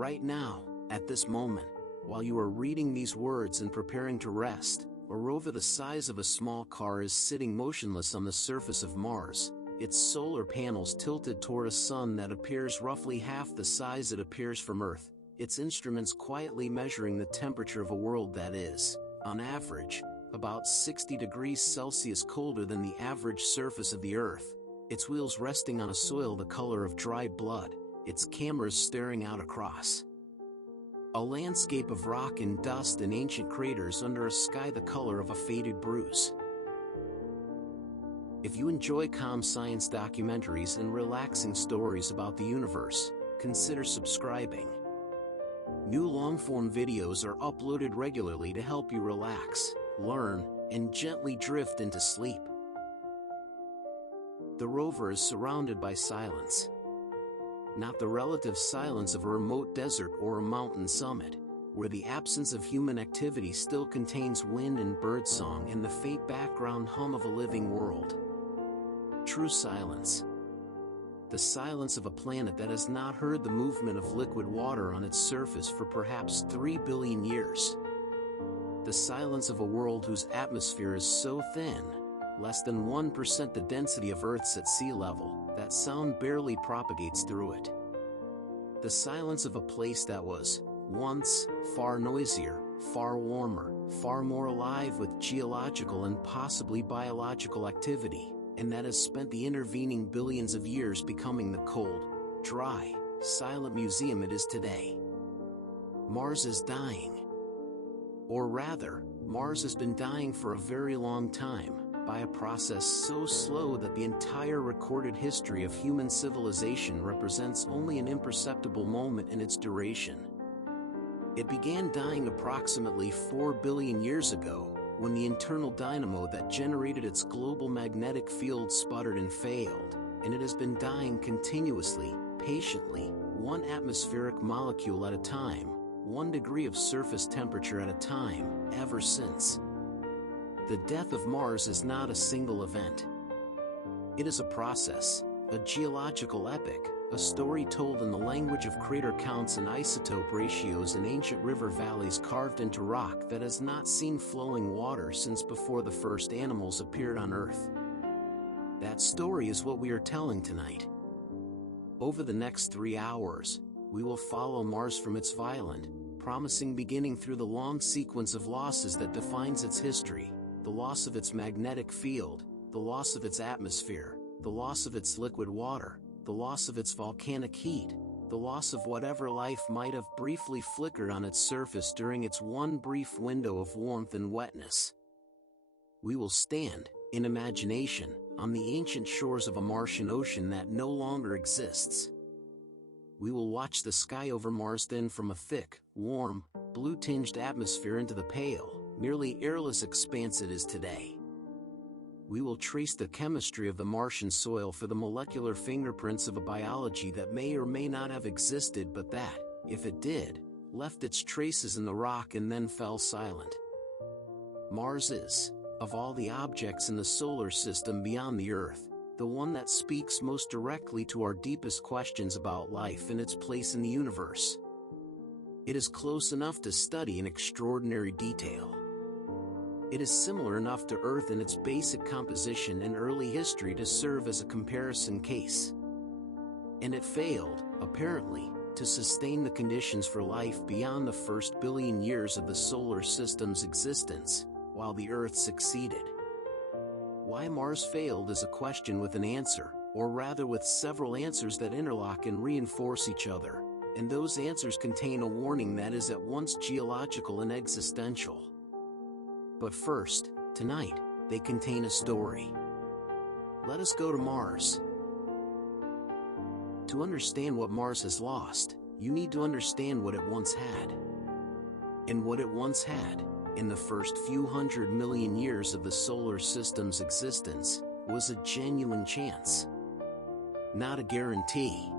Right now, at this moment, while you are reading these words and preparing to rest, a rover the size of a small car is sitting motionless on the surface of Mars, its solar panels tilted toward a sun that appears roughly half the size it appears from Earth, its instruments quietly measuring the temperature of a world that is, on average, about 60 degrees Celsius colder than the average surface of the Earth, its wheels resting on a soil the color of dried blood, its cameras staring out across a landscape of rock and dust and ancient craters under a sky the color of a faded bruise. If you enjoy calm science documentaries and relaxing stories about the universe, consider subscribing. New long-form videos are uploaded regularly to help you relax, learn, and gently drift into sleep. The rover is surrounded by silence. Not the relative silence of a remote desert or a mountain summit, where the absence of human activity still contains wind and birdsong and the faint background hum of a living world. True silence. The silence of a planet that has not heard the movement of liquid water on its surface for perhaps 3 billion years. The silence of a world whose atmosphere is so thin, less than 1% the density of Earth's at sea level, that sound barely propagates through it. The silence of a place that was, once, far noisier, far warmer, far more alive with geological and possibly biological activity, and that has spent the intervening billions of years becoming the cold, dry, silent museum it is today. Mars is dying. Or rather, Mars has been dying for a very long time, by a process so slow that the entire recorded history of human civilization represents only an imperceptible moment in its duration. It began dying approximately 4 billion years ago, when the internal dynamo that generated its global magnetic field sputtered and failed, and it has been dying continuously, patiently, one atmospheric molecule at a time, 1 degree of surface temperature at a time, ever since. The death of Mars is not a single event. It is a process, a geological epic, a story told in the language of crater counts and isotope ratios in ancient river valleys carved into rock that has not seen flowing water since before the first animals appeared on Earth. That story is what we are telling tonight. Over the next 3 hours, we will follow Mars from its violent, promising beginning through the long sequence of losses that defines its history. The loss of its magnetic field, the loss of its atmosphere, the loss of its liquid water, the loss of its volcanic heat, the loss of whatever life might have briefly flickered on its surface during its one brief window of warmth and wetness. We will stand, in imagination, on the ancient shores of a Martian ocean that no longer exists. We will watch the sky over Mars thin from a thick, warm, blue-tinged atmosphere into the pale, nearly airless expanse it is today. We will trace the chemistry of the Martian soil for the molecular fingerprints of a biology that may or may not have existed but that, if it did, left its traces in the rock and then fell silent. Mars is, of all the objects in the solar system beyond the Earth, the one that speaks most directly to our deepest questions about life and its place in the universe. It is close enough to study in extraordinary detail. It is similar enough to Earth in its basic composition and early history to serve as a comparison case. And it failed, apparently, to sustain the conditions for life beyond the first billion years of the solar system's existence, while the Earth succeeded. Why Mars failed is a question with an answer, or rather with several answers that interlock and reinforce each other, and those answers contain a warning that is at once geological and existential. But first, tonight, they contain a story. Let us go to Mars. To understand what Mars has lost, you need to understand what it once had. And what it once had, in the first few 100 million years of the solar system's existence, was a genuine chance. Not a guarantee.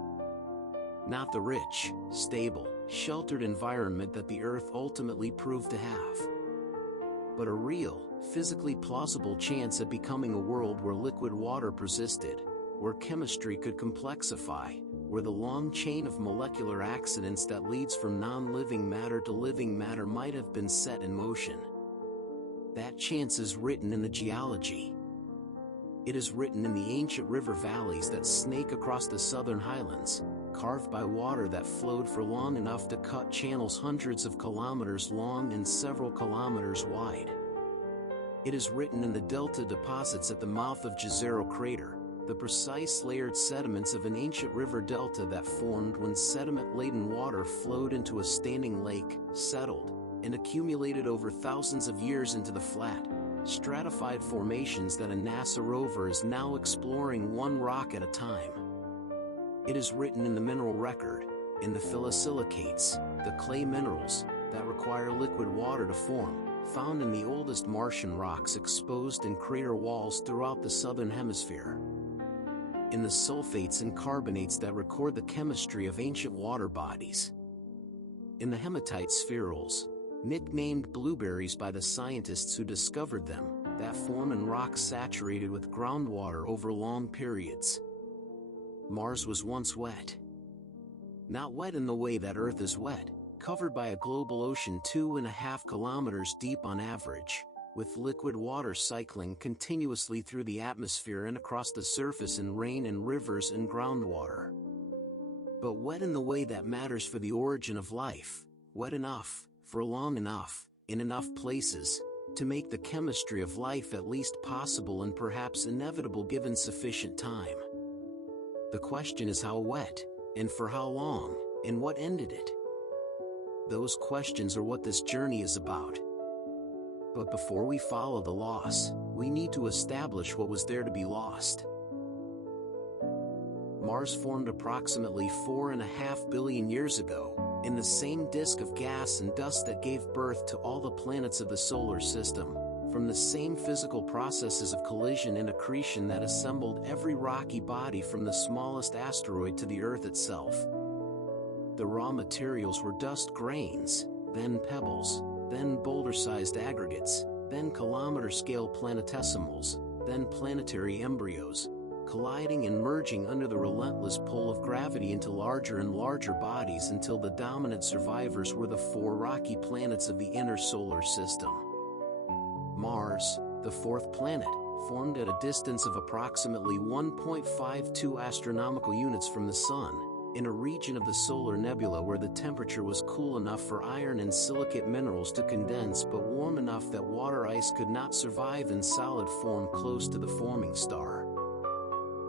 Not the rich, stable, sheltered environment that the Earth ultimately proved to have. But a real, physically plausible chance at becoming a world where liquid water persisted, where chemistry could complexify, where the long chain of molecular accidents that leads from non-living matter to living matter might have been set in motion. That chance is written in the geology. It is written in the ancient river valleys that snake across the southern highlands, carved by water that flowed for long enough to cut channels hundreds of kilometers long and several kilometers wide. It is written in the delta deposits at the mouth of Jezero Crater, the precise layered sediments of an ancient river delta that formed when sediment-laden water flowed into a standing lake, settled, and accumulated over thousands of years into the flat, stratified formations that a NASA rover is now exploring one rock at a time. It is written in the mineral record, in the phyllosilicates, the clay minerals, that require liquid water to form, found in the oldest Martian rocks exposed in crater walls throughout the southern hemisphere. In the sulfates and carbonates that record the chemistry of ancient water bodies. In the hematite spherules, nicknamed blueberries by the scientists who discovered them, that form in rocks saturated with groundwater over long periods. Mars was once wet. Not wet in the way that Earth is wet, covered by a global ocean 2.5 kilometers deep on average, with liquid water cycling continuously through the atmosphere and across the surface in rain and rivers and groundwater. But wet in the way that matters for the origin of life, wet enough, for long enough, in enough places, to make the chemistry of life at least possible and perhaps inevitable given sufficient time. The question is how wet, and for how long, and what ended it? Those questions are what this journey is about. But before we follow the loss, we need to establish what was there to be lost. Mars formed approximately 4.5 billion years ago, in the same disk of gas and dust that gave birth to all the planets of the solar system, from the same physical processes of collision and accretion that assembled every rocky body from the smallest asteroid to the Earth itself. The raw materials were dust grains, then pebbles, then boulder-sized aggregates, then kilometer-scale planetesimals, then planetary embryos, colliding and merging under the relentless pull of gravity into larger and larger bodies until the dominant survivors were the 4 rocky planets of the inner solar system. Mars, the 4th planet, formed at a distance of approximately 1.52 astronomical units from the Sun, in a region of the solar nebula where the temperature was cool enough for iron and silicate minerals to condense but warm enough that water ice could not survive in solid form close to the forming star.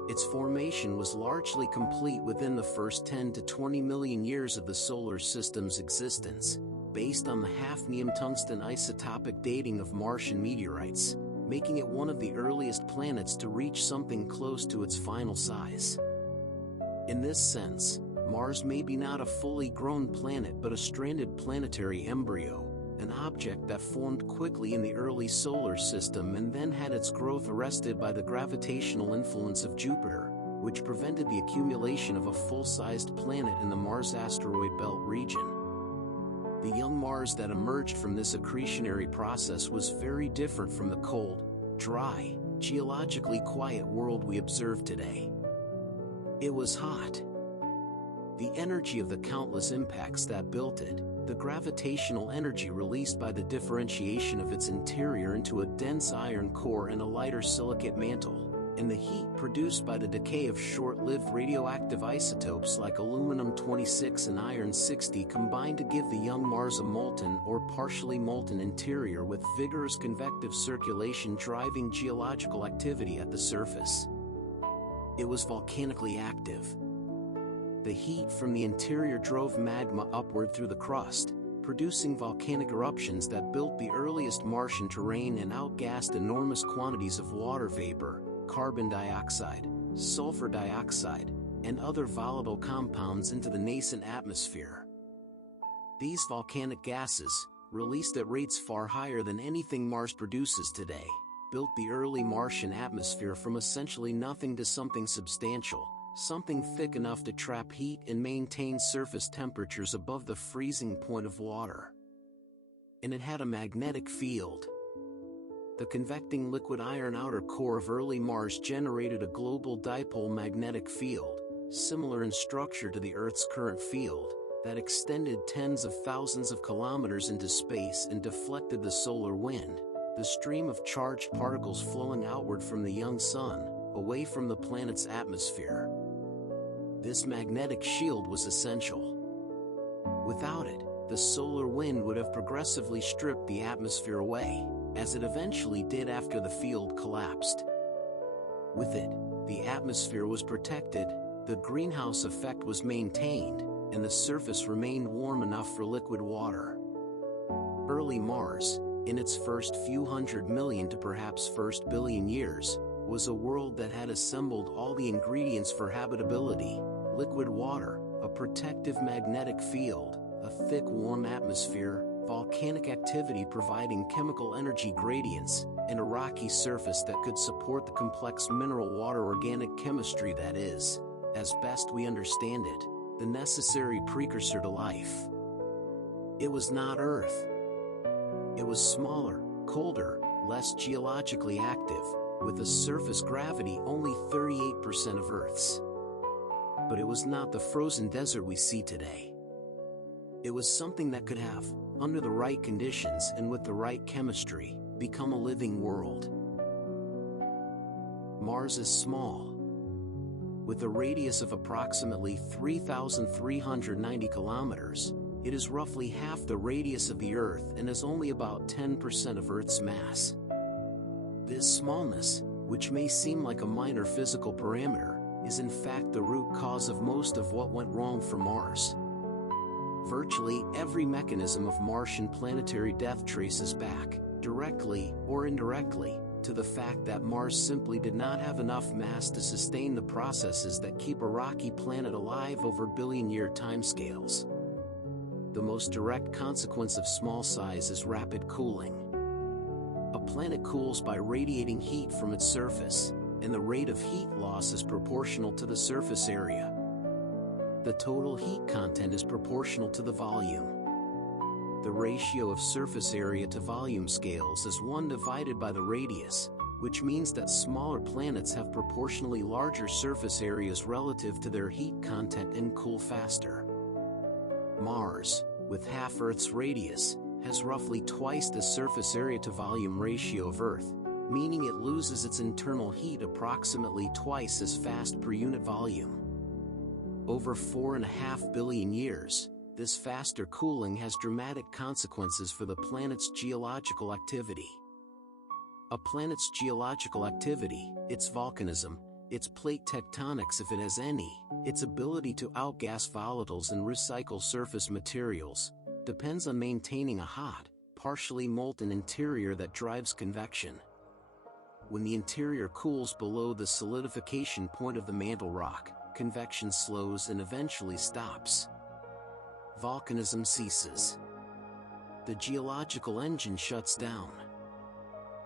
Its formation was largely complete within the first 10 to 20 million years of the solar system's existence, based on the hafnium-tungsten isotopic dating of Martian meteorites, making it one of the earliest planets to reach something close to its final size. In this sense, Mars may be not a fully grown planet but a stranded planetary embryo, an object that formed quickly in the early solar system and then had its growth arrested by the gravitational influence of Jupiter, which prevented the accumulation of a full-sized planet in the Mars asteroid belt region. The young Mars that emerged from this accretionary process was very different from the cold, dry, geologically quiet world we observe today. It was hot. The energy of the countless impacts that built it, the gravitational energy released by the differentiation of its interior into a dense iron core and a lighter silicate mantle, and the heat produced by the decay of short-lived radioactive isotopes like aluminum-26 and iron-60 combined to give the young Mars a molten or partially molten interior with vigorous convective circulation driving geological activity at the surface. It was volcanically active. The heat from the interior drove magma upward through the crust, producing volcanic eruptions that built the earliest Martian terrain and outgassed enormous quantities of water vapor, carbon dioxide, sulfur dioxide, and other volatile compounds into the nascent atmosphere. These volcanic gases, released at rates far higher than anything Mars produces today, built the early Martian atmosphere from essentially nothing to something substantial, something thick enough to trap heat and maintain surface temperatures above the freezing point of water. And it had a magnetic field. The convecting liquid iron outer core of early Mars generated a global dipole magnetic field, similar in structure to the Earth's current field, that extended tens of thousands of kilometers into space and deflected the solar wind, the stream of charged particles flowing outward from the young sun, away from the planet's atmosphere. This magnetic shield was essential. Without it, the solar wind would have progressively stripped the atmosphere away, as it eventually did after the field collapsed. With it, the atmosphere was protected, the greenhouse effect was maintained, and the surface remained warm enough for liquid water. Early Mars, in its first few 100 million to perhaps first billion years, was a world that had assembled all the ingredients for habitability: liquid water, a protective magnetic field, a thick warm atmosphere, volcanic activity providing chemical energy gradients, and a rocky surface that could support the complex mineral water organic chemistry that is, as best we understand it, the necessary precursor to life. It was not Earth. It was smaller, colder, less geologically active, with a surface gravity only 38% of Earth's. But it was not the frozen desert we see today. It was something that could have, under the right conditions and with the right chemistry, become a living world. Mars is small. With a radius of approximately 3,390 kilometers, it is roughly half the radius of the Earth and is only about 10% of Earth's mass. This smallness, which may seem like a minor physical parameter, is in fact the root cause of most of what went wrong for Mars. Virtually every mechanism of Martian planetary death traces back, directly or indirectly, to the fact that Mars simply did not have enough mass to sustain the processes that keep a rocky planet alive over billion-year timescales. The most direct consequence of small size is rapid cooling. A planet cools by radiating heat from its surface, and the rate of heat loss is proportional to the surface area. The total heat content is proportional to the volume. The ratio of surface area to volume scales is 1 divided by the radius, which means that smaller planets have proportionally larger surface areas relative to their heat content and cool faster. Mars, with half Earth's radius, has roughly twice the surface area to volume ratio of Earth, meaning it loses its internal heat approximately twice as fast per unit volume. Over 4.5 billion years, this faster cooling has dramatic consequences for the planet's geological activity. A planet's geological activity, its volcanism, its plate tectonics if it has any, its ability to outgas volatiles and recycle surface materials, depends on maintaining a hot, partially molten interior that drives convection. When the interior cools below the solidification point of the mantle rock, convection slows and eventually stops. Volcanism ceases. The geological engine shuts down.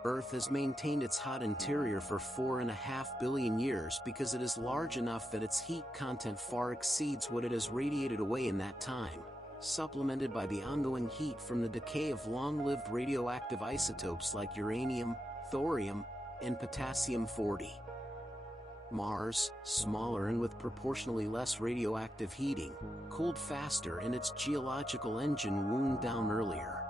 Earth has maintained its hot interior for 4.5 billion years because it is large enough that its heat content far exceeds what it has radiated away in that time, supplemented by the ongoing heat from the decay of long-lived radioactive isotopes like uranium, thorium, and potassium-40. Mars, smaller and with proportionally less radioactive heating, cooled faster and its geological engine wound down earlier.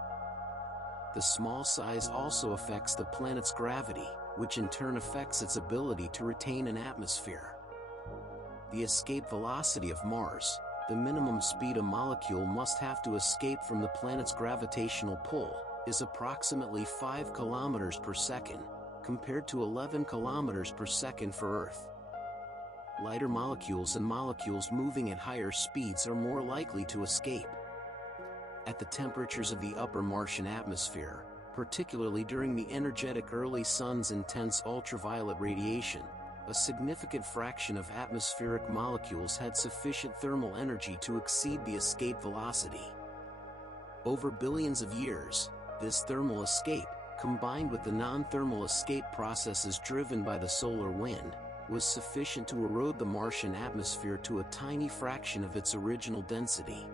The small size also affects the planet's gravity, which in turn affects its ability to retain an atmosphere. The escape velocity of Mars, the minimum speed a molecule must have to escape from the planet's gravitational pull, is approximately 5 kilometers per second, compared to 11 kilometers per second for Earth. Lighter molecules and molecules moving at higher speeds are more likely to escape. At the temperatures of the upper Martian atmosphere, particularly during the energetic early sun's intense ultraviolet radiation, a significant fraction of atmospheric molecules had sufficient thermal energy to exceed the escape velocity. Over billions of years, this thermal escape, combined with the non-thermal escape processes driven by the solar wind, was sufficient to erode the Martian atmosphere to a tiny fraction of its original density.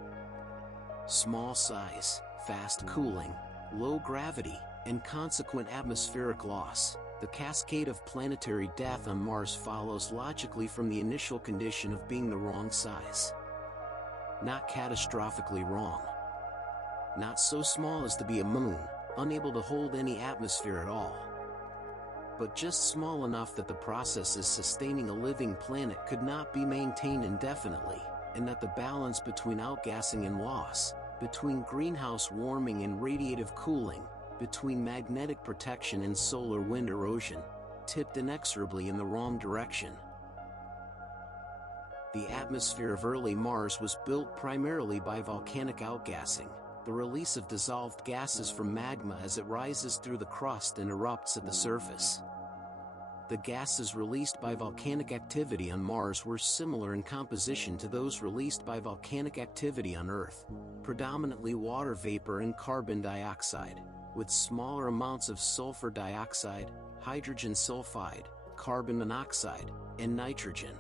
Small size, fast cooling, low gravity, and consequent atmospheric loss, The cascade of planetary death on Mars follows logically from the initial condition of being the wrong size. Not catastrophically wrong. Not so small as to be a moon, unable to hold any atmosphere at all. But just small enough that the processes sustaining a living planet could not be maintained indefinitely, and that the balance between outgassing and loss, between greenhouse warming and radiative cooling, between magnetic protection and solar wind erosion, tipped inexorably in the wrong direction. The atmosphere of early Mars was built primarily by volcanic outgassing, the release of dissolved gases from magma as it rises through the crust and erupts at the surface. The gases released by volcanic activity on Mars were similar in composition to those released by volcanic activity on Earth, predominantly water vapor and carbon dioxide, with smaller amounts of sulfur dioxide, hydrogen sulfide, carbon monoxide, and nitrogen.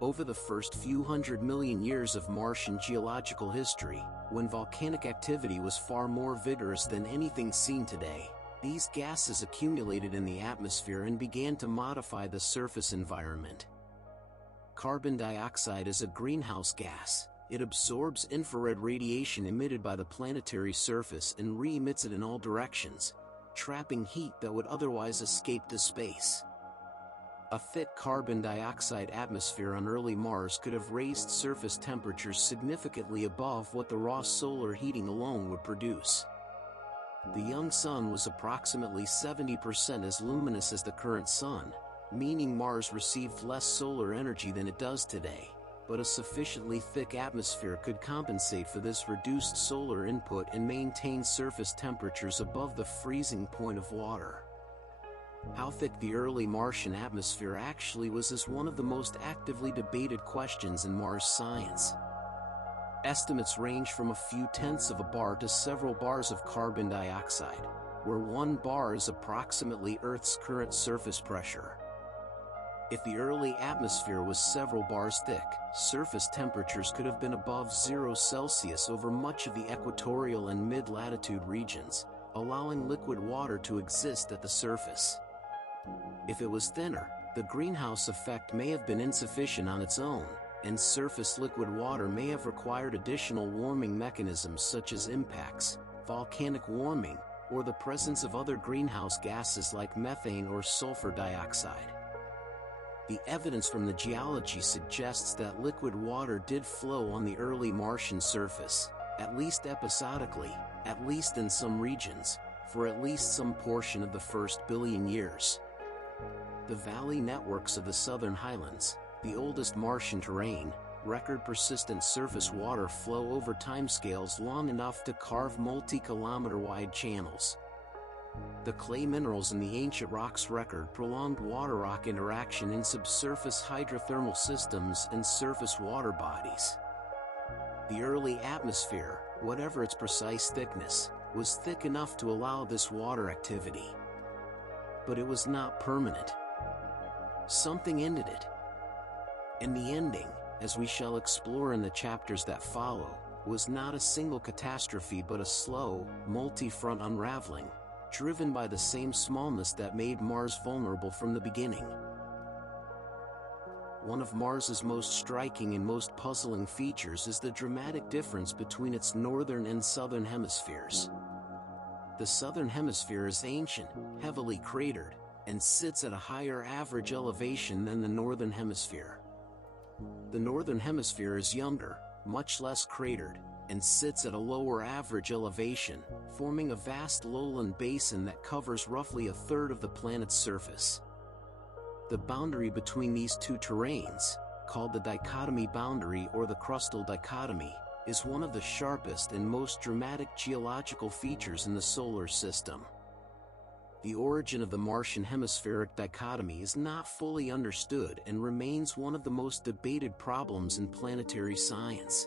Over the first few 100 million years of Martian geological history, when volcanic activity was far more vigorous than anything seen today, these gases accumulated in the atmosphere and began to modify the surface environment. Carbon dioxide is a greenhouse gas. It absorbs infrared radiation emitted by the planetary surface and re-emits it in all directions, trapping heat that would otherwise escape to space. A thick carbon dioxide atmosphere on early Mars could have raised surface temperatures significantly above what the raw solar heating alone would produce. The young sun was approximately 70% as luminous as the current sun, meaning Mars received less solar energy than it does today, but a sufficiently thick atmosphere could compensate for this reduced solar input and maintain surface temperatures above the freezing point of water. How thick the early Martian atmosphere actually was is one of the most actively debated questions in Mars science. Estimates range from a few tenths of a bar to several bars of carbon dioxide, where 1 bar is approximately Earth's current surface pressure. If the early atmosphere was several bars thick, surface temperatures could have been above 0 Celsius over much of the equatorial and mid-latitude regions, allowing liquid water to exist at the surface. If it was thinner, the greenhouse effect may have been insufficient on its own, and surface liquid water may have required additional warming mechanisms such as impacts, volcanic warming, or the presence of other greenhouse gases like methane or sulfur dioxide. The evidence from the geology suggests that liquid water did flow on the early Martian surface, at least episodically, at least in some regions, for at least some portion of the first billion years. The valley networks of the southern highlands, the oldest Martian terrain, record persistent surface water flow over timescales long enough to carve multi-kilometer-wide channels. The clay minerals in the ancient rocks record prolonged water-rock interaction in subsurface hydrothermal systems and surface water bodies. The early atmosphere, whatever its precise thickness, was thick enough to allow this water activity. But it was not permanent. Something ended it. And the ending, as we shall explore in the chapters that follow, was not a single catastrophe but a slow, multi-front unraveling, driven by the same smallness that made Mars vulnerable from the beginning. One of Mars's most striking and most puzzling features is the dramatic difference between its northern and southern hemispheres. The southern hemisphere is ancient, heavily cratered, and sits at a higher average elevation than the northern hemisphere. The northern hemisphere is younger, much less cratered, and sits at a lower average elevation, forming a vast lowland basin that covers roughly a third of the planet's surface. The boundary between these two terrains, called the dichotomy boundary or the crustal dichotomy, is one of the sharpest and most dramatic geological features in the solar system. The origin of the Martian hemispheric dichotomy is not fully understood and remains one of the most debated problems in planetary science.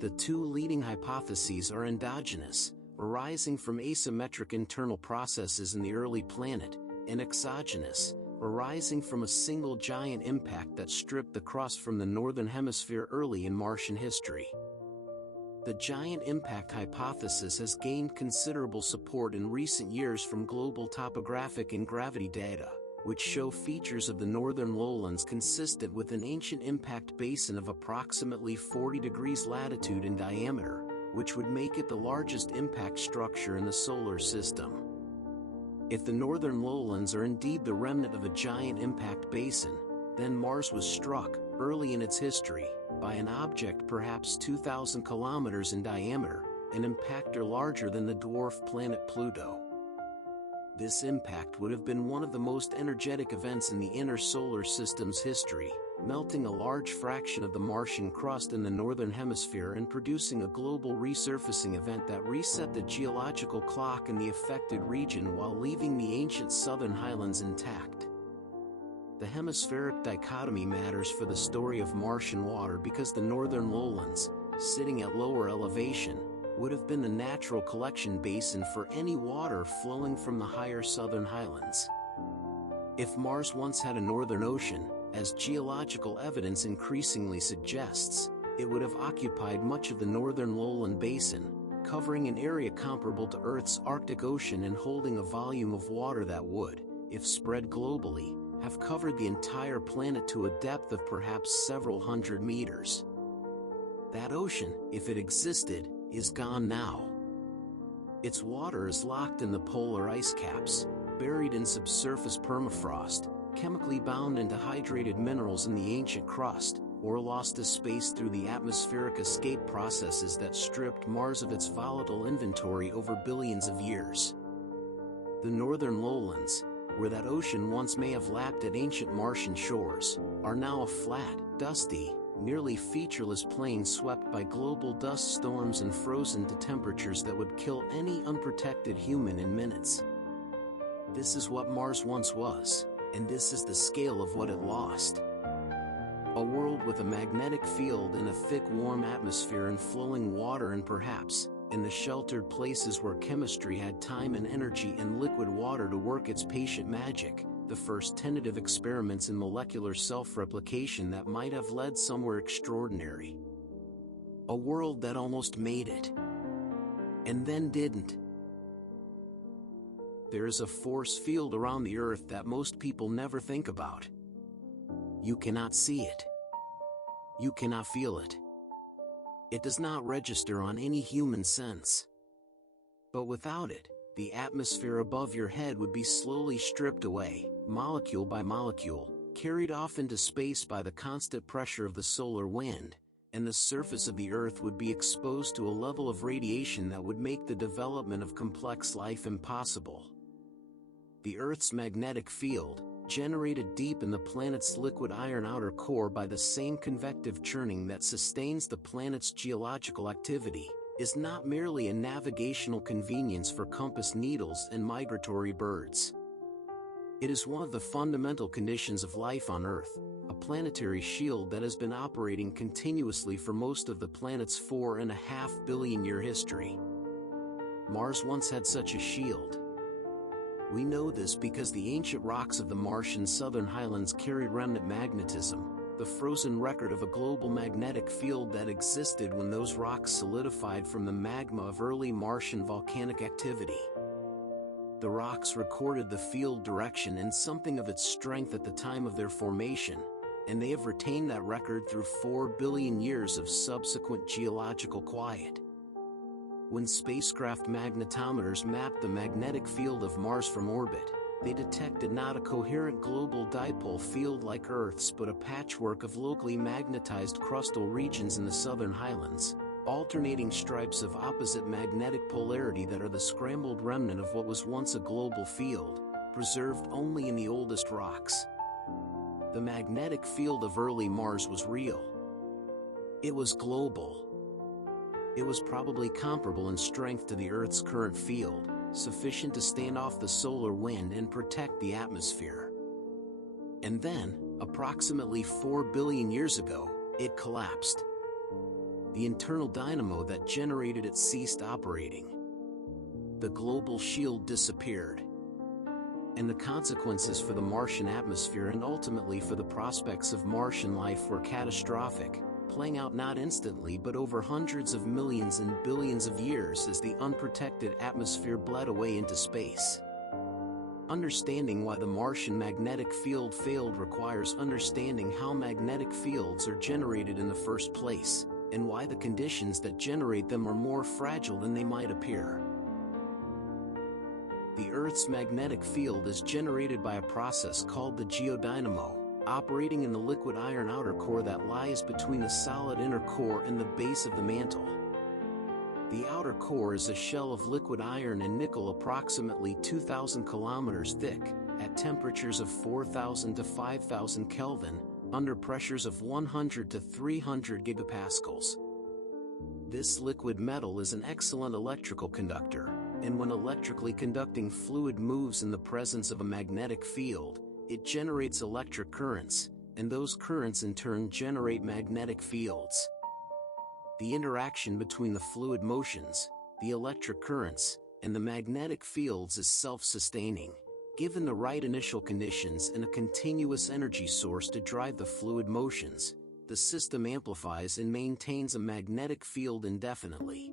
The two leading hypotheses are endogenous, arising from asymmetric internal processes in the early planet, and exogenous, arising from a single giant impact that stripped the crust from the northern hemisphere early in Martian history. The giant impact hypothesis has gained considerable support in recent years from global topographic and gravity data, which show features of the northern lowlands consistent with an ancient impact basin of approximately 40 degrees latitude in diameter, which would make it the largest impact structure in the solar system. If the northern lowlands are indeed the remnant of a giant impact basin, then Mars was struck, early in its history, by an object perhaps 2,000 kilometers in diameter, an impactor larger than the dwarf planet Pluto. This impact would have been one of the most energetic events in the inner solar system's history, melting a large fraction of the Martian crust in the northern hemisphere and producing a global resurfacing event that reset the geological clock in the affected region while leaving the ancient southern highlands intact. The hemispheric dichotomy matters for the story of Martian water because the northern lowlands, sitting at lower elevation, would have been the natural collection basin for any water flowing from the higher southern highlands. If Mars once had a northern ocean, as geological evidence increasingly suggests, it would have occupied much of the northern lowland basin, covering an area comparable to Earth's Arctic Ocean and holding a volume of water that would, if spread globally, have covered the entire planet to a depth of perhaps several hundred meters. That ocean, if it existed, is gone now. Its water is locked in the polar ice caps, buried in subsurface permafrost, chemically bound into hydrated minerals in the ancient crust, or lost to space through the atmospheric escape processes that stripped Mars of its volatile inventory over billions of years. The northern lowlands, where that ocean once may have lapped at ancient Martian shores, are now a flat, dusty, nearly featureless plain swept by global dust storms and frozen to temperatures that would kill any unprotected human in minutes. This is what Mars once was, and this is the scale of what it lost. A world with a magnetic field and a thick warm atmosphere and flowing water and perhaps, in the sheltered places where chemistry had time and energy and liquid water to work its patient magic, the first tentative experiments in molecular self-replication that might have led somewhere extraordinary. A world that almost made it. And then didn't. There is a force field around the Earth that most people never think about. You cannot see it. You cannot feel it. It does not register on any human sense. But without it, the atmosphere above your head would be slowly stripped away, molecule by molecule, carried off into space by the constant pressure of the solar wind, and the surface of the Earth would be exposed to a level of radiation that would make the development of complex life impossible. The Earth's magnetic field, generated deep in the planet's liquid iron outer core by the same convective churning that sustains the planet's geological activity, is not merely a navigational convenience for compass needles and migratory birds. It is one of the fundamental conditions of life on Earth, a planetary shield that has been operating continuously for most of the planet's 4.5 billion-year history. Mars once had such a shield. We know this because the ancient rocks of the Martian southern highlands carry remnant magnetism, the frozen record of a global magnetic field that existed when those rocks solidified from the magma of early Martian volcanic activity. The rocks recorded the field direction and something of its strength at the time of their formation, and they have retained that record through 4 billion years of subsequent geological quiet. When spacecraft magnetometers mapped the magnetic field of Mars from orbit, they detected not a coherent global dipole field like Earth's but a patchwork of locally magnetized crustal regions in the southern highlands, alternating stripes of opposite magnetic polarity that are the scrambled remnant of what was once a global field, preserved only in the oldest rocks. The magnetic field of early Mars was real. It was global. It was probably comparable in strength to the Earth's current field, sufficient to stand off the solar wind and protect the atmosphere. And then, approximately 4 billion years ago, it collapsed. The internal dynamo that generated it ceased operating. The global shield disappeared. And the consequences for the Martian atmosphere and ultimately for the prospects of Martian life were catastrophic, playing out not instantly but over hundreds of millions and billions of years as the unprotected atmosphere bled away into space. Understanding why the Martian magnetic field failed requires understanding how magnetic fields are generated in the first place, and why the conditions that generate them are more fragile than they might appear. The Earth's magnetic field is generated by a process called the geodynamo, operating in the liquid iron outer core that lies between the solid inner core and the base of the mantle. The outer core is a shell of liquid iron and nickel approximately 2,000 kilometers thick, at temperatures of 4,000 to 5,000 Kelvin, under pressures of 100 to 300 gigapascals. This liquid metal is an excellent electrical conductor, and when electrically conducting fluid moves in the presence of a magnetic field, it generates electric currents, and those currents in turn generate magnetic fields. The interaction between the fluid motions, the electric currents, and the magnetic fields is self-sustaining. Given the right initial conditions and a continuous energy source to drive the fluid motions, the system amplifies and maintains a magnetic field indefinitely.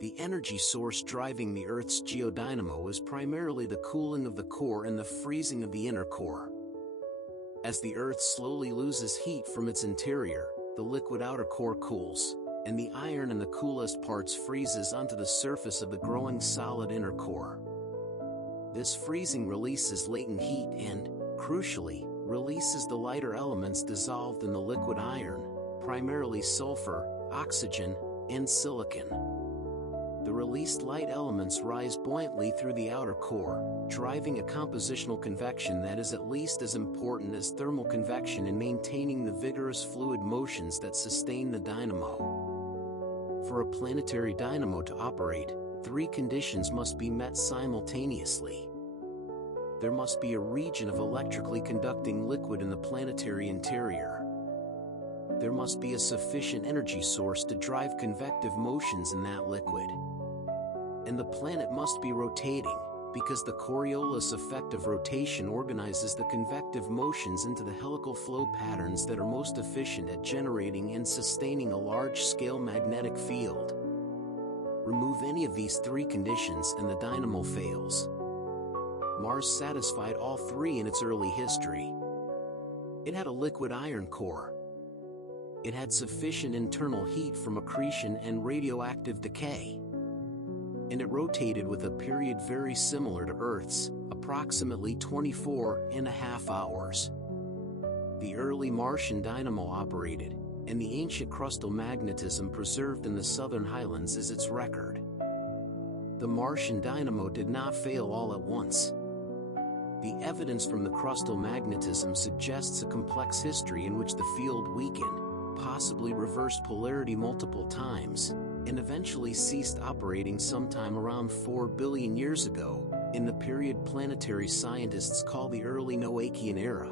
The energy source driving the Earth's geodynamo is primarily the cooling of the core and the freezing of the inner core. As the Earth slowly loses heat from its interior, the liquid outer core cools, and the iron in the coolest parts freezes onto the surface of the growing solid inner core. This freezing releases latent heat and, crucially, releases the lighter elements dissolved in the liquid iron, primarily sulfur, oxygen, and silicon. The released light elements rise buoyantly through the outer core, driving a compositional convection that is at least as important as thermal convection in maintaining the vigorous fluid motions that sustain the dynamo. For a planetary dynamo to operate, three conditions must be met simultaneously. There must be a region of electrically conducting liquid in the planetary interior. There must be a sufficient energy source to drive convective motions in that liquid. And the planet must be rotating, because the Coriolis effect of rotation organizes the convective motions into the helical flow patterns that are most efficient at generating and sustaining a large-scale magnetic field. Remove any of these three conditions and the dynamo fails. Mars satisfied all three in its early history. It had a liquid iron core. It had sufficient internal heat from accretion and radioactive decay. And it rotated with a period very similar to Earth's, approximately 24.5 hours. The early Martian dynamo operated, and the ancient crustal magnetism preserved in the southern highlands is its record. The Martian dynamo did not fail all at once. The evidence from the crustal magnetism suggests a complex history in which the field weakened, possibly reversed polarity multiple times, and eventually ceased operating sometime around 4 billion years ago, in the period planetary scientists call the early Noachian era.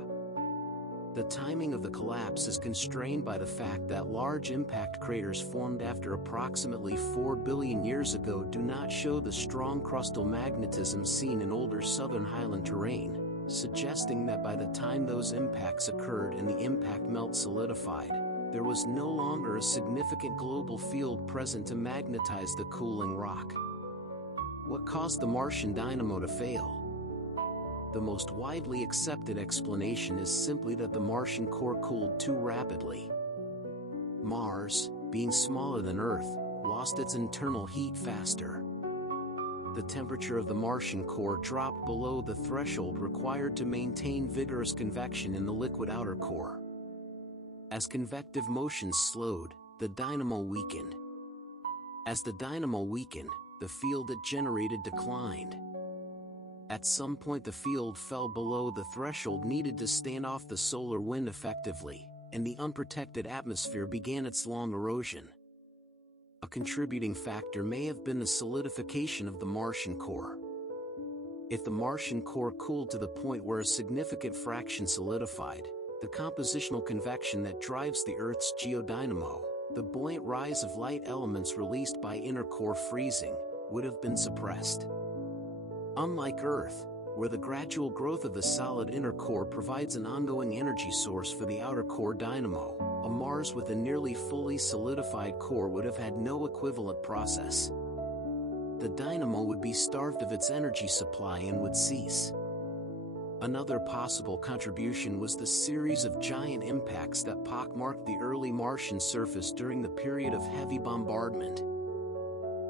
The timing of the collapse is constrained by the fact that large impact craters formed after approximately 4 billion years ago do not show the strong crustal magnetism seen in older southern highland terrain, suggesting that by the time those impacts occurred and the impact melt solidified, there was no longer a significant global field present to magnetize the cooling rock. What caused the Martian dynamo to fail? The most widely accepted explanation is simply that the Martian core cooled too rapidly. Mars, being smaller than Earth, lost its internal heat faster. The temperature of the Martian core dropped below the threshold required to maintain vigorous convection in the liquid outer core. As convective motions slowed, the dynamo weakened. As the dynamo weakened, the field it generated declined. At some point the field fell below the threshold needed to stand off the solar wind effectively, and the unprotected atmosphere began its long erosion. A contributing factor may have been the solidification of the Martian core. If the Martian core cooled to the point where a significant fraction solidified, the compositional convection that drives the Earth's geodynamo, the buoyant rise of light elements released by inner core freezing, would have been suppressed. Unlike Earth, where the gradual growth of the solid inner core provides an ongoing energy source for the outer core dynamo, A Mars with a nearly fully solidified core would have had no equivalent process. The dynamo would be starved of its energy supply and would cease. Another possible contribution was the series of giant impacts that pockmarked the early Martian surface during the period of heavy bombardment.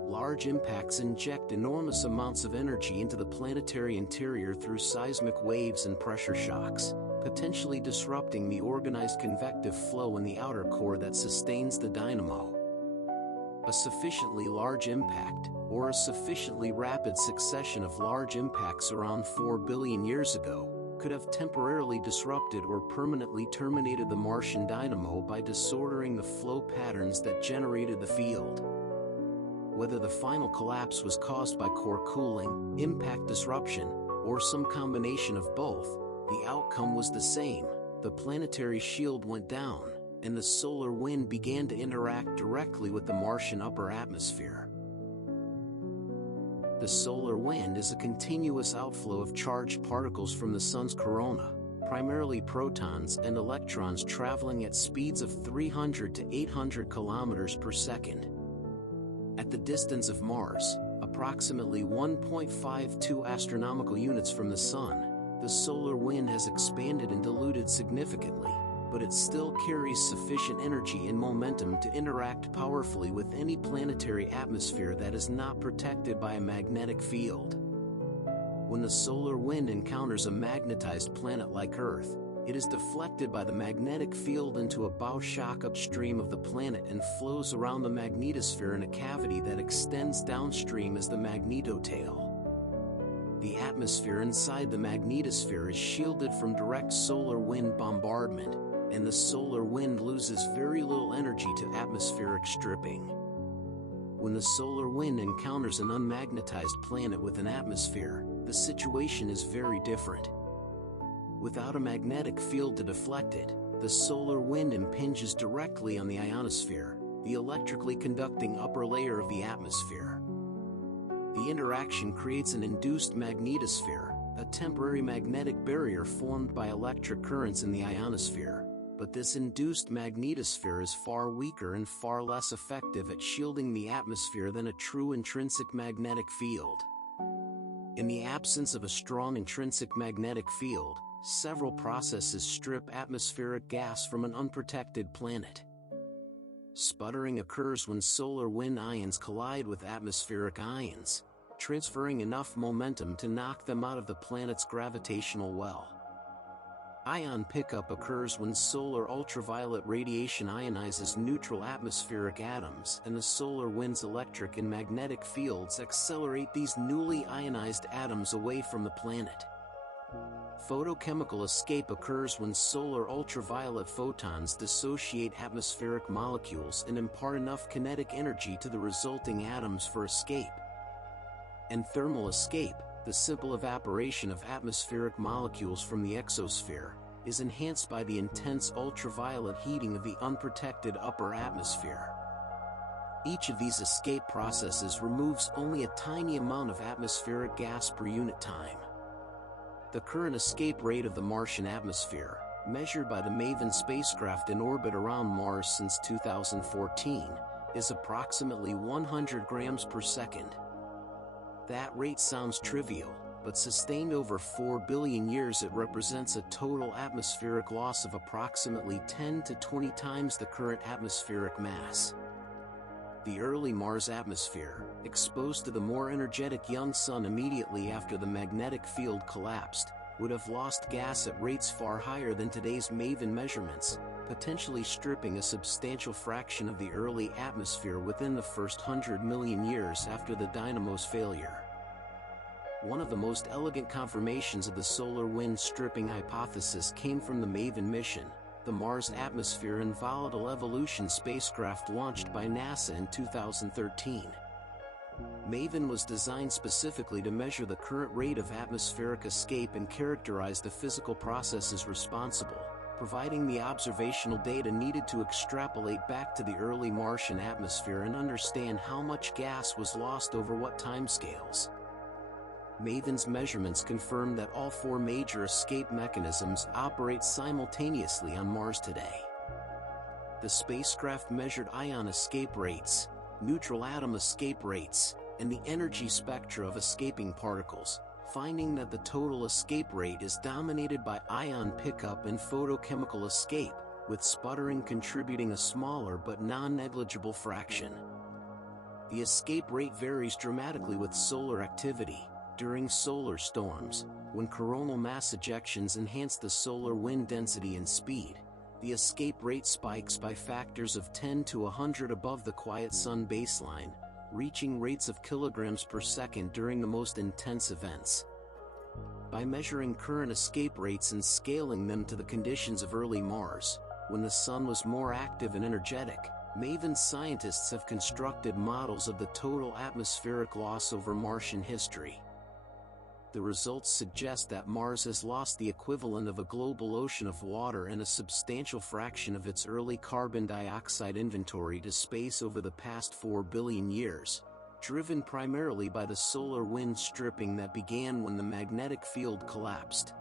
Large impacts inject enormous amounts of energy into the planetary interior through seismic waves and pressure shocks, potentially disrupting the organized convective flow in the outer core that sustains the dynamo. A sufficiently large impact, or a sufficiently rapid succession of large impacts around 4 billion years ago, could have temporarily disrupted or permanently terminated the Martian dynamo by disordering the flow patterns that generated the field. Whether the final collapse was caused by core cooling, impact disruption, or some combination of both, the outcome was the same. The planetary shield went down, and the solar wind began to interact directly with the Martian upper atmosphere. The solar wind is a continuous outflow of charged particles from the sun's corona, primarily protons and electrons traveling at speeds of 300 to 800 kilometers per second. At the distance of Mars, approximately 1.52 astronomical units from the sun, the solar wind has expanded and diluted significantly, but it still carries sufficient energy and momentum to interact powerfully with any planetary atmosphere that is not protected by a magnetic field. When the solar wind encounters a magnetized planet like Earth, it is deflected by the magnetic field into a bow shock upstream of the planet and flows around the magnetosphere in a cavity that extends downstream as the magnetotail. The atmosphere inside the magnetosphere is shielded from direct solar wind bombardment, and the solar wind loses very little energy to atmospheric stripping. When the solar wind encounters an unmagnetized planet with an atmosphere, the situation is very different. Without a magnetic field to deflect it, the solar wind impinges directly on the ionosphere, the electrically conducting upper layer of the atmosphere. The interaction creates an induced magnetosphere, a temporary magnetic barrier formed by electric currents in the ionosphere, but this induced magnetosphere is far weaker and far less effective at shielding the atmosphere than a true intrinsic magnetic field. In the absence of a strong intrinsic magnetic field, several processes strip atmospheric gas from an unprotected planet. Sputtering occurs when solar wind ions collide with atmospheric ions, transferring enough momentum to knock them out of the planet's gravitational well. Ion pickup occurs when solar ultraviolet radiation ionizes neutral atmospheric atoms, and the solar wind's electric and magnetic fields accelerate these newly ionized atoms away from the planet. Photochemical escape occurs when solar ultraviolet photons dissociate atmospheric molecules and impart enough kinetic energy to the resulting atoms for escape. And thermal escape, the simple evaporation of atmospheric molecules from the exosphere, is enhanced by the intense ultraviolet heating of the unprotected upper atmosphere. Each of these escape processes removes only a tiny amount of atmospheric gas per unit time. The current escape rate of the Martian atmosphere, measured by the MAVEN spacecraft in orbit around Mars since 2014, is approximately 100 grams per second. That rate sounds trivial, but sustained over 4 billion years it represents a total atmospheric loss of approximately 10 to 20 times the current atmospheric mass. The early Mars atmosphere, exposed to the more energetic young sun immediately after the magnetic field collapsed, would have lost gas at rates far higher than today's MAVEN measurements, potentially stripping a substantial fraction of the early atmosphere within the first 100 million years after the dynamo's failure. One of the most elegant confirmations of the solar wind stripping hypothesis came from the MAVEN mission, the Mars Atmosphere and Volatile Evolution spacecraft launched by NASA in 2013. MAVEN was designed specifically to measure the current rate of atmospheric escape and characterize the physical processes responsible, providing the observational data needed to extrapolate back to the early Martian atmosphere and understand how much gas was lost over what timescales. MAVEN's measurements confirm that all 4 major escape mechanisms operate simultaneously on Mars today. The spacecraft measured ion escape rates, neutral atom escape rates, and the energy spectra of escaping particles, finding that the total escape rate is dominated by ion pickup and photochemical escape, with sputtering contributing a smaller but non-negligible fraction. The escape rate varies dramatically with solar activity. During solar storms, when coronal mass ejections enhance the solar wind density and speed, the escape rate spikes by factors of 10 to 100 above the quiet sun baseline, reaching rates of kilograms per second during the most intense events. By measuring current escape rates and scaling them to the conditions of early Mars, when the sun was more active and energetic, MAVEN scientists have constructed models of the total atmospheric loss over Martian history. The results suggest that Mars has lost the equivalent of a global ocean of water and a substantial fraction of its early carbon dioxide inventory to space over the past 4 billion years, driven primarily by the solar wind stripping that began when the magnetic field collapsed.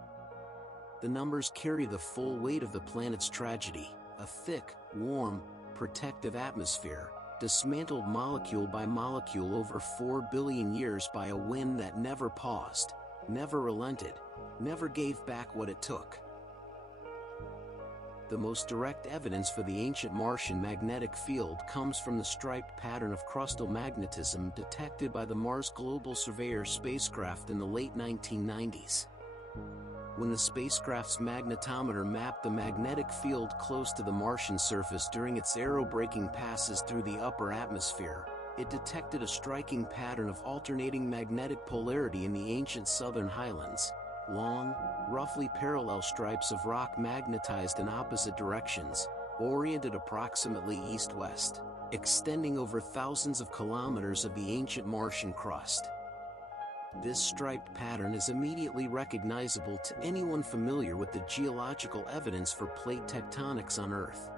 The numbers carry the full weight of the planet's tragedy: a thick, warm, protective atmosphere, dismantled molecule by molecule over 4 billion years by a wind that never paused, never relented, never gave back what it took. The most direct evidence for the ancient Martian magnetic field comes from the striped pattern of crustal magnetism detected by the Mars Global Surveyor spacecraft in the late 1990s. When the spacecraft's magnetometer mapped the magnetic field close to the Martian surface during its aerobraking passes through the upper atmosphere, it detected a striking pattern of alternating magnetic polarity in the ancient southern highlands: long, roughly parallel stripes of rock magnetized in opposite directions, oriented approximately east-west, extending over thousands of kilometers of the ancient Martian crust. This striped pattern is immediately recognizable to anyone familiar with the geological evidence for plate tectonics on Earth.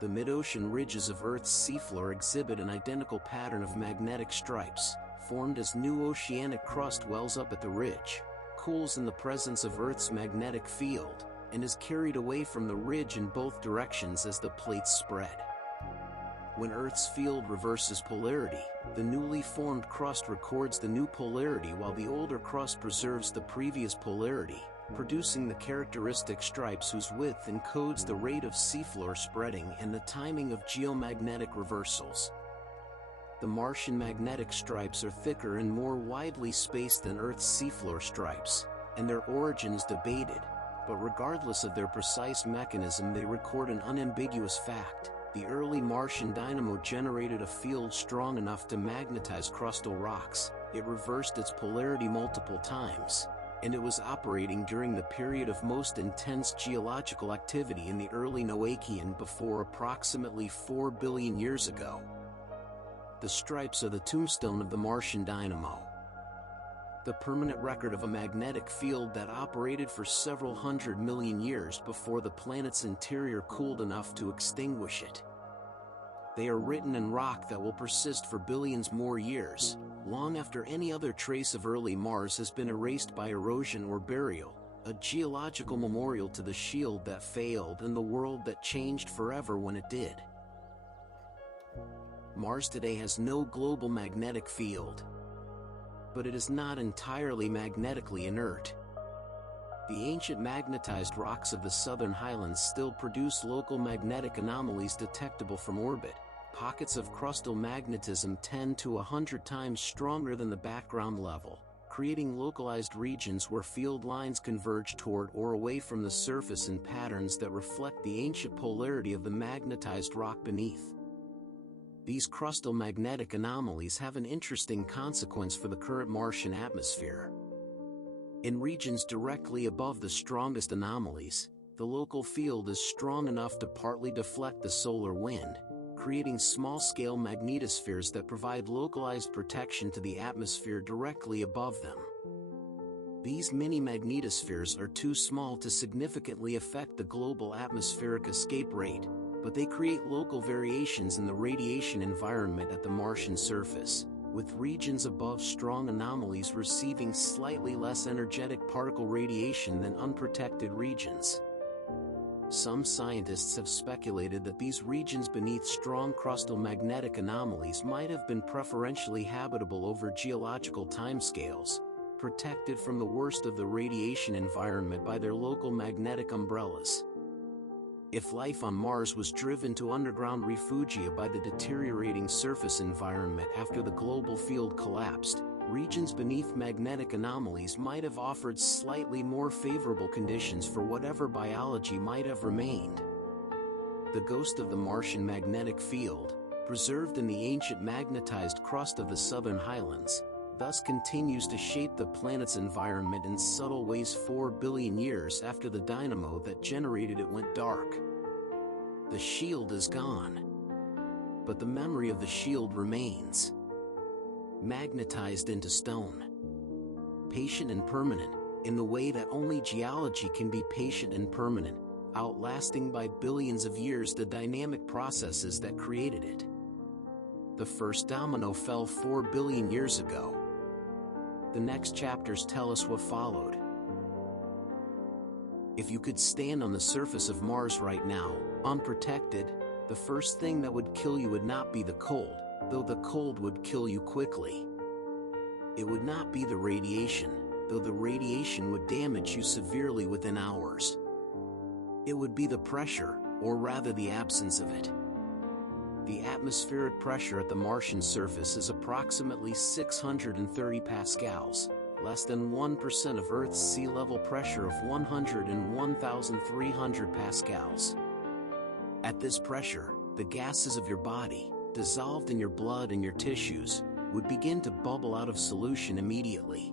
The mid-ocean ridges of Earth's seafloor exhibit an identical pattern of magnetic stripes, formed as new oceanic crust wells up at the ridge, cools in the presence of Earth's magnetic field, and is carried away from the ridge in both directions as the plates spread. When Earth's field reverses polarity, the newly formed crust records the new polarity while the older crust preserves the previous polarity, producing the characteristic stripes whose width encodes the rate of seafloor spreading and the timing of geomagnetic reversals. The Martian magnetic stripes are thicker and more widely spaced than Earth's seafloor stripes, and their origin is debated, but regardless of their precise mechanism, they record an unambiguous fact: the early Martian dynamo generated a field strong enough to magnetize crustal rocks. It reversed its polarity multiple times, and it was operating during the period of most intense geological activity in the early Noachian before approximately 4 billion years ago. The stripes are the tombstone of the Martian dynamo, the permanent record of a magnetic field that operated for several 100 million years before the planet's interior cooled enough to extinguish it. They are written in rock that will persist for billions more years, long after any other trace of early Mars has been erased by erosion or burial, a geological memorial to the shield that failed and the world that changed forever when it did. Mars today has no global magnetic field, but it is not entirely magnetically inert. The ancient magnetized rocks of the southern highlands still produce local magnetic anomalies detectable from orbit, pockets of crustal magnetism 10 to 100 times stronger than the background level, creating localized regions where field lines converge toward or away from the surface in patterns that reflect the ancient polarity of the magnetized rock beneath. These crustal magnetic anomalies have an interesting consequence for the current Martian atmosphere. In regions directly above the strongest anomalies, the local field is strong enough to partly deflect the solar wind, creating small-scale magnetospheres that provide localized protection to the atmosphere directly above them. These mini-magnetospheres are too small to significantly affect the global atmospheric escape rate, but they create local variations in the radiation environment at the Martian surface, with regions above strong anomalies receiving slightly less energetic particle radiation than unprotected regions. Some scientists have speculated that these regions beneath strong crustal magnetic anomalies might have been preferentially habitable over geological timescales, protected from the worst of the radiation environment by their local magnetic umbrellas. If life on Mars was driven to underground refugia by the deteriorating surface environment after the global field collapsed, regions beneath magnetic anomalies might have offered slightly more favorable conditions for whatever biology might have remained. The ghost of the Martian magnetic field, preserved in the ancient magnetized crust of the southern highlands, thus continues to shape the planet's environment in subtle ways 4 billion years after the dynamo that generated it went dark. The shield is gone, but the memory of the shield remains, magnetized into stone. Patient and permanent, in the way that only geology can be patient and permanent, outlasting by billions of years the dynamic processes that created it. The first domino fell 4 billion years ago. The next chapters tell us what followed. If you could stand on the surface of Mars right now, unprotected, the first thing that would kill you would not be the cold, though the cold would kill you quickly. It would not be the radiation, though the radiation would damage you severely within hours. It would be the pressure, or rather the absence of it. The atmospheric pressure at the Martian surface is approximately 630 pascals, less than 1% of Earth's sea level pressure of 101,300 pascals. At this pressure, the gases of your body, dissolved in your blood and your tissues, would begin to bubble out of solution immediately.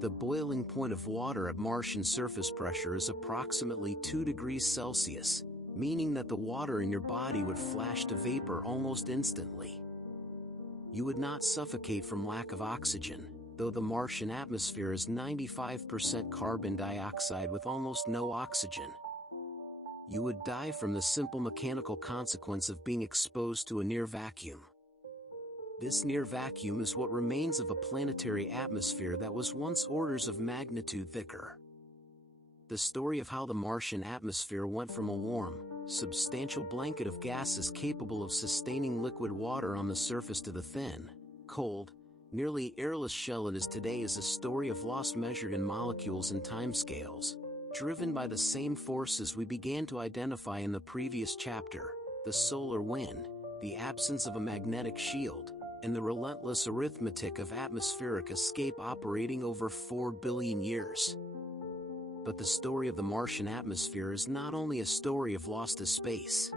The boiling point of water at Martian surface pressure is approximately 2 degrees Celsius, meaning that the water in your body would flash to vapor almost instantly. You would not suffocate from lack of oxygen, though the Martian atmosphere is 95% carbon dioxide with almost no oxygen. You would die from the simple mechanical consequence of being exposed to a near vacuum. This near vacuum is what remains of a planetary atmosphere that was once orders of magnitude thicker. The story of how the Martian atmosphere went from a warm, substantial blanket of gases capable of sustaining liquid water on the surface to the thin, cold, nearly airless shell it is today is a story of loss measured in molecules and timescales, driven by the same forces we began to identify in the previous chapter: the solar wind, the absence of a magnetic shield, and the relentless arithmetic of atmospheric escape operating over 4 billion years. But the story of the Martian atmosphere is not only a story of loss to space.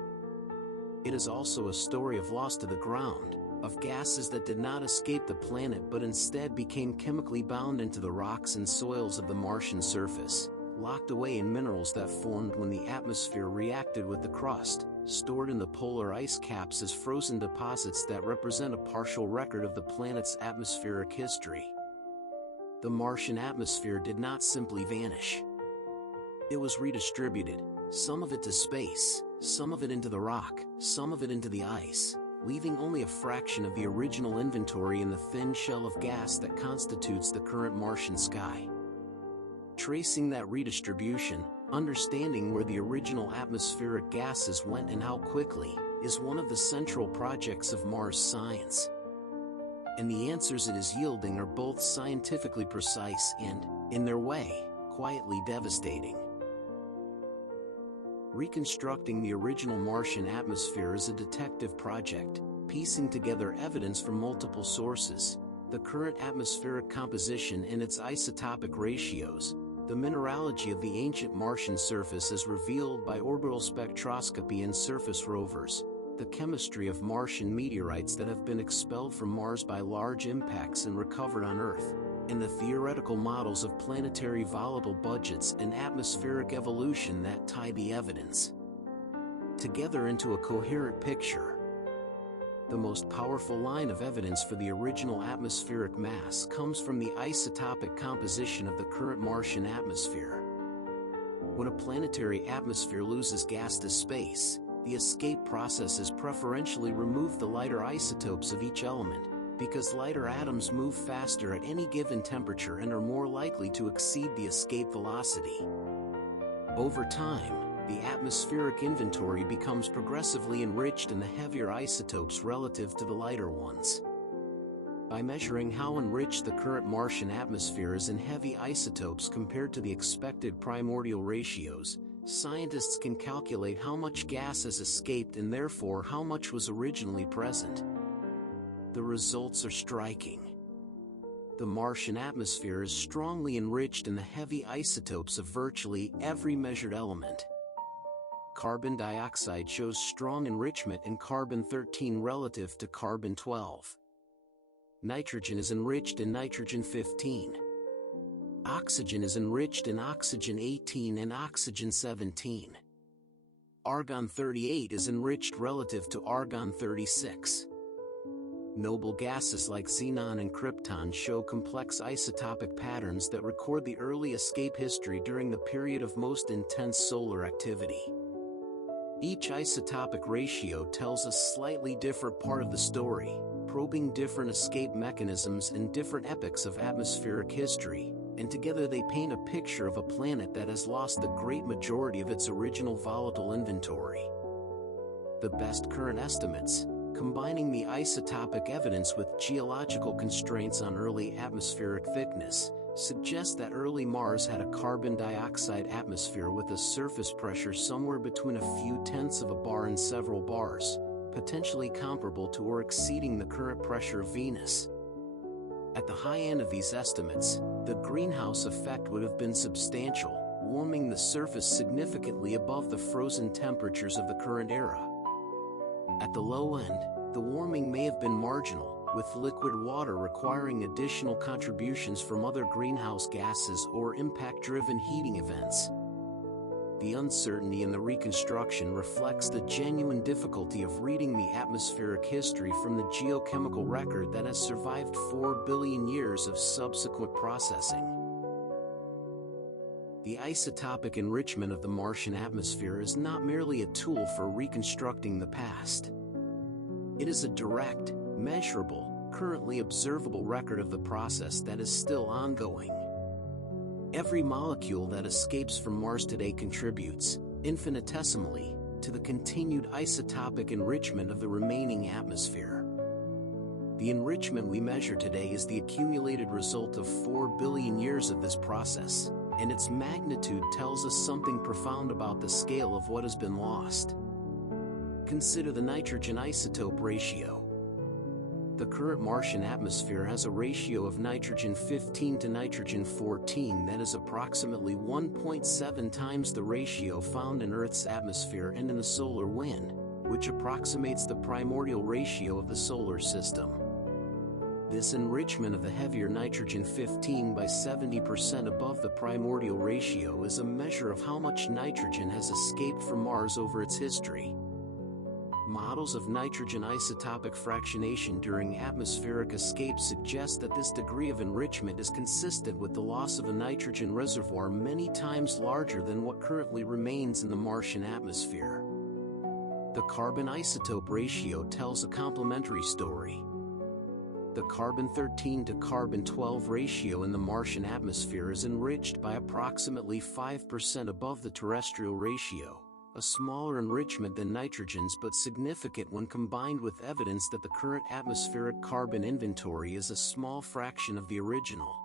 It is also a story of loss to the ground, of gases that did not escape the planet but instead became chemically bound into the rocks and soils of the Martian surface, locked away in minerals that formed when the atmosphere reacted with the crust, stored in the polar ice caps as frozen deposits that represent a partial record of the planet's atmospheric history. The Martian atmosphere did not simply vanish. It was redistributed, some of it to space, some of it into the rock, some of it into the ice, leaving only a fraction of the original inventory in the thin shell of gas that constitutes the current Martian sky. Tracing that redistribution, understanding where the original atmospheric gases went and how quickly, is one of the central projects of Mars science. And the answers it is yielding are both scientifically precise and, in their way, quietly devastating. Reconstructing the original Martian atmosphere is a detective project, piecing together evidence from multiple sources: the current atmospheric composition and its isotopic ratios, the mineralogy of the ancient Martian surface as revealed by orbital spectroscopy and surface rovers, the chemistry of Martian meteorites that have been expelled from Mars by large impacts and recovered on Earth, and the theoretical models of planetary volatile budgets and atmospheric evolution that tie the evidence together into a coherent picture. The most powerful line of evidence for the original atmospheric mass comes from the isotopic composition of the current Martian atmosphere. When a planetary atmosphere loses gas to space, the escape processes preferentially remove the lighter isotopes of each element, because lighter atoms move faster at any given temperature and are more likely to exceed the escape velocity. Over time, the atmospheric inventory becomes progressively enriched in the heavier isotopes relative to the lighter ones. By measuring how enriched the current Martian atmosphere is in heavy isotopes compared to the expected primordial ratios, scientists can calculate how much gas has escaped and therefore how much was originally present. The results are striking. The Martian atmosphere is strongly enriched in the heavy isotopes of virtually every measured element. Carbon dioxide shows strong enrichment in carbon-13 relative to carbon-12. Nitrogen is enriched in nitrogen-15. Oxygen is enriched in oxygen-18 and oxygen-17. Argon-38 is enriched relative to argon-36. Noble gases like xenon and krypton show complex isotopic patterns that record the early escape history during the period of most intense solar activity. Each isotopic ratio tells a slightly different part of the story, probing different escape mechanisms in different epochs of atmospheric history, and together they paint a picture of a planet that has lost the great majority of its original volatile inventory. The best current estimates, combining the isotopic evidence with geological constraints on early atmospheric thickness, suggest that early Mars had a carbon dioxide atmosphere with a surface pressure somewhere between a few tenths of a bar and several bars, potentially comparable to or exceeding the current pressure of Venus. At the high end of these estimates, the greenhouse effect would have been substantial, warming the surface significantly above the frozen temperatures of the current era. At the low end, the warming may have been marginal, with liquid water requiring additional contributions from other greenhouse gases or impact-driven heating events. The uncertainty in the reconstruction reflects the genuine difficulty of reading the atmospheric history from the geochemical record that has survived 4 billion years of subsequent processing. The isotopic enrichment of the Martian atmosphere is not merely a tool for reconstructing the past. It is a direct, measurable, currently observable record of the process that is still ongoing. Every molecule that escapes from Mars today contributes, infinitesimally, to the continued isotopic enrichment of the remaining atmosphere. The enrichment we measure today is the accumulated result of 4 billion years of this process, and its magnitude tells us something profound about the scale of what has been lost. Consider the nitrogen isotope ratio. The current Martian atmosphere has a ratio of nitrogen-15 to nitrogen-14 that is approximately 1.7 times the ratio found in Earth's atmosphere and in the solar wind, which approximates the primordial ratio of the solar system. This enrichment of the heavier nitrogen-15 by 70% above the primordial ratio is a measure of how much nitrogen has escaped from Mars over its history. Models of nitrogen isotopic fractionation during atmospheric escape suggest that this degree of enrichment is consistent with the loss of a nitrogen reservoir many times larger than what currently remains in the Martian atmosphere. The carbon isotope ratio tells a complementary story. The carbon-13 to carbon-12 ratio in the Martian atmosphere is enriched by approximately 5% above the terrestrial ratio, a smaller enrichment than nitrogen's but significant when combined with evidence that the current atmospheric carbon inventory is a small fraction of the original.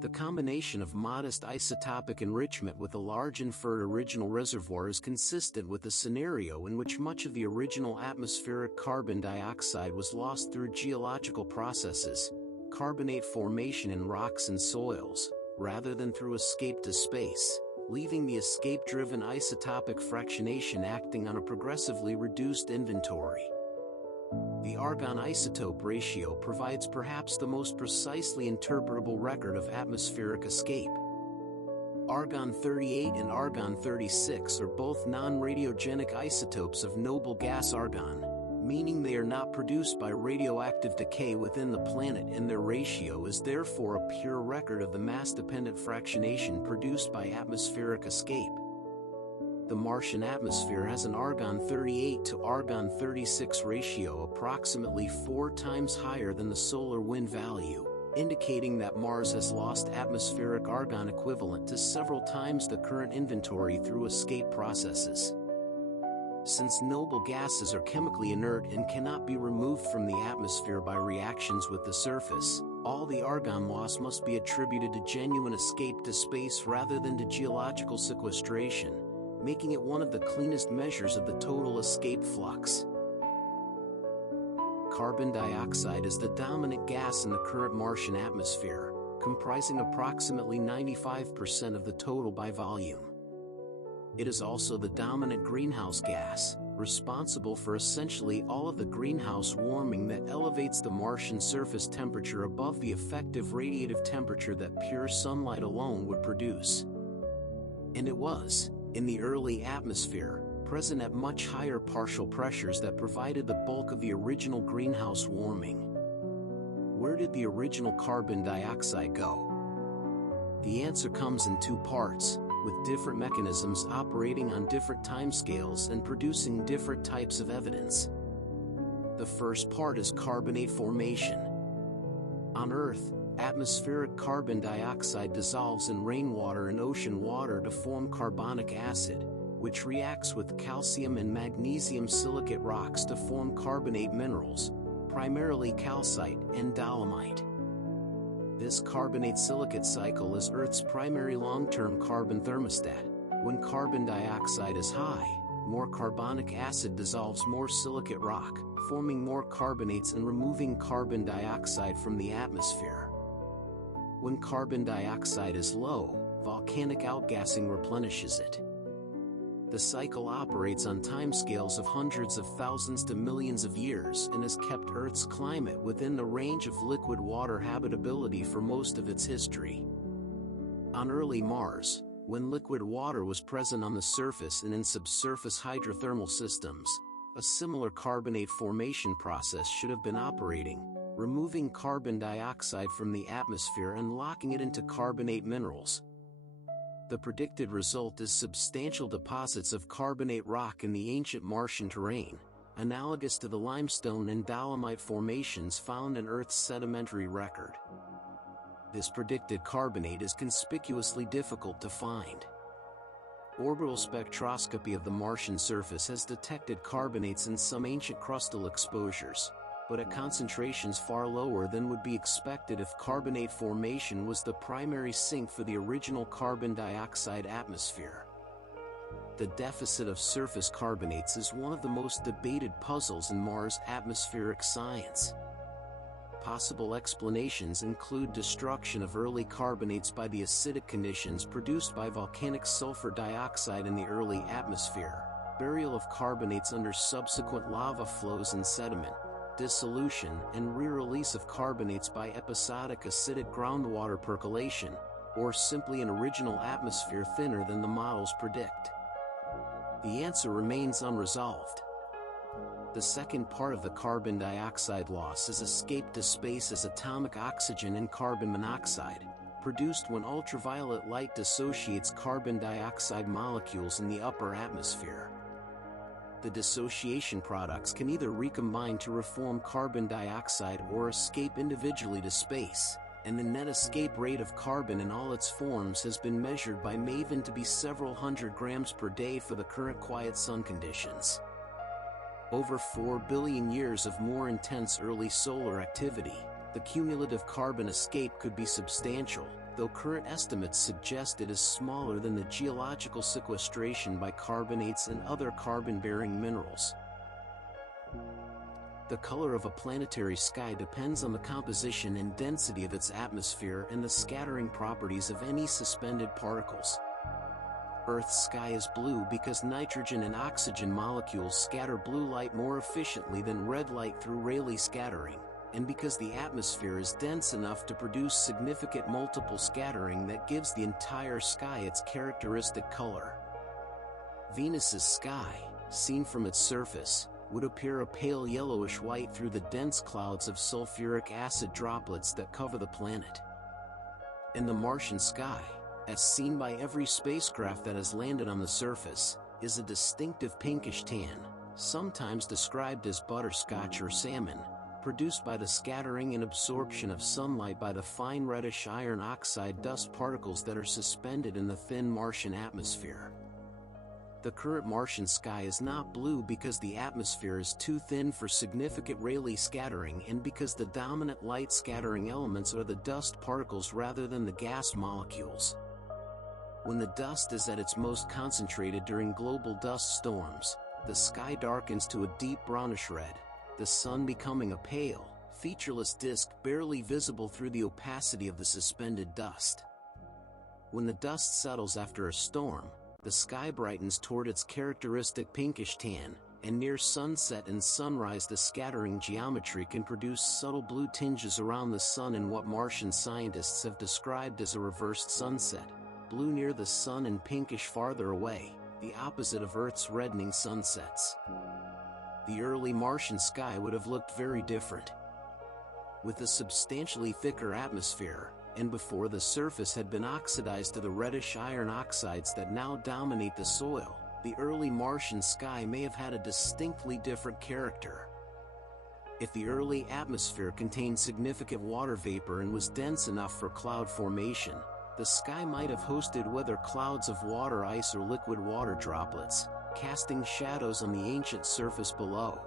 The combination of modest isotopic enrichment with a large inferred original reservoir is consistent with the scenario in which much of the original atmospheric carbon dioxide was lost through geological processes, carbonate formation in rocks and soils, rather than through escape to space, leaving the escape-driven isotopic fractionation acting on a progressively reduced inventory. The argon isotope ratio provides perhaps the most precisely interpretable record of atmospheric escape. Argon-38 and argon-36 are both non-radiogenic isotopes of noble gas argon, meaning they are not produced by radioactive decay within the planet, and their ratio is therefore a pure record of the mass-dependent fractionation produced by atmospheric escape. The Martian atmosphere has an argon-38 to argon-36 ratio approximately 4 times higher than the solar wind value, indicating that Mars has lost atmospheric argon equivalent to several times the current inventory through escape processes. Since noble gases are chemically inert and cannot be removed from the atmosphere by reactions with the surface, all the argon loss must be attributed to genuine escape to space rather than to geological sequestration, making it one of the cleanest measures of the total escape flux. Carbon dioxide is the dominant gas in the current Martian atmosphere, comprising approximately 95% of the total by volume. It is also the dominant greenhouse gas, responsible for essentially all of the greenhouse warming that elevates the Martian surface temperature above the effective radiative temperature that pure sunlight alone would produce. And it was, in the early atmosphere, present at much higher partial pressures that provided the bulk of the original greenhouse warming. Where did the original carbon dioxide go? The answer comes in two parts, with different mechanisms operating on different timescales and producing different types of evidence. The first part is carbonate formation. On Earth, atmospheric carbon dioxide dissolves in rainwater and ocean water to form carbonic acid, which reacts with calcium and magnesium silicate rocks to form carbonate minerals, primarily calcite and dolomite. This carbonate-silicate cycle is Earth's primary long-term carbon thermostat. When carbon dioxide is high, more carbonic acid dissolves more silicate rock, forming more carbonates and removing carbon dioxide from the atmosphere. When carbon dioxide is low, volcanic outgassing replenishes it. The cycle operates on timescales of hundreds of thousands to millions of years and has kept Earth's climate within the range of liquid water habitability for most of its history. On early Mars, when liquid water was present on the surface and in subsurface hydrothermal systems, a similar carbonate formation process should have been operating, removing carbon dioxide from the atmosphere and locking it into carbonate minerals. The predicted result is substantial deposits of carbonate rock in the ancient Martian terrain, analogous to the limestone and dolomite formations found in Earth's sedimentary record. This predicted carbonate is conspicuously difficult to find. Orbital spectroscopy of the Martian surface has detected carbonates in some ancient crustal exposures, but at concentrations far lower than would be expected if carbonate formation was the primary sink for the original carbon dioxide atmosphere. The deficit of surface carbonates is one of the most debated puzzles in Mars atmospheric science. Possible explanations include destruction of early carbonates by the acidic conditions produced by volcanic sulfur dioxide in the early atmosphere, burial of carbonates under subsequent lava flows and sediment, dissolution and re-release of carbonates by episodic acidic groundwater percolation, or simply an original atmosphere thinner than the models predict. The answer remains unresolved. The second part of the carbon dioxide loss is escape to space as atomic oxygen and carbon monoxide, produced when ultraviolet light dissociates carbon dioxide molecules in the upper atmosphere. The dissociation products can either recombine to reform carbon dioxide or escape individually to space, and the net escape rate of carbon in all its forms has been measured by MAVEN to be several hundred grams per day for the current quiet sun conditions. Over 4 billion years of more intense early solar activity, the cumulative carbon escape could be substantial, though current estimates suggest it is smaller than the geological sequestration by carbonates and other carbon-bearing minerals. The color of a planetary sky depends on the composition and density of its atmosphere and the scattering properties of any suspended particles. Earth's sky is blue because nitrogen and oxygen molecules scatter blue light more efficiently than red light through Rayleigh scattering, and because the atmosphere is dense enough to produce significant multiple scattering that gives the entire sky its characteristic color. Venus's sky, seen from its surface, would appear a pale yellowish white through the dense clouds of sulfuric acid droplets that cover the planet. And the Martian sky, as seen by every spacecraft that has landed on the surface, is a distinctive pinkish tan, sometimes described as butterscotch or salmon, produced by the scattering and absorption of sunlight by the fine reddish iron oxide dust particles that are suspended in the thin Martian atmosphere. The current Martian sky is not blue because the atmosphere is too thin for significant Rayleigh scattering and because the dominant light scattering elements are the dust particles rather than the gas molecules. When the dust is at its most concentrated during global dust storms, the sky darkens to a deep brownish red, the sun becoming a pale, featureless disk barely visible through the opacity of the suspended dust. When the dust settles after a storm, the sky brightens toward its characteristic pinkish tan, and near sunset and sunrise the scattering geometry can produce subtle blue tinges around the sun in what Martian scientists have described as a reversed sunset, blue near the sun and pinkish farther away, the opposite of Earth's reddening sunsets. The early Martian sky would have looked very different. With a substantially thicker atmosphere, and before the surface had been oxidized to the reddish iron oxides that now dominate the soil, the early Martian sky may have had a distinctly different character. If the early atmosphere contained significant water vapor and was dense enough for cloud formation, the sky might have hosted whether clouds of water ice or liquid water droplets, casting shadows on the ancient surface below.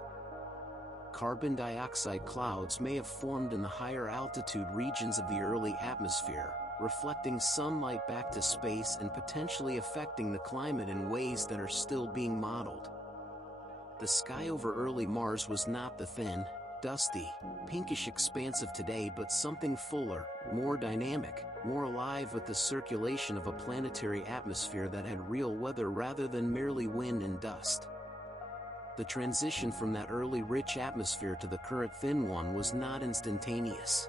Carbon dioxide clouds may have formed in the higher altitude regions of the early atmosphere, reflecting sunlight back to space and potentially affecting the climate in ways that are still being modeled. The sky over early Mars was not the thin, dusty, pinkish expanse of today but something fuller, more dynamic, more alive with the circulation of a planetary atmosphere that had real weather rather than merely wind and dust. The transition from that early rich atmosphere to the current thin one was not instantaneous.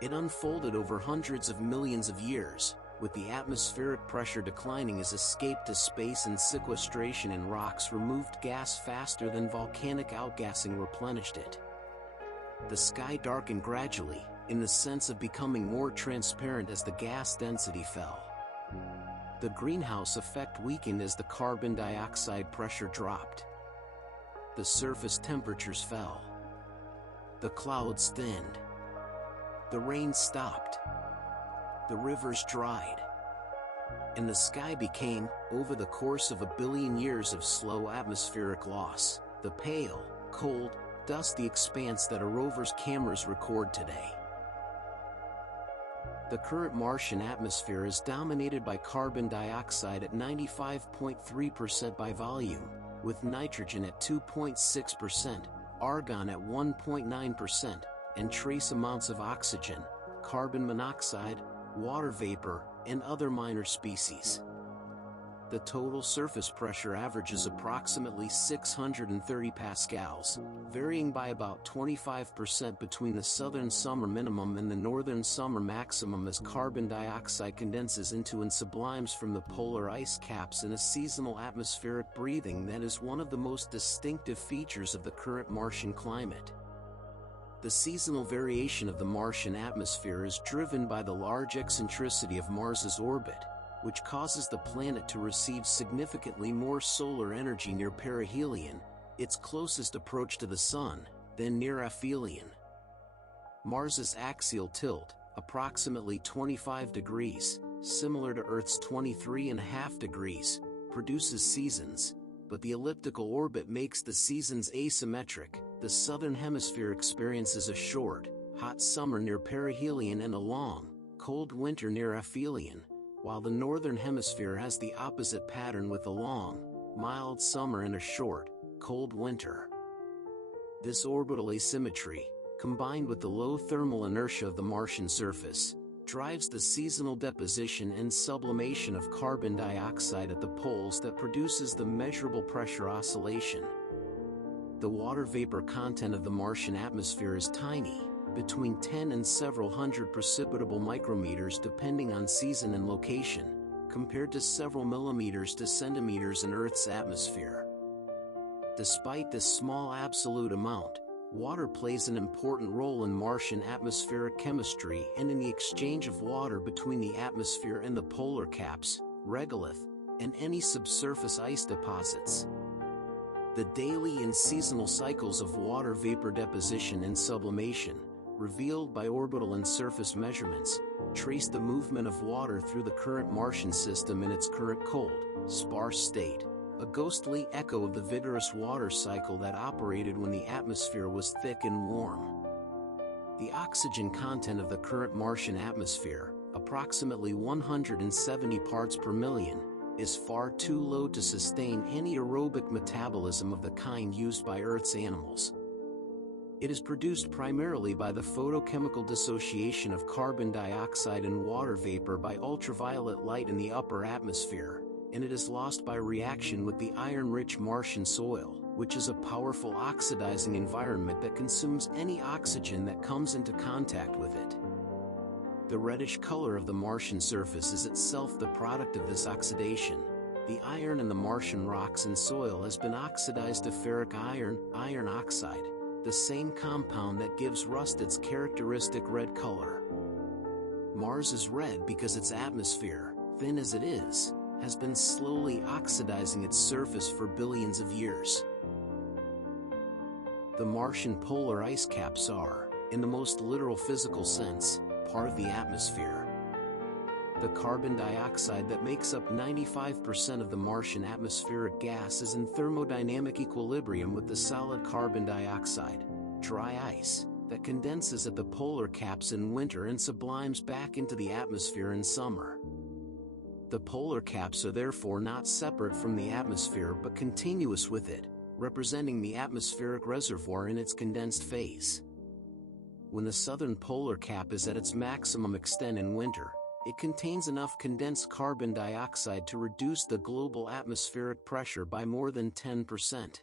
It unfolded over hundreds of millions of years, with the atmospheric pressure declining as escape to space and sequestration in rocks removed gas faster than volcanic outgassing replenished it. The sky darkened gradually, in the sense of becoming more transparent as the gas density fell. The greenhouse effect weakened as the carbon dioxide pressure dropped. The surface temperatures fell. The clouds thinned. The rain stopped. The rivers dried. And the sky became, over the course of 1 billion years of slow atmospheric loss, the pale, cold, dusty expanse that a rover's cameras record today. The current Martian atmosphere is dominated by carbon dioxide at 95.3% by volume, with nitrogen at 2.6%, argon at 1.9%, and trace amounts of oxygen, carbon monoxide, water vapor, and other minor species. The total surface pressure averages approximately 630 pascals, varying by about 25% between the southern summer minimum and the northern summer maximum as carbon dioxide condenses into and sublimes from the polar ice caps in a seasonal atmospheric breathing that is one of the most distinctive features of the current Martian climate. The seasonal variation of the Martian atmosphere is driven by the large eccentricity of Mars's orbit, which causes the planet to receive significantly more solar energy near perihelion, its closest approach to the Sun, than near aphelion. Mars's axial tilt, approximately 25 degrees, similar to Earth's 23.5 degrees, produces seasons, but the elliptical orbit makes the seasons asymmetric. The southern hemisphere experiences a short, hot summer near perihelion and a long, cold winter near aphelion, while the northern hemisphere has the opposite pattern with a long, mild summer and a short, cold winter. This orbital asymmetry, combined with the low thermal inertia of the Martian surface, drives the seasonal deposition and sublimation of carbon dioxide at the poles that produces the measurable pressure oscillation. The water vapor content of the Martian atmosphere is tiny, between 10 and several hundred precipitable micrometers depending on season and location, compared to several millimeters to centimeters in Earth's atmosphere. Despite this small absolute amount, water plays an important role in Martian atmospheric chemistry and in the exchange of water between the atmosphere and the polar caps, regolith, and any subsurface ice deposits. The daily and seasonal cycles of water vapor deposition and sublimation, revealed by orbital and surface measurements, trace the movement of water through the current Martian system in its current cold, sparse state, a ghostly echo of the vigorous water cycle that operated when the atmosphere was thick and warm. The oxygen content of the current Martian atmosphere, approximately 170 parts per million, is far too low to sustain any aerobic metabolism of the kind used by Earth's animals. It is produced primarily by the photochemical dissociation of carbon dioxide and water vapor by ultraviolet light in the upper atmosphere, and it is lost by reaction with the iron-rich Martian soil, which is a powerful oxidizing environment that consumes any oxygen that comes into contact with it. The reddish color of the Martian surface is itself the product of this oxidation. The iron in the Martian rocks and soil has been oxidized to ferric iron oxide, the same compound that gives rust its characteristic red color. Mars is red because its atmosphere, thin as it is, has been slowly oxidizing its surface for billions of years. The Martian polar ice caps are, in the most literal physical sense, part of the atmosphere. The carbon dioxide that makes up 95% of the Martian atmospheric gas is in thermodynamic equilibrium with the solid carbon dioxide, dry ice, that condenses at the polar caps in winter and sublimes back into the atmosphere in summer. The polar caps are therefore not separate from the atmosphere but continuous with it, representing the atmospheric reservoir in its condensed phase. When the southern polar cap is at its maximum extent in winter, it contains enough condensed carbon dioxide to reduce the global atmospheric pressure by more than 10%.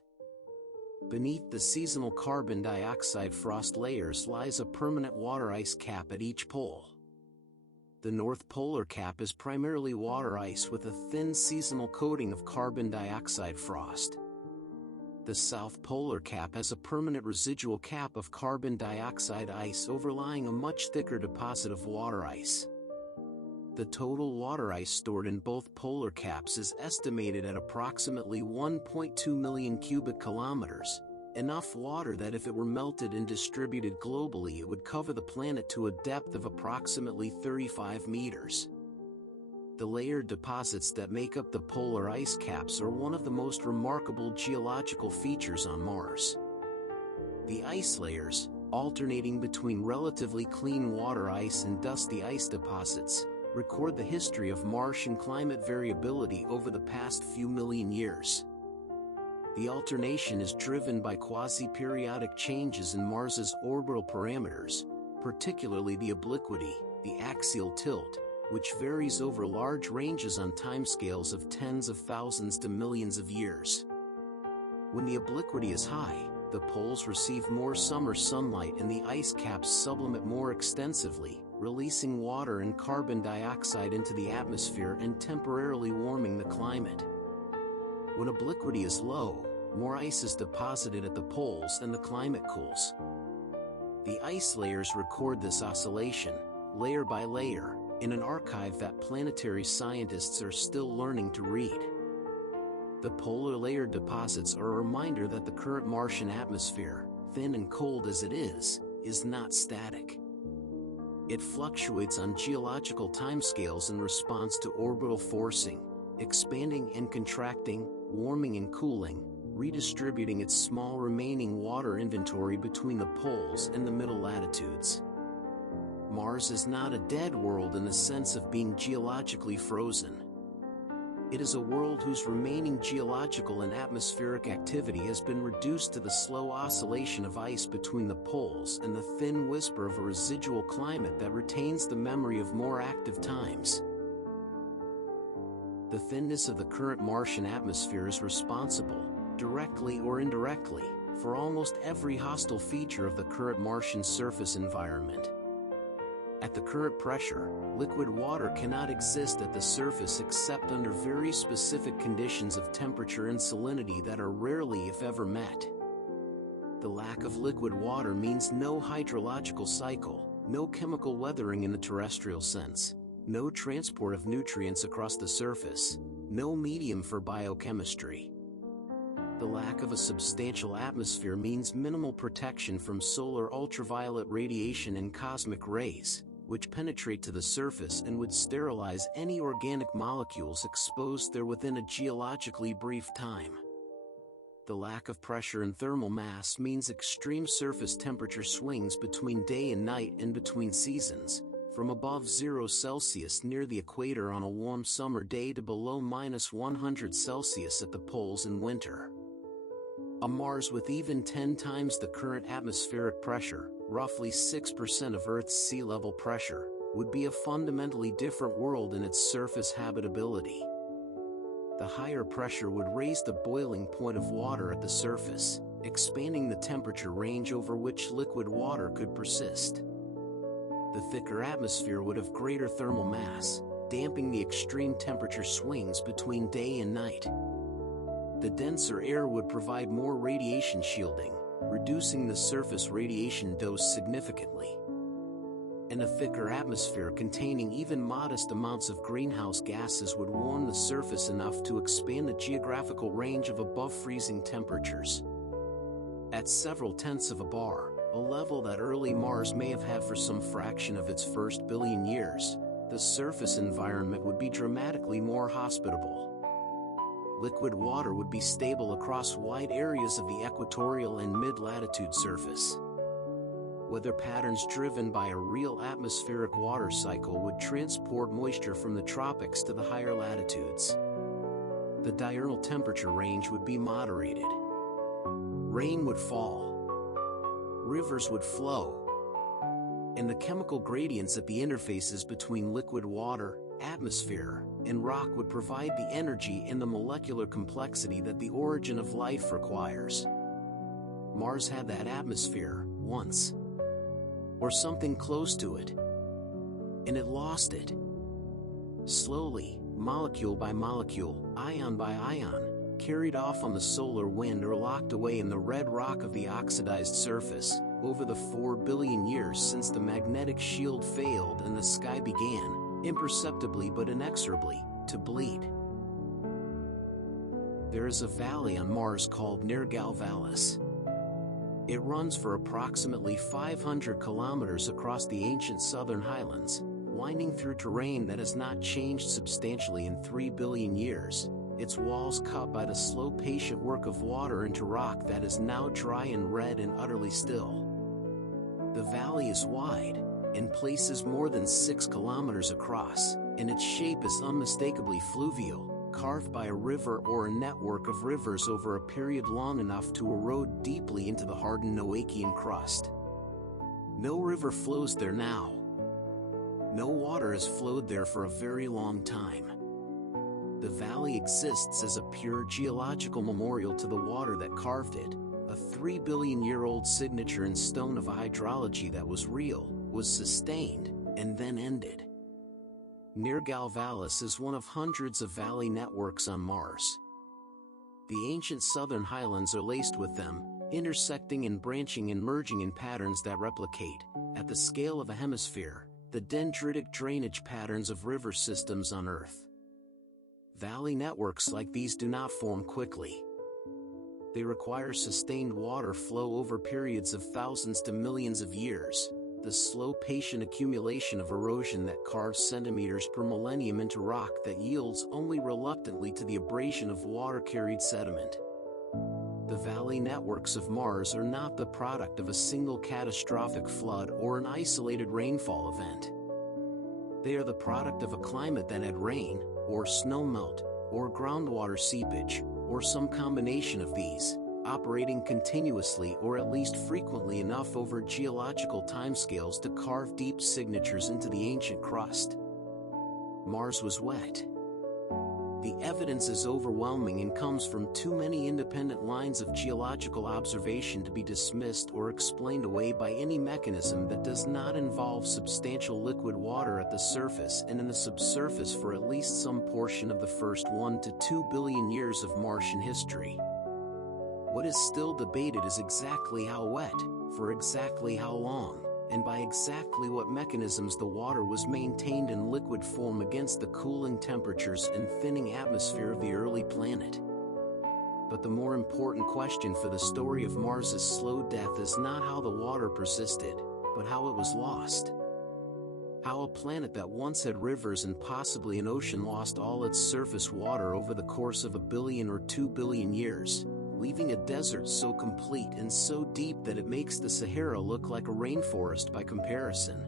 Beneath the seasonal carbon dioxide frost layers lies a permanent water ice cap at each pole. The north polar cap is primarily water ice with a thin seasonal coating of carbon dioxide frost. The south polar cap has a permanent residual cap of carbon dioxide ice overlying a much thicker deposit of water ice. The total water ice stored in both polar caps is estimated at approximately 1.2 million cubic kilometers, enough water that if it were melted and distributed globally it would cover the planet to a depth of approximately 35 meters. The layered deposits that make up the polar ice caps are one of the most remarkable geological features on Mars. The ice layers, alternating between relatively clean water ice and dusty ice deposits, record the history of Martian climate variability over the past few million years. The alternation is driven by quasi-periodic changes in Mars's orbital parameters, particularly the obliquity, the axial tilt, which varies over large ranges on timescales of tens of thousands to millions of years. When the obliquity is high, the poles receive more summer sunlight and the ice caps sublimate more extensively, releasing water and carbon dioxide into the atmosphere and temporarily warming the climate. When obliquity is low, more ice is deposited at the poles and the climate cools. The ice layers record this oscillation, layer by layer, in an archive that planetary scientists are still learning to read. The polar layer deposits are a reminder that the current Martian atmosphere, thin and cold as it is not static. It fluctuates on geological timescales in response to orbital forcing, expanding and contracting, warming and cooling, redistributing its small remaining water inventory between the poles and the middle latitudes. Mars is not a dead world in the sense of being geologically frozen. It is a world whose remaining geological and atmospheric activity has been reduced to the slow oscillation of ice between the poles and the thin whisper of a residual climate that retains the memory of more active times. The thinness of the current Martian atmosphere is responsible, directly or indirectly, for almost every hostile feature of the current Martian surface environment. At the current pressure, liquid water cannot exist at the surface except under very specific conditions of temperature and salinity that are rarely if ever met. The lack of liquid water means no hydrological cycle, no chemical weathering in the terrestrial sense, no transport of nutrients across the surface, no medium for biochemistry. The lack of a substantial atmosphere means minimal protection from solar ultraviolet radiation and cosmic rays, which penetrate to the surface and would sterilize any organic molecules exposed there within a geologically brief time. The lack of pressure and thermal mass means extreme surface temperature swings between day and night and between seasons, from above 0 Celsius near the equator on a warm summer day to below -100 Celsius at the poles in winter. A Mars with even 10 times the current atmospheric pressure, roughly 6% of Earth's sea level pressure, would be a fundamentally different world in its surface habitability. The higher pressure would raise the boiling point of water at the surface, expanding the temperature range over which liquid water could persist. The thicker atmosphere would have greater thermal mass, damping the extreme temperature swings between day and night. The denser air would provide more radiation shielding, reducing the surface radiation dose significantly. And a thicker atmosphere containing even modest amounts of greenhouse gases would warm the surface enough to expand the geographical range of above freezing temperatures. At several tenths of a bar, a level that early Mars may have had for some fraction of its first billion years, the surface environment would be dramatically more hospitable. Liquid water would be stable across wide areas of the equatorial and mid-latitude surface. Weather patterns driven by a real atmospheric water cycle would transport moisture from the tropics to the higher latitudes. The diurnal temperature range would be moderated. Rain would fall. Rivers would flow. And the chemical gradients at the interfaces between liquid water, atmosphere, and rock would provide the energy and the molecular complexity that the origin of life requires. Mars had that atmosphere, once. Or something close to it. And it lost it. Slowly, molecule by molecule, ion by ion, carried off on the solar wind or locked away in the red rock of the oxidized surface, over the 4 billion years since the magnetic shield failed and the sky began, imperceptibly but inexorably, to bleed. There is a valley on Mars called Nergal Vallis. It runs for approximately 500 kilometers across the ancient southern highlands, winding through terrain that has not changed substantially in 3 billion years, its walls cut by the slow patient work of water into rock that is now dry and red and utterly still. The valley is wide, in places more than 6 kilometers across, and its shape is unmistakably fluvial, carved by a river or a network of rivers over a period long enough to erode deeply into the hardened Noachian crust. No river flows there now. No water has flowed there for a very long time. The valley exists as a pure geological memorial to the water that carved it, a 3 billion year old signature in stone of a hydrology that was real, was sustained, and then ended. Nergal Vallis is one of hundreds of valley networks on Mars. The ancient southern highlands are laced with them, intersecting and branching and merging in patterns that replicate, at the scale of a hemisphere, the dendritic drainage patterns of river systems on Earth. Valley networks like these do not form quickly. They require sustained water flow over periods of thousands to millions of years, the slow patient accumulation of erosion that carves centimeters per millennium into rock that yields only reluctantly to the abrasion of water-carried sediment. The valley networks of Mars are not the product of a single catastrophic flood or an isolated rainfall event. They are the product of a climate that had rain, or snowmelt, or groundwater seepage, or some combination of these, operating continuously or at least frequently enough over geological timescales to carve deep signatures into the ancient crust. Mars was wet. The evidence is overwhelming and comes from too many independent lines of geological observation to be dismissed or explained away by any mechanism that does not involve substantial liquid water at the surface and in the subsurface for at least some portion of the first 1 to 2 billion years of Martian history. What is still debated is exactly how wet, for exactly how long, and by exactly what mechanisms the water was maintained in liquid form against the cooling temperatures and thinning atmosphere of the early planet. But the more important question for the story of Mars's slow death is not how the water persisted, but how it was lost. How a planet that once had rivers and possibly an ocean lost all its surface water over the course of 1 billion or 2 billion years, leaving a desert so complete and so deep that it makes the Sahara look like a rainforest by comparison.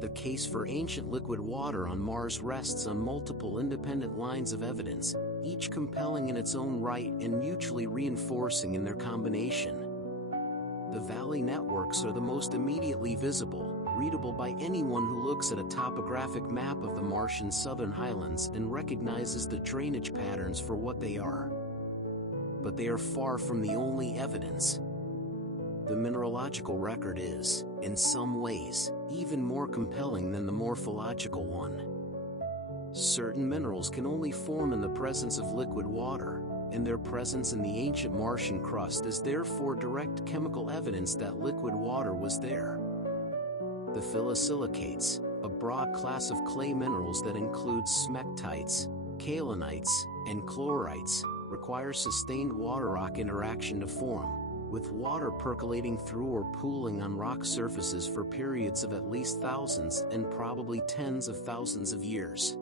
The case for ancient liquid water on Mars rests on multiple independent lines of evidence, each compelling in its own right and mutually reinforcing in their combination. The valley networks are the most immediately visible, readable by anyone who looks at a topographic map of the Martian southern highlands and recognizes the drainage patterns for what they are. But they are far from the only evidence. The mineralogical record is, in some ways, even more compelling than the morphological one. Certain minerals can only form in the presence of liquid water, and their presence in the ancient Martian crust is therefore direct chemical evidence that liquid water was there. The phyllosilicates, a broad class of clay minerals that includes smectites, kaolinites, and chlorites, require sustained water-rock interaction to form, with water percolating through or pooling on rock surfaces for periods of at least thousands and probably tens of thousands of years.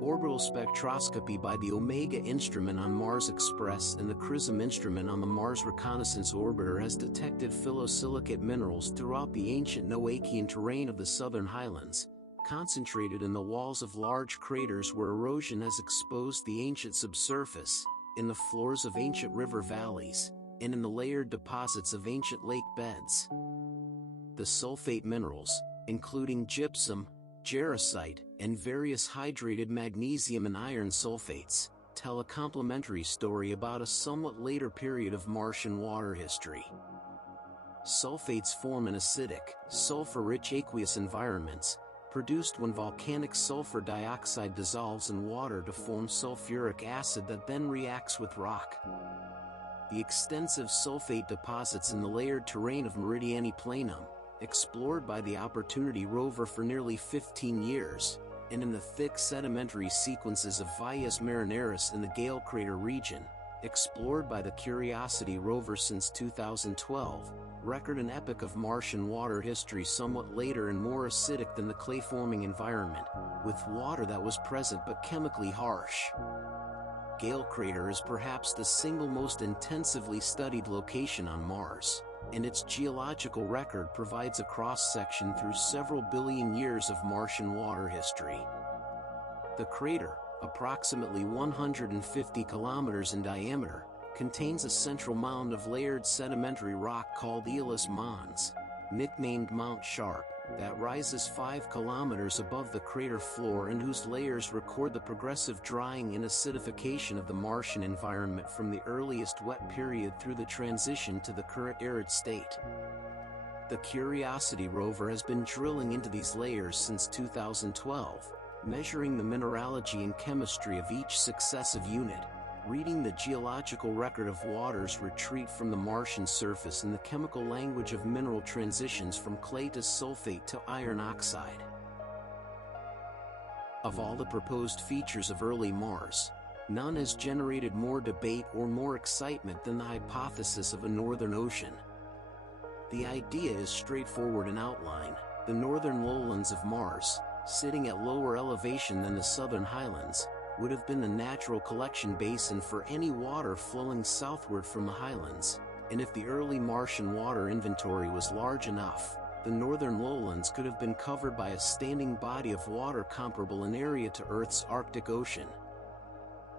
Orbital spectroscopy by the Omega instrument on Mars Express and the CRISM instrument on the Mars Reconnaissance Orbiter has detected phyllosilicate minerals throughout the ancient Noachian terrain of the southern highlands, concentrated in the walls of large craters where erosion has exposed the ancient subsurface, in the floors of ancient river valleys, and in the layered deposits of ancient lake beds. The sulfate minerals, including gypsum, jarosite, and various hydrated magnesium and iron sulfates, tell a complementary story about a somewhat later period of Martian water history. Sulfates form in acidic, sulfur-rich aqueous environments, produced when volcanic sulfur dioxide dissolves in water to form sulfuric acid that then reacts with rock. The extensive sulfate deposits in the layered terrain of Meridiani Planum, explored by the Opportunity rover for nearly 15 years, and in the thick sedimentary sequences of Valles Marineris in the Gale Crater region, explored by the Curiosity rover since 2012, record an epoch of Martian water history somewhat later and more acidic than the clay-forming environment, with water that was present but chemically harsh. Gale Crater is perhaps the single most intensively studied location on Mars, and its geological record provides a cross-section through several billion years of Martian water history. The crater, approximately 150 kilometers in diameter, contains a central mound of layered sedimentary rock called Aeolus Mons, nicknamed Mount Sharp, that rises 5 kilometers above the crater floor and whose layers record the progressive drying and acidification of the Martian environment from the earliest wet period through the transition to the current arid state. The Curiosity rover has been drilling into these layers since 2012, measuring the mineralogy and chemistry of each successive unit, reading the geological record of water's retreat from the Martian surface and the chemical language of mineral transitions from clay to sulfate to iron oxide. Of all the proposed features of early Mars, none has generated more debate or more excitement than the hypothesis of a northern ocean. The idea is straightforward in outline. The northern lowlands of Mars, sitting at lower elevation than the southern highlands, would have been the natural collection basin for any water flowing southward from the highlands, and if the early Martian water inventory was large enough, the northern lowlands could have been covered by a standing body of water comparable in area to Earth's Arctic Ocean.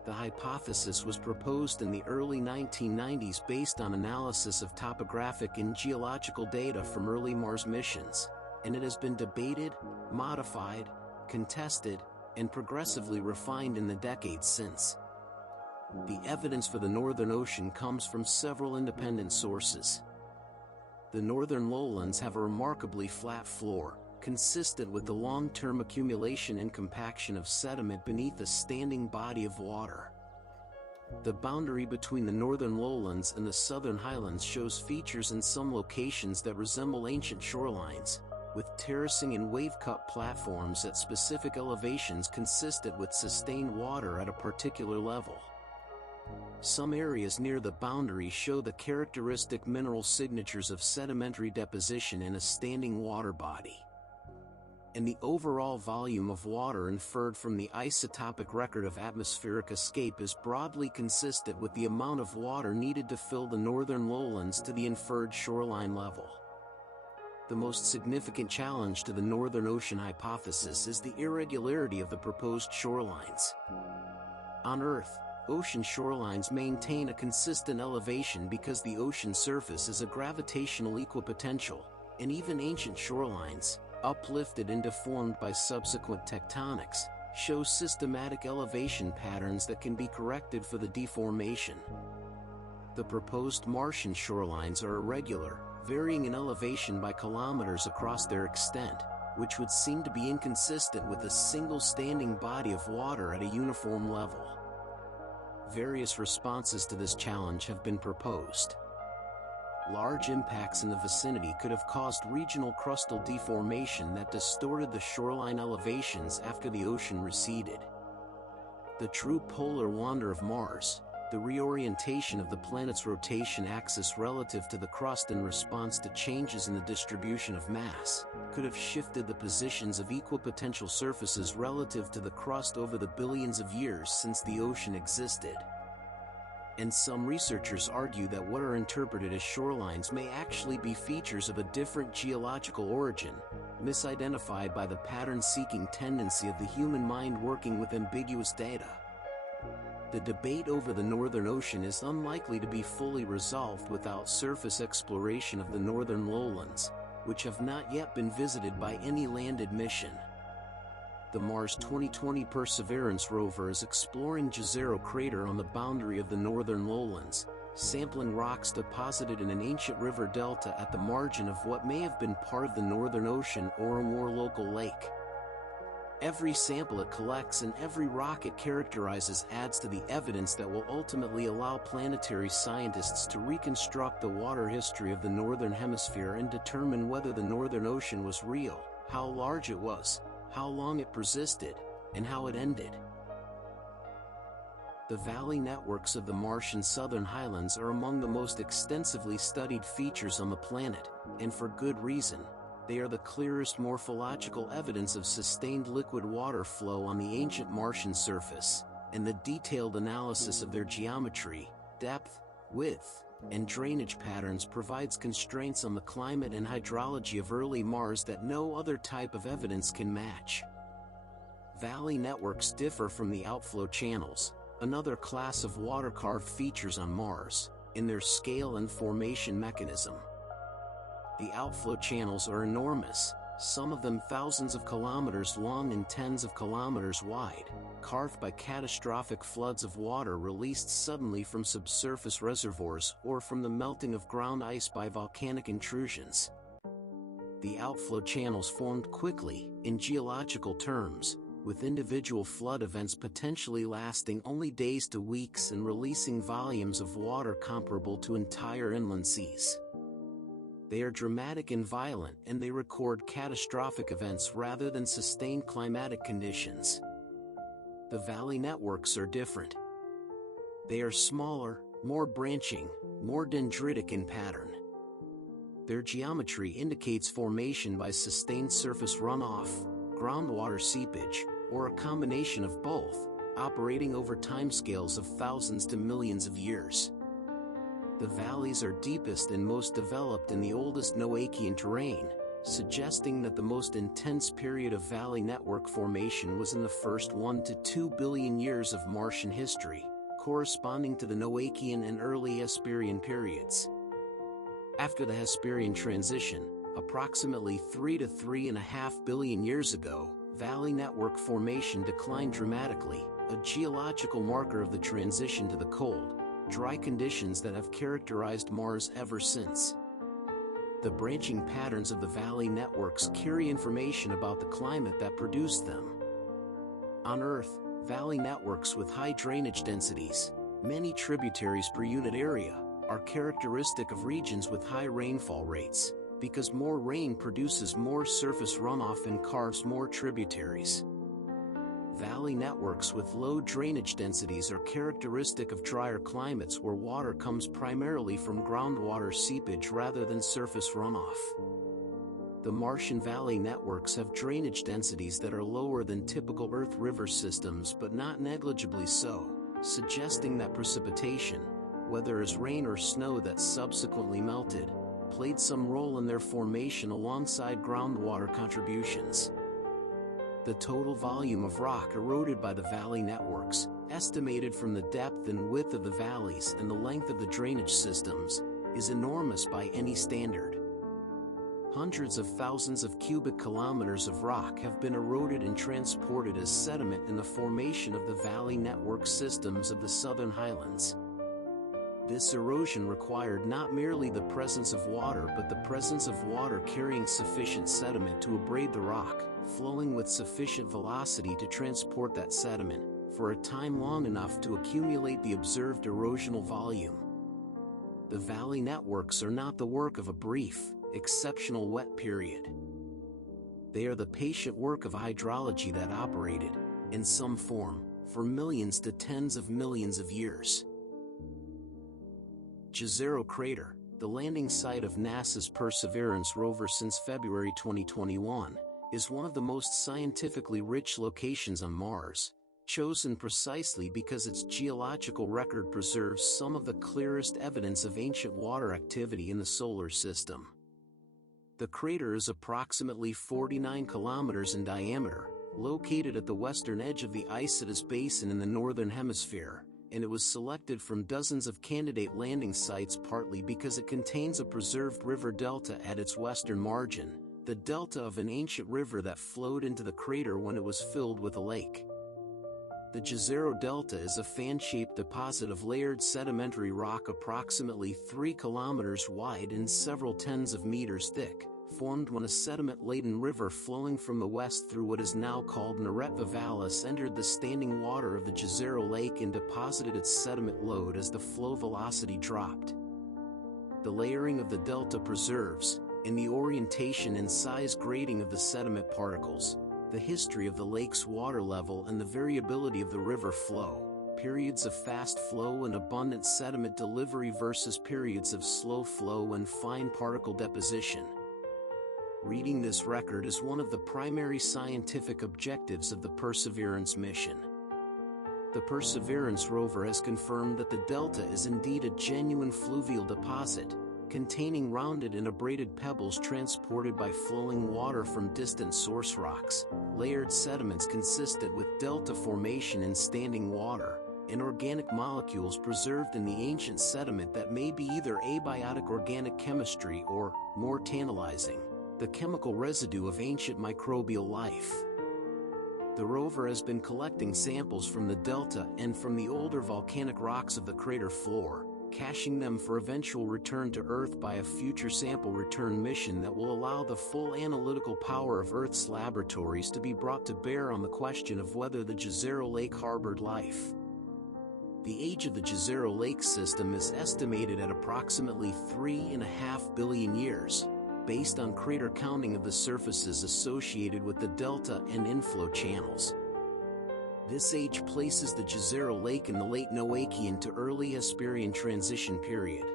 The hypothesis was proposed in the early 1990s based on analysis of topographic and geological data from early Mars missions, and it has been debated, modified, contested, and progressively refined in the decades since. The evidence for the Northern Ocean comes from several independent sources. The northern lowlands have a remarkably flat floor, consistent with the long-term accumulation and compaction of sediment beneath a standing body of water. The boundary between the northern lowlands and the southern highlands shows features in some locations that resemble ancient shorelines, with terracing and wave-cut platforms at specific elevations consistent with sustained water at a particular level. Some areas near the boundary show the characteristic mineral signatures of sedimentary deposition in a standing water body. And the overall volume of water inferred from the isotopic record of atmospheric escape is broadly consistent with the amount of water needed to fill the northern lowlands to the inferred shoreline level. The most significant challenge to the Northern Ocean hypothesis is the irregularity of the proposed shorelines. On Earth, ocean shorelines maintain a consistent elevation because the ocean surface is a gravitational equipotential, and even ancient shorelines, uplifted and deformed by subsequent tectonics, show systematic elevation patterns that can be corrected for the deformation. The proposed Martian shorelines are irregular, varying in elevation by kilometers across their extent, which would seem to be inconsistent with a single standing body of water at a uniform level. Various responses to this challenge have been proposed. Large impacts in the vicinity could have caused regional crustal deformation that distorted the shoreline elevations after the ocean receded. The true polar wander of Mars, the reorientation of the planet's rotation axis relative to the crust in response to changes in the distribution of mass, could have shifted the positions of equipotential surfaces relative to the crust over the billions of years since the ocean existed. And some researchers argue that what are interpreted as shorelines may actually be features of a different geological origin, misidentified by the pattern-seeking tendency of the human mind working with ambiguous data. The debate over the Northern Ocean is unlikely to be fully resolved without surface exploration of the northern lowlands, which have not yet been visited by any landed mission. The Mars 2020 Perseverance rover is exploring Jezero crater on the boundary of the northern lowlands, sampling rocks deposited in an ancient river delta at the margin of what may have been part of the Northern Ocean or a more local lake. Every sample it collects and every rock it characterizes adds to the evidence that will ultimately allow planetary scientists to reconstruct the water history of the Northern Hemisphere and determine whether the Northern Ocean was real, how large it was, how long it persisted, and how it ended. The valley networks of the Martian southern highlands are among the most extensively studied features on the planet, and for good reason. They are the clearest morphological evidence of sustained liquid water flow on the ancient Martian surface, and the detailed analysis of their geometry, depth, width, and drainage patterns provides constraints on the climate and hydrology of early Mars that no other type of evidence can match. Valley networks differ from the outflow channels, another class of water-carved features on Mars, in their scale and formation mechanism. The outflow channels are enormous, some of them thousands of kilometers long and tens of kilometers wide, carved by catastrophic floods of water released suddenly from subsurface reservoirs or from the melting of ground ice by volcanic intrusions. The outflow channels formed quickly, in geological terms, with individual flood events potentially lasting only days to weeks and releasing volumes of water comparable to entire inland seas. They are dramatic and violent, and they record catastrophic events rather than sustained climatic conditions. The valley networks are different. They are smaller, more branching, more dendritic in pattern. Their geometry indicates formation by sustained surface runoff, groundwater seepage, or a combination of both, operating over timescales of thousands to millions of years. The valleys are deepest and most developed in the oldest Noachian terrain, suggesting that the most intense period of valley network formation was in the first 1 to 2 billion years of Martian history, corresponding to the Noachian and early Hesperian periods. After the Hesperian transition, approximately 3 to 3.5 billion years ago, valley network formation declined dramatically, a geological marker of the transition to the cold, dry conditions that have characterized Mars ever since. The branching patterns of the valley networks carry information about the climate that produced them. On Earth, valley networks with high drainage densities, many tributaries per unit area, are characteristic of regions with high rainfall rates, because more rain produces more surface runoff and carves more tributaries. Valley networks with low drainage densities are characteristic of drier climates where water comes primarily from groundwater seepage rather than surface runoff. The Martian valley networks have drainage densities that are lower than typical Earth river systems but not negligibly so, suggesting that precipitation, whether as rain or snow that subsequently melted, played some role in their formation alongside groundwater contributions. The total volume of rock eroded by the valley networks, estimated from the depth and width of the valleys and the length of the drainage systems, is enormous by any standard. Hundreds of thousands of cubic kilometers of rock have been eroded and transported as sediment in the formation of the valley network systems of the Southern Highlands. This erosion required not merely the presence of water but the presence of water carrying sufficient sediment to abrade the rock, flowing with sufficient velocity to transport that sediment, for a time long enough to accumulate the observed erosional volume. The valley networks are not the work of a brief, exceptional wet period. They are the patient work of hydrology that operated, in some form, for millions to tens of millions of years. Jezero Crater, the landing site of NASA's Perseverance rover since February 2021, is one of the most scientifically rich locations on Mars, chosen precisely because its geological record preserves some of the clearest evidence of ancient water activity in the solar system. The crater is approximately 49 kilometers in diameter, located at the western edge of the Isidis Basin in the northern hemisphere, and it was selected from dozens of candidate landing sites partly because it contains a preserved river delta at its western margin, the delta of an ancient river that flowed into the crater when it was filled with a lake. The Jezero Delta is a fan-shaped deposit of layered sedimentary rock approximately 3 kilometers wide and several tens of meters thick, formed when a sediment-laden river flowing from the west through what is now called Neretva Vallis entered the standing water of the Jezero Lake and deposited its sediment load as the flow velocity dropped. The layering of the delta preserves, in the orientation and size grading of the sediment particles, the history of the lake's water level and the variability of the river flow, periods of fast flow and abundant sediment delivery versus periods of slow flow and fine particle deposition. Reading this record is one of the primary scientific objectives of the Perseverance mission. The Perseverance rover has confirmed that the delta is indeed a genuine fluvial deposit, containing rounded and abraded pebbles transported by flowing water from distant source rocks, layered sediments consistent with delta formation in standing water, and organic molecules preserved in the ancient sediment that may be either abiotic organic chemistry or, more tantalizing, the chemical residue of ancient microbial life. The rover has been collecting samples from the delta and from the older volcanic rocks of the crater floor, caching them for eventual return to Earth by a future sample return mission that will allow the full analytical power of Earth's laboratories to be brought to bear on the question of whether the Jezero Lake harbored life. The age of the Jezero Lake system is estimated at approximately 3.5 billion years, based on crater counting of the surfaces associated with the delta and inflow channels. This age places the Jezero Lake in the late Noachian to early Hesperian transition period,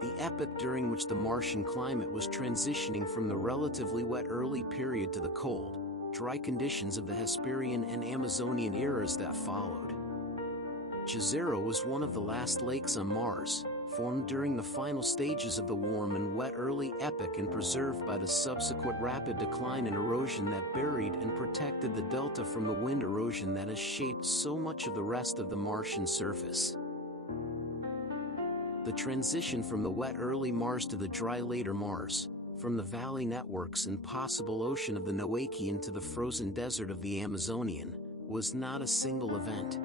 the epoch during which the Martian climate was transitioning from the relatively wet early period to the cold, dry conditions of the Hesperian and Amazonian eras that followed. Jezero was one of the last lakes on Mars, formed during the final stages of the warm and wet early epoch and preserved by the subsequent rapid decline and erosion that buried and protected the delta from the wind erosion that has shaped so much of the rest of the Martian surface. The transition from the wet early Mars to the dry later Mars, from the valley networks and possible ocean of the Noachian to the frozen desert of the Amazonian, was not a single event.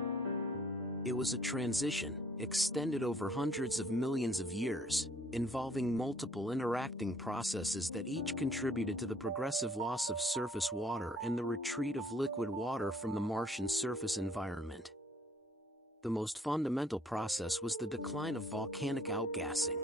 It was a transition, extended over hundreds of millions of years, involving multiple interacting processes that each contributed to the progressive loss of surface water and the retreat of liquid water from the Martian surface environment. The most fundamental process was the decline of volcanic outgassing.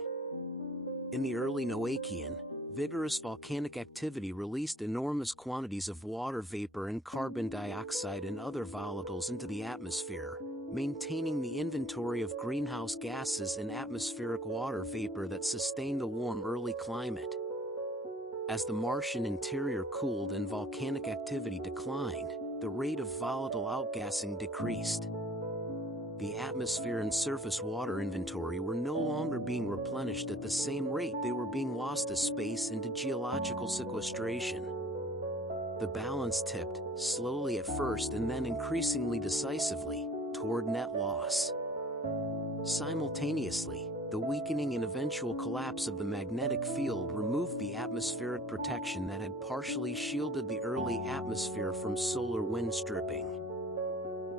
In the early Noachian, Vigorous volcanic activity released enormous quantities of water vapor and carbon dioxide and other volatiles into the atmosphere, maintaining the inventory of greenhouse gases and atmospheric water vapor that sustained the warm early climate. As the Martian interior cooled and volcanic activity declined, the rate of volatile outgassing decreased. The atmosphere and surface water inventory were no longer being replenished at the same rate they were being lost as space into geological sequestration. The balance tipped, slowly at first and then increasingly decisively, toward net loss. Simultaneously, the weakening and eventual collapse of the magnetic field removed the atmospheric protection that had partially shielded the early atmosphere from solar wind stripping.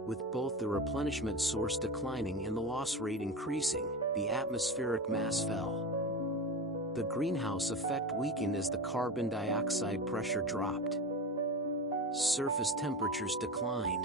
With both the replenishment source declining and the loss rate increasing, the atmospheric mass fell. The greenhouse effect weakened as the carbon dioxide pressure dropped. Surface temperatures declined.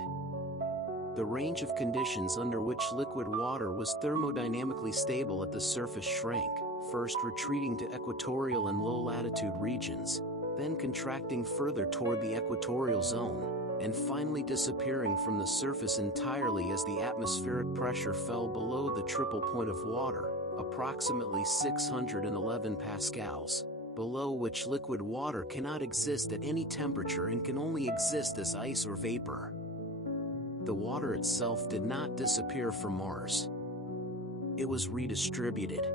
The range of conditions under which liquid water was thermodynamically stable at the surface shrank, first retreating to equatorial and low-latitude regions, then contracting further toward the equatorial zone, and finally disappearing from the surface entirely as the atmospheric pressure fell below the triple point of water, approximately 611 pascals, below which liquid water cannot exist at any temperature and can only exist as ice or vapor. The water itself did not disappear from Mars. It was redistributed.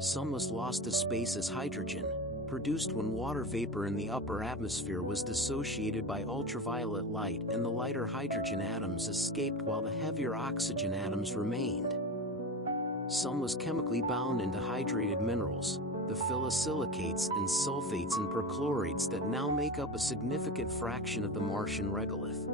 Some was lost to space as hydrogen, produced when water vapor in the upper atmosphere was dissociated by ultraviolet light and the lighter hydrogen atoms escaped while the heavier oxygen atoms remained. Some was chemically bound into hydrated minerals, the phyllosilicates and sulfates and perchlorates that now make up a significant fraction of the Martian regolith.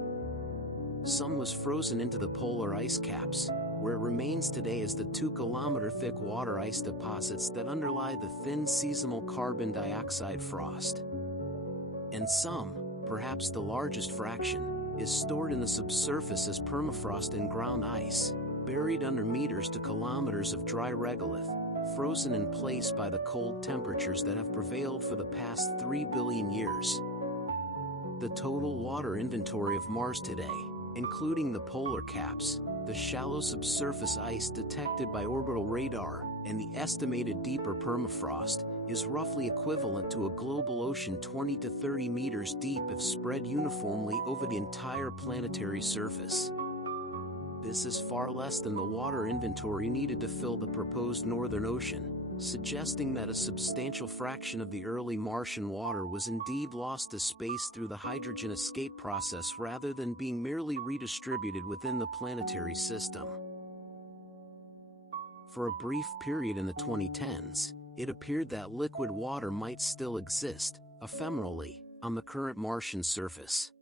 Some was frozen into the polar ice caps, where it remains today as the 2-kilometer-thick water ice deposits that underlie the thin seasonal carbon dioxide frost. And some, perhaps the largest fraction, is stored in the subsurface as permafrost and ground ice, buried under meters to kilometers of dry regolith, frozen in place by the cold temperatures that have prevailed for the past 3 billion years. The total water inventory of Mars today, including the polar caps, the shallow subsurface ice detected by orbital radar, and the estimated deeper permafrost, is roughly equivalent to a global ocean 20 to 30 meters deep if spread uniformly over the entire planetary surface. This is far less than the water inventory needed to fill the proposed Northern Ocean, suggesting that a substantial fraction of the early Martian water was indeed lost to space through the hydrogen escape process rather than being merely redistributed within the planetary system. For a brief period in the 2010s, it appeared that liquid water might still exist, ephemerally, on the current Martian surface.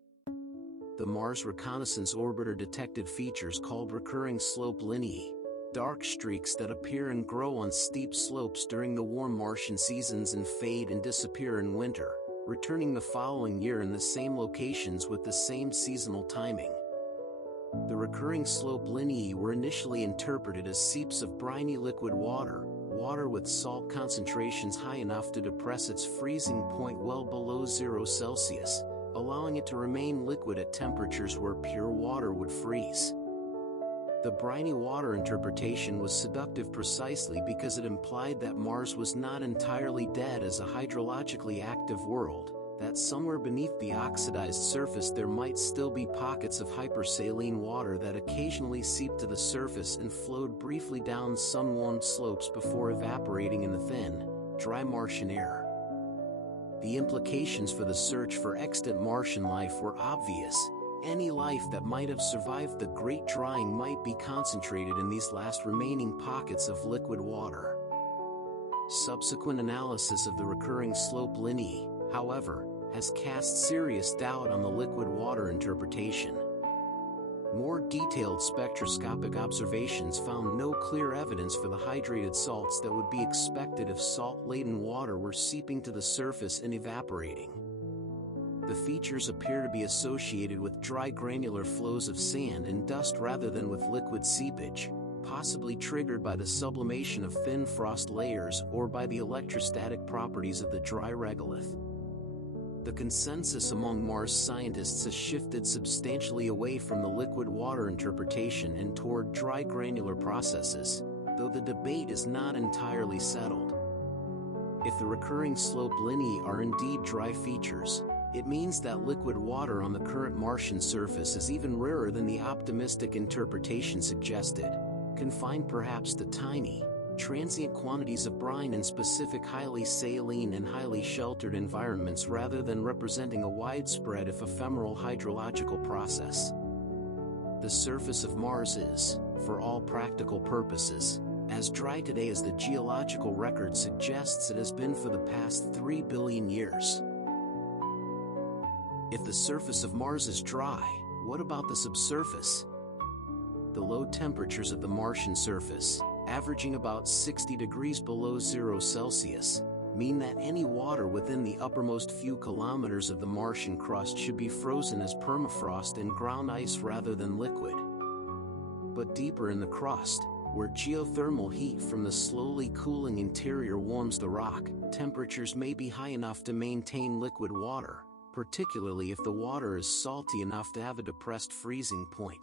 The Mars Reconnaissance Orbiter detected features called recurring slope lineae, dark streaks that appear and grow on steep slopes during the warm Martian seasons and fade and disappear in winter, returning the following year in the same locations with the same seasonal timing. The recurring slope lineae were initially interpreted as seeps of briny liquid water, water with salt concentrations high enough to depress its freezing point well below 0 Celsius, allowing it to remain liquid at temperatures where pure water would freeze. The briny water interpretation was seductive precisely because it implied that Mars was not entirely dead as a hydrologically active world, that somewhere beneath the oxidized surface there might still be pockets of hypersaline water that occasionally seeped to the surface and flowed briefly down sun-warmed slopes before evaporating in the thin, dry Martian air. The implications for the search for extant Martian life were obvious. Any life that might have survived the Great Drying might be concentrated in these last remaining pockets of liquid water. Subsequent analysis of the recurring slope lineae, however, has cast serious doubt on the liquid water interpretation. More detailed spectroscopic observations found no clear evidence for the hydrated salts that would be expected if salt-laden water were seeping to the surface and evaporating. The features appear to be associated with dry granular flows of sand and dust rather than with liquid seepage, possibly triggered by the sublimation of thin frost layers or by the electrostatic properties of the dry regolith. The consensus among Mars scientists has shifted substantially away from the liquid water interpretation and toward dry granular processes, though the debate is not entirely settled. If the recurring slope lineae are indeed dry features, it means that liquid water on the current Martian surface is even rarer than the optimistic interpretation suggested, confined perhaps to tiny, transient quantities of brine in specific highly saline and highly sheltered environments rather than representing a widespread if ephemeral hydrological process. The surface of Mars is, for all practical purposes, as dry today as the geological record suggests it has been for the past 3 billion years. If the surface of Mars is dry, what about the subsurface? The low temperatures of the Martian surface, averaging about 60 degrees below 0 Celsius, mean that any water within the uppermost few kilometers of the Martian crust should be frozen as permafrost and ground ice rather than liquid. But deeper in the crust, where geothermal heat from the slowly cooling interior warms the rock, temperatures may be high enough to maintain liquid water, particularly if the water is salty enough to have a depressed freezing point.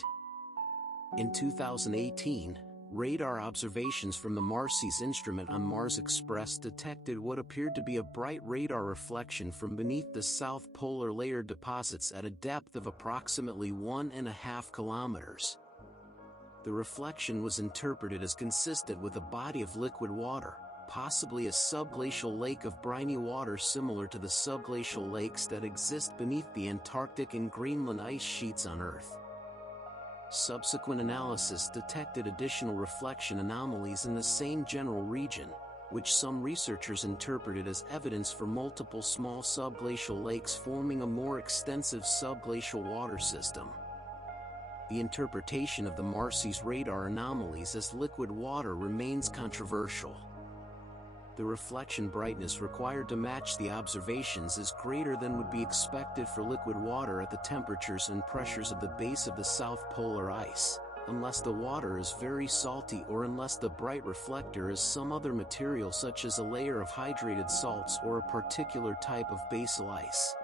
In 2018, radar observations from the MARCIS instrument on Mars Express detected what appeared to be a bright radar reflection from beneath the South Polar Layer deposits at a depth of approximately 1.5 kilometers. The reflection was interpreted as consistent with a body of liquid water, possibly a subglacial lake of briny water similar to the subglacial lakes that exist beneath the Antarctic and Greenland ice sheets on Earth. Subsequent analysis detected additional reflection anomalies in the same general region, which some researchers interpreted as evidence for multiple small subglacial lakes forming a more extensive subglacial water system. The interpretation of the MARCIS radar anomalies as liquid water remains controversial. The reflection brightness required to match the observations is greater than would be expected for liquid water at the temperatures and pressures of the base of the South Polar ice, unless the water is very salty or unless the bright reflector is some other material such as a layer of hydrated salts or a particular type of basal ice.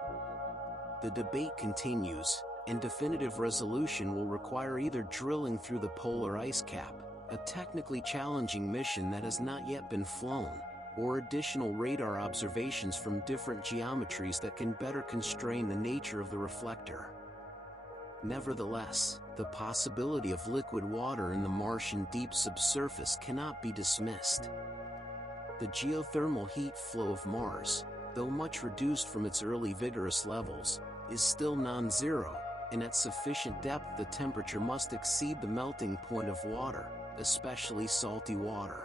The debate continues, and definitive resolution will require either drilling through the polar ice cap, a technically challenging mission that has not yet been flown, or additional radar observations from different geometries that can better constrain the nature of the reflector. Nevertheless, the possibility of liquid water in the Martian deep subsurface cannot be dismissed. The geothermal heat flow of Mars, though much reduced from its early vigorous levels, is still non-zero, and at sufficient depth the temperature must exceed the melting point of water, especially salty water.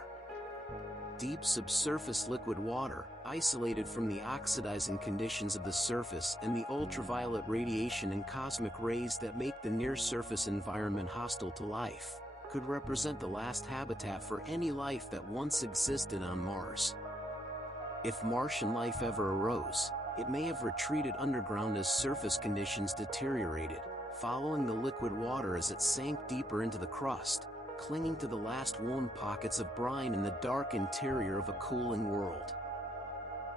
Deep subsurface liquid water, isolated from the oxidizing conditions of the surface and the ultraviolet radiation and cosmic rays that make the near-surface environment hostile to life, could represent the last habitat for any life that once existed on Mars. If Martian life ever arose, it may have retreated underground as surface conditions deteriorated, following the liquid water as it sank deeper into the crust, clinging to the last warm pockets of brine in the dark interior of a cooling world.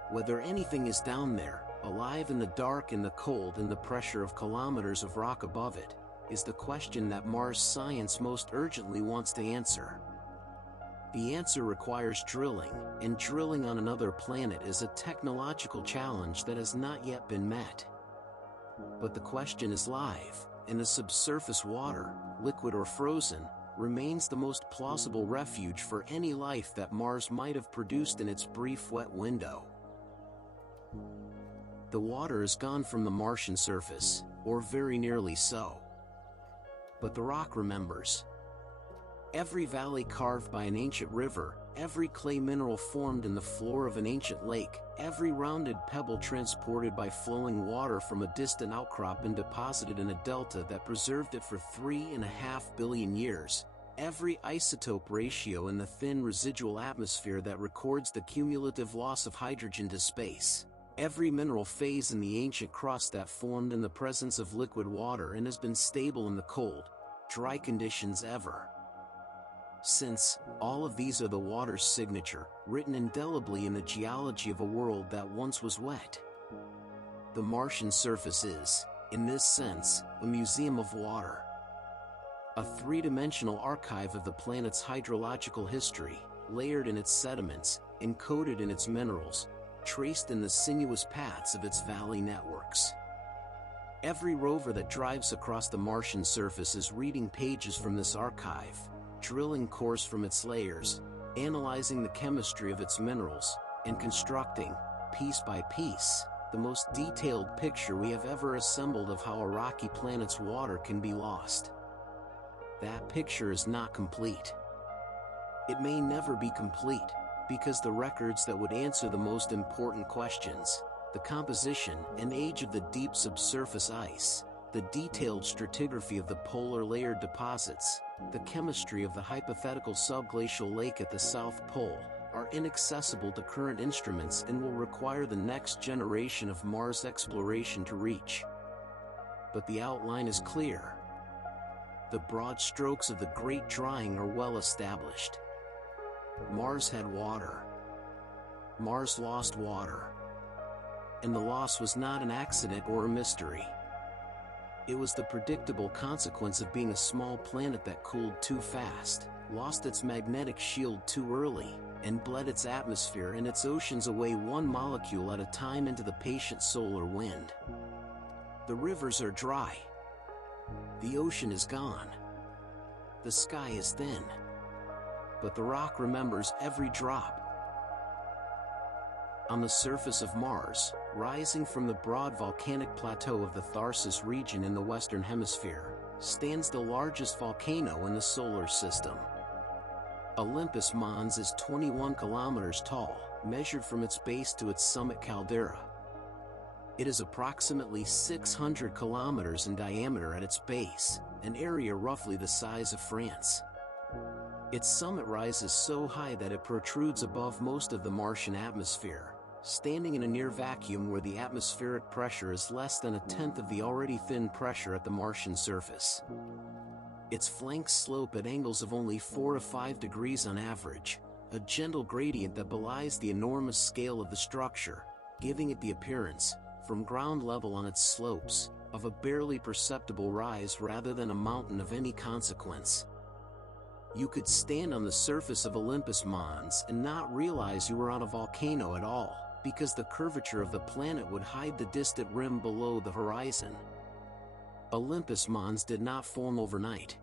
Whether anything is down there, alive in the dark and the cold and the pressure of kilometers of rock above it, is the question that Mars science most urgently wants to answer. The answer requires drilling, and drilling on another planet is a technological challenge that has not yet been met. But the question is live, and the subsurface water, liquid or frozen, remains the most plausible refuge for any life that Mars might have produced in its brief wet window. The water is gone from the Martian surface, or very nearly so. But the rock remembers. Every valley carved by an ancient river, every clay mineral formed in the floor of an ancient lake, every rounded pebble transported by flowing water from a distant outcrop and deposited in a delta that preserved it for 3.5 billion years, every isotope ratio in the thin residual atmosphere that records the cumulative loss of hydrogen to space, every mineral phase in the ancient crust that formed in the presence of liquid water and has been stable in the cold, dry conditions ever. since all of these are the water's signature, written indelibly in the geology of a world that once was wet. The Martian surface is, in this sense, a museum of water. A three-dimensional archive of the planet's hydrological history, layered in its sediments, encoded in its minerals, traced in the sinuous paths of its valley networks. Every rover that drives across the Martian surface is reading pages from this archive, drilling cores from its layers, analyzing the chemistry of its minerals, and constructing, piece by piece, the most detailed picture we have ever assembled of how a rocky planet's water can be lost. That picture is not complete. It may never be complete, because the records that would answer the most important questions, the composition and age of the deep subsurface ice, the detailed stratigraphy of the polar layered deposits, the chemistry of the hypothetical subglacial lake at the South Pole, are inaccessible to current instruments and will require the next generation of Mars exploration to reach. But the outline is clear. The broad strokes of the Great Drying are well established. Mars had water. Mars lost water. And the loss was not an accident or a mystery. It was the predictable consequence of being a small planet that cooled too fast, lost its magnetic shield too early, and bled its atmosphere and its oceans away one molecule at a time into the patient solar wind. The rivers are dry. The ocean is gone. The sky is thin. But the rock remembers every drop. On the surface of Mars, rising from the broad volcanic plateau of the Tharsis region in the Western Hemisphere, stands the largest volcano in the solar system. Olympus Mons is 21 kilometers tall, measured from its base to its summit caldera. It is approximately 600 kilometers in diameter at its base, an area roughly the size of France. Its summit rises so high that it protrudes above most of the Martian atmosphere, standing in a near vacuum where the atmospheric pressure is less than a tenth of the already thin pressure at the Martian surface. Its flanks slope at angles of only 4 to 5 degrees on average, a gentle gradient that belies the enormous scale of the structure, giving it the appearance, from ground level on its slopes, of a barely perceptible rise rather than a mountain of any consequence. You could stand on the surface of Olympus Mons and not realize you were on a volcano at all, because the curvature of the planet would hide the distant rim below the horizon. Olympus Mons did not form overnight.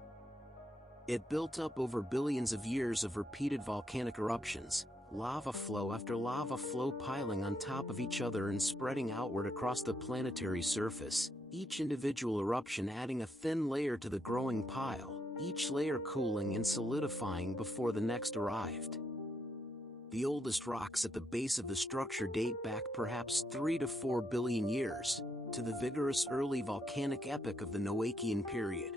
It built up over billions of years of repeated volcanic eruptions, lava flow after lava flow piling on top of each other and spreading outward across the planetary surface, each individual eruption adding a thin layer to the growing pile, each layer cooling and solidifying before the next arrived. The oldest rocks at the base of the structure date back perhaps 3 to 4 billion years, to the vigorous early volcanic epoch of the Noachian period.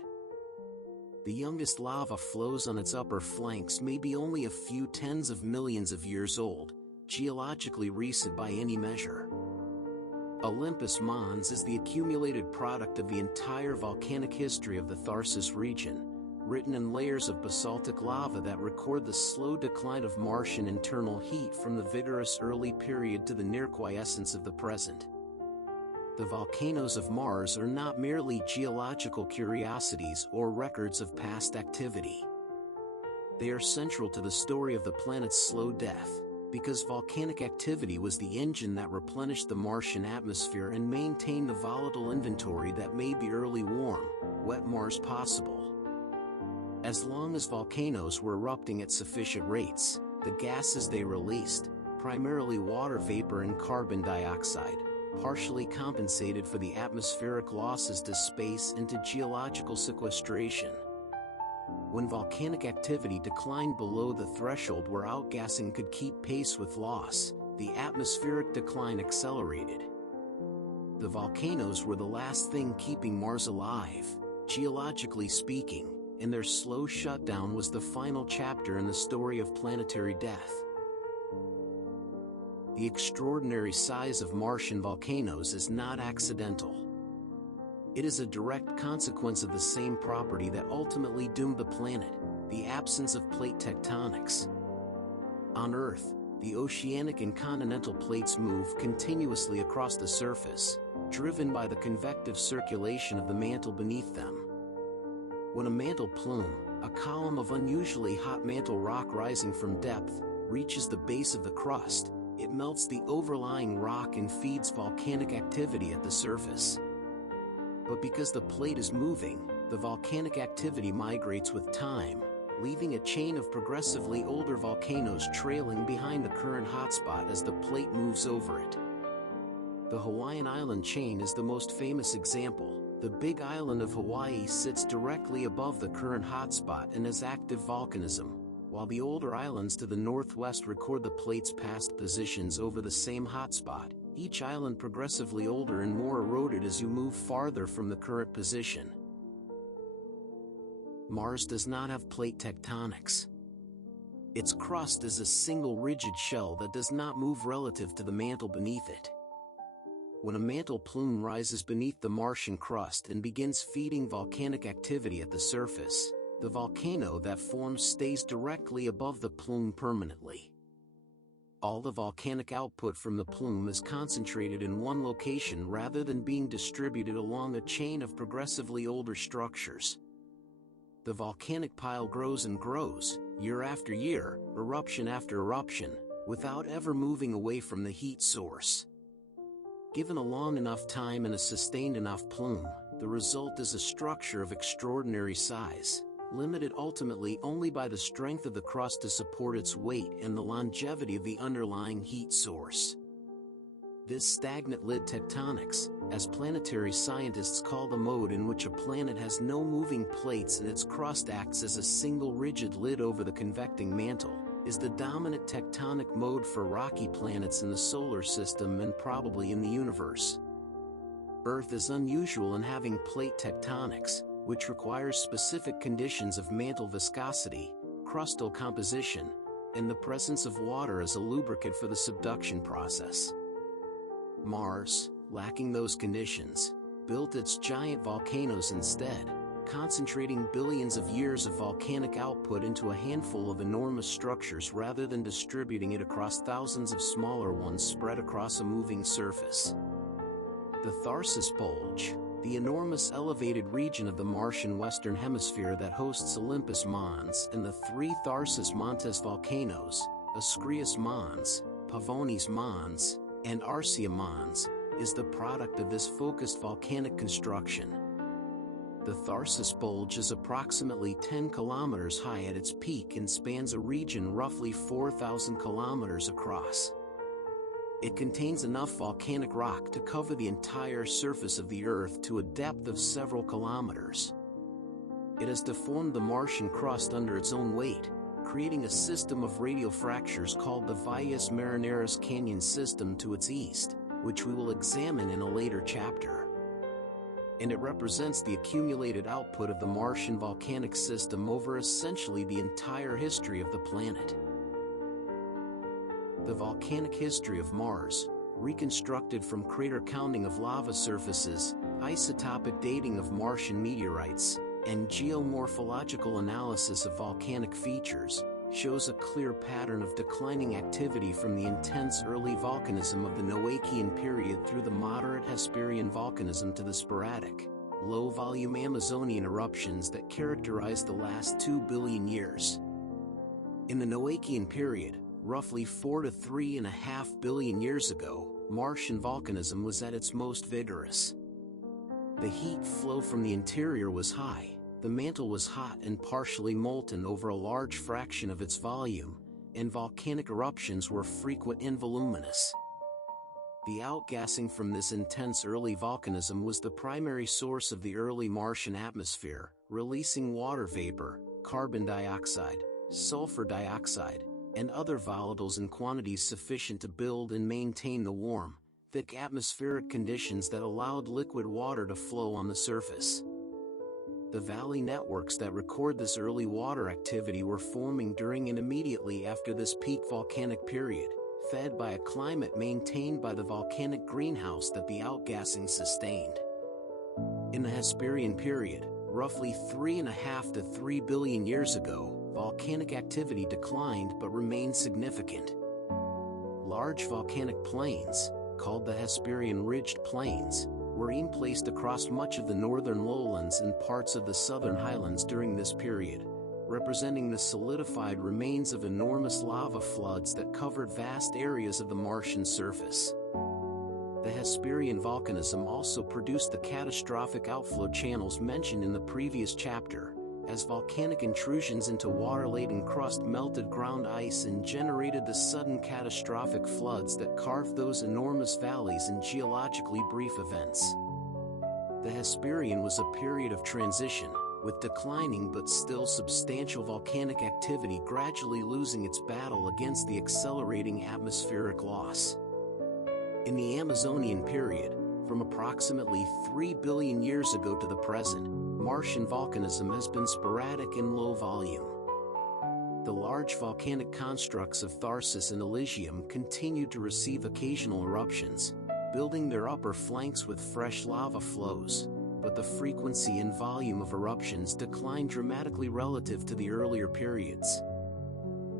The youngest lava flows on its upper flanks may be only a few tens of millions of years old, geologically recent by any measure. Olympus Mons is the accumulated product of the entire volcanic history of the Tharsis region, written in layers of basaltic lava that record the slow decline of Martian internal heat from the vigorous early period to the near quiescence of the present. The volcanoes of Mars are not merely geological curiosities or records of past activity. They are central to the story of the planet's slow death, because volcanic activity was the engine that replenished the Martian atmosphere and maintained the volatile inventory that made the early warm, wet Mars possible. As long as volcanoes were erupting at sufficient rates, the gases they released, primarily water vapor and carbon dioxide, partially compensated for the atmospheric losses to space and to geological sequestration. When volcanic activity declined below the threshold where outgassing could keep pace with loss, the atmospheric decline accelerated. The volcanoes were the last thing keeping Mars alive, geologically speaking, and their slow shutdown was the final chapter in the story of planetary death. The extraordinary size of Martian volcanoes is not accidental. It is a direct consequence of the same property that ultimately doomed the planet, the absence of plate tectonics. On Earth, the oceanic and continental plates move continuously across the surface, driven by the convective circulation of the mantle beneath them. When a mantle plume, a column of unusually hot mantle rock rising from depth, reaches the base of the crust, it melts the overlying rock and feeds volcanic activity at the surface. But because the plate is moving, the volcanic activity migrates with time, leaving a chain of progressively older volcanoes trailing behind the current hotspot as the plate moves over it. The Hawaiian island chain is the most famous example. The Big Island of Hawaii sits directly above the current hotspot and has active volcanism, while the older islands to the northwest record the plate's past positions over the same hotspot, each island progressively older and more eroded as you move farther from the current position. Mars does not have plate tectonics. Its crust is a single rigid shell that does not move relative to the mantle beneath it. When a mantle plume rises beneath the Martian crust and begins feeding volcanic activity at the surface, the volcano that forms stays directly above the plume permanently. All the volcanic output from the plume is concentrated in one location rather than being distributed along a chain of progressively older structures. The volcanic pile grows and grows, year after year, eruption after eruption, without ever moving away from the heat source. Given a long enough time and a sustained enough plume, the result is a structure of extraordinary size, limited ultimately only by the strength of the crust to support its weight and the longevity of the underlying heat source. This stagnant lid tectonics, as planetary scientists call the mode in which a planet has no moving plates and its crust acts as a single rigid lid over the convecting mantle, is the dominant tectonic mode for rocky planets in the solar system and probably in the universe. Earth is unusual in having plate tectonics, which requires specific conditions of mantle viscosity, crustal composition, and the presence of water as a lubricant for the subduction process. Mars, lacking those conditions, built its giant volcanoes instead, concentrating billions of years of volcanic output into a handful of enormous structures rather than distributing it across thousands of smaller ones spread across a moving surface. The Tharsis Bulge, the enormous elevated region of the Martian Western Hemisphere that hosts Olympus Mons and the three Tharsis Montes volcanoes, Ascrius Mons, Pavonis Mons, and Arsia Mons, is the product of this focused volcanic construction. The Tharsis Bulge is approximately 10 kilometers high at its peak and spans a region roughly 4,000 kilometers across. It contains enough volcanic rock to cover the entire surface of the Earth to a depth of several kilometers. It has deformed the Martian crust under its own weight, creating a system of radial fractures called the Valles Marineris Canyon system to its east, which we will examine in a later chapter. And it represents the accumulated output of the Martian volcanic system over essentially the entire history of the planet. The volcanic history of Mars, reconstructed from crater counting of lava surfaces, isotopic dating of Martian meteorites, and geomorphological analysis of volcanic features, shows a clear pattern of declining activity from the intense early volcanism of the Noachian period through the moderate Hesperian volcanism to the sporadic, low-volume Amazonian eruptions that characterize the last 2 billion years. In the Noachian period, roughly 4 to 3.5 billion years ago, Martian volcanism was at its most vigorous. The heat flow from the interior was high, the mantle was hot and partially molten over a large fraction of its volume, and volcanic eruptions were frequent and voluminous. The outgassing from this intense early volcanism was the primary source of the early Martian atmosphere, releasing water vapor, carbon dioxide, sulfur dioxide, and other volatiles in quantities sufficient to build and maintain the warm, thick atmospheric conditions that allowed liquid water to flow on the surface. The valley networks that record this early water activity were forming during and immediately after this peak volcanic period, fed by a climate maintained by the volcanic greenhouse that the outgassing sustained. In the Hesperian period, roughly 3.5 to 3 billion years ago, volcanic activity declined but remained significant. Large volcanic plains, called the Hesperian Ridged Plains, were placed across much of the northern lowlands and parts of the southern highlands during this period, representing the solidified remains of enormous lava floods that covered vast areas of the Martian surface. The Hesperian volcanism also produced the catastrophic outflow channels mentioned in the previous chapter, as volcanic intrusions into water-laden crust melted ground ice and generated the sudden catastrophic floods that carved those enormous valleys in geologically brief events. The Hesperian was a period of transition, with declining but still substantial volcanic activity gradually losing its battle against the accelerating atmospheric loss. In the Amazonian period, from approximately 3 billion years ago to the present, Martian volcanism has been sporadic and low volume. The large volcanic constructs of Tharsis and Elysium continued to receive occasional eruptions, building their upper flanks with fresh lava flows, but the frequency and volume of eruptions declined dramatically relative to the earlier periods.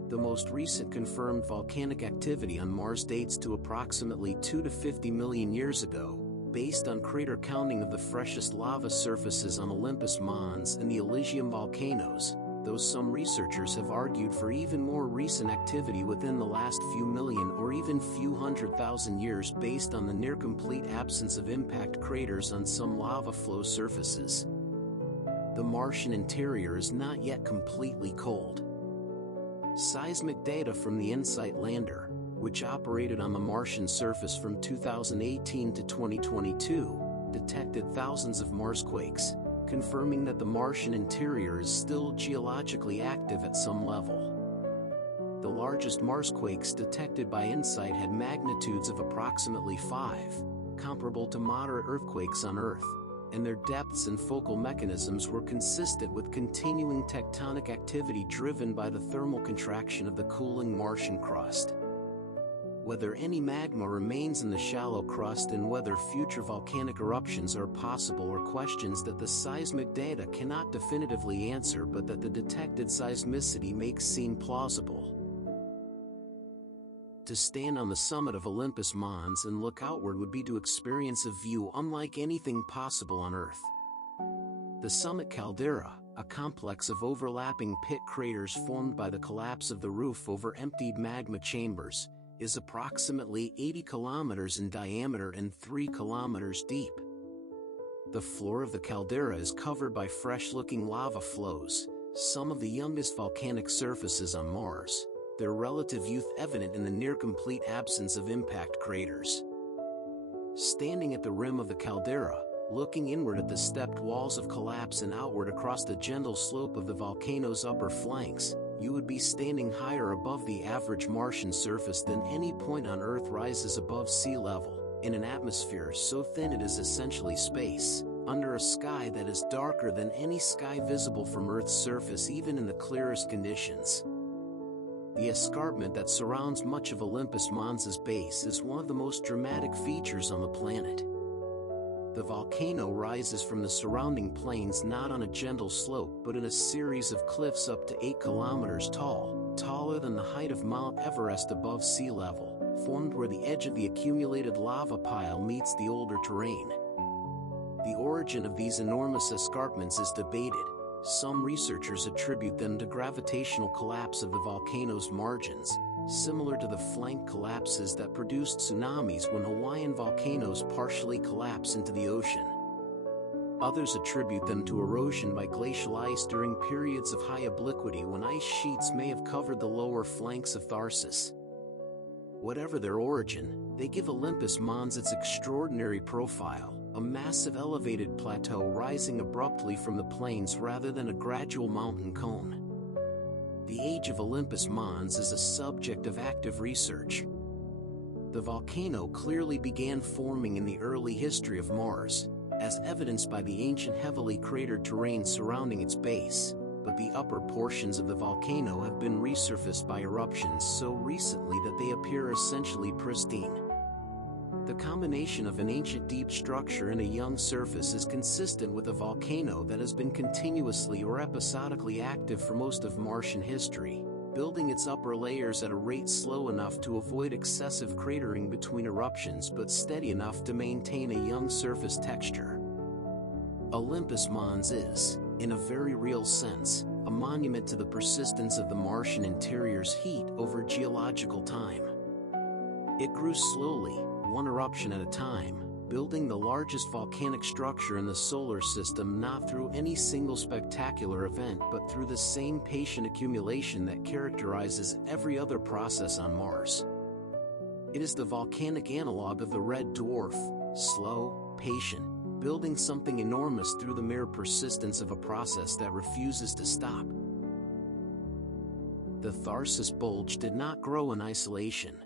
The most recent confirmed volcanic activity on Mars dates to approximately 2 to 50 million years ago, based on crater counting of the freshest lava surfaces on Olympus Mons and the Elysium volcanoes, though some researchers have argued for even more recent activity within the last few million or even few 100,000 years based on the near-complete absence of impact craters on some lava flow surfaces. The Martian interior is not yet completely cold. Seismic data from the InSight lander, which operated on the Martian surface from 2018 to 2022, detected thousands of Marsquakes, confirming that the Martian interior is still geologically active at some level. The largest Marsquakes detected by InSight had magnitudes of approximately 5, comparable to moderate earthquakes on Earth, and their depths and focal mechanisms were consistent with continuing tectonic activity driven by the thermal contraction of the cooling Martian crust. Whether any magma remains in the shallow crust and whether future volcanic eruptions are possible are questions that the seismic data cannot definitively answer, but that the detected seismicity makes seem plausible. To stand on the summit of Olympus Mons and look outward would be to experience a view unlike anything possible on Earth. The summit caldera, a complex of overlapping pit craters formed by the collapse of the roof over emptied magma chambers, is approximately 80 kilometers in diameter and 3 kilometers deep. The floor of the caldera is covered by fresh-looking lava flows, some of the youngest volcanic surfaces on Mars, their relative youth evident in the near-complete absence of impact craters. Standing at the rim of the caldera, looking inward at the stepped walls of collapse and outward across the gentle slope of the volcano's upper flanks, you would be standing higher above the average Martian surface than any point on Earth rises above sea level, in an atmosphere so thin it is essentially space, under a sky that is darker than any sky visible from Earth's surface even in the clearest conditions. The escarpment that surrounds much of Olympus Mons' base is one of the most dramatic features on the planet. The volcano rises from the surrounding plains not on a gentle slope but in a series of cliffs up to 8 kilometers tall, taller than the height of Mount Everest above sea level, formed where the edge of the accumulated lava pile meets the older terrain. The origin of these enormous escarpments is debated. Some researchers attribute them to gravitational collapse of the volcano's margins, similar to the flank collapses that produced tsunamis when Hawaiian volcanoes partially collapse into the ocean. Others attribute them to erosion by glacial ice during periods of high obliquity when ice sheets may have covered the lower flanks of Tharsis. Whatever their origin, they give Olympus Mons its extraordinary profile, a massive elevated plateau rising abruptly from the plains rather than a gradual mountain cone. The age of Olympus Mons is a subject of active research. The volcano clearly began forming in the early history of Mars, as evidenced by the ancient heavily cratered terrain surrounding its base, but the upper portions of the volcano have been resurfaced by eruptions so recently that they appear essentially pristine. The combination of an ancient deep structure and a young surface is consistent with a volcano that has been continuously or episodically active for most of Martian history, building its upper layers at a rate slow enough to avoid excessive cratering between eruptions but steady enough to maintain a young surface texture. Olympus Mons is, in a very real sense, a monument to the persistence of the Martian interior's heat over geological time. It grew slowly, one eruption at a time, building the largest volcanic structure in the solar system not through any single spectacular event but through the same patient accumulation that characterizes every other process on Mars. It is the volcanic analog of the red dwarf, slow, patient, building something enormous through the mere persistence of a process that refuses to stop. The Tharsis Bulge did not grow in isolation.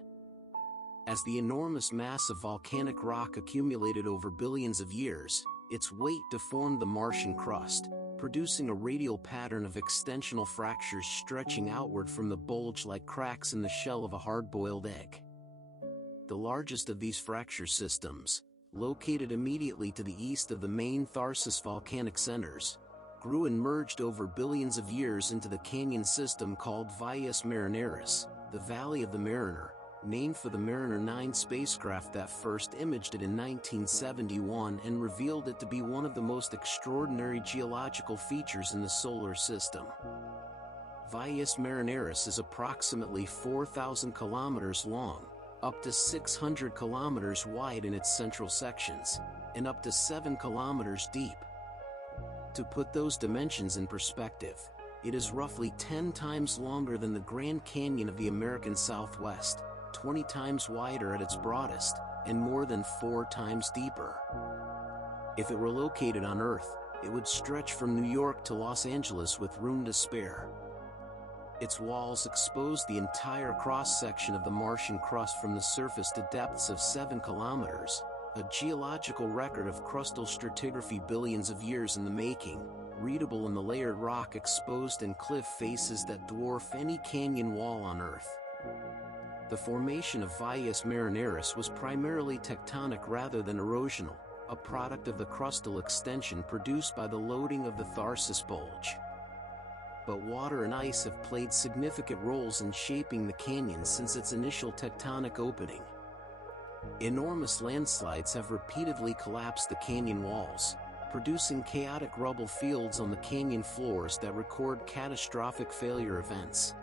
As the enormous mass of volcanic rock accumulated over billions of years, its weight deformed the Martian crust, producing a radial pattern of extensional fractures stretching outward from the bulge like cracks in the shell of a hard-boiled egg. The largest of these fracture systems, located immediately to the east of the main Tharsis volcanic centers, grew and merged over billions of years into the canyon system called Valles Marineris, the Valley of the Mariner, named for the Mariner 9 spacecraft that first imaged it in 1971 and revealed it to be one of the most extraordinary geological features in the solar system. Valles Marineris is approximately 4,000 kilometers long, up to 600 kilometers wide in its central sections, and up to 7 kilometers deep. To put those dimensions in perspective, it is roughly 10 times longer than the Grand Canyon of the American Southwest, 20 times wider at its broadest, and more than 4 times deeper. If it were located on Earth, it would stretch from New York to Los Angeles with room to spare. Its walls expose the entire cross-section of the Martian crust from the surface to depths of 7 kilometers, a geological record of crustal stratigraphy billions of years in the making, readable in the layered rock exposed in cliff faces that dwarf any canyon wall on Earth. The formation of Valles Marineris was primarily tectonic rather than erosional, a product of the crustal extension produced by the loading of the Tharsis Bulge. But water and ice have played significant roles in shaping the canyon since its initial tectonic opening. Enormous landslides have repeatedly collapsed the canyon walls, producing chaotic rubble fields on the canyon floors that record catastrophic failure events.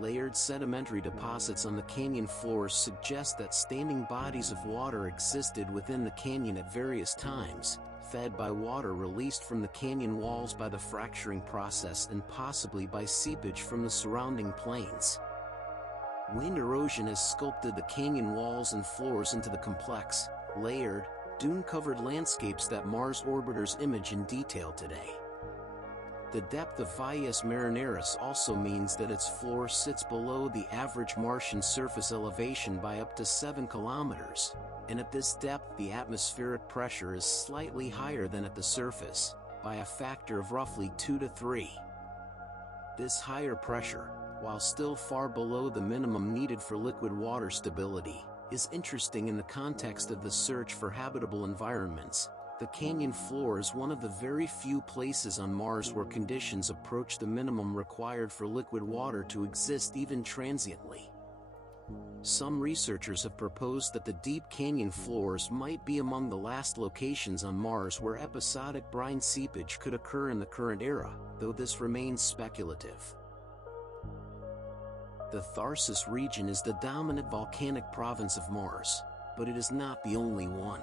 Layered sedimentary deposits on the canyon floors suggest that standing bodies of water existed within the canyon at various times, fed by water released from the canyon walls by the fracturing process and possibly by seepage from the surrounding plains. Wind erosion has sculpted the canyon walls and floors into the complex, layered, dune-covered landscapes that Mars orbiters image in detail today. The depth of Valles Marineris also means that its floor sits below the average Martian surface elevation by up to 7 kilometers, and at this depth the atmospheric pressure is slightly higher than at the surface, by a factor of roughly 2 to 3. This higher pressure, while still far below the minimum needed for liquid water stability, is interesting in the context of the search for habitable environments. The canyon floor is one of the very few places on Mars where conditions approach the minimum required for liquid water to exist even transiently. Some researchers have proposed that the deep canyon floors might be among the last locations on Mars where episodic brine seepage could occur in the current era, though this remains speculative. The Tharsis region is the dominant volcanic province of Mars, but it is not the only one.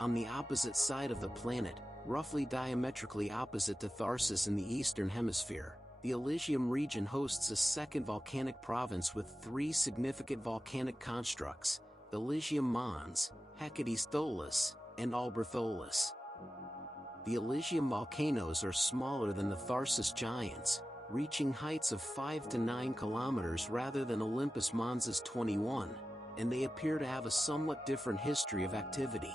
On the opposite side of the planet, roughly diametrically opposite to Tharsis in the eastern hemisphere, the Elysium region hosts a second volcanic province with 3 significant volcanic constructs: the Elysium Mons, Hecates Tholis, and Albertholis. The Elysium volcanoes are smaller than the Tharsis giants, reaching heights of 5 to 9 kilometers rather than Olympus Mons's 21, and they appear to have a somewhat different history of activity.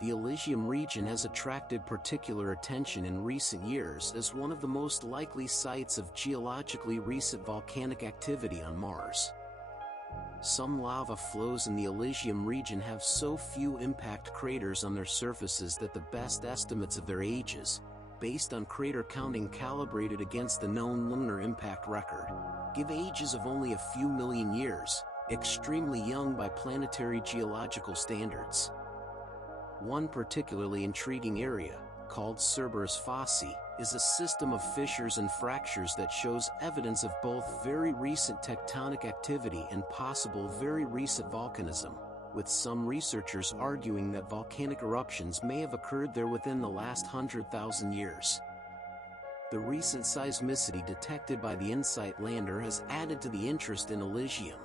The Elysium region has attracted particular attention in recent years as one of the most likely sites of geologically recent volcanic activity on Mars. Some lava flows in the Elysium region have so few impact craters on their surfaces that the best estimates of their ages, based on crater counting calibrated against the known lunar impact record, give ages of only a few million years, extremely young by planetary geological standards. One particularly intriguing area, called Cerberus Fossae, is a system of fissures and fractures that shows evidence of both very recent tectonic activity and possible very recent volcanism, with some researchers arguing that volcanic eruptions may have occurred there within the last 100,000 years. The recent seismicity detected by the InSight lander has added to the interest in Elysium.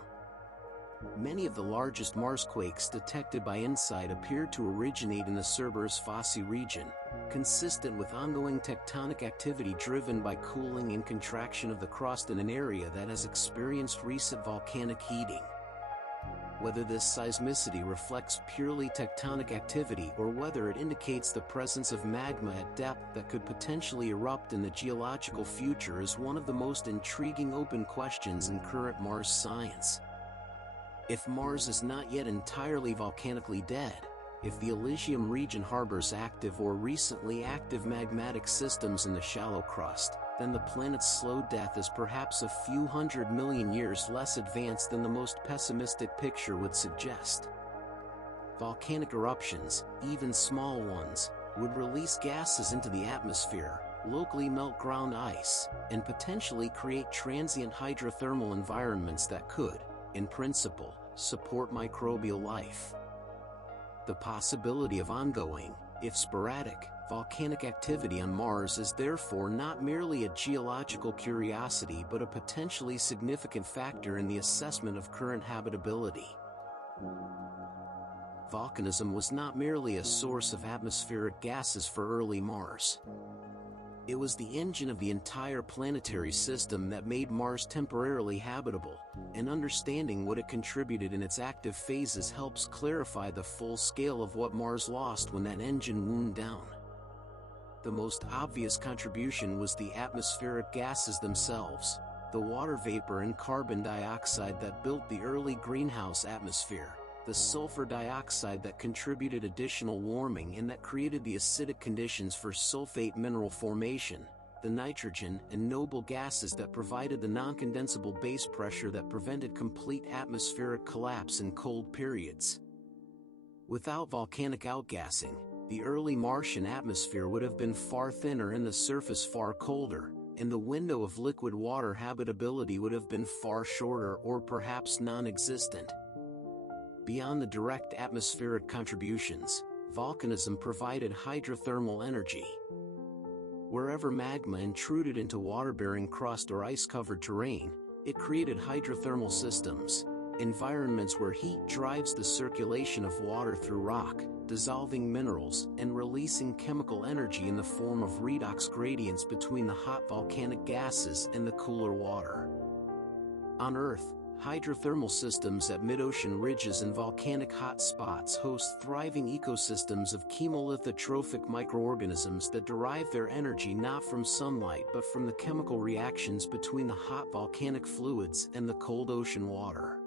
Many of the largest Marsquakes detected by InSight appear to originate in the Cerberus Fossae region, consistent with ongoing tectonic activity driven by cooling and contraction of the crust in an area that has experienced recent volcanic heating. Whether this seismicity reflects purely tectonic activity or whether it indicates the presence of magma at depth that could potentially erupt in the geological future is one of the most intriguing open questions in current Mars science. If Mars is not yet entirely volcanically dead, if the Elysium region harbors active or recently active magmatic systems in the shallow crust, then the planet's slow death is perhaps a few 100 million years less advanced than the most pessimistic picture would suggest. Volcanic eruptions, even small ones, would release gases into the atmosphere, locally melt ground ice, and potentially create transient hydrothermal environments that could, in principle, support microbial life. The possibility of ongoing, if sporadic, volcanic activity on Mars is therefore not merely a geological curiosity but a potentially significant factor in the assessment of current habitability. Volcanism was not merely a source of atmospheric gases for early Mars. It was the engine of the entire planetary system that made Mars temporarily habitable, and understanding what it contributed in its active phases helps clarify the full scale of what Mars lost when that engine wound down. The most obvious contribution was the atmospheric gases themselves, the water vapor and carbon dioxide that built the early greenhouse atmosphere, the sulfur dioxide that contributed additional warming and that created the acidic conditions for sulfate mineral formation, the nitrogen and noble gases that provided the non-condensable base pressure that prevented complete atmospheric collapse in cold periods. Without volcanic outgassing, the early Martian atmosphere would have been far thinner and the surface far colder, and the window of liquid water habitability would have been far shorter or perhaps non-existent. Beyond the direct atmospheric contributions, volcanism provided hydrothermal energy. Wherever magma intruded into water-bearing crust or ice-covered terrain, it created hydrothermal systems, environments where heat drives the circulation of water through rock, dissolving minerals and releasing chemical energy in the form of redox gradients between the hot volcanic gases and the cooler water. On Earth, hydrothermal systems at mid-ocean ridges and volcanic hot spots host thriving ecosystems of chemolithotrophic microorganisms that derive their energy not from sunlight but from the chemical reactions between the hot volcanic fluids and the cold ocean water.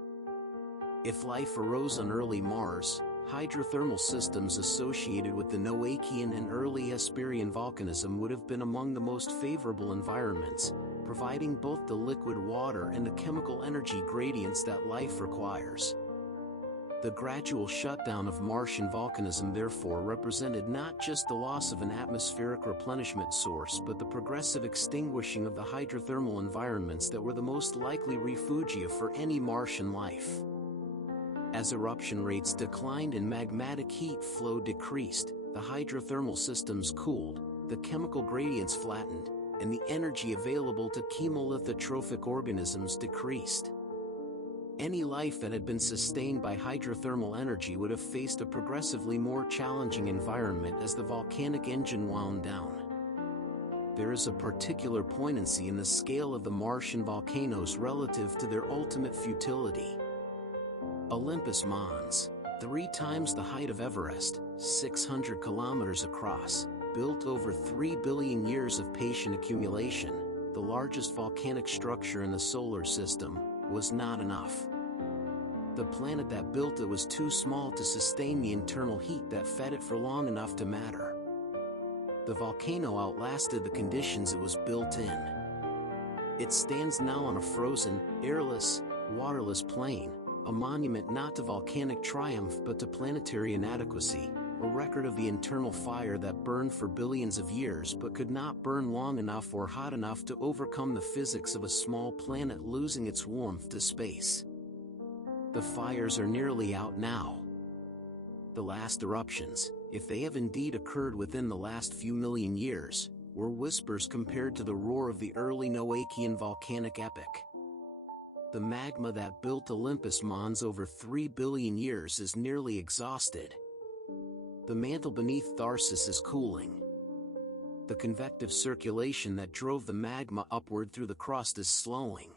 If life arose on early Mars, hydrothermal systems associated with the Noachian and early Hesperian volcanism would have been among the most favorable environments, providing both the liquid water and the chemical energy gradients that life requires. The gradual shutdown of Martian volcanism therefore represented not just the loss of an atmospheric replenishment source but the progressive extinguishing of the hydrothermal environments that were the most likely refugia for any Martian life. As eruption rates declined and magmatic heat flow decreased, the hydrothermal systems cooled, the chemical gradients flattened, and the energy available to chemolithotrophic organisms decreased. Any life that had been sustained by hydrothermal energy would have faced a progressively more challenging environment as the volcanic engine wound down. There is a particular poignancy in the scale of the Martian volcanoes relative to their ultimate futility. Olympus Mons, 3 times the height of Everest, 600 kilometers across, built over 3 billion years of patient accumulation, the largest volcanic structure in the solar system, was not enough. The planet that built it was too small to sustain the internal heat that fed it for long enough to matter. The volcano outlasted the conditions it was built in. It stands now on a frozen, airless, waterless plain, a monument not to volcanic triumph but to planetary inadequacy, a record of the internal fire that burned for billions of years but could not burn long enough or hot enough to overcome the physics of a small planet losing its warmth to space. The fires are nearly out now. The last eruptions, if they have indeed occurred within the last few million years, were whispers compared to the roar of the early Noachian volcanic epoch. The magma that built Olympus Mons over 3 billion years is nearly exhausted. The mantle beneath Tharsis is cooling. The convective circulation that drove the magma upward through the crust is slowing.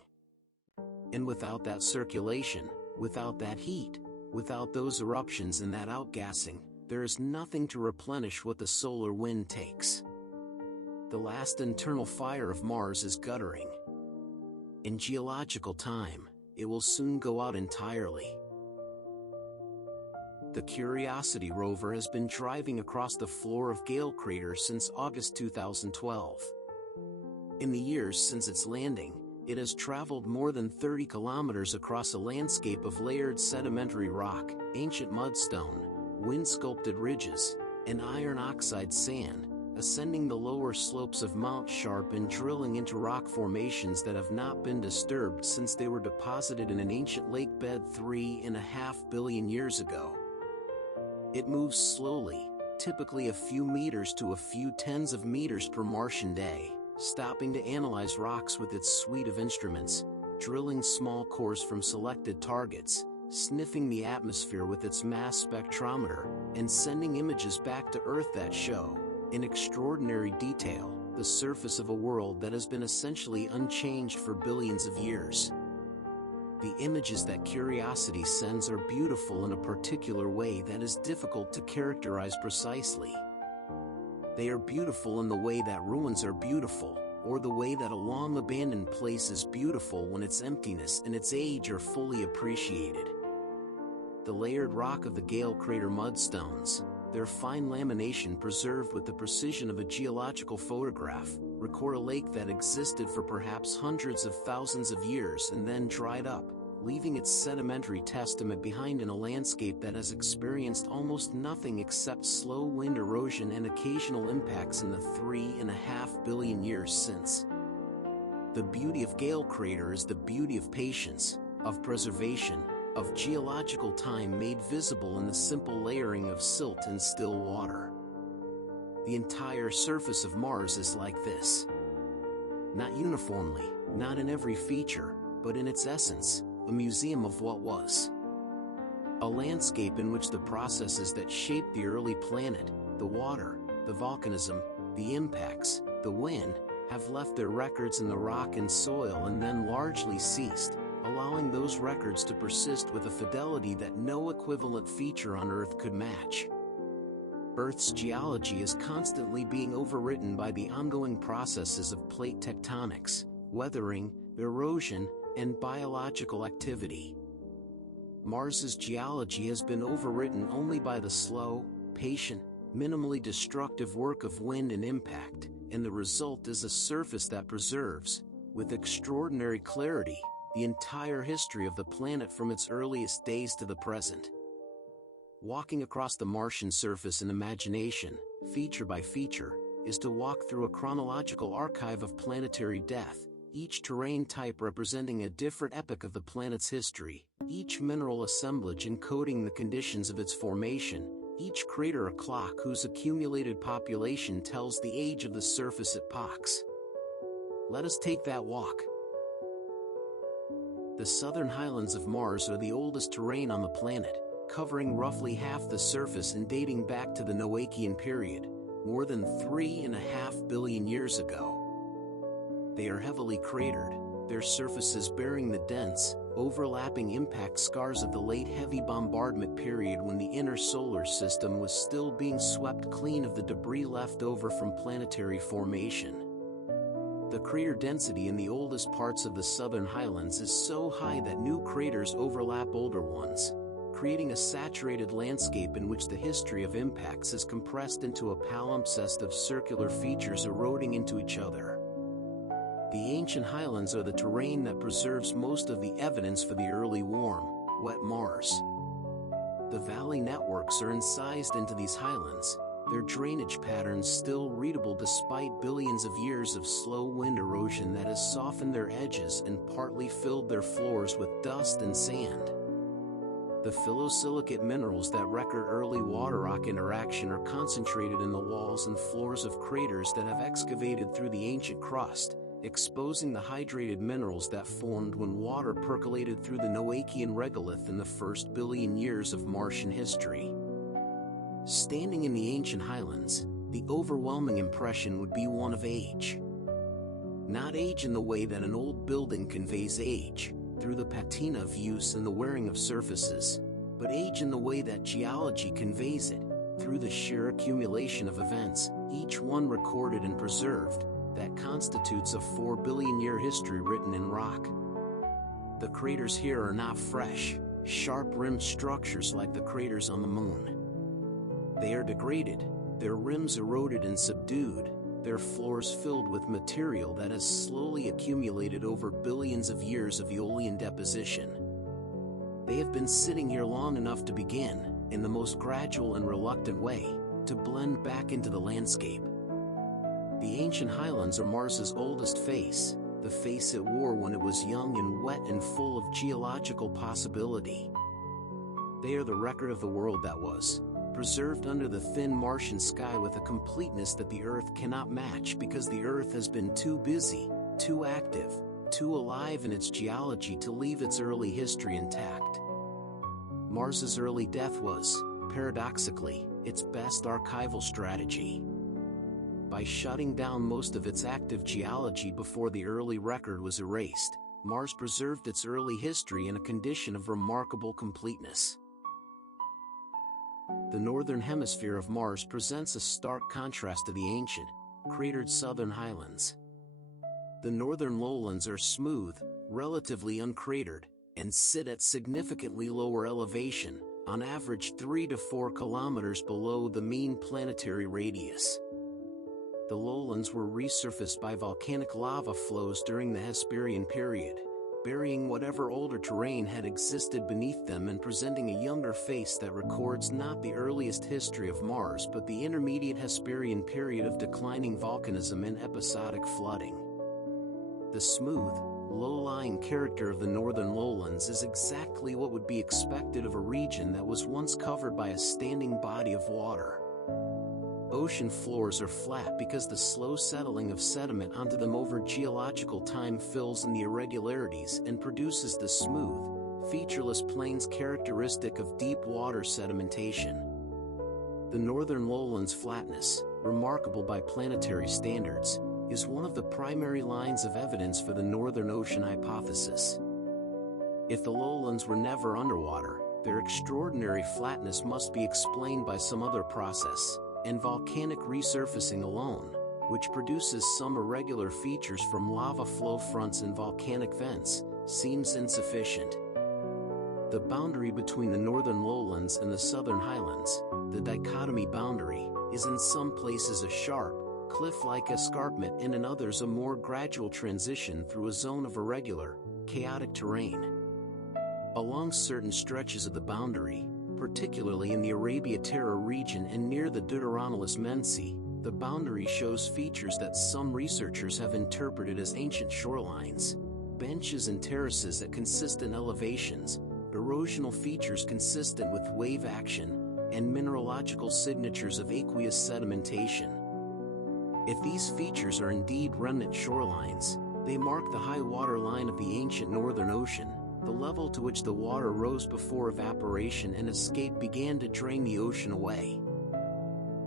And without that circulation, without that heat, without those eruptions and that outgassing, there is nothing to replenish what the solar wind takes. The last internal fire of Mars is guttering. In geological time, it will soon go out entirely. The Curiosity rover has been driving across the floor of Gale Crater since August 2012. In the years since its landing, it has traveled more than 30 kilometers across a landscape of layered sedimentary rock, ancient mudstone, wind-sculpted ridges, and iron oxide sand, ascending the lower slopes of Mount Sharp and drilling into rock formations that have not been disturbed since they were deposited in an ancient lake bed 3.5 billion years ago. It moves slowly, typically a few meters to a few tens of meters per Martian day, stopping to analyze rocks with its suite of instruments, drilling small cores from selected targets, sniffing the atmosphere with its mass spectrometer, and sending images back to Earth that show, in extraordinary detail, the surface of a world that has been essentially unchanged for billions of years. The images that Curiosity sends are beautiful in a particular way that is difficult to characterize precisely. They are beautiful in the way that ruins are beautiful, or the way that a long abandoned place is beautiful when its emptiness and its age are fully appreciated. The layered rock of the Gale Crater mudstones, their fine lamination preserved with the precision of a geological photograph, record a lake that existed for perhaps hundreds of thousands of years and then dried up, leaving its sedimentary testament behind in a landscape that has experienced almost nothing except slow wind erosion and occasional impacts in the 3.5 billion years since. The beauty of Gale Crater is the beauty of patience, of preservation, of geological time made visible in the simple layering of silt and still water. The entire surface of Mars is like this. Not uniformly, not in every feature, but in its essence, a museum of what was. A landscape in which the processes that shaped the early planet, the water, the volcanism, the impacts, the wind, have left their records in the rock and soil and then largely ceased, allowing those records to persist with a fidelity that no equivalent feature on Earth could match. Earth's geology is constantly being overwritten by the ongoing processes of plate tectonics, weathering, erosion, and biological activity. Mars's geology has been overwritten only by the slow, patient, minimally destructive work of wind and impact, and the result is a surface that preserves, with extraordinary clarity, the entire history of the planet from its earliest days to the present. Walking across the Martian surface in imagination, feature by feature, is to walk through a chronological archive of planetary death, each terrain type representing a different epoch of the planet's history, each mineral assemblage encoding the conditions of its formation, each crater a clock whose accumulated population tells the age of the surface it pox. Let us take that walk. The southern highlands of Mars are the oldest terrain on the planet, covering roughly half the surface and dating back to the Noachian period, more than 3.5 billion years ago. They are heavily cratered, their surfaces bearing the dense, overlapping impact scars of the late heavy bombardment period when the inner solar system was still being swept clean of the debris left over from planetary formation. The crater density in the oldest parts of the southern highlands is so high that new craters overlap older ones, creating a saturated landscape in which the history of impacts is compressed into a palimpsest of circular features eroding into each other. The ancient highlands are the terrain that preserves most of the evidence for the early warm, wet Mars. The valley networks are incised into these highlands, their drainage patterns still readable despite billions of years of slow wind erosion that has softened their edges and partly filled their floors with dust and sand. The phyllosilicate minerals that record early water-rock interaction are concentrated in the walls and floors of craters that have excavated through the ancient crust, exposing the hydrated minerals that formed when water percolated through the Noachian regolith in the first billion years of Martian history. Standing in the ancient highlands, the overwhelming impression would be one of age. Not age in the way that an old building conveys age, through the patina of use and the wearing of surfaces, but age in the way that geology conveys it, through the sheer accumulation of events, each one recorded and preserved, that constitutes a 4 billion year history written in rock. The craters here are not fresh, sharp-rimmed structures like the craters on the moon. They are degraded, their rims eroded and subdued, their floors filled with material that has slowly accumulated over billions of years of Aeolian deposition. They have been sitting here long enough to begin, in the most gradual and reluctant way, to blend back into the landscape. The ancient highlands are Mars's oldest face, the face it wore when it was young and wet and full of geological possibility. They are the record of the world that was, preserved under the thin Martian sky with a completeness that the Earth cannot match because the Earth has been too busy, too active, too alive in its geology to leave its early history intact. Mars's early death was, paradoxically, its best archival strategy. By shutting down most of its active geology before the early record was erased, Mars preserved its early history in a condition of remarkable completeness. The northern hemisphere of Mars presents a stark contrast to the ancient, cratered southern highlands. The northern lowlands are smooth, relatively uncratered, and sit at significantly lower elevation, on average 3 to 4 kilometers below the mean planetary radius. The lowlands were resurfaced by volcanic lava flows during the Hesperian period, burying whatever older terrain had existed beneath them and presenting a younger face that records not the earliest history of Mars but the intermediate Hesperian period of declining volcanism and episodic flooding. The smooth, low-lying character of the northern lowlands is exactly what would be expected of a region that was once covered by a standing body of water. Ocean floors are flat because the slow settling of sediment onto them over geological time fills in the irregularities and produces the smooth, featureless plains characteristic of deep water sedimentation. The northern lowlands' flatness, remarkable by planetary standards, is one of the primary lines of evidence for the Northern Ocean hypothesis. If the lowlands were never underwater, their extraordinary flatness must be explained by some other process, and volcanic resurfacing alone, which produces some irregular features from lava flow fronts and volcanic vents, seems insufficient. The boundary between the northern lowlands and the southern highlands, the dichotomy boundary, is in some places a sharp, cliff-like escarpment and in others a more gradual transition through a zone of irregular, chaotic terrain. Along certain stretches of the boundary, particularly in the Arabia Terra region and near the Deuteronomus Mensae, the boundary shows features that some researchers have interpreted as ancient shorelines, benches and terraces at consistent elevations, erosional features consistent with wave action, and mineralogical signatures of aqueous sedimentation. If these features are indeed remnant shorelines, they mark the high water line of the ancient Northern Ocean, the level to which the water rose before evaporation and escape began to drain the ocean away.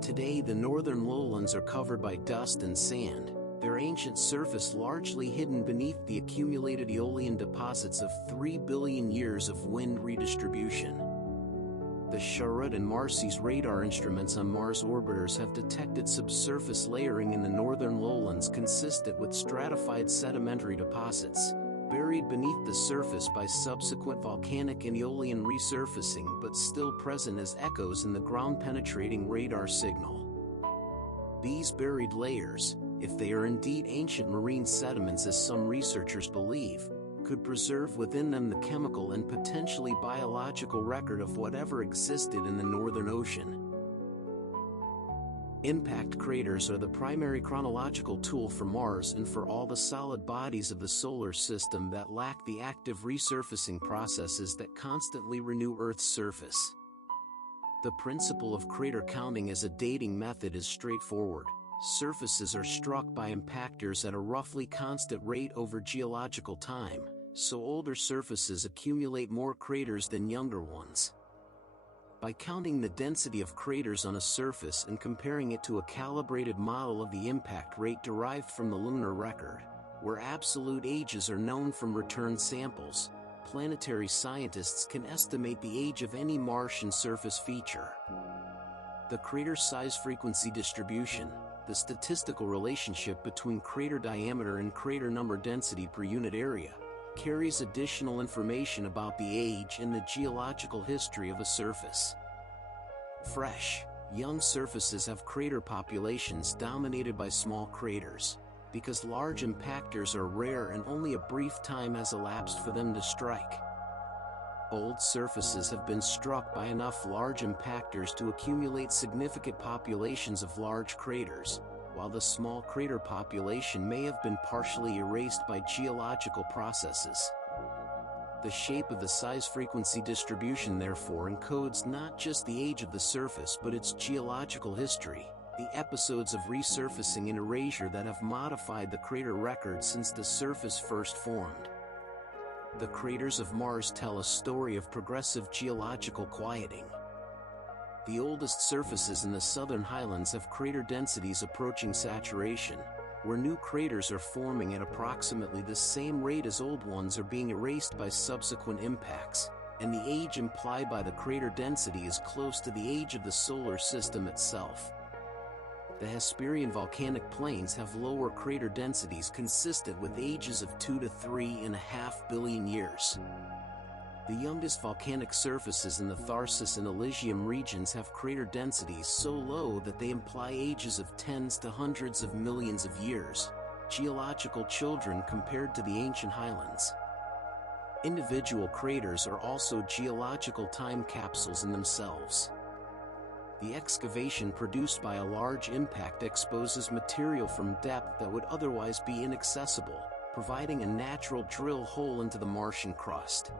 Today the northern lowlands are covered by dust and sand, their ancient surface largely hidden beneath the accumulated Aeolian deposits of 3 billion years of wind redistribution. the Charlotte and Marcy's radar instruments on Mars orbiters have detected subsurface layering in the northern lowlands consistent with stratified sedimentary deposits, buried beneath the surface by subsequent volcanic and aeolian resurfacing but still present as echoes in the ground-penetrating radar signal. These buried layers, if they are indeed ancient marine sediments as some researchers believe, could preserve within them the chemical and potentially biological record of whatever existed in the Northern Ocean. Impact craters are the primary chronological tool for Mars and for all the solid bodies of the solar system that lack the active resurfacing processes that constantly renew Earth's surface. The principle of crater counting as a dating method is straightforward. Surfaces are struck by impactors at a roughly constant rate over geological time, so older surfaces accumulate more craters than younger ones. By counting the density of craters on a surface and comparing it to a calibrated model of the impact rate derived from the lunar record, where absolute ages are known from return samples, planetary scientists can estimate the age of any Martian surface feature. The crater size-frequency distribution, the statistical relationship between crater diameter and crater number density per unit area, carries additional information about the age and the geological history of a surface. Fresh, young surfaces have crater populations dominated by small craters, because large impactors are rare and only a brief time has elapsed for them to strike. Old surfaces have been struck by enough large impactors to accumulate significant populations of large craters, while the small crater population may have been partially erased by geological processes. The shape of the size-frequency distribution therefore encodes not just the age of the surface but its geological history, the episodes of resurfacing and erasure that have modified the crater record since the surface first formed. The craters of Mars tell a story of progressive geological quieting. The oldest surfaces in the southern highlands have crater densities approaching saturation, where new craters are forming at approximately the same rate as old ones are being erased by subsequent impacts, and the age implied by the crater density is close to the age of the solar system itself. The Hesperian volcanic plains have lower crater densities consistent with ages of 2 to 3.5 billion years. The youngest volcanic surfaces in the Tharsis and Elysium regions have crater densities so low that they imply ages of tens to hundreds of millions of years, geological children compared to the ancient highlands. Individual craters are also geological time capsules in themselves. The excavation produced by a large impact exposes material from depth that would otherwise be inaccessible, providing a natural drill hole into the Martian crust.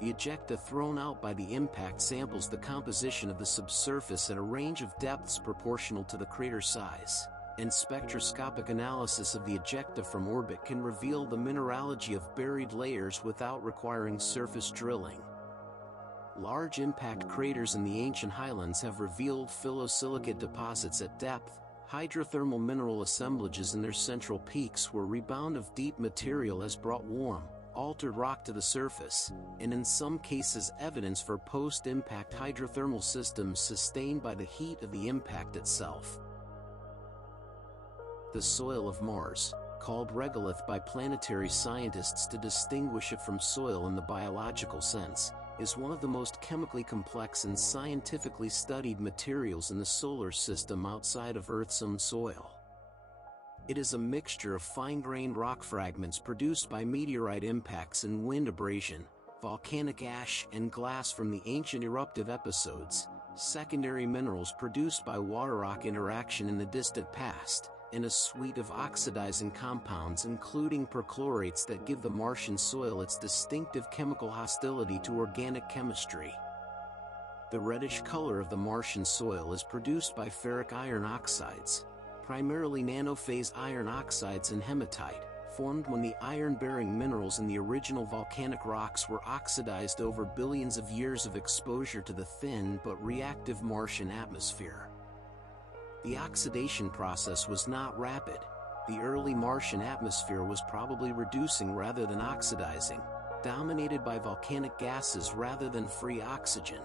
The ejecta thrown out by the impact samples the composition of the subsurface at a range of depths proportional to the crater size, and spectroscopic analysis of the ejecta from orbit can reveal the mineralogy of buried layers without requiring surface drilling. Large impact craters in the ancient highlands have revealed phyllosilicate deposits at depth, hydrothermal mineral assemblages in their central peaks where rebound of deep material has brought warm, altered rock to the surface, and in some cases evidence for post-impact hydrothermal systems sustained by the heat of the impact itself. The soil of Mars, called regolith by planetary scientists to distinguish it from soil in the biological sense, is one of the most chemically complex and scientifically studied materials in the solar system outside of Earth's own soil. It is a mixture of fine-grained rock fragments produced by meteorite impacts and wind abrasion, volcanic ash and glass from the ancient eruptive episodes, secondary minerals produced by water-rock interaction in the distant past, and a suite of oxidizing compounds including perchlorates that give the Martian soil its distinctive chemical hostility to organic chemistry. The reddish color of the Martian soil is produced by ferric iron oxides, primarily nanophase iron oxides and hematite, formed when the iron-bearing minerals in the original volcanic rocks were oxidized over billions of years of exposure to the thin but reactive Martian atmosphere. The oxidation process was not rapid. The early Martian atmosphere was probably reducing rather than oxidizing, dominated by volcanic gases rather than free oxygen.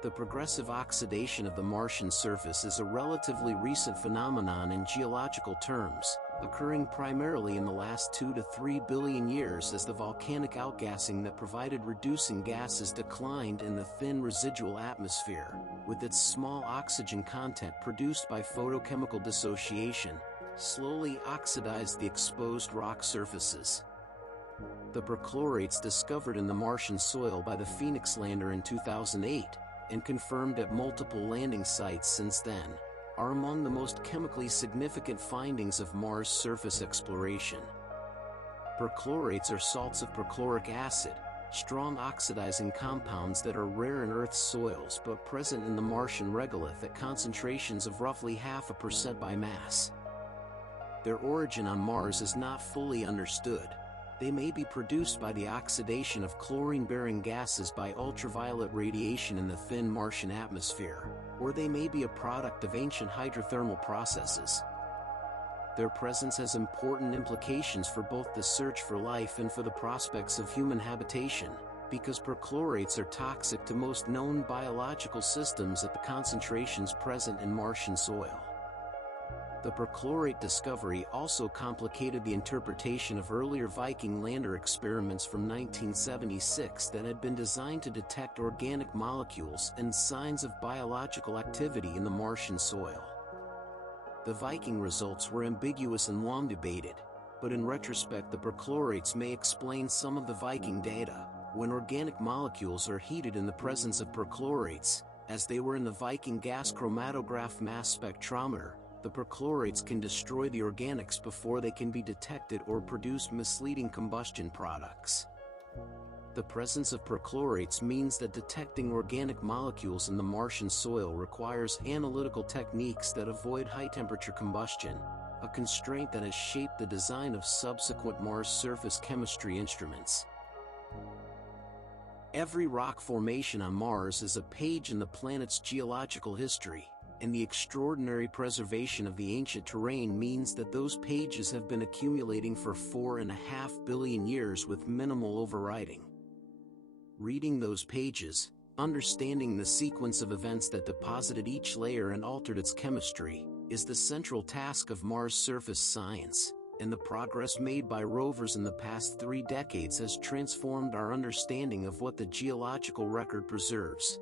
The progressive oxidation of the Martian surface is a relatively recent phenomenon in geological terms, occurring primarily in the last 2 to 3 billion years as the volcanic outgassing that provided reducing gases declined in the thin residual atmosphere, with its small oxygen content produced by photochemical dissociation, slowly oxidized the exposed rock surfaces. The perchlorates discovered in the Martian soil by the Phoenix lander in 2008, and confirmed at multiple landing sites since then, are among the most chemically significant findings of Mars surface exploration. Perchlorates are salts of perchloric acid, strong oxidizing compounds that are rare in Earth's soils but present in the Martian regolith at concentrations of roughly 0.5% by mass. Their origin on Mars is not fully understood. They may be produced by the oxidation of chlorine-bearing gases by ultraviolet radiation in the thin Martian atmosphere, or they may be a product of ancient hydrothermal processes. Their presence has important implications for both the search for life and for the prospects of human habitation, because perchlorates are toxic to most known biological systems at the concentrations present in Martian soil. The perchlorate discovery also complicated the interpretation of earlier Viking lander experiments from 1976 that had been designed to detect organic molecules and signs of biological activity in the Martian soil. The Viking results were ambiguous and long debated, but in retrospect the perchlorates may explain some of the Viking data. When organic molecules are heated in the presence of perchlorates, as they were in the Viking gas chromatograph mass spectrometer, the perchlorates can destroy the organics before they can be detected or produce misleading combustion products. The presence of perchlorates means that detecting organic molecules in the Martian soil requires analytical techniques that avoid high-temperature combustion, a constraint that has shaped the design of subsequent Mars surface chemistry instruments. Every rock formation on Mars is a page in the planet's geological history, and the extraordinary preservation of the ancient terrain means that those pages have been accumulating for 4.5 billion years with minimal overwriting. Reading those pages, understanding the sequence of events that deposited each layer and altered its chemistry, is the central task of Mars surface science, and the progress made by rovers in the past 3 decades has transformed our understanding of what the geological record preserves.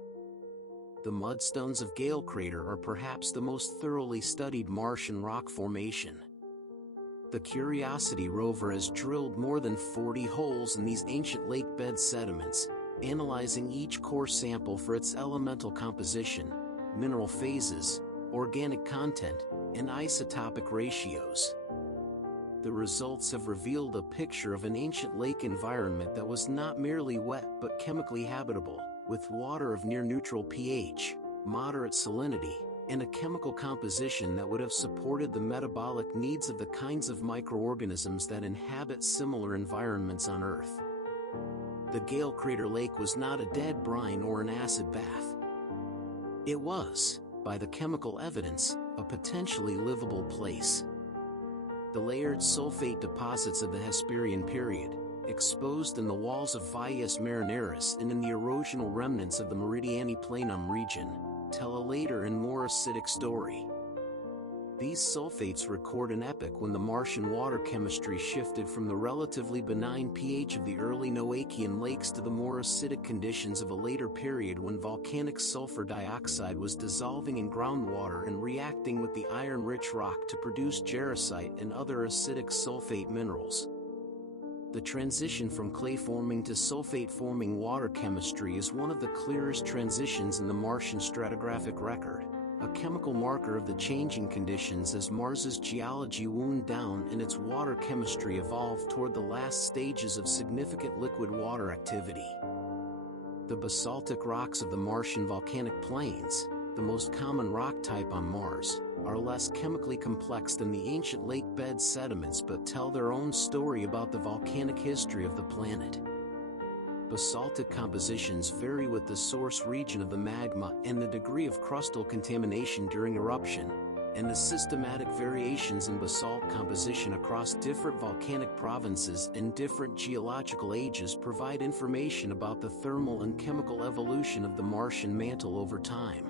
The mudstones of Gale Crater are perhaps the most thoroughly studied Martian rock formation. The Curiosity rover has drilled more than 40 holes in these ancient lake bed sediments, analyzing each core sample for its elemental composition, mineral phases, organic content, and isotopic ratios. The results have revealed a picture of an ancient lake environment that was not merely wet but chemically habitable, with water of near-neutral pH, moderate salinity, and a chemical composition that would have supported the metabolic needs of the kinds of microorganisms that inhabit similar environments on Earth. The Gale Crater Lake was not a dead brine or an acid bath. It was, by the chemical evidence, a potentially livable place. The layered sulfate deposits of the Hesperian period, exposed in the walls of Valles Marineris and in the erosional remnants of the Meridiani Planum region, tell a later and more acidic story. These sulfates record an epoch when the Martian water chemistry shifted from the relatively benign pH of the early Noachian lakes to the more acidic conditions of a later period when volcanic sulfur dioxide was dissolving in groundwater and reacting with the iron-rich rock to produce jarosite and other acidic sulfate minerals. The transition from clay-forming to sulfate-forming water chemistry is one of the clearest transitions in the Martian stratigraphic record, a chemical marker of the changing conditions as Mars's geology wound down and its water chemistry evolved toward the last stages of significant liquid water activity. The basaltic rocks of the Martian volcanic plains, the most common rock type on Mars, are less chemically complex than the ancient lake bed sediments but tell their own story about the volcanic history of the planet. Basaltic compositions vary with the source region of the magma and the degree of crustal contamination during eruption, and the systematic variations in basalt composition across different volcanic provinces and different geological ages provide information about the thermal and chemical evolution of the Martian mantle over time.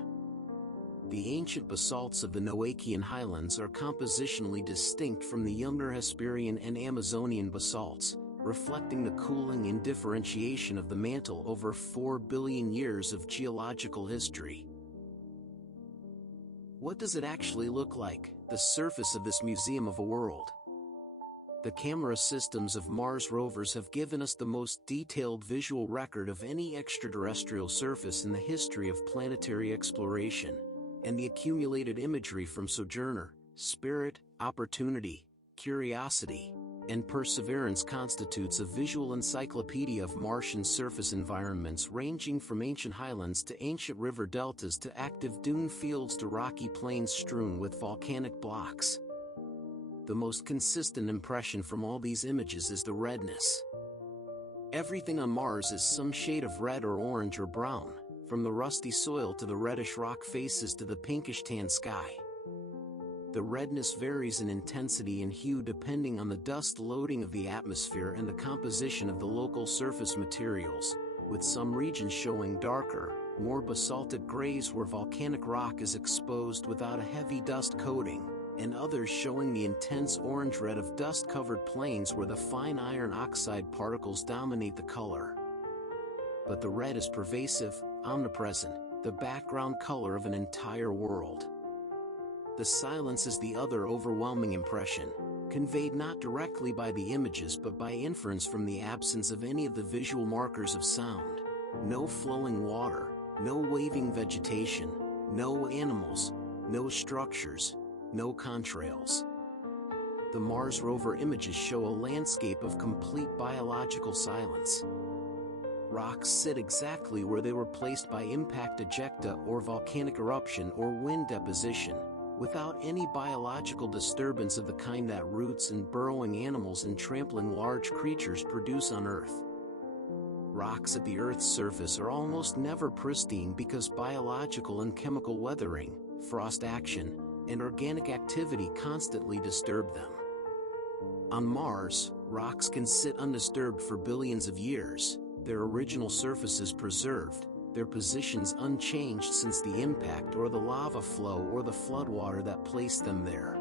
The ancient basalts of the Noachian highlands are compositionally distinct from the younger Hesperian and Amazonian basalts, reflecting the cooling and differentiation of the mantle over 4 billion years of geological history. What does it actually look like, the surface of this museum of a world? The camera systems of Mars rovers have given us the most detailed visual record of any extraterrestrial surface in the history of planetary exploration, and the accumulated imagery from Sojourner, Spirit, Opportunity, Curiosity, and Perseverance constitutes a visual encyclopedia of Martian surface environments ranging from ancient highlands to ancient river deltas to active dune fields to rocky plains strewn with volcanic blocks. The most consistent impression from all these images is the redness. Everything on Mars is some shade of red or orange or brown, from the rusty soil to the reddish rock faces to the pinkish tan sky. The redness varies in intensity and hue depending on the dust loading of the atmosphere and the composition of the local surface materials, with some regions showing darker, more basaltic grays where volcanic rock is exposed without a heavy dust coating, and others showing the intense orange-red of dust-covered plains where the fine iron oxide particles dominate the color. But the red is pervasive, omnipresent, the background color of an entire world. The silence is the other overwhelming impression, conveyed not directly by the images but by inference from the absence of any of the visual markers of sound. No flowing water, no waving vegetation, no animals, no structures, no contrails. The Mars rover images show a landscape of complete biological silence. Rocks sit exactly where they were placed by impact ejecta or volcanic eruption or wind deposition, without any biological disturbance of the kind that roots and burrowing animals and trampling large creatures produce on Earth. Rocks at the Earth's surface are almost never pristine because biological and chemical weathering, frost action, and organic activity constantly disturb them. On Mars, rocks can sit undisturbed for billions of years, their original surfaces preserved, their positions unchanged since the impact or the lava flow or the floodwater that placed them there.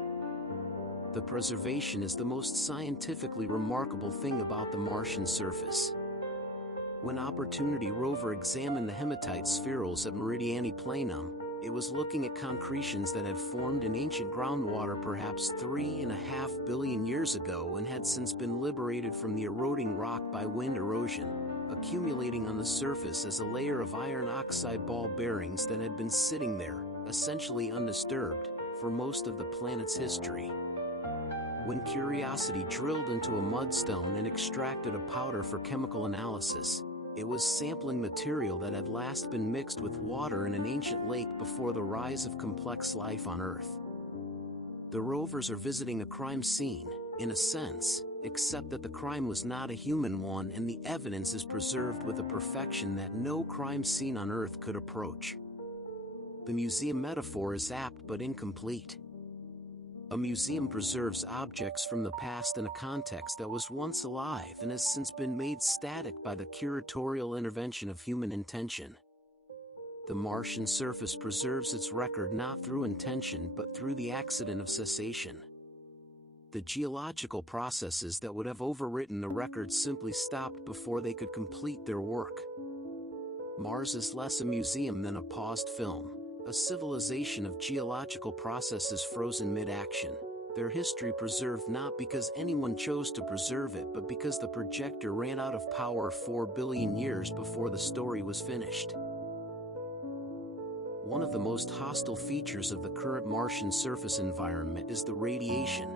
The preservation is the most scientifically remarkable thing about the Martian surface. When Opportunity rover examined the hematite spherules at Meridiani Planum, it was looking at concretions that had formed in ancient groundwater perhaps 3.5 billion years ago and had since been liberated from the eroding rock by wind erosion, accumulating on the surface as a layer of iron oxide ball bearings that had been sitting there, essentially undisturbed, for most of the planet's history. When Curiosity drilled into a mudstone and extracted a powder for chemical analysis, it was sampling material that had last been mixed with water in an ancient lake before the rise of complex life on Earth. The rovers are visiting a crime scene, in a sense, except that the crime was not a human one and the evidence is preserved with a perfection that no crime scene on Earth could approach. The museum metaphor is apt but incomplete. A museum preserves objects from the past in a context that was once alive and has since been made static by the curatorial intervention of human intention. The Martian surface preserves its record not through intention but through the accident of cessation. The geological processes that would have overwritten the record simply stopped before they could complete their work. Mars is less a museum than a paused film, a civilization of geological processes frozen mid-action, their history preserved not because anyone chose to preserve it but because the projector ran out of power 4 billion years before the story was finished. One of the most hostile features of the current Martian surface environment is the radiation.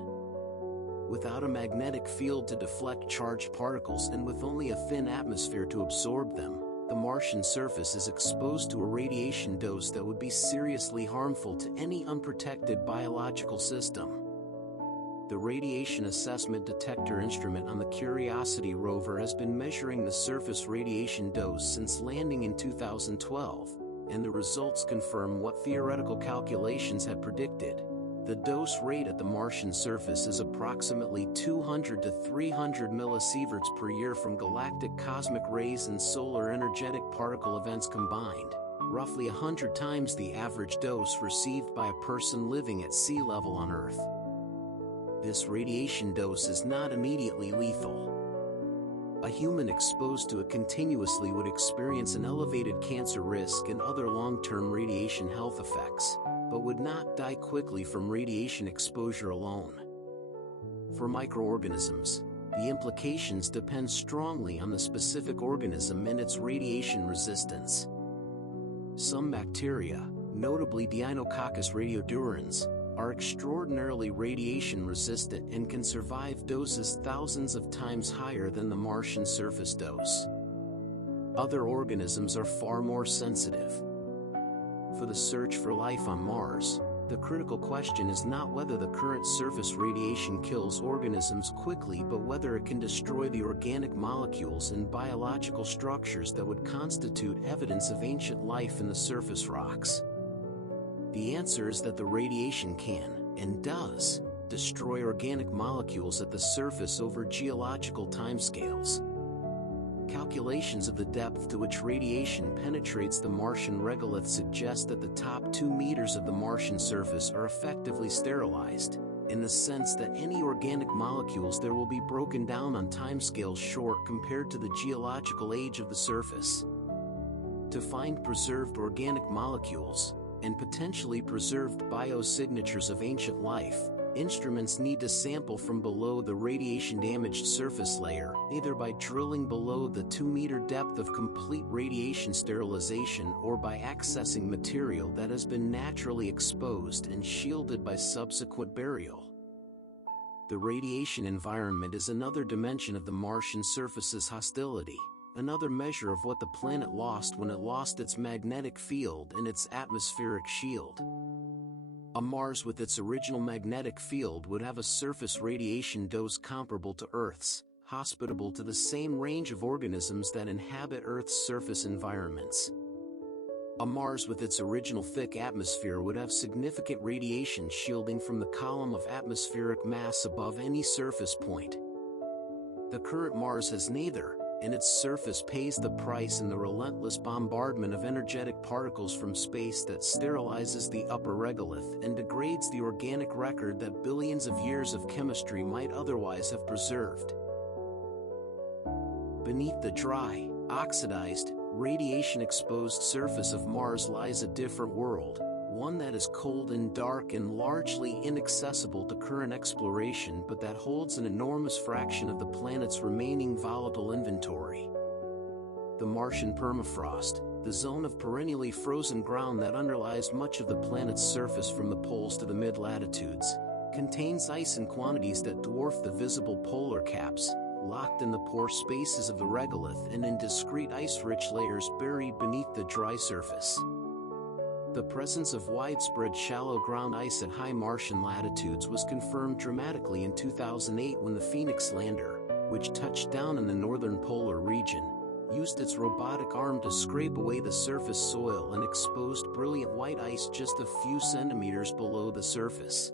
Without a magnetic field to deflect charged particles and with only a thin atmosphere to absorb them, the Martian surface is exposed to a radiation dose that would be seriously harmful to any unprotected biological system. The radiation assessment detector instrument on the Curiosity rover has been measuring the surface radiation dose since landing in 2012, and the results confirm what theoretical calculations had predicted. The The dose rate at the Martian surface is approximately 200 to 300 millisieverts per year from galactic cosmic rays and solar energetic particle events combined, roughly 100 times the average dose received by a person living at sea level on Earth. This radiation dose is not immediately lethal. A human exposed to it continuously would experience an elevated cancer risk and other long-term radiation health effects, but would not die quickly from radiation exposure alone. For microorganisms, the implications depend strongly on the specific organism and its radiation resistance. Some bacteria, notably Deinococcus radiodurans, are extraordinarily radiation resistant and can survive doses thousands of times higher than the Martian surface dose. Other organisms are far more sensitive. For the search for life on Mars, the critical question is not whether the current surface radiation kills organisms quickly, but whether it can destroy the organic molecules and biological structures that would constitute evidence of ancient life in the surface rocks. The answer is that the radiation can, and does, destroy organic molecules at the surface over geological timescales. Calculations of the depth to which radiation penetrates the Martian regolith suggest that the top 2 meters of the Martian surface are effectively sterilized, in the sense that any organic molecules there will be broken down on timescales short compared to the geological age of the surface. To find preserved organic molecules, and potentially preserved biosignatures of ancient life, instruments need to sample from below the radiation-damaged surface layer, either by drilling below the 2-meter depth of complete radiation sterilization or by accessing material that has been naturally exposed and shielded by subsequent burial. The radiation environment is another dimension of the Martian surface's hostility, another measure of what the planet lost when it lost its magnetic field and its atmospheric shield. A Mars with its original magnetic field would have a surface radiation dose comparable to Earth's, hospitable to the same range of organisms that inhabit Earth's surface environments. A Mars with its original thick atmosphere would have significant radiation shielding from the column of atmospheric mass above any surface point. The current Mars has neither, and its surface pays the price in the relentless bombardment of energetic particles from space that sterilizes the upper regolith and degrades the organic record that billions of years of chemistry might otherwise have preserved. Beneath the dry, oxidized, radiation-exposed surface of Mars lies a different world, one that is cold and dark and largely inaccessible to current exploration, but that holds an enormous fraction of the planet's remaining volatile inventory. The Martian permafrost, the zone of perennially frozen ground that underlies much of the planet's surface from the poles to the mid-latitudes, contains ice in quantities that dwarf the visible polar caps, locked in the pore spaces of the regolith and in discrete ice-rich layers buried beneath the dry surface. The presence of widespread shallow ground ice at high Martian latitudes was confirmed dramatically in 2008 when the Phoenix lander, which touched down in the northern polar region, used its robotic arm to scrape away the surface soil and exposed brilliant white ice just a few centimeters below the surface.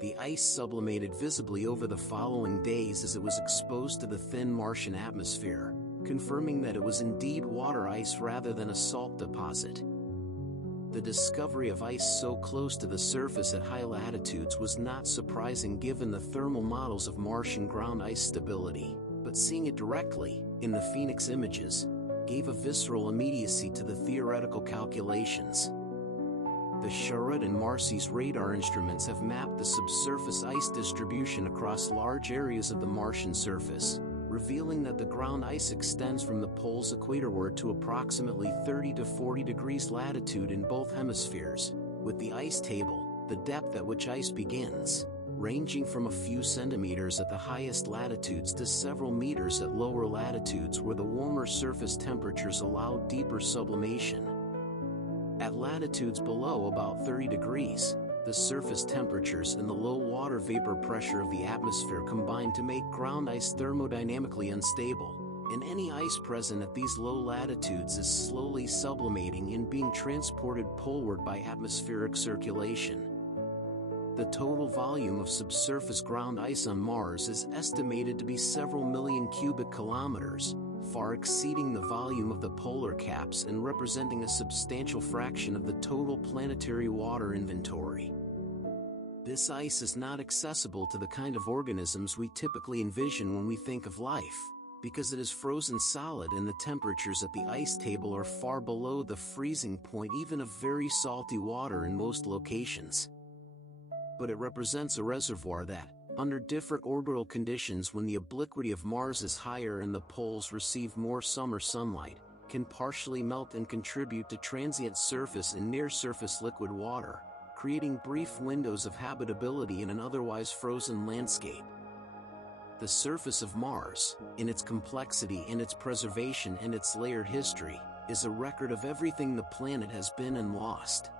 The ice sublimated visibly over the following days as it was exposed to the thin Martian atmosphere, confirming that it was indeed water ice rather than a salt deposit. The discovery of ice so close to the surface at high latitudes was not surprising given the thermal models of Martian ground ice stability, but seeing it directly, in the Phoenix images, gave a visceral immediacy to the theoretical calculations. The Charette and Marcy's radar instruments have mapped the subsurface ice distribution across large areas of the Martian surface, revealing that the ground ice extends from the poles equatorward to approximately 30 to 40 degrees latitude in both hemispheres, with the ice table, the depth at which ice begins, ranging from a few centimeters at the highest latitudes to several meters at lower latitudes where the warmer surface temperatures allow deeper sublimation. At latitudes below about 30 degrees, the surface temperatures and the low water vapor pressure of the atmosphere combine to make ground ice thermodynamically unstable, and any ice present at these low latitudes is slowly sublimating and being transported poleward by atmospheric circulation. The total volume of subsurface ground ice on Mars is estimated to be several million cubic kilometers, far exceeding the volume of the polar caps and representing a substantial fraction of the total planetary water inventory. This ice is not accessible to the kind of organisms we typically envision when we think of life, because it is frozen solid and the temperatures at the ice table are far below the freezing point even of very salty water in most locations. But it represents a reservoir that, under different orbital conditions when the obliquity of Mars is higher and the poles receive more summer sunlight, can partially melt and contribute to transient surface and near-surface liquid water, creating brief windows of habitability in an otherwise frozen landscape. The surface of Mars, in its complexity and its preservation and its layered history, is a record of everything the planet has been and lost.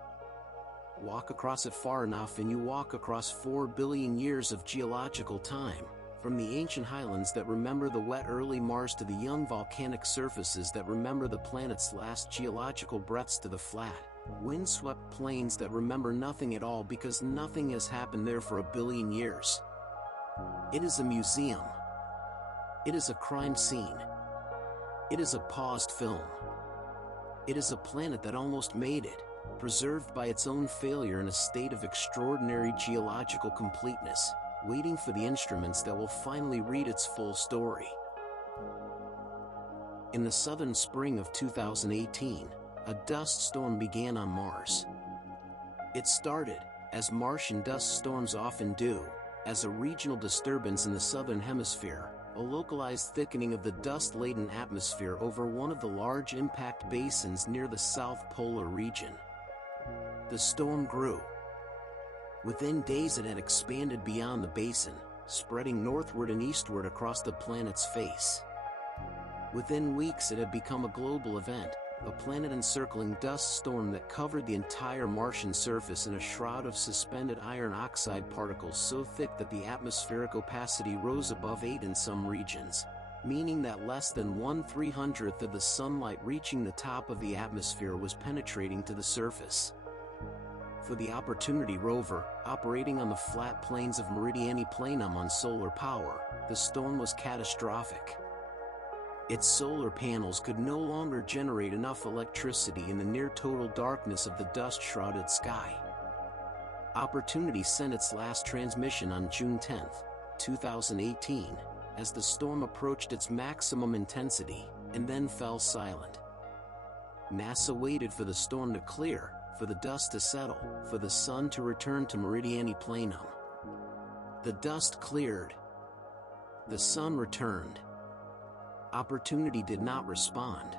Walk across it far enough and you walk across 4 billion years of geological time, from the ancient highlands that remember the wet early Mars to the young volcanic surfaces that remember the planet's last geological breaths to the flat, windswept plains that remember nothing at all because nothing has happened there for a billion years. It is a museum. It is a crime scene. It is a paused film. It is a planet that almost made it, preserved by its own failure in a state of extraordinary geological completeness, waiting for the instruments that will finally read its full story. In the southern spring of 2018, a dust storm began on Mars. It started, as Martian dust storms often do, as a regional disturbance in the southern hemisphere, a localized thickening of the dust-laden atmosphere over one of the large impact basins near the South Polar region. The storm grew. Within days it had expanded beyond the basin, spreading northward and eastward across the planet's face. Within weeks it had become a global event, a planet-encircling dust storm that covered the entire Martian surface in a shroud of suspended iron oxide particles so thick that the atmospheric opacity rose above 8 in some regions, meaning that less than 1/300th of the sunlight reaching the top of the atmosphere was penetrating to the surface. For the Opportunity rover, operating on the flat plains of Meridiani Planum on solar power, the storm was catastrophic. Its solar panels could no longer generate enough electricity in the near-total darkness of the dust-shrouded sky. Opportunity sent its last transmission on June 10, 2018, as the storm approached its maximum intensity, and then fell silent. NASA waited for the storm to clear, for the dust to settle, for the sun to return to Meridiani Planum. The dust cleared. The sun returned. Opportunity did not respond.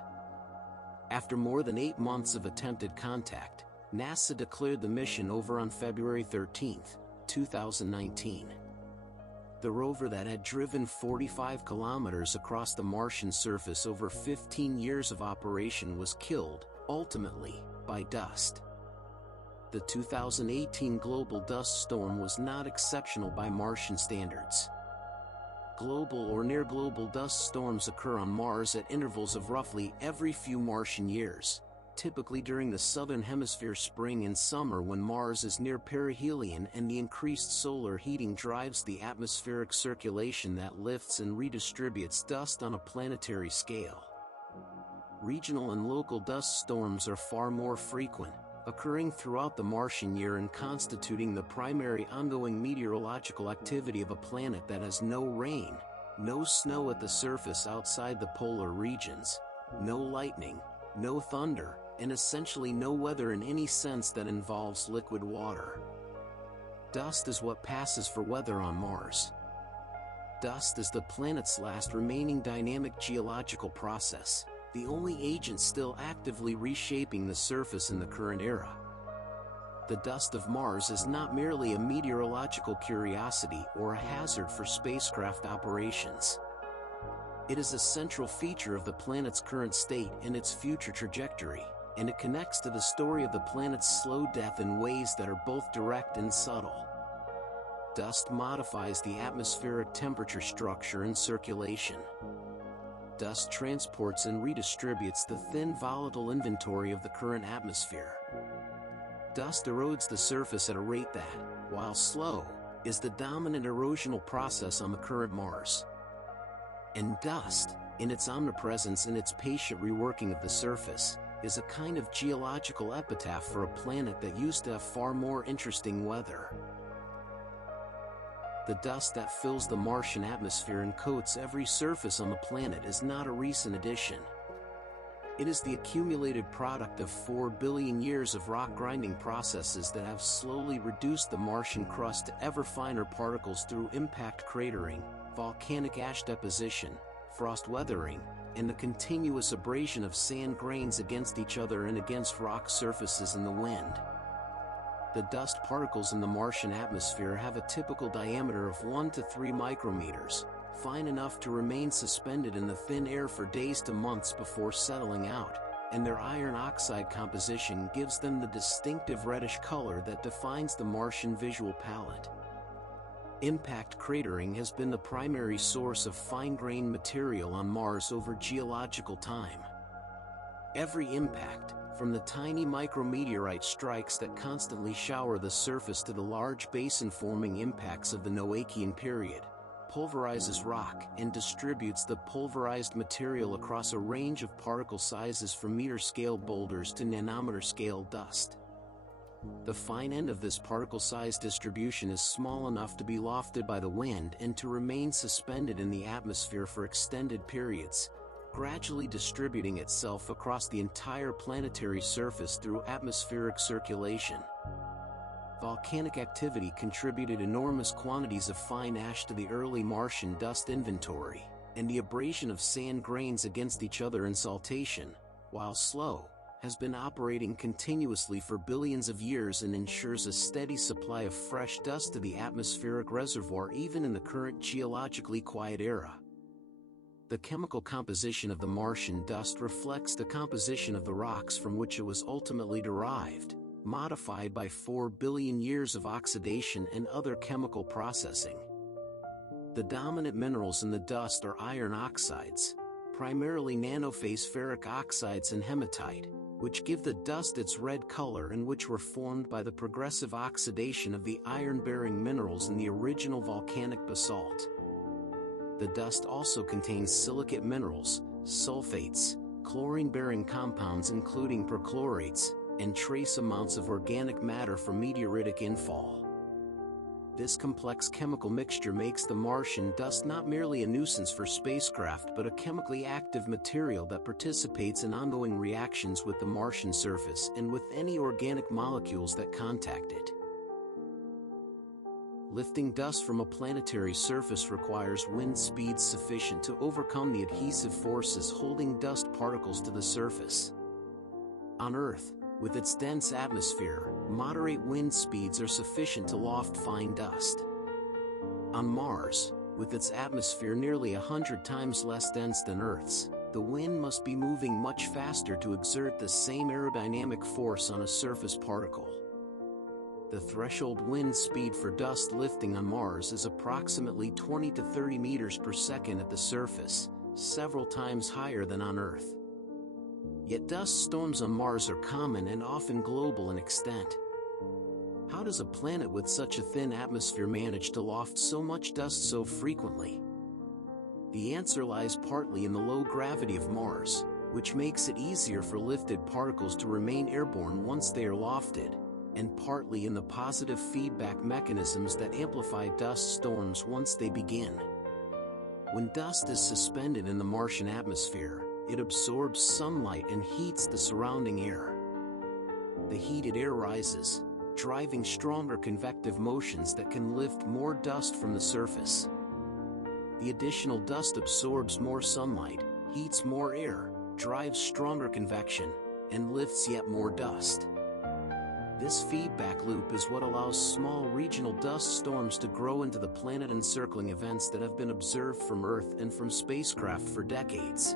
After more than 8 months of attempted contact, NASA declared the mission over on February 13, 2019. The rover that had driven 45 kilometers across the Martian surface over 15 years of operation was killed, ultimately, by dust. The 2018 global dust storm was not exceptional by Martian standards. Global or near-global dust storms occur on Mars at intervals of roughly every few Martian years, typically during the southern hemisphere spring and summer when Mars is near perihelion and the increased solar heating drives the atmospheric circulation that lifts and redistributes dust on a planetary scale. Regional and local dust storms are far more frequent, occurring throughout the Martian year and constituting the primary ongoing meteorological activity of a planet that has no rain, no snow at the surface outside the polar regions, no lightning, no thunder, and essentially no weather in any sense that involves liquid water. Dust is what passes for weather on Mars. Dust is the planet's last remaining dynamic geological process, the only agent still actively reshaping the surface in the current era. The dust of Mars is not merely a meteorological curiosity or a hazard for spacecraft operations. It is a central feature of the planet's current state and its future trajectory, and it connects to the story of the planet's slow death in ways that are both direct and subtle. Dust modifies the atmospheric temperature structure and circulation. Dust transports and redistributes the thin volatile inventory of the current atmosphere. Dust erodes the surface at a rate that, while slow, is the dominant erosional process on the current Mars. And dust, in its omnipresence and its patient reworking of the surface, is a kind of geological epitaph for a planet that used to have far more interesting weather. The dust that fills the Martian atmosphere and coats every surface on the planet is not a recent addition. It is the accumulated product of 4 billion years of rock grinding processes that have slowly reduced the Martian crust to ever finer particles through impact cratering, volcanic ash deposition, frost weathering, and the continuous abrasion of sand grains against each other and against rock surfaces in the wind. The dust particles in the Martian atmosphere have a typical diameter of 1 to 3 micrometers, fine enough to remain suspended in the thin air for days to months before settling out, and their iron oxide composition gives them the distinctive reddish color that defines the Martian visual palette. Impact cratering has been the primary source of fine-grained material on Mars over geological time. Every impact, from the tiny micrometeorite strikes that constantly shower the surface to the large basin-forming impacts of the Noachian period, pulverizes rock and distributes the pulverized material across a range of particle sizes from meter-scale boulders to nanometer-scale dust. The fine end of this particle size distribution is small enough to be lofted by the wind and to remain suspended in the atmosphere for extended periods, gradually distributing itself across the entire planetary surface through atmospheric circulation. Volcanic activity contributed enormous quantities of fine ash to the early Martian dust inventory, and the abrasion of sand grains against each other in saltation, while slow, has been operating continuously for billions of years and ensures a steady supply of fresh dust to the atmospheric reservoir even in the current geologically quiet era. The chemical composition of the Martian dust reflects the composition of the rocks from which it was ultimately derived, modified by 4 billion years of oxidation and other chemical processing. The dominant minerals in the dust are iron oxides, primarily nanophase ferric oxides and hematite, which give the dust its red color and which were formed by the progressive oxidation of the iron-bearing minerals in the original volcanic basalt. The dust also contains silicate minerals, sulfates, chlorine-bearing compounds including perchlorates, and trace amounts of organic matter from meteoritic infall. This complex chemical mixture makes the Martian dust not merely a nuisance for spacecraft but a chemically active material that participates in ongoing reactions with the Martian surface and with any organic molecules that contact it. Lifting dust from a planetary surface requires wind speeds sufficient to overcome the adhesive forces holding dust particles to the surface. On Earth, with its dense atmosphere, moderate wind speeds are sufficient to loft fine dust. On Mars, with its atmosphere nearly 100 times less dense than Earth's, the wind must be moving much faster to exert the same aerodynamic force on a surface particle. The threshold wind speed for dust lifting on Mars is approximately 20 to 30 meters per second at the surface, several times higher than on Earth. Yet dust storms on Mars are common and often global in extent. How does a planet with such a thin atmosphere manage to loft so much dust so frequently? The answer lies partly in the low gravity of Mars, which makes it easier for lifted particles to remain airborne once they are lofted, and partly in the positive feedback mechanisms that amplify dust storms once they begin. When dust is suspended in the Martian atmosphere, it absorbs sunlight and heats the surrounding air. The heated air rises, driving stronger convective motions that can lift more dust from the surface. The additional dust absorbs more sunlight, heats more air, drives stronger convection, and lifts yet more dust. This feedback loop is what allows small regional dust storms to grow into the planet-encircling events that have been observed from Earth and from spacecraft for decades.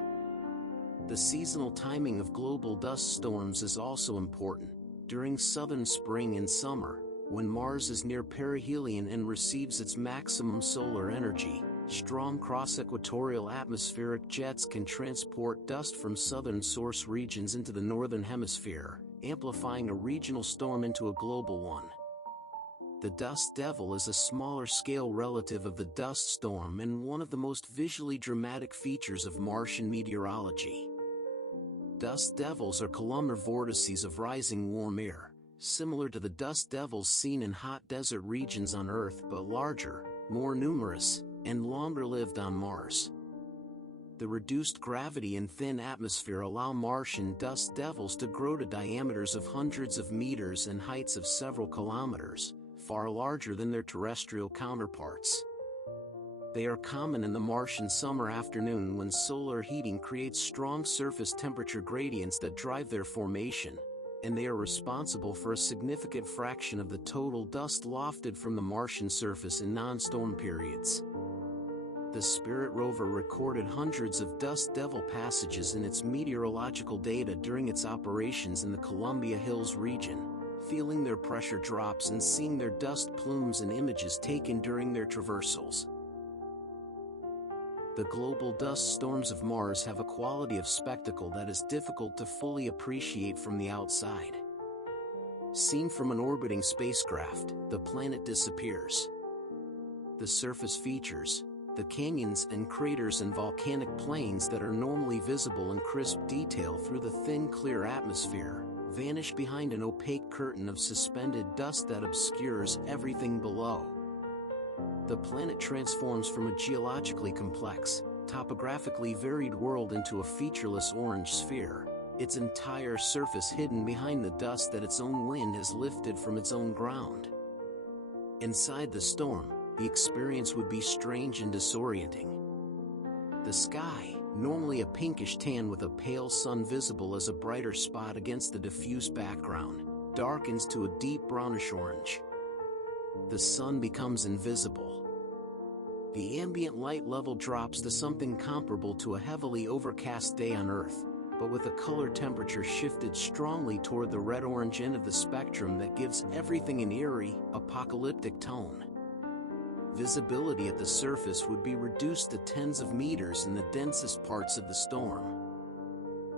The seasonal timing of global dust storms is also important. During southern spring and summer, when Mars is near perihelion and receives its maximum solar energy, strong cross-equatorial atmospheric jets can transport dust from southern source regions into the northern hemisphere, amplifying a regional storm into a global one. The dust devil is a smaller-scale relative of the dust storm and one of the most visually dramatic features of Martian meteorology. Dust devils are columnar vortices of rising warm air, similar to the dust devils seen in hot desert regions on Earth but larger, more numerous, and longer-lived on Mars. The reduced gravity and thin atmosphere allow Martian dust devils to grow to diameters of hundreds of meters and heights of several kilometers, far larger than their terrestrial counterparts. They are common in the Martian summer afternoon when solar heating creates strong surface temperature gradients that drive their formation, and they are responsible for a significant fraction of the total dust lofted from the Martian surface in non-storm periods. The Spirit rover recorded hundreds of dust devil passages in its meteorological data during its operations in the Columbia Hills region, feeling their pressure drops and seeing their dust plumes in images taken during their traversals. The global dust storms of Mars have a quality of spectacle that is difficult to fully appreciate from the outside. Seen from an orbiting spacecraft, the planet disappears. The surface features, the canyons and craters and volcanic plains that are normally visible in crisp detail through the thin clear atmosphere, vanish behind an opaque curtain of suspended dust that obscures everything below. The planet transforms from a geologically complex, topographically varied world into a featureless orange sphere, its entire surface hidden behind the dust that its own wind has lifted from its own ground. Inside the storm, the experience would be strange and disorienting. The sky, normally a pinkish tan with a pale sun visible as a brighter spot against the diffuse background, darkens to a deep brownish orange. The sun becomes invisible. The ambient light level drops to something comparable to a heavily overcast day on Earth, but with a color temperature shifted strongly toward the red-orange end of the spectrum that gives everything an eerie, apocalyptic tone. Visibility at the surface would be reduced to tens of meters in the densest parts of the storm.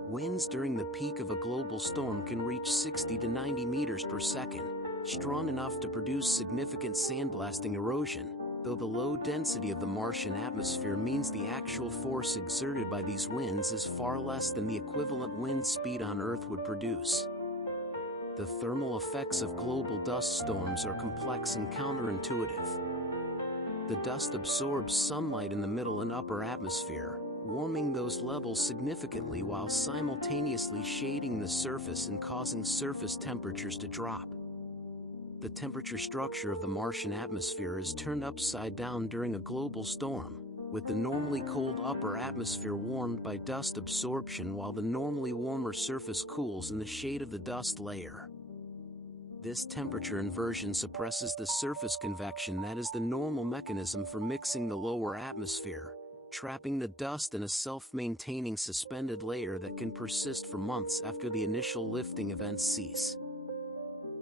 Winds during the peak of a global storm can reach 60 to 90 meters per second, strong enough to produce significant sandblasting erosion, though the low density of the Martian atmosphere means the actual force exerted by these winds is far less than the equivalent wind speed on Earth would produce. The thermal effects of global dust storms are complex and counterintuitive. The dust absorbs sunlight in the middle and upper atmosphere, warming those levels significantly while simultaneously shading the surface and causing surface temperatures to drop. The temperature structure of the Martian atmosphere is turned upside down during a global storm, with the normally cold upper atmosphere warmed by dust absorption while the normally warmer surface cools in the shade of the dust layer. This temperature inversion suppresses the surface convection that is the normal mechanism for mixing the lower atmosphere, trapping the dust in a self-maintaining suspended layer that can persist for months after the initial lifting events cease.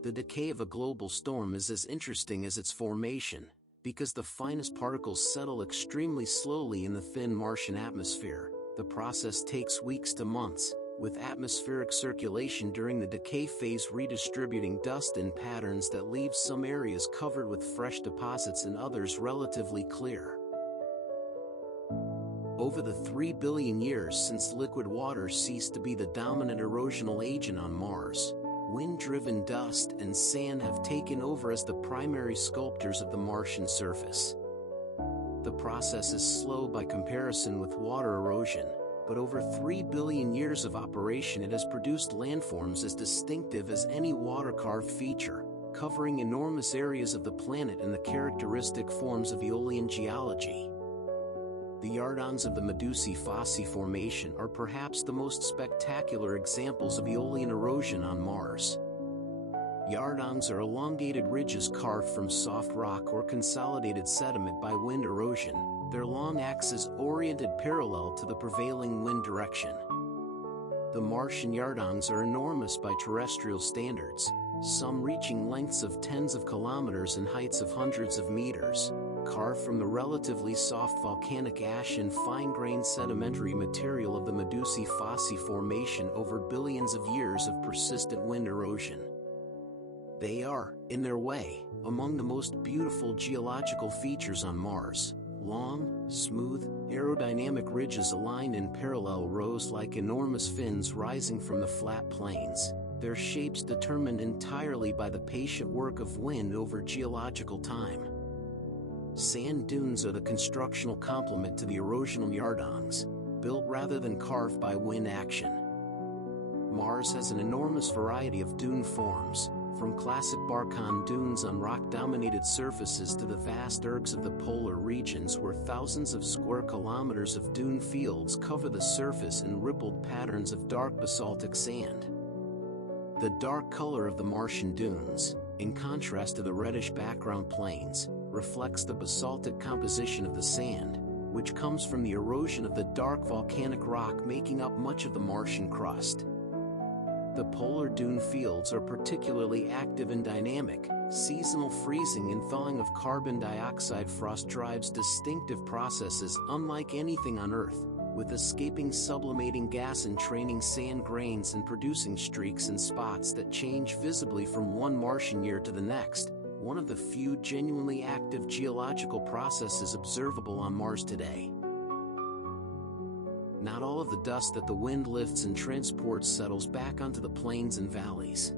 The decay of a global storm is as interesting as its formation, because the finest particles settle extremely slowly in the thin Martian atmosphere. The process takes weeks to months, with atmospheric circulation during the decay phase redistributing dust in patterns that leave some areas covered with fresh deposits and others relatively clear. Over the 3 billion years since liquid water ceased to be the dominant erosional agent on Mars, wind-driven dust and sand have taken over as the primary sculptors of the Martian surface. The process is slow by comparison with water erosion, but over 3 billion years of operation it has produced landforms as distinctive as any water-carved feature, covering enormous areas of the planet in the characteristic forms of Aeolian geology. The yardans of the Medusae Fossae Formation are perhaps the most spectacular examples of Aeolian erosion on Mars. Yardans are elongated ridges carved from soft rock or consolidated sediment by wind erosion, their long axes oriented parallel to the prevailing wind direction. The Martian yardans are enormous by terrestrial standards, some reaching lengths of tens of kilometers and heights of hundreds of meters, carved from the relatively soft volcanic ash and fine-grained sedimentary material of the Medusae Fossae Formation over billions of years of persistent wind erosion. They are, in their way, among the most beautiful geological features on Mars. Long, smooth, aerodynamic ridges aligned in parallel rows like enormous fins rising from the flat plains, their shapes determined entirely by the patient work of wind over geological time. Sand dunes are the constructional complement to the erosional yardongs, built rather than carved by wind action. Mars has an enormous variety of dune forms, from classic Barkhan dunes on rock-dominated surfaces to the vast ergs of the polar regions where thousands of square kilometers of dune fields cover the surface in rippled patterns of dark basaltic sand. The dark color of the Martian dunes, in contrast to the reddish background plains, reflects the basaltic composition of the sand, which comes from the erosion of the dark volcanic rock making up much of the Martian crust. The polar dune fields are particularly active and dynamic. Seasonal freezing and thawing of carbon dioxide frost drives distinctive processes unlike anything on Earth, with escaping sublimating gas entraining sand grains and producing streaks and spots that change visibly from one Martian year to the next, one of the few genuinely active geological processes observable on Mars today. Not all of the dust that the wind lifts and transports settles back onto the plains and valleys.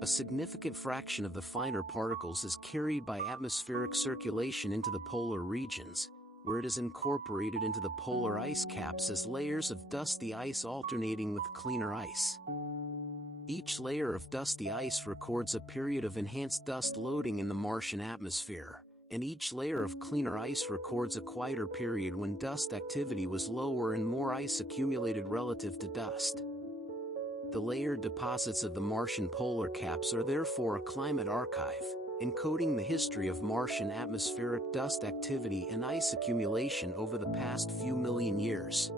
A significant fraction of the finer particles is carried by atmospheric circulation into the polar regions, where it is incorporated into the polar ice caps as layers of dusty ice alternating with cleaner ice. Each layer of dusty ice records a period of enhanced dust loading in the Martian atmosphere, and each layer of cleaner ice records a quieter period when dust activity was lower and more ice accumulated relative to dust. The layered deposits of the Martian polar caps are therefore a climate archive, encoding the history of Martian atmospheric dust activity and ice accumulation over the past few million years.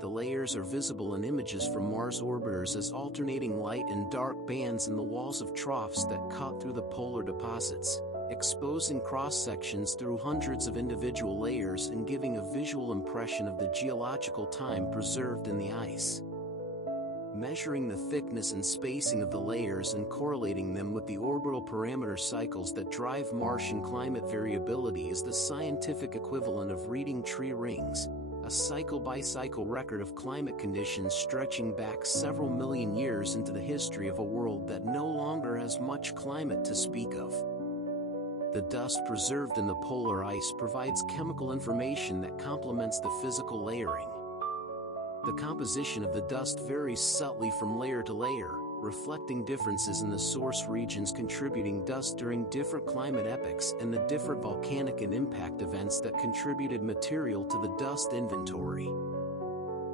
The layers are visible in images from Mars orbiters as alternating light and dark bands in the walls of troughs that cut through the polar deposits, exposing cross-sections through hundreds of individual layers and giving a visual impression of the geological time preserved in the ice. Measuring the thickness and spacing of the layers and correlating them with the orbital parameter cycles that drive Martian climate variability is the scientific equivalent of reading tree rings, a cycle-by-cycle record of climate conditions stretching back several million years into the history of a world that no longer has much climate to speak of. The dust preserved in the polar ice provides chemical information that complements the physical layering. The composition of the dust varies subtly from layer to layer, reflecting differences in the source regions contributing dust during different climate epochs and the different volcanic and impact events that contributed material to the dust inventory.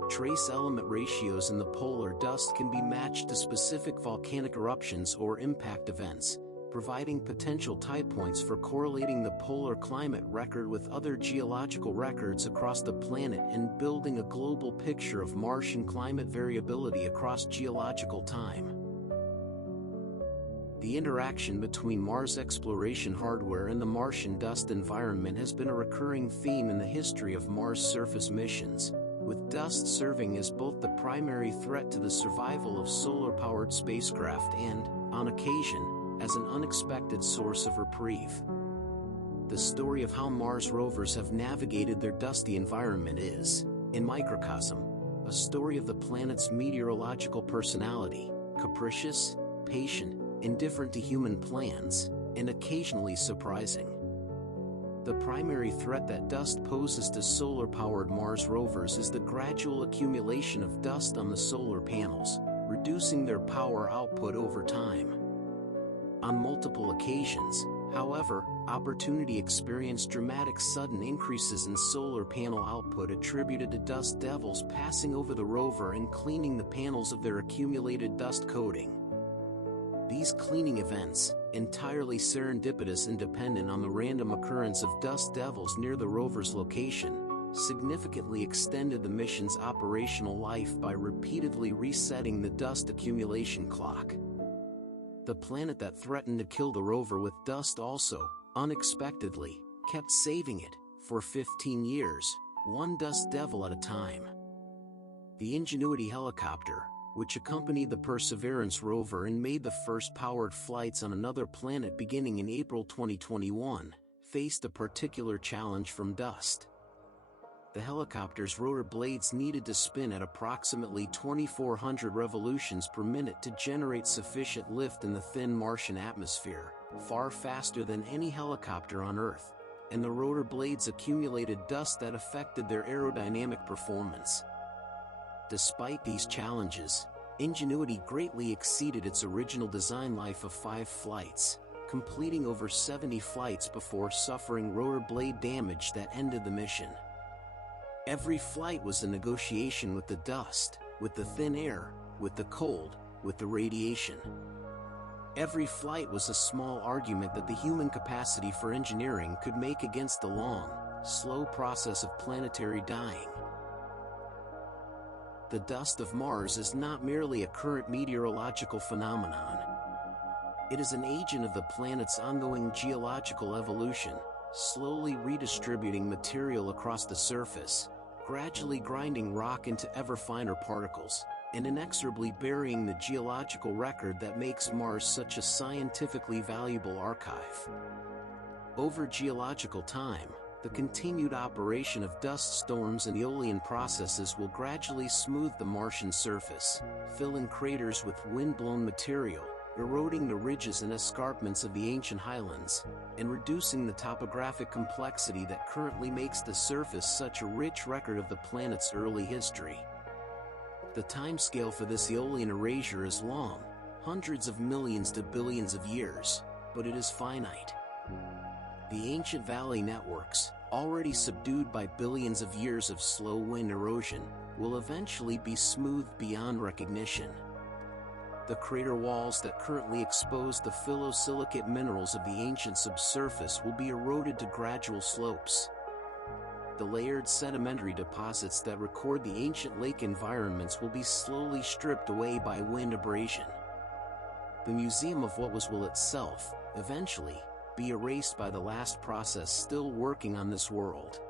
Trace element ratios in the polar dust can be matched to specific volcanic eruptions or impact events, providing potential tie points for correlating the polar climate record with other geological records across the planet and building a global picture of Martian climate variability across geological time. The interaction between Mars exploration hardware and the Martian dust environment has been a recurring theme in the history of Mars surface missions, with dust serving as both the primary threat to the survival of solar-powered spacecraft and, on occasion, as an unexpected source of reprieve. The story of how Mars rovers have navigated their dusty environment is, in microcosm, a story of the planet's meteorological personality, capricious, patient, indifferent to human plans, and occasionally surprising. The primary threat that dust poses to solar-powered Mars rovers is the gradual accumulation of dust on the solar panels, reducing their power output over time. On multiple occasions, however, Opportunity experienced dramatic sudden increases in solar panel output attributed to dust devils passing over the rover and cleaning the panels of their accumulated dust coating. These cleaning events, entirely serendipitous and dependent on the random occurrence of dust devils near the rover's location, significantly extended the mission's operational life by repeatedly resetting the dust accumulation clock. The planet that threatened to kill the rover with dust also, unexpectedly, kept saving it, for 15 years, one dust devil at a time. The Ingenuity helicopter, which accompanied the Perseverance rover and made the first powered flights on another planet beginning in April 2021, faced a particular challenge from dust. The helicopter's rotor blades needed to spin at approximately 2,400 revolutions per minute to generate sufficient lift in the thin Martian atmosphere, far faster than any helicopter on Earth, and the rotor blades accumulated dust that affected their aerodynamic performance. Despite these challenges, Ingenuity greatly exceeded its original design life of 5 flights, completing over 70 flights before suffering rotor blade damage that ended the mission. Every flight was a negotiation with the dust, with the thin air, with the cold, with the radiation. Every flight was a small argument that the human capacity for engineering could make against the long, slow process of planetary dying. The dust of Mars is not merely a current meteorological phenomenon. It is an agent of the planet's ongoing geological evolution, slowly redistributing material across the surface, gradually grinding rock into ever finer particles, and inexorably burying the geological record that makes Mars such a scientifically valuable archive. Over geological time, the continued operation of dust storms and aeolian processes will gradually smooth the Martian surface, fill in craters with wind-blown material, eroding the ridges and escarpments of the ancient highlands, and reducing the topographic complexity that currently makes the surface such a rich record of the planet's early history. The timescale for this aeolian erasure is long, hundreds of millions to billions of years, but it is finite. The ancient valley networks, already subdued by billions of years of slow wind erosion, will eventually be smoothed beyond recognition. The crater walls that currently expose the phyllosilicate minerals of the ancient subsurface will be eroded to gradual slopes. The layered sedimentary deposits that record the ancient lake environments will be slowly stripped away by wind abrasion. The museum of what was will itself, eventually, be erased by the last process still working on this world.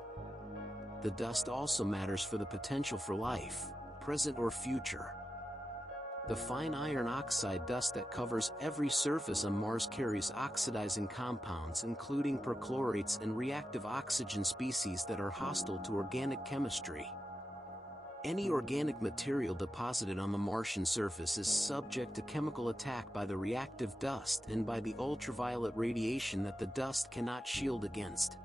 The dust also matters for the potential for life, present or future. The fine iron oxide dust that covers every surface on Mars carries oxidizing compounds including perchlorates and reactive oxygen species that are hostile to organic chemistry. Any organic material deposited on the Martian surface is subject to chemical attack by the reactive dust and by the ultraviolet radiation that the dust cannot shield against.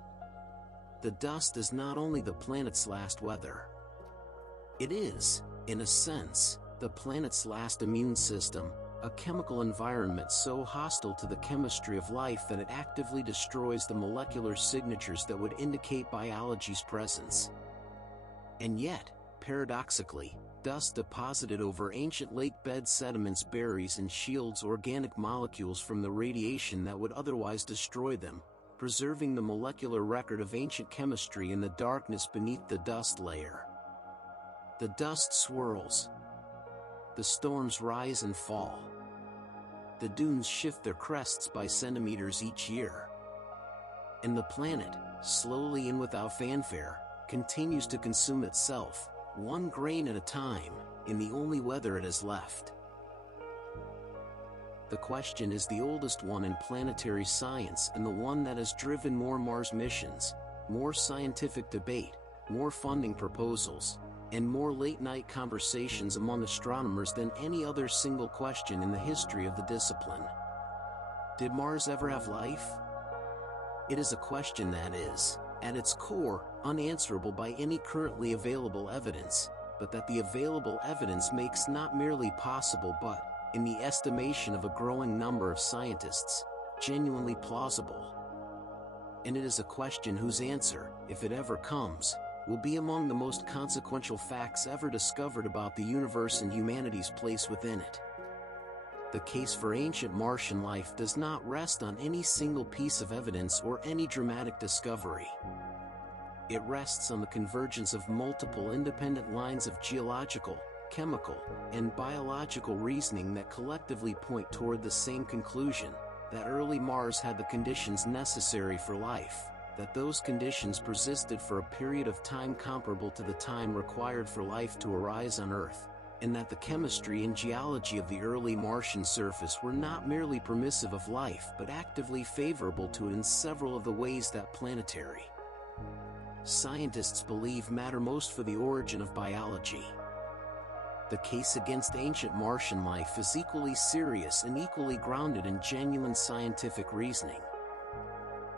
The dust is not only the planet's last weather. It is, in a sense, the planet's last immune system, a chemical environment so hostile to the chemistry of life that it actively destroys the molecular signatures that would indicate biology's presence. And yet, paradoxically, dust deposited over ancient lake bed sediments buries and shields organic molecules from the radiation that would otherwise destroy them, preserving the molecular record of ancient chemistry in the darkness beneath the dust layer. The dust swirls. The storms rise and fall. The dunes shift their crests by centimeters each year. And the planet, slowly and without fanfare, continues to consume itself, one grain at a time, in the only weather it has left. The question is the oldest one in planetary science and the one that has driven more Mars missions, more scientific debate, more funding proposals, and more late-night conversations among astronomers than any other single question in the history of the discipline. Did Mars ever have life? It is a question that is, at its core, unanswerable by any currently available evidence, but that the available evidence makes not merely possible but, in the estimation of a growing number of scientists, genuinely plausible. And it is a question whose answer, if it ever comes, will be among the most consequential facts ever discovered about the universe and humanity's place within it. The case for ancient Martian life does not rest on any single piece of evidence or any dramatic discovery. It rests on the convergence of multiple independent lines of geological, chemical, and biological reasoning that collectively point toward the same conclusion, that early Mars had the conditions necessary for life, that those conditions persisted for a period of time comparable to the time required for life to arise on Earth, and that the chemistry and geology of the early Martian surface were not merely permissive of life but actively favorable to it in several of the ways that planetary scientists believe matter most for the origin of biology. The case against ancient Martian life is equally serious and equally grounded in genuine scientific reasoning.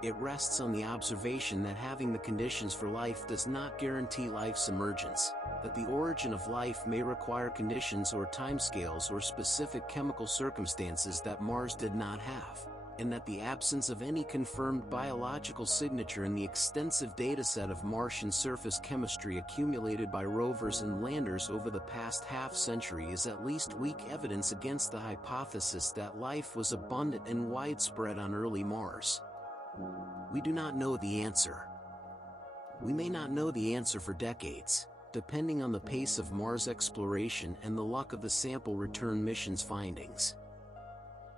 It rests on the observation that having the conditions for life does not guarantee life's emergence, that the origin of life may require conditions or timescales or specific chemical circumstances that Mars did not have, and that the absence of any confirmed biological signature in the extensive dataset of Martian surface chemistry accumulated by rovers and landers over the past half-century is at least weak evidence against the hypothesis that life was abundant and widespread on early Mars. We do not know the answer. We may not know the answer for decades, depending on the pace of Mars exploration and the luck of the sample return mission's findings.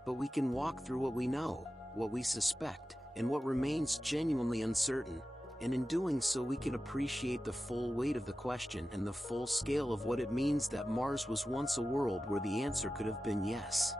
But we can walk through what we know, what we suspect, and what remains genuinely uncertain, and in doing so we can appreciate the full weight of the question and the full scale of what it means that Mars was once a world where the answer could have been yes.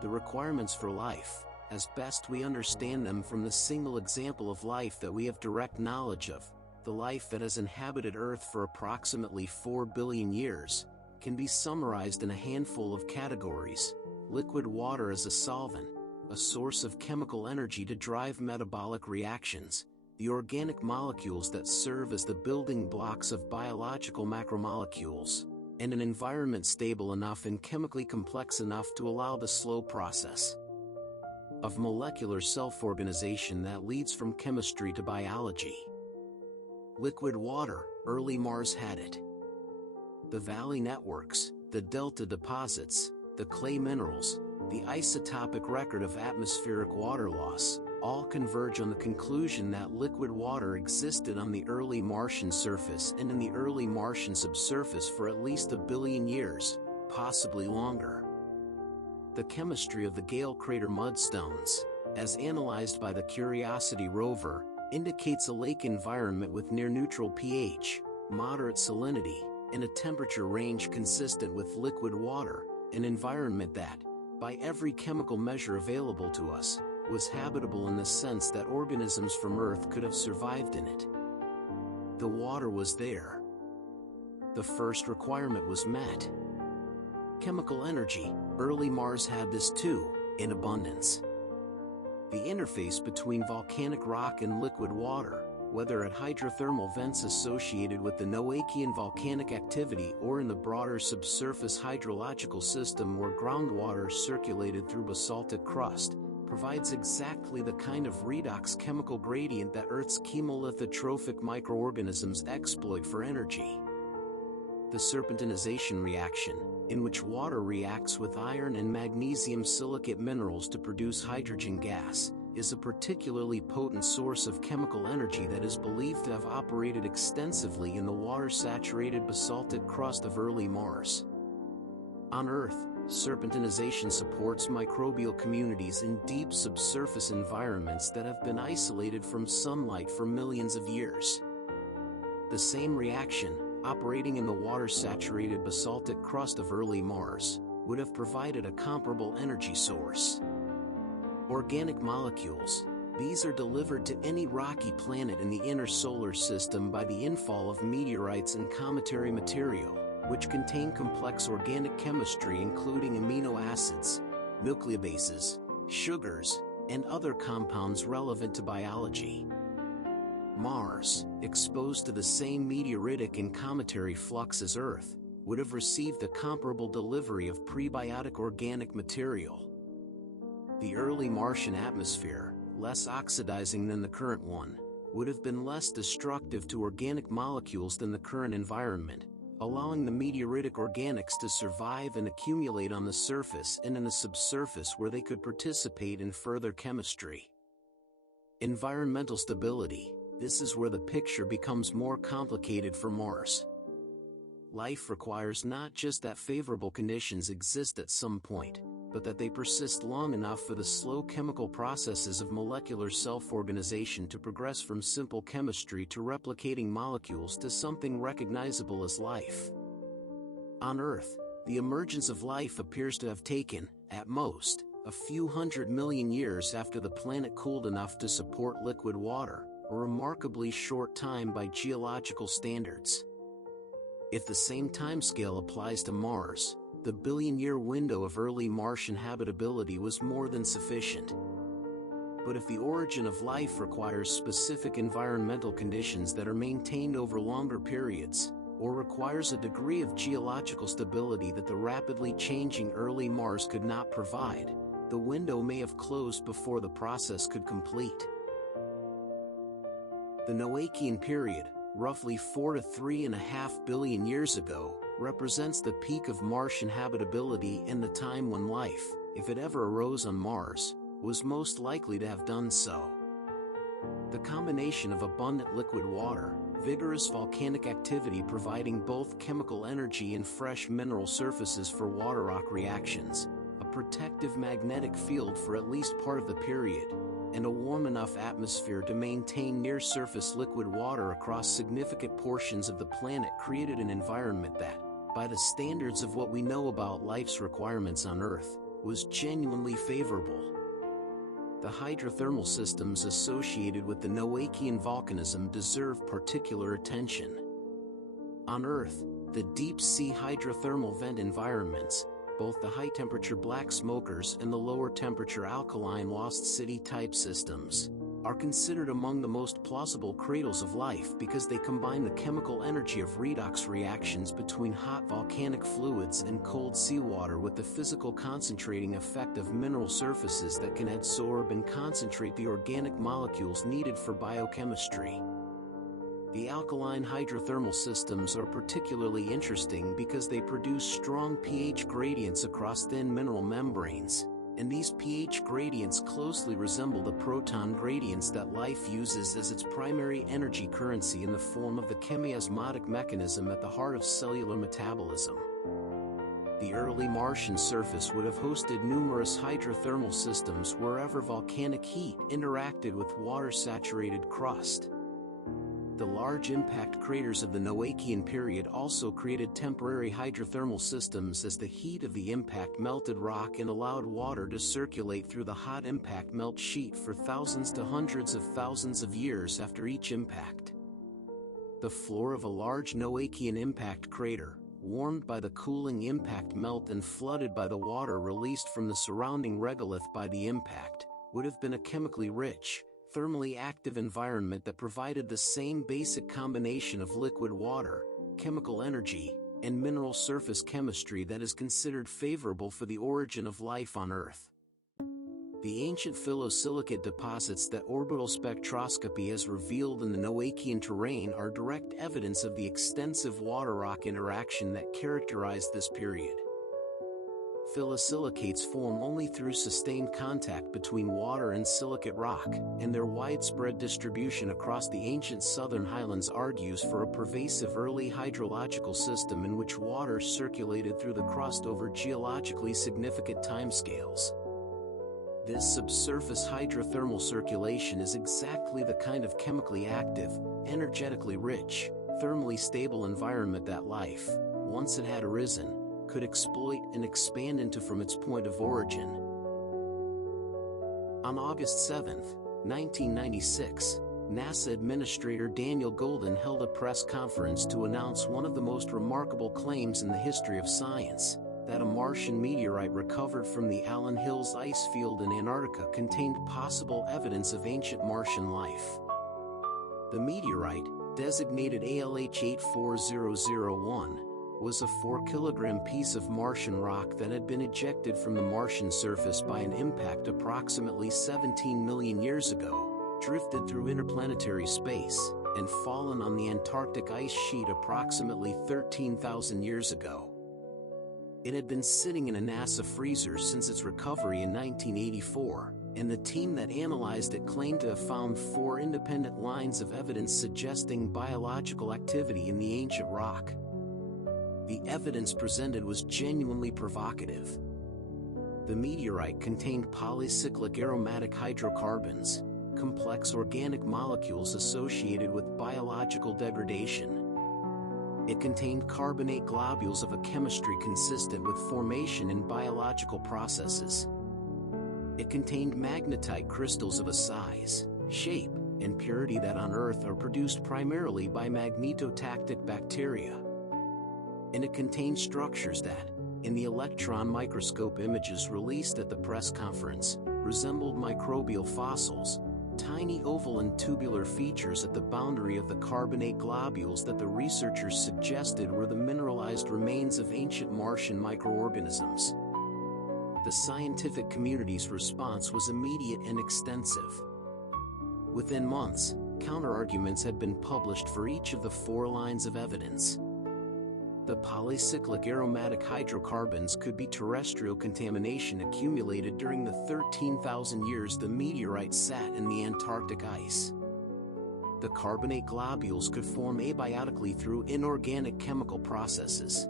The requirements for life, as best we understand them from the single example of life that we have direct knowledge of, the life that has inhabited Earth for approximately 4 billion years, can be summarized in a handful of categories: liquid water as a solvent, a source of chemical energy to drive metabolic reactions, the organic molecules that serve as the building blocks of biological macromolecules, and an environment stable enough and chemically complex enough to allow the slow process of molecular self-organization that leads from chemistry to biology. Liquid water, early Mars had it. The valley networks, the delta deposits, the clay minerals, the isotopic record of atmospheric water loss, all converge on the conclusion that liquid water existed on the early Martian surface and in the early Martian subsurface for at least 1 billion years, possibly longer. The chemistry of the Gale crater mudstones, as analyzed by the Curiosity rover, indicates a lake environment with near-neutral pH, moderate salinity, and a temperature range consistent with liquid water, an environment that, by every chemical measure available to us, was habitable in the sense that organisms from Earth could have survived in it. The water was there. The first requirement was met. Chemical energy, early Mars had this too, in abundance. The interface between volcanic rock and liquid water, whether at hydrothermal vents associated with the Noachian volcanic activity or in the broader subsurface hydrological system where groundwater circulated through basaltic crust, provides exactly the kind of redox chemical gradient that Earth's chemolithotrophic microorganisms exploit for energy. The serpentinization reaction, in which water reacts with iron and magnesium silicate minerals to produce hydrogen gas, is a particularly potent source of chemical energy that is believed to have operated extensively in the water-saturated basaltic crust of early Mars. On Earth, serpentinization supports microbial communities in deep subsurface environments that have been isolated from sunlight for millions of years. The same reaction, operating in the water-saturated basaltic crust of early Mars, would have provided a comparable energy source. Organic molecules. These are delivered to any rocky planet in the inner solar system by the infall of meteorites and cometary material, which contain complex organic chemistry including amino acids, nucleobases, sugars, and other compounds relevant to biology. Mars, exposed to the same meteoritic and cometary flux as Earth, would have received a comparable delivery of prebiotic organic material. The early Martian atmosphere, less oxidizing than the current one, would have been less destructive to organic molecules than the current environment, allowing the meteoritic organics to survive and accumulate on the surface and in the subsurface where they could participate in further chemistry. Environmental stability. This is where the picture becomes more complicated for Mars. Life requires not just that favorable conditions exist at some point, but that they persist long enough for the slow chemical processes of molecular self-organization to progress from simple chemistry to replicating molecules to something recognizable as life. On Earth, the emergence of life appears to have taken, at most, a few 100 million years after the planet cooled enough to support liquid water, a remarkably short time by geological standards. If the same timescale applies to Mars, the billion-year window of early Martian habitability was more than sufficient. But if the origin of life requires specific environmental conditions that are maintained over longer periods, or requires a degree of geological stability that the rapidly changing early Mars could not provide, the window may have closed before the process could complete. The Noachian period, roughly 4 to 3.5 billion years ago, represents the peak of Martian habitability and the time when life, if it ever arose on Mars, was most likely to have done so. The combination of abundant liquid water, vigorous volcanic activity providing both chemical energy and fresh mineral surfaces for water rock reactions, a protective magnetic field for at least part of the period, and a warm enough atmosphere to maintain near-surface liquid water across significant portions of the planet created an environment that, by the standards of what we know about life's requirements on Earth, was genuinely favorable. The hydrothermal systems associated with the Noachian volcanism deserve particular attention. On Earth, the deep-sea hydrothermal vent environments, both the high-temperature black smokers and the lower-temperature alkaline lost city-type systems, are considered among the most plausible cradles of life because they combine the chemical energy of redox reactions between hot volcanic fluids and cold seawater with the physical concentrating effect of mineral surfaces that can adsorb and concentrate the organic molecules needed for biochemistry. The alkaline hydrothermal systems are particularly interesting because they produce strong pH gradients across thin mineral membranes, and these pH gradients closely resemble the proton gradients that life uses as its primary energy currency in the form of the chemiosmotic mechanism at the heart of cellular metabolism. The early Martian surface would have hosted numerous hydrothermal systems wherever volcanic heat interacted with water-saturated crust. The large impact craters of the Noachian period also created temporary hydrothermal systems as the heat of the impact melted rock and allowed water to circulate through the hot impact melt sheet for thousands to hundreds of thousands of years after each impact. The floor of a large Noachian impact crater, warmed by the cooling impact melt and flooded by the water released from the surrounding regolith by the impact, would have been a chemically rich, thermally active environment that provided the same basic combination of liquid water, chemical energy, and mineral surface chemistry that is considered favorable for the origin of life on Earth. The ancient phyllosilicate deposits that orbital spectroscopy has revealed in the Noachian terrain are direct evidence of the extensive water-rock interaction that characterized this period. Phyllosilicates form only through sustained contact between water and silicate rock, and their widespread distribution across the ancient southern highlands argues for a pervasive early hydrological system in which water circulated through the crust over geologically significant timescales. This subsurface hydrothermal circulation is exactly the kind of chemically active, energetically rich, thermally stable environment that life, once it had arisen, could exploit and expand into from its point of origin. On August 7, 1996, NASA Administrator Daniel Goldin held a press conference to announce one of the most remarkable claims in the history of science, that a Martian meteorite recovered from the Allen Hills ice field in Antarctica contained possible evidence of ancient Martian life. The meteorite, designated ALH 84001, was a 4-kilogram piece of Martian rock that had been ejected from the Martian surface by an impact approximately 17 million years ago, drifted through interplanetary space, and fallen on the Antarctic ice sheet approximately 13,000 years ago. It had been sitting in a NASA freezer since its recovery in 1984, and the team that analyzed it claimed to have found 4 independent lines of evidence suggesting biological activity in the ancient rock. The evidence presented was genuinely provocative. The meteorite contained polycyclic aromatic hydrocarbons, complex organic molecules associated with biological degradation. It contained carbonate globules of a chemistry consistent with formation in biological processes. It contained magnetite crystals of a size, shape, and purity that on Earth are produced primarily by magnetotactic bacteria. And it contained structures that, in the electron microscope images released at the press conference, resembled microbial fossils, tiny oval and tubular features at the boundary of the carbonate globules that the researchers suggested were the mineralized remains of ancient Martian microorganisms. The scientific community's response was immediate and extensive. Within months, counterarguments had been published for each of the 4 lines of evidence. The polycyclic aromatic hydrocarbons could be terrestrial contamination accumulated during the 13,000 years the meteorite sat in the Antarctic ice. The carbonate globules could form abiotically through inorganic chemical processes.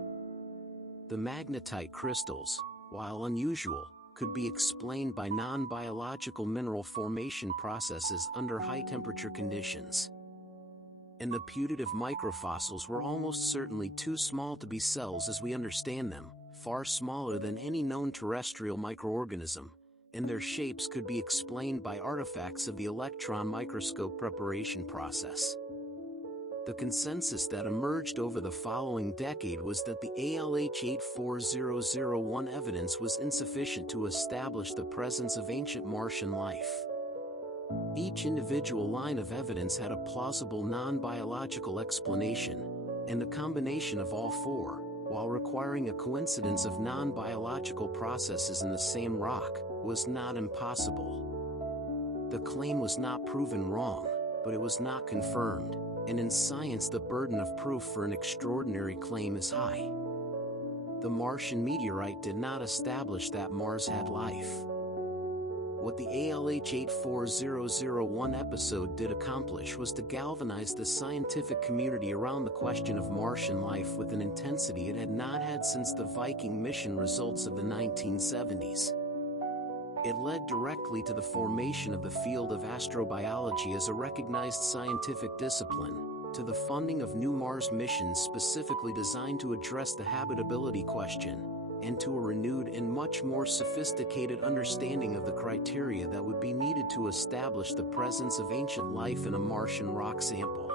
The magnetite crystals, while unusual, could be explained by non-biological mineral formation processes under high-temperature conditions. And the putative microfossils were almost certainly too small to be cells as we understand them, far smaller than any known terrestrial microorganism, and their shapes could be explained by artifacts of the electron microscope preparation process. The consensus that emerged over the following decade was that the ALH-84001 evidence was insufficient to establish the presence of ancient Martian life. Each individual line of evidence had a plausible non-biological explanation, and the combination of all 4, while requiring a coincidence of non-biological processes in the same rock, was not impossible. The claim was not proven wrong, but it was not confirmed, and in science the burden of proof for an extraordinary claim is high. The Martian meteorite did not establish that Mars had life. What the ALH-84001 episode did accomplish was to galvanize the scientific community around the question of Martian life with an intensity it had not had since the Viking mission results of the 1970s. It led directly to the formation of the field of astrobiology as a recognized scientific discipline, to the funding of new Mars missions specifically designed to address the habitability question, and to a renewed and much more sophisticated understanding of the criteria that would be needed to establish the presence of ancient life in a Martian rock sample.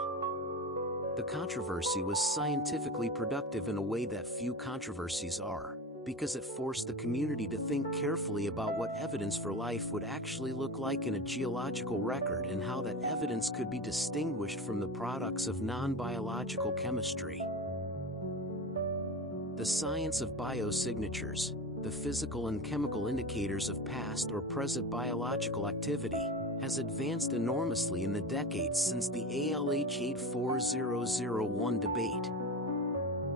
The controversy was scientifically productive in a way that few controversies are, because it forced the community to think carefully about what evidence for life would actually look like in a geological record and how that evidence could be distinguished from the products of non-biological chemistry. The science of biosignatures, the physical and chemical indicators of past or present biological activity, has advanced enormously in the decades since the ALH-84001 debate.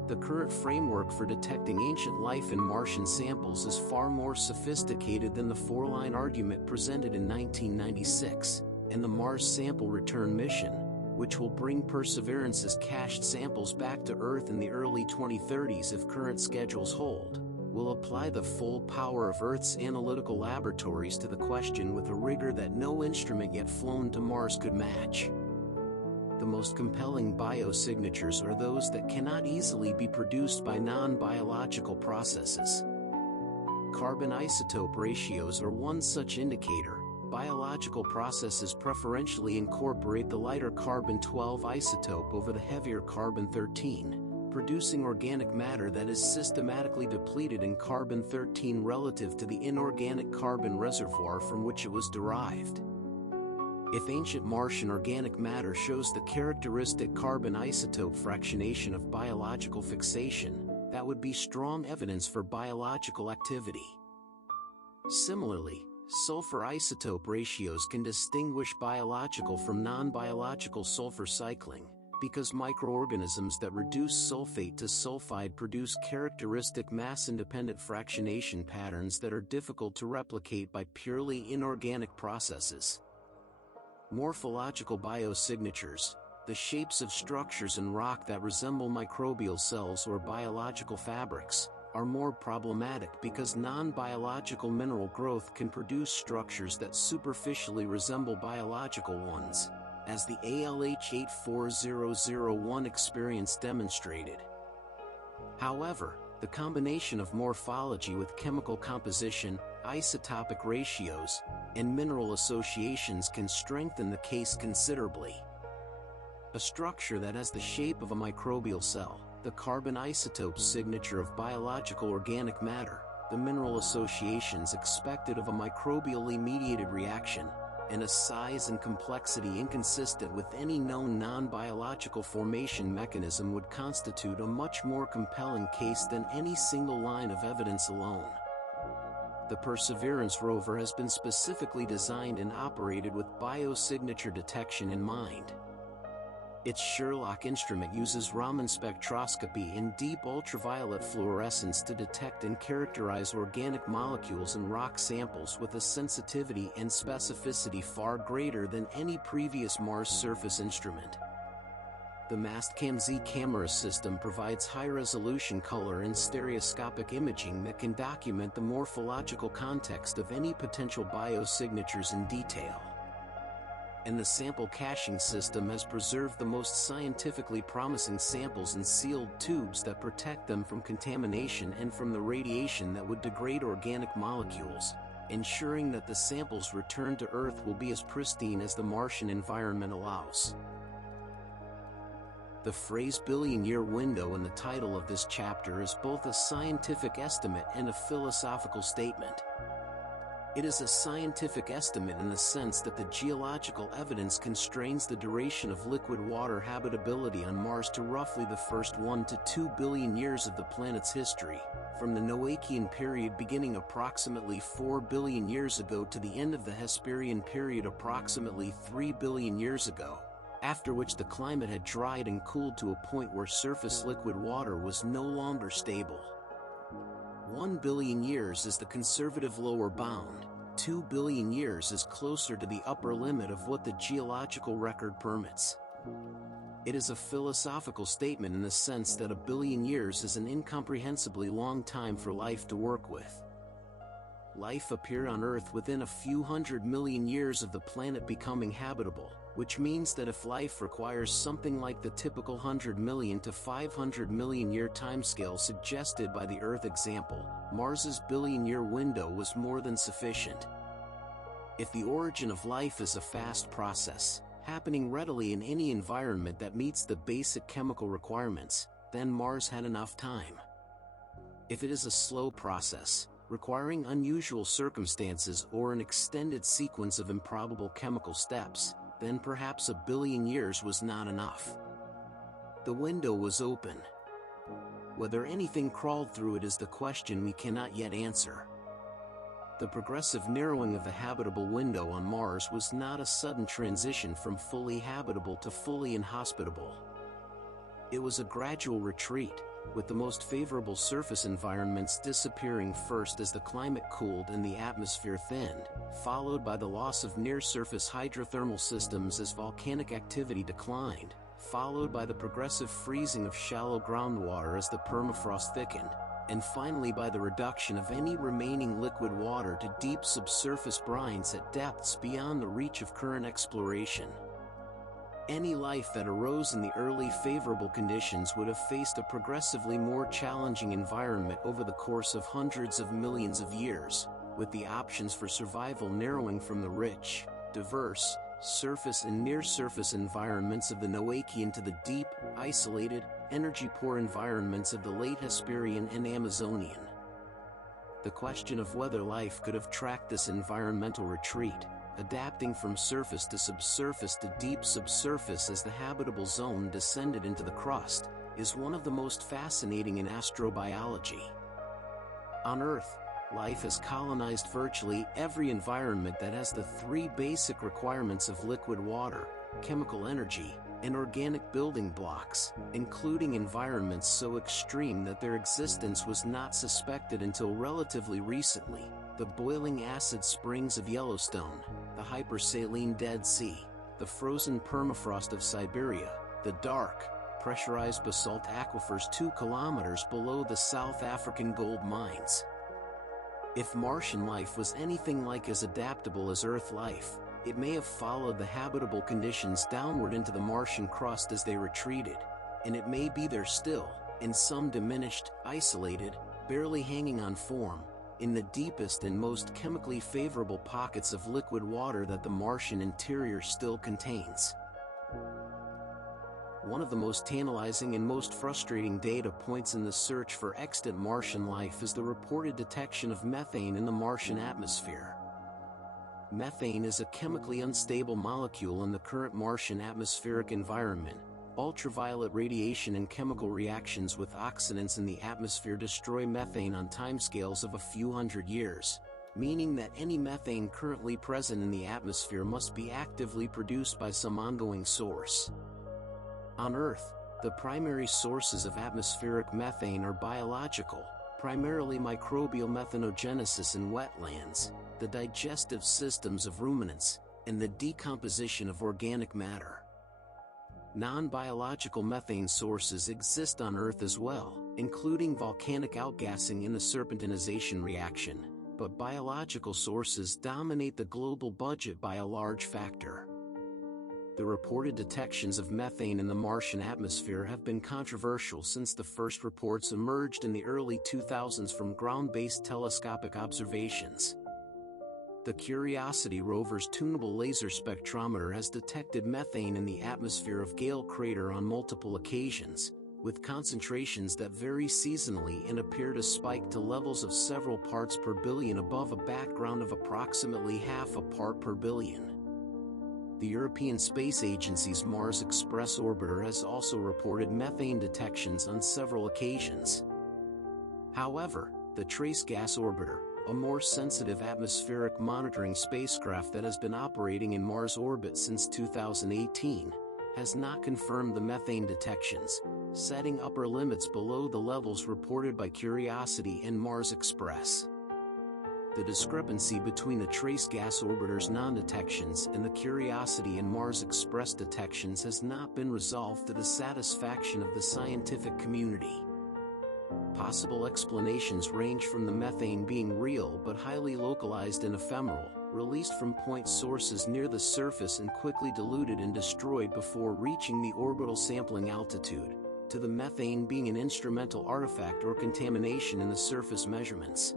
The current framework for detecting ancient life in Martian samples is far more sophisticated than the 4-line argument presented in 1996, and the Mars Sample Return mission, which will bring Perseverance's cached samples back to Earth in the early 2030s if current schedules hold, will apply the full power of Earth's analytical laboratories to the question with a rigor that no instrument yet flown to Mars could match. The most compelling biosignatures are those that cannot easily be produced by non-biological processes. Carbon isotope ratios are one such indicator. Biological processes preferentially incorporate the lighter carbon-12 isotope over the heavier carbon-13, producing organic matter that is systematically depleted in carbon-13 relative to the inorganic carbon reservoir from which it was derived. If ancient Martian organic matter shows the characteristic carbon isotope fractionation of biological fixation, that would be strong evidence for biological activity. Similarly, sulfur isotope ratios can distinguish biological from non-biological sulfur cycling, because microorganisms that reduce sulfate to sulfide produce characteristic mass-independent fractionation patterns that are difficult to replicate by purely inorganic processes. Morphological biosignatures, the shapes of structures in rock that resemble microbial cells or biological fabrics, are more problematic because non-biological mineral growth can produce structures that superficially resemble biological ones, as the ALH84001 experience demonstrated. However, the combination of morphology with chemical composition, isotopic ratios, and mineral associations can strengthen the case considerably. A structure that has the shape of a microbial cell, the carbon isotope signature of biological organic matter, the mineral associations expected of a microbially mediated reaction, and a size and complexity inconsistent with any known non-biological formation mechanism would constitute a much more compelling case than any single line of evidence alone. The Perseverance rover has been specifically designed and operated with biosignature detection in mind. Its Sherlock instrument uses Raman spectroscopy and deep ultraviolet fluorescence to detect and characterize organic molecules in rock samples with a sensitivity and specificity far greater than any previous Mars surface instrument. The Mastcam-Z camera system provides high-resolution color and stereoscopic imaging that can document the morphological context of any potential biosignatures in detail. And the sample caching system has preserved the most scientifically promising samples in sealed tubes that protect them from contamination and from the radiation that would degrade organic molecules, ensuring that the samples returned to Earth will be as pristine as the Martian environment allows. The phrase billion-year window in the title of this chapter is both a scientific estimate and a philosophical statement. It is a scientific estimate in the sense that the geological evidence constrains the duration of liquid water habitability on Mars to roughly the first 1 to 2 billion years of the planet's history, from the Noachian period beginning approximately 4 billion years ago to the end of the Hesperian period approximately 3 billion years ago, after which the climate had dried and cooled to a point where surface liquid water was no longer stable. 1 billion years is the conservative lower bound, 2 billion years is closer to the upper limit of what the geological record permits. It is a philosophical statement in the sense that a billion years is an incomprehensibly long time for life to work with. Life appeared on Earth within a few 100 million years of the planet becoming habitable, which means that if life requires something like the typical 100 million to 500 million year timescale suggested by the Earth example, Mars's billion-year window was more than sufficient. If the origin of life is a fast process, happening readily in any environment that meets the basic chemical requirements, then Mars had enough time. If it is a slow process, requiring unusual circumstances or an extended sequence of improbable chemical steps, then perhaps a billion years was not enough. The window was open. Whether anything crawled through it is the question we cannot yet answer. The progressive narrowing of the habitable window on Mars was not a sudden transition from fully habitable to fully inhospitable. It was a gradual retreat, with the most favorable surface environments disappearing first as the climate cooled and the atmosphere thinned, followed by the loss of near-surface hydrothermal systems as volcanic activity declined, followed by the progressive freezing of shallow groundwater as the permafrost thickened, and finally by the reduction of any remaining liquid water to deep subsurface brines at depths beyond the reach of current exploration. Any life that arose in the early favorable conditions would have faced a progressively more challenging environment over the course of hundreds of millions of years, with the options for survival narrowing from the rich, diverse, surface and near-surface environments of the Noachian to the deep, isolated, energy-poor environments of the late Hesperian and Amazonian. The question of whether life could have tracked this environmental retreat, adapting from surface to deep subsurface as the habitable zone descended into the crust, is one of the most fascinating in astrobiology. On Earth, life has colonized virtually every environment that has the three basic requirements of liquid water, chemical energy, and organic building blocks, including environments so extreme that their existence was not suspected until relatively recently: the boiling acid springs of Yellowstone, the hypersaline Dead Sea, the frozen permafrost of Siberia, the dark, pressurized basalt aquifers 2 kilometers below the South African gold mines. If Martian life was anything like as adaptable as Earth life, It may have followed the habitable conditions downward into the Martian crust as they retreated, and it may be there still, in some diminished, isolated, barely hanging on form, in the deepest and most chemically favorable pockets of liquid water that the Martian interior still contains. One of the most tantalizing and most frustrating data points in the search for extant Martian life is the reported detection of methane in the Martian atmosphere. Methane is a chemically unstable molecule in the current Martian atmospheric environment. Ultraviolet radiation and chemical reactions with oxidants in the atmosphere destroy methane on timescales of a few hundred years, meaning that any methane currently present in the atmosphere must be actively produced by some ongoing source. On Earth, the primary sources of atmospheric methane are biological, primarily microbial methanogenesis in wetlands, the digestive systems of ruminants, and the decomposition of organic matter. Non-biological methane sources exist on Earth as well, including volcanic outgassing in the serpentinization reaction, but biological sources dominate the global budget by a large factor. The reported detections of methane in the Martian atmosphere have been controversial since the first reports emerged in the early 2000s from ground-based telescopic observations. The Curiosity rover's tunable laser spectrometer has detected methane in the atmosphere of Gale Crater on multiple occasions, with concentrations that vary seasonally and appear to spike to levels of several parts per billion above a background of approximately half a part per billion. The European Space Agency's Mars Express orbiter has also reported methane detections on several occasions. However, the Trace Gas Orbiter, a more sensitive atmospheric monitoring spacecraft that has been operating in Mars orbit since 2018, has not confirmed the methane detections, setting upper limits below the levels reported by Curiosity and Mars Express. The discrepancy between the Trace Gas Orbiter's non-detections and the Curiosity and Mars Express detections has not been resolved to the satisfaction of the scientific community. Possible explanations range from the methane being real but highly localized and ephemeral, released from point sources near the surface and quickly diluted and destroyed before reaching the orbital sampling altitude, to the methane being an instrumental artifact or contamination in the surface measurements.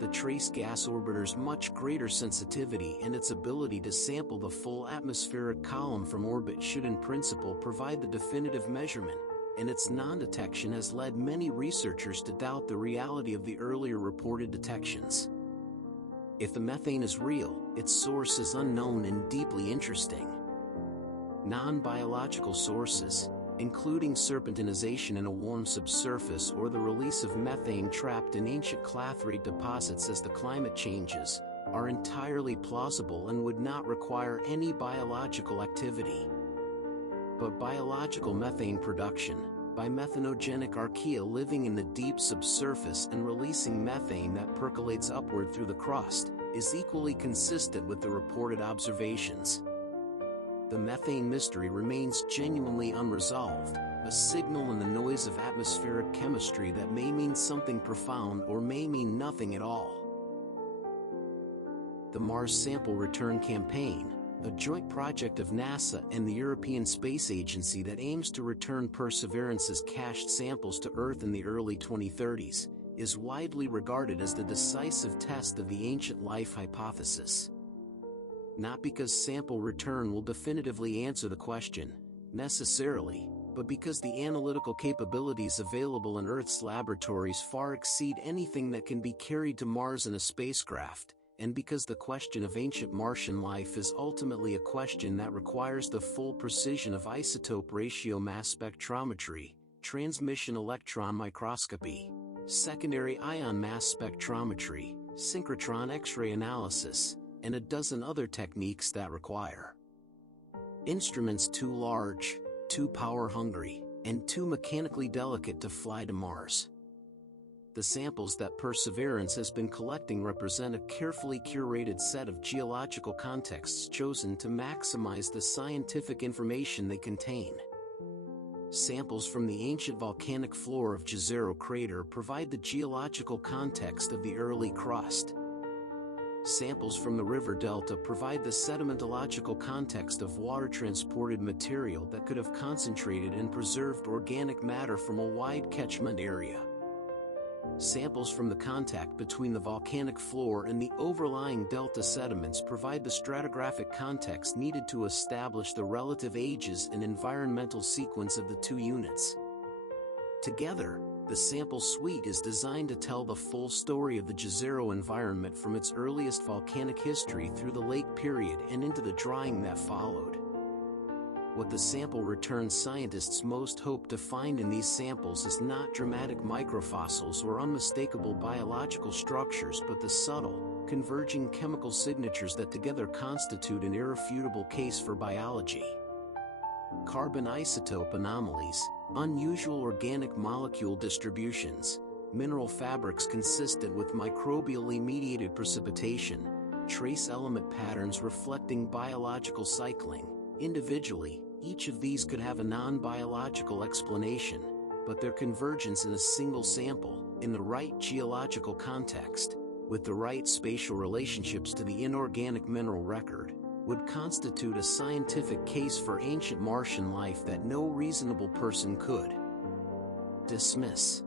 The Trace Gas Orbiter's much greater sensitivity and its ability to sample the full atmospheric column from orbit should in principle provide the definitive measurement, and its non-detection has led many researchers to doubt the reality of the earlier reported detections. If the methane is real, its source is unknown and deeply interesting. Non-biological sources, including serpentinization in a warm subsurface or the release of methane trapped in ancient clathrate deposits as the climate changes, are entirely plausible and would not require any biological activity. But biological methane production, by methanogenic archaea living in the deep subsurface and releasing methane that percolates upward through the crust, is equally consistent with the reported observations. The methane mystery remains genuinely unresolved, a signal in the noise of atmospheric chemistry that may mean something profound or may mean nothing at all. The Mars Sample Return Campaign, a joint project of NASA and the European Space Agency that aims to return Perseverance's cached samples to Earth in the early 2030s, is widely regarded as the decisive test of the ancient life hypothesis. Not because sample return will definitively answer the question, necessarily, but because the analytical capabilities available in Earth's laboratories far exceed anything that can be carried to Mars in a spacecraft, and because the question of ancient Martian life is ultimately a question that requires the full precision of isotope ratio mass spectrometry, transmission electron microscopy, secondary ion mass spectrometry, synchrotron X-ray analysis, and a dozen other techniques that require instruments too large, too power-hungry, and too mechanically delicate to fly to Mars. The samples that Perseverance has been collecting represent a carefully curated set of geological contexts chosen to maximize the scientific information they contain. Samples from the ancient volcanic floor of Jezero Crater provide the geological context of the early crust. Samples from the river delta provide the sedimentological context of water-transported material that could have concentrated and preserved organic matter from a wide catchment area. Samples from the contact between the volcanic floor and the overlying delta sediments provide the stratigraphic context needed to establish the relative ages and environmental sequence of the two units. Together, the sample suite is designed to tell the full story of the Jezero environment from its earliest volcanic history through the late period and into the drying that followed. What the sample returns scientists most hope to find in these samples is not dramatic microfossils or unmistakable biological structures, but the subtle, converging chemical signatures that together constitute an irrefutable case for biology. Carbon isotope anomalies, unusual organic molecule distributions, mineral fabrics consistent with microbially mediated precipitation, trace element patterns reflecting biological cycling. Individually, each of these could have a non-biological explanation, but their convergence in a single sample, in the right geological context, with the right spatial relationships to the inorganic mineral record, would constitute a scientific case for ancient Martian life that no reasonable person could dismiss.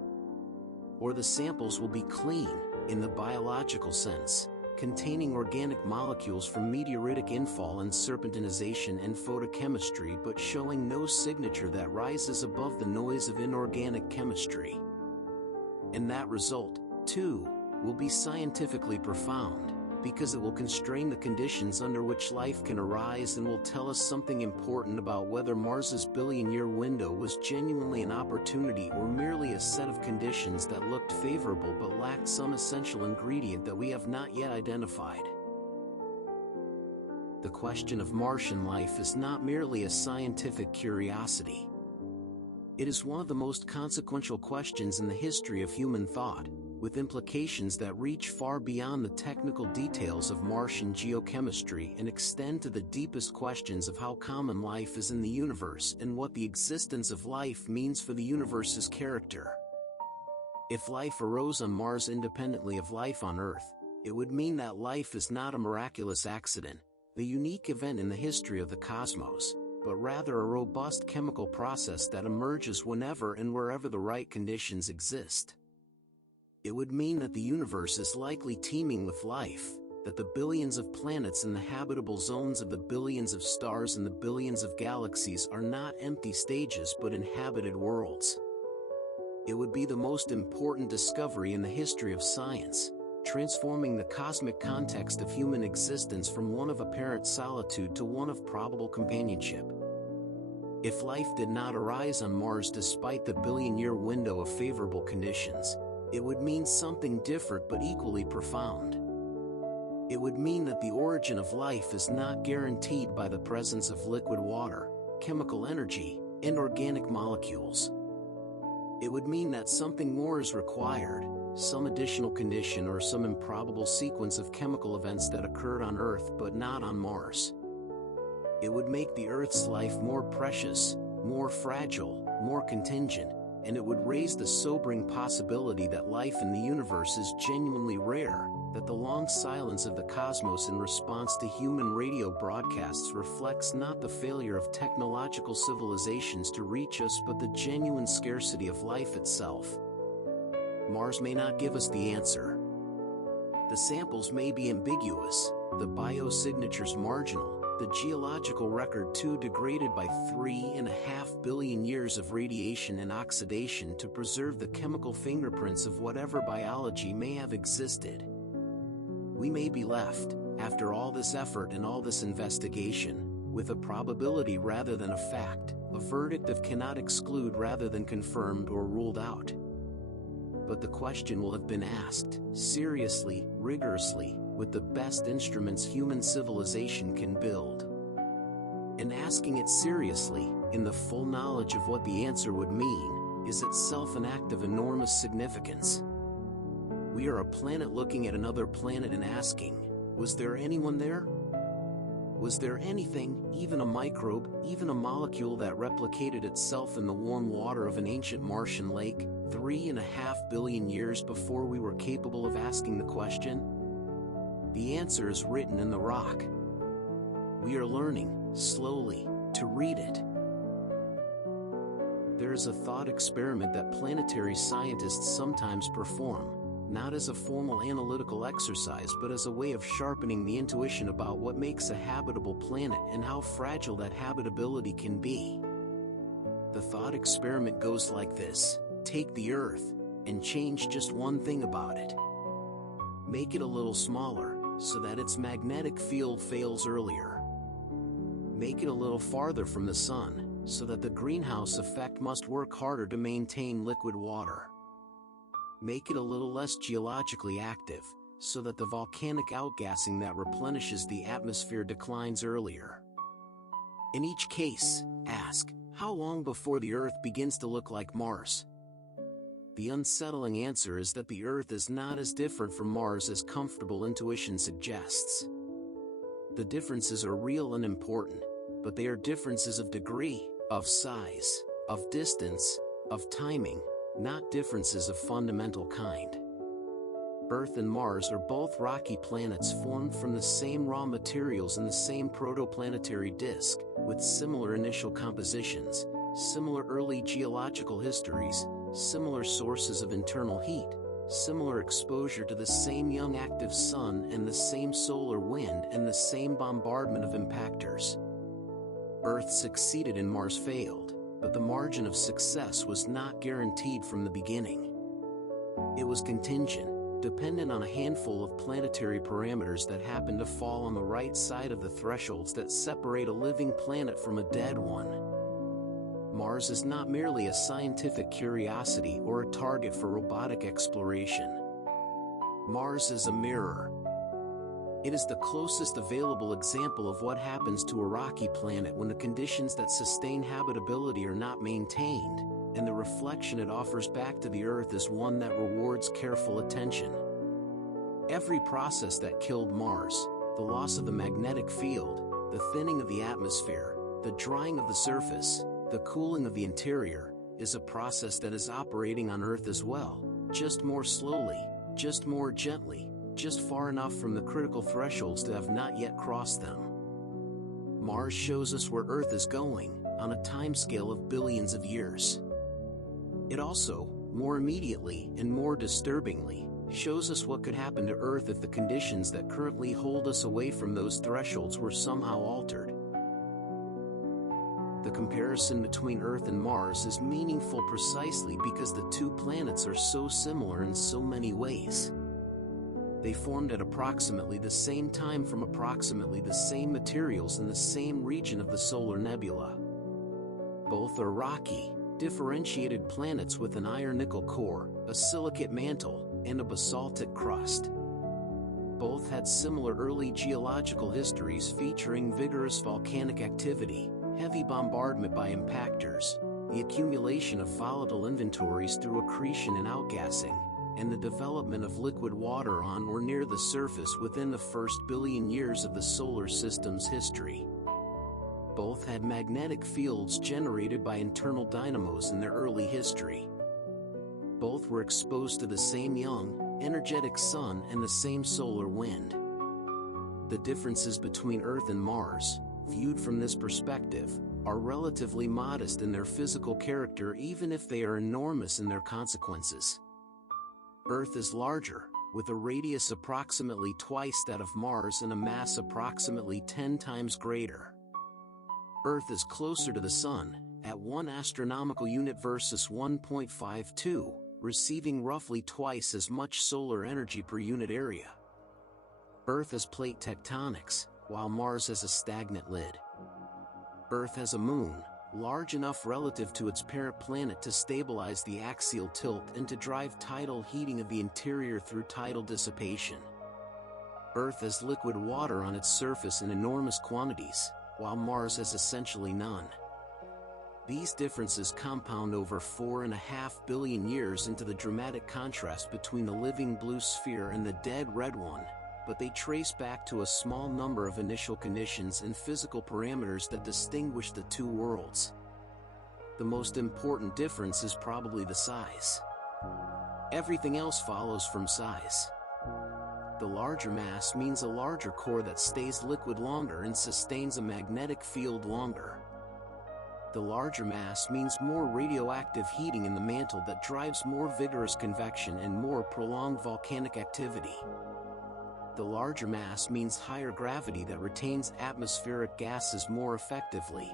Or the samples will be clean, in the biological sense, containing organic molecules from meteoritic infall and serpentinization and photochemistry, but showing no signature that rises above the noise of inorganic chemistry. And that result, too, will be scientifically profound, because it will constrain the conditions under which life can arise and will tell us something important about whether Mars's billion-year window was genuinely an opportunity or merely a set of conditions that looked favorable but lacked some essential ingredient that we have not yet identified. The question of Martian life is not merely a scientific curiosity. It is one of the most consequential questions in the history of human thought, with implications that reach far beyond the technical details of Martian geochemistry and extend to the deepest questions of how common life is in the universe and what the existence of life means for the universe's character. If life arose on Mars independently of life on Earth, it would mean that life is not a miraculous accident, a unique event in the history of the cosmos, but rather a robust chemical process that emerges whenever and wherever the right conditions exist. It would mean that the universe is likely teeming with life, that the billions of planets in the habitable zones of the billions of stars and the billions of galaxies are not empty stages but inhabited worlds. It would be the most important discovery in the history of science, transforming the cosmic context of human existence from one of apparent solitude to one of probable companionship. If life did not arise on Mars despite the billion-year window of favorable conditions, it would mean something different but equally profound. It would mean that the origin of life is not guaranteed by the presence of liquid water, chemical energy, and organic molecules. It would mean that something more is required, some additional condition or some improbable sequence of chemical events that occurred on Earth but not on Mars. It would make the Earth's life more precious, more fragile, more contingent, and it would raise the sobering possibility that life in the universe is genuinely rare, that the long silence of the cosmos in response to human radio broadcasts reflects not the failure of technological civilizations to reach us but the genuine scarcity of life itself. Mars may not give us the answer. The samples may be ambiguous, the biosignatures marginal, the geological record too degraded by 3.5 billion years of radiation and oxidation to preserve the chemical fingerprints of whatever biology may have existed. We may be left, after all this effort and all this investigation, with a probability rather than a fact, a verdict of cannot exclude rather than confirmed or ruled out. But the question will have been asked, seriously, rigorously, with the best instruments human civilization can build. And asking it seriously, in the full knowledge of what the answer would mean, is itself an act of enormous significance. We are a planet looking at another planet and asking, was there anyone there? Was there anything, even a microbe, even a molecule that replicated itself in the warm water of an ancient Martian lake, 3.5 billion years before we were capable of asking the question? The answer is written in the rock. We are learning, slowly, to read it. There is a thought experiment that planetary scientists sometimes perform, not as a formal analytical exercise but as a way of sharpening the intuition about what makes a habitable planet and how fragile that habitability can be. The thought experiment goes like this: take the Earth, and change just one thing about it. Make it a little smaller, so that its magnetic field fails earlier. Make it a little farther from the sun, so that the greenhouse effect must work harder to maintain liquid water. Make it a little less geologically active, so that the volcanic outgassing that replenishes the atmosphere declines earlier. In each case, ask, how long before the Earth begins to look like Mars? The unsettling answer is that the Earth is not as different from Mars as comfortable intuition suggests. The differences are real and important, but they are differences of degree, of size, of distance, of timing, not differences of fundamental kind. Earth and Mars are both rocky planets formed from the same raw materials in the same protoplanetary disk, with similar initial compositions, similar early geological histories, similar sources of internal heat, similar exposure to the same young active sun and the same solar wind and the same bombardment of impactors. Earth succeeded and Mars failed, but the margin of success was not guaranteed from the beginning. It was contingent, dependent on a handful of planetary parameters that happened to fall on the right side of the thresholds that separate a living planet from a dead one. Mars is not merely a scientific curiosity or a target for robotic exploration. Mars is a mirror. It is the closest available example of what happens to a rocky planet when the conditions that sustain habitability are not maintained, and the reflection it offers back to the Earth is one that rewards careful attention. Every process that killed Mars, the loss of the magnetic field, the thinning of the atmosphere, the drying of the surface, the cooling of the interior, is a process that is operating on Earth as well, just more slowly, just more gently, just far enough from the critical thresholds to have not yet crossed them. Mars shows us where Earth is going, on a timescale of billions of years. It also, more immediately and more disturbingly, shows us what could happen to Earth if the conditions that currently hold us away from those thresholds were somehow altered. The comparison between Earth and Mars is meaningful precisely because the two planets are so similar in so many ways. They formed at approximately the same time from approximately the same materials in the same region of the solar nebula. Both are rocky, differentiated planets with an iron-nickel core, a silicate mantle, and a basaltic crust. Both had similar early geological histories featuring vigorous volcanic activity, heavy bombardment by impactors, the accumulation of volatile inventories through accretion and outgassing, and the development of liquid water on or near the surface within the first billion years of the solar system's history. Both had magnetic fields generated by internal dynamos in their early history. Both were exposed to the same young, energetic sun and the same solar wind. The differences between Earth and Mars, viewed from this perspective, are relatively modest in their physical character even if they are enormous in their consequences. Earth is larger, with a radius approximately twice that of Mars and a mass approximately 10 times greater. Earth is closer to the Sun, at 1 astronomical unit versus 1.52, receiving roughly twice as much solar energy per unit area. Earth has plate tectonics, while Mars has a stagnant lid. Earth has a moon, large enough relative to its parent planet to stabilize the axial tilt and to drive tidal heating of the interior through tidal dissipation. Earth has liquid water on its surface in enormous quantities, while Mars has essentially none. These differences compound over 4.5 billion years into the dramatic contrast between the living blue sphere and the dead red one, but they trace back to a small number of initial conditions and physical parameters that distinguish the two worlds. The most important difference is probably the size. Everything else follows from size. The larger mass means a larger core that stays liquid longer and sustains a magnetic field longer. The larger mass means more radioactive heating in the mantle that drives more vigorous convection and more prolonged volcanic activity. The larger mass means higher gravity that retains atmospheric gases more effectively.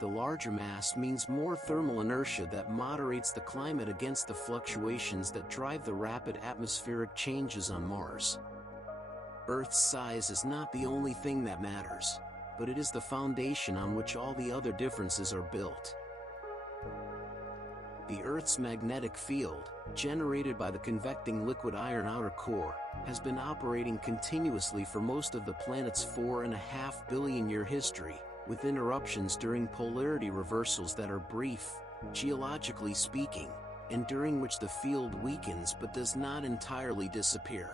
The larger mass means more thermal inertia that moderates the climate against the fluctuations that drive the rapid atmospheric changes on Mars. Earth's size is not the only thing that matters, but it is the foundation on which all the other differences are built. The Earth's magnetic field, generated by the convecting liquid iron outer core, has been operating continuously for most of the planet's 4.5 billion-year history, with interruptions during polarity reversals that are brief, geologically speaking, and during which the field weakens but does not entirely disappear.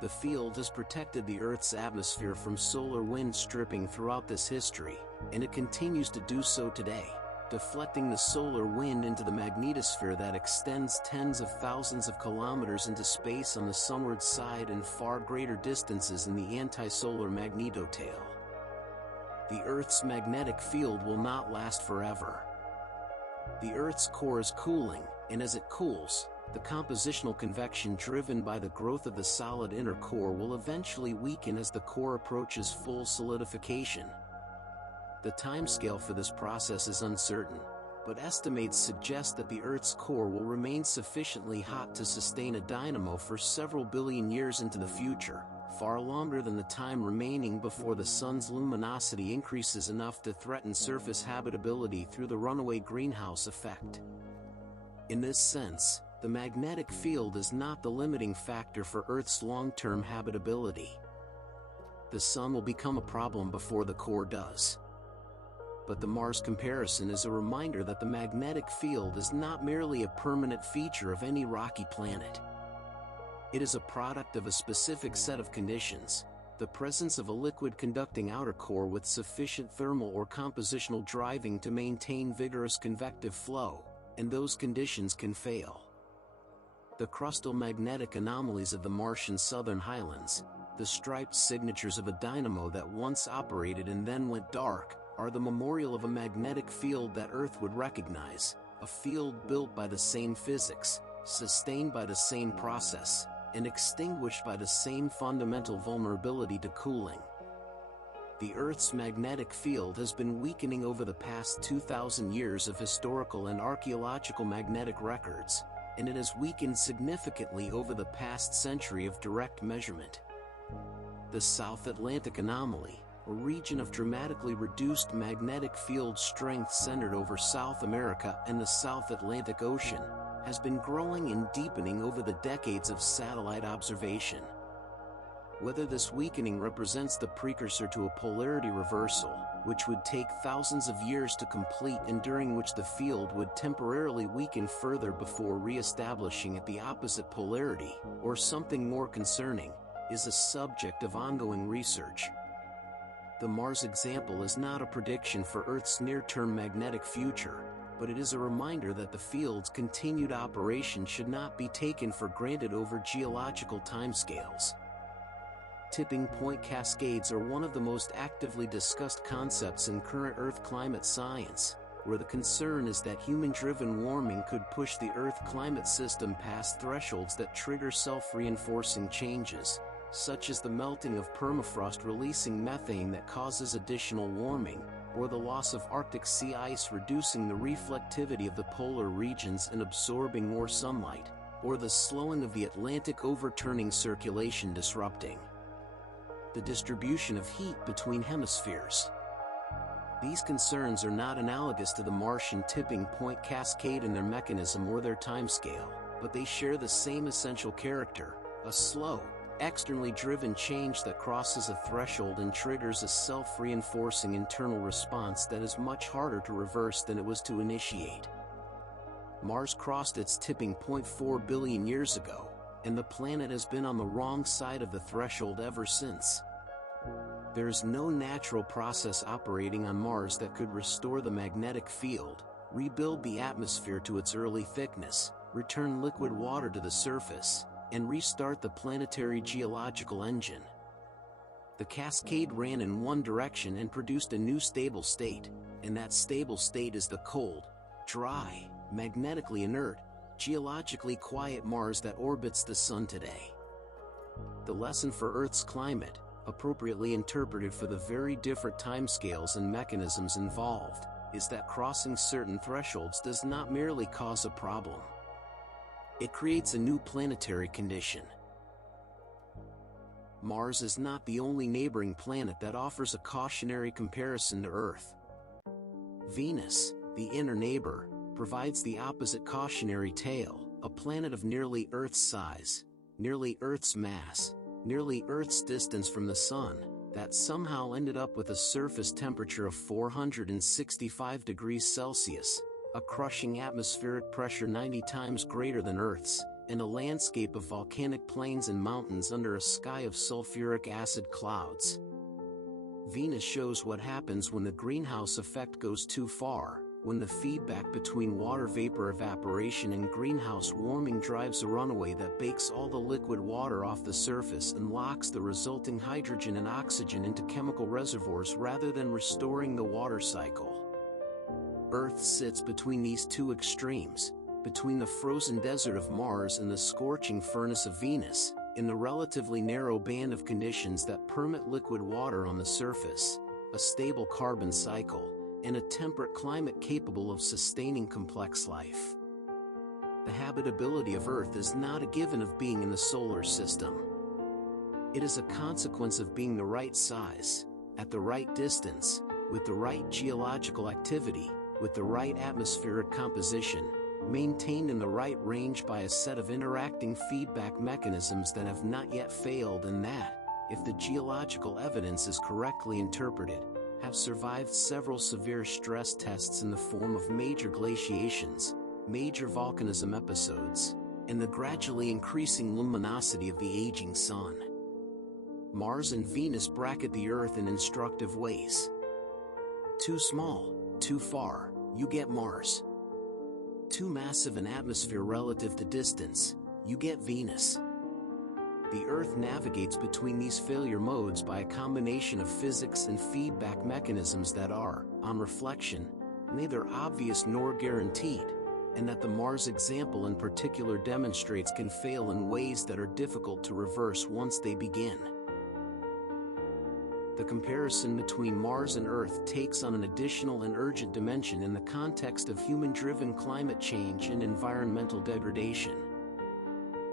The field has protected the Earth's atmosphere from solar wind stripping throughout this history, and it continues to do so today, deflecting the solar wind into the magnetosphere that extends tens of thousands of kilometers into space on the sunward side and far greater distances in the anti-solar magnetotail. The Earth's magnetic field will not last forever. The Earth's core is cooling, and as it cools, the compositional convection driven by the growth of the solid inner core will eventually weaken as the core approaches full solidification. The timescale for this process is uncertain, but estimates suggest that the Earth's core will remain sufficiently hot to sustain a dynamo for several billion years into the future, far longer than the time remaining before the Sun's luminosity increases enough to threaten surface habitability through the runaway greenhouse effect. In this sense, the magnetic field is not the limiting factor for Earth's long-term habitability. The Sun will become a problem before the core does. But the Mars comparison is a reminder that the magnetic field is not merely a permanent feature of any rocky planet. It is a product of a specific set of conditions, the presence of a liquid conducting outer core with sufficient thermal or compositional driving to maintain vigorous convective flow, and those conditions can fail. The crustal magnetic anomalies of the Martian southern highlands, the striped signatures of a dynamo that once operated and then went dark, are the memorial of a magnetic field that Earth would recognize, a field built by the same physics, sustained by the same process, and extinguished by the same fundamental vulnerability to cooling. The Earth's magnetic field has been weakening over the past 2,000 years of historical and archaeological magnetic records, and it has weakened significantly over the past century of direct measurement. The South Atlantic anomaly, a region of dramatically reduced magnetic field strength centered over South America and the South Atlantic Ocean, has been growing and deepening over the decades of satellite observation. Whether this weakening represents the precursor to a polarity reversal, which would take thousands of years to complete and during which the field would temporarily weaken further before re-establishing at the opposite polarity, or something more concerning, is a subject of ongoing research. The Mars example is not a prediction for Earth's near-term magnetic future, but it is a reminder that the field's continued operation should not be taken for granted over geological timescales. Tipping point cascades are one of the most actively discussed concepts in current Earth climate science, where the concern is that human-driven warming could push the Earth climate system past thresholds that trigger self-reinforcing changes, such as the melting of permafrost releasing methane that causes additional warming, or the loss of Arctic sea ice reducing the reflectivity of the polar regions and absorbing more sunlight, or the slowing of the Atlantic overturning circulation disrupting the distribution of heat between hemispheres. These concerns are not analogous to the Martian tipping point cascade in their mechanism or their timescale, but they share the same essential character, a slow, externally driven change that crosses a threshold and triggers a self-reinforcing internal response that is much harder to reverse than it was to initiate. Mars crossed its tipping point 4 billion years ago, and the planet has been on the wrong side of the threshold ever since. There is no natural process operating on Mars that could restore the magnetic field, rebuild the atmosphere to its early thickness, return liquid water to the surface, and restart the planetary geological engine. The cascade ran in one direction and produced a new stable state, and that stable state is the cold, dry, magnetically inert, geologically quiet Mars that orbits the Sun today. The lesson for Earth's climate, appropriately interpreted for the very different timescales and mechanisms involved, is that crossing certain thresholds does not merely cause a problem. It creates a new planetary condition. Mars is not the only neighboring planet that offers a cautionary comparison to Earth. Venus, the inner neighbor, provides the opposite cautionary tale, a planet of nearly Earth's size, nearly Earth's mass, nearly Earth's distance from the Sun, that somehow ended up with a surface temperature of 465 degrees Celsius, a crushing atmospheric pressure 90 times greater than Earth's, and a landscape of volcanic plains and mountains under a sky of sulfuric acid clouds. Venus shows what happens when the greenhouse effect goes too far, when the feedback between water vapor evaporation and greenhouse warming drives a runaway that bakes all the liquid water off the surface and locks the resulting hydrogen and oxygen into chemical reservoirs rather than restoring the water cycle. Earth sits between these two extremes, between the frozen desert of Mars and the scorching furnace of Venus, in the relatively narrow band of conditions that permit liquid water on the surface, a stable carbon cycle, and a temperate climate capable of sustaining complex life. The habitability of Earth is not a given of being in the solar system. It is a consequence of being the right size, at the right distance, with the right geological activity, with the right atmospheric composition, maintained in the right range by a set of interacting feedback mechanisms that have not yet failed and that, if the geological evidence is correctly interpreted, have survived several severe stress tests in the form of major glaciations, major volcanism episodes, and the gradually increasing luminosity of the aging Sun. Mars and Venus bracket the Earth in instructive ways. Too small, too far, you get Mars. Too massive an atmosphere relative to distance, you get Venus. The Earth navigates between these failure modes by a combination of physics and feedback mechanisms that are, on reflection, neither obvious nor guaranteed, and that the Mars example in particular demonstrates can fail in ways that are difficult to reverse once they begin. The comparison between Mars and Earth takes on an additional and urgent dimension in the context of human-driven climate change and environmental degradation.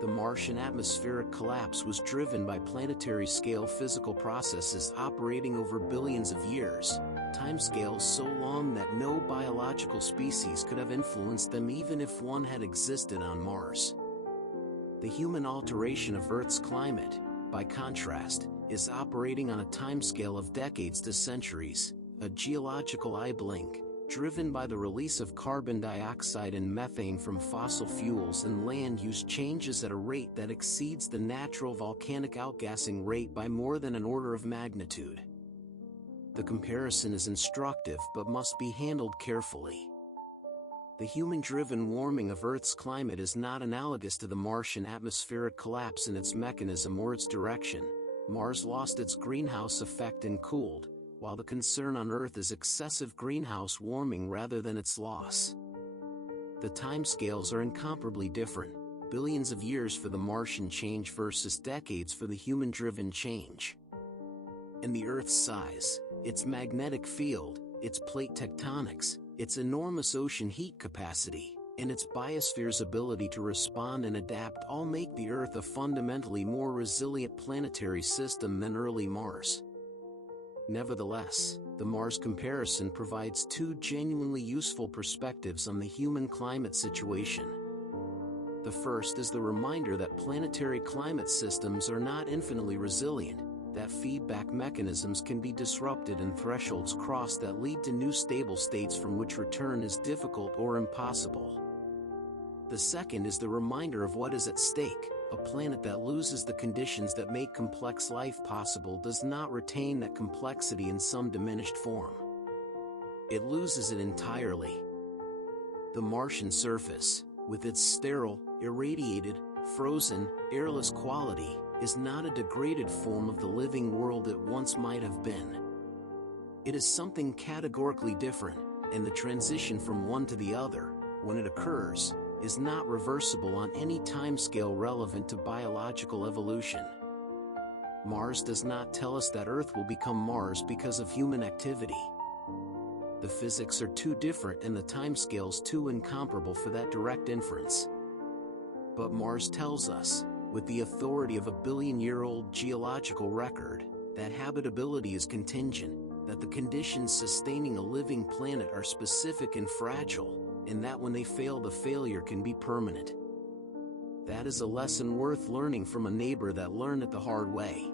The Martian atmospheric collapse was driven by planetary-scale physical processes operating over billions of years, timescales so long that no biological species could have influenced them even if one had existed on Mars. The human alteration of Earth's climate, by contrast, is operating on a timescale of decades to centuries, a geological eye blink, driven by the release of carbon dioxide and methane from fossil fuels and land use changes at a rate that exceeds the natural volcanic outgassing rate by more than an order of magnitude. The comparison is instructive but must be handled carefully. The human-driven warming of Earth's climate is not analogous to the Martian atmospheric collapse in its mechanism or its direction. Mars lost its greenhouse effect and cooled, while the concern on Earth is excessive greenhouse warming rather than its loss. The timescales are incomparably different, billions of years for the Martian change versus decades for the human-driven change. And the Earth's size, its magnetic field, its plate tectonics, its enormous ocean heat capacity, and its biosphere's ability to respond and adapt all make the Earth a fundamentally more resilient planetary system than early Mars. Nevertheless, the Mars comparison provides two genuinely useful perspectives on the human climate situation. The first is the reminder that planetary climate systems are not infinitely resilient, that feedback mechanisms can be disrupted and thresholds crossed that lead to new stable states from which return is difficult or impossible. The second is the reminder of what is at stake. A planet that loses the conditions that make complex life possible does not retain that complexity in some diminished form. It loses it entirely. The Martian surface, with its sterile, irradiated, frozen, airless quality, is not a degraded form of the living world it once might have been. It is something categorically different, and the transition from one to the other, when it occurs, is not reversible on any timescale relevant to biological evolution. Mars does not tell us that Earth will become Mars because of human activity. The physics are too different and the timescales too incomparable for that direct inference. But Mars tells us, with the authority of a billion-year-old geological record, that habitability is contingent, that the conditions sustaining a living planet are specific and fragile, and that when they fail, the failure can be permanent. That is a lesson worth learning from a neighbor that learned it the hard way.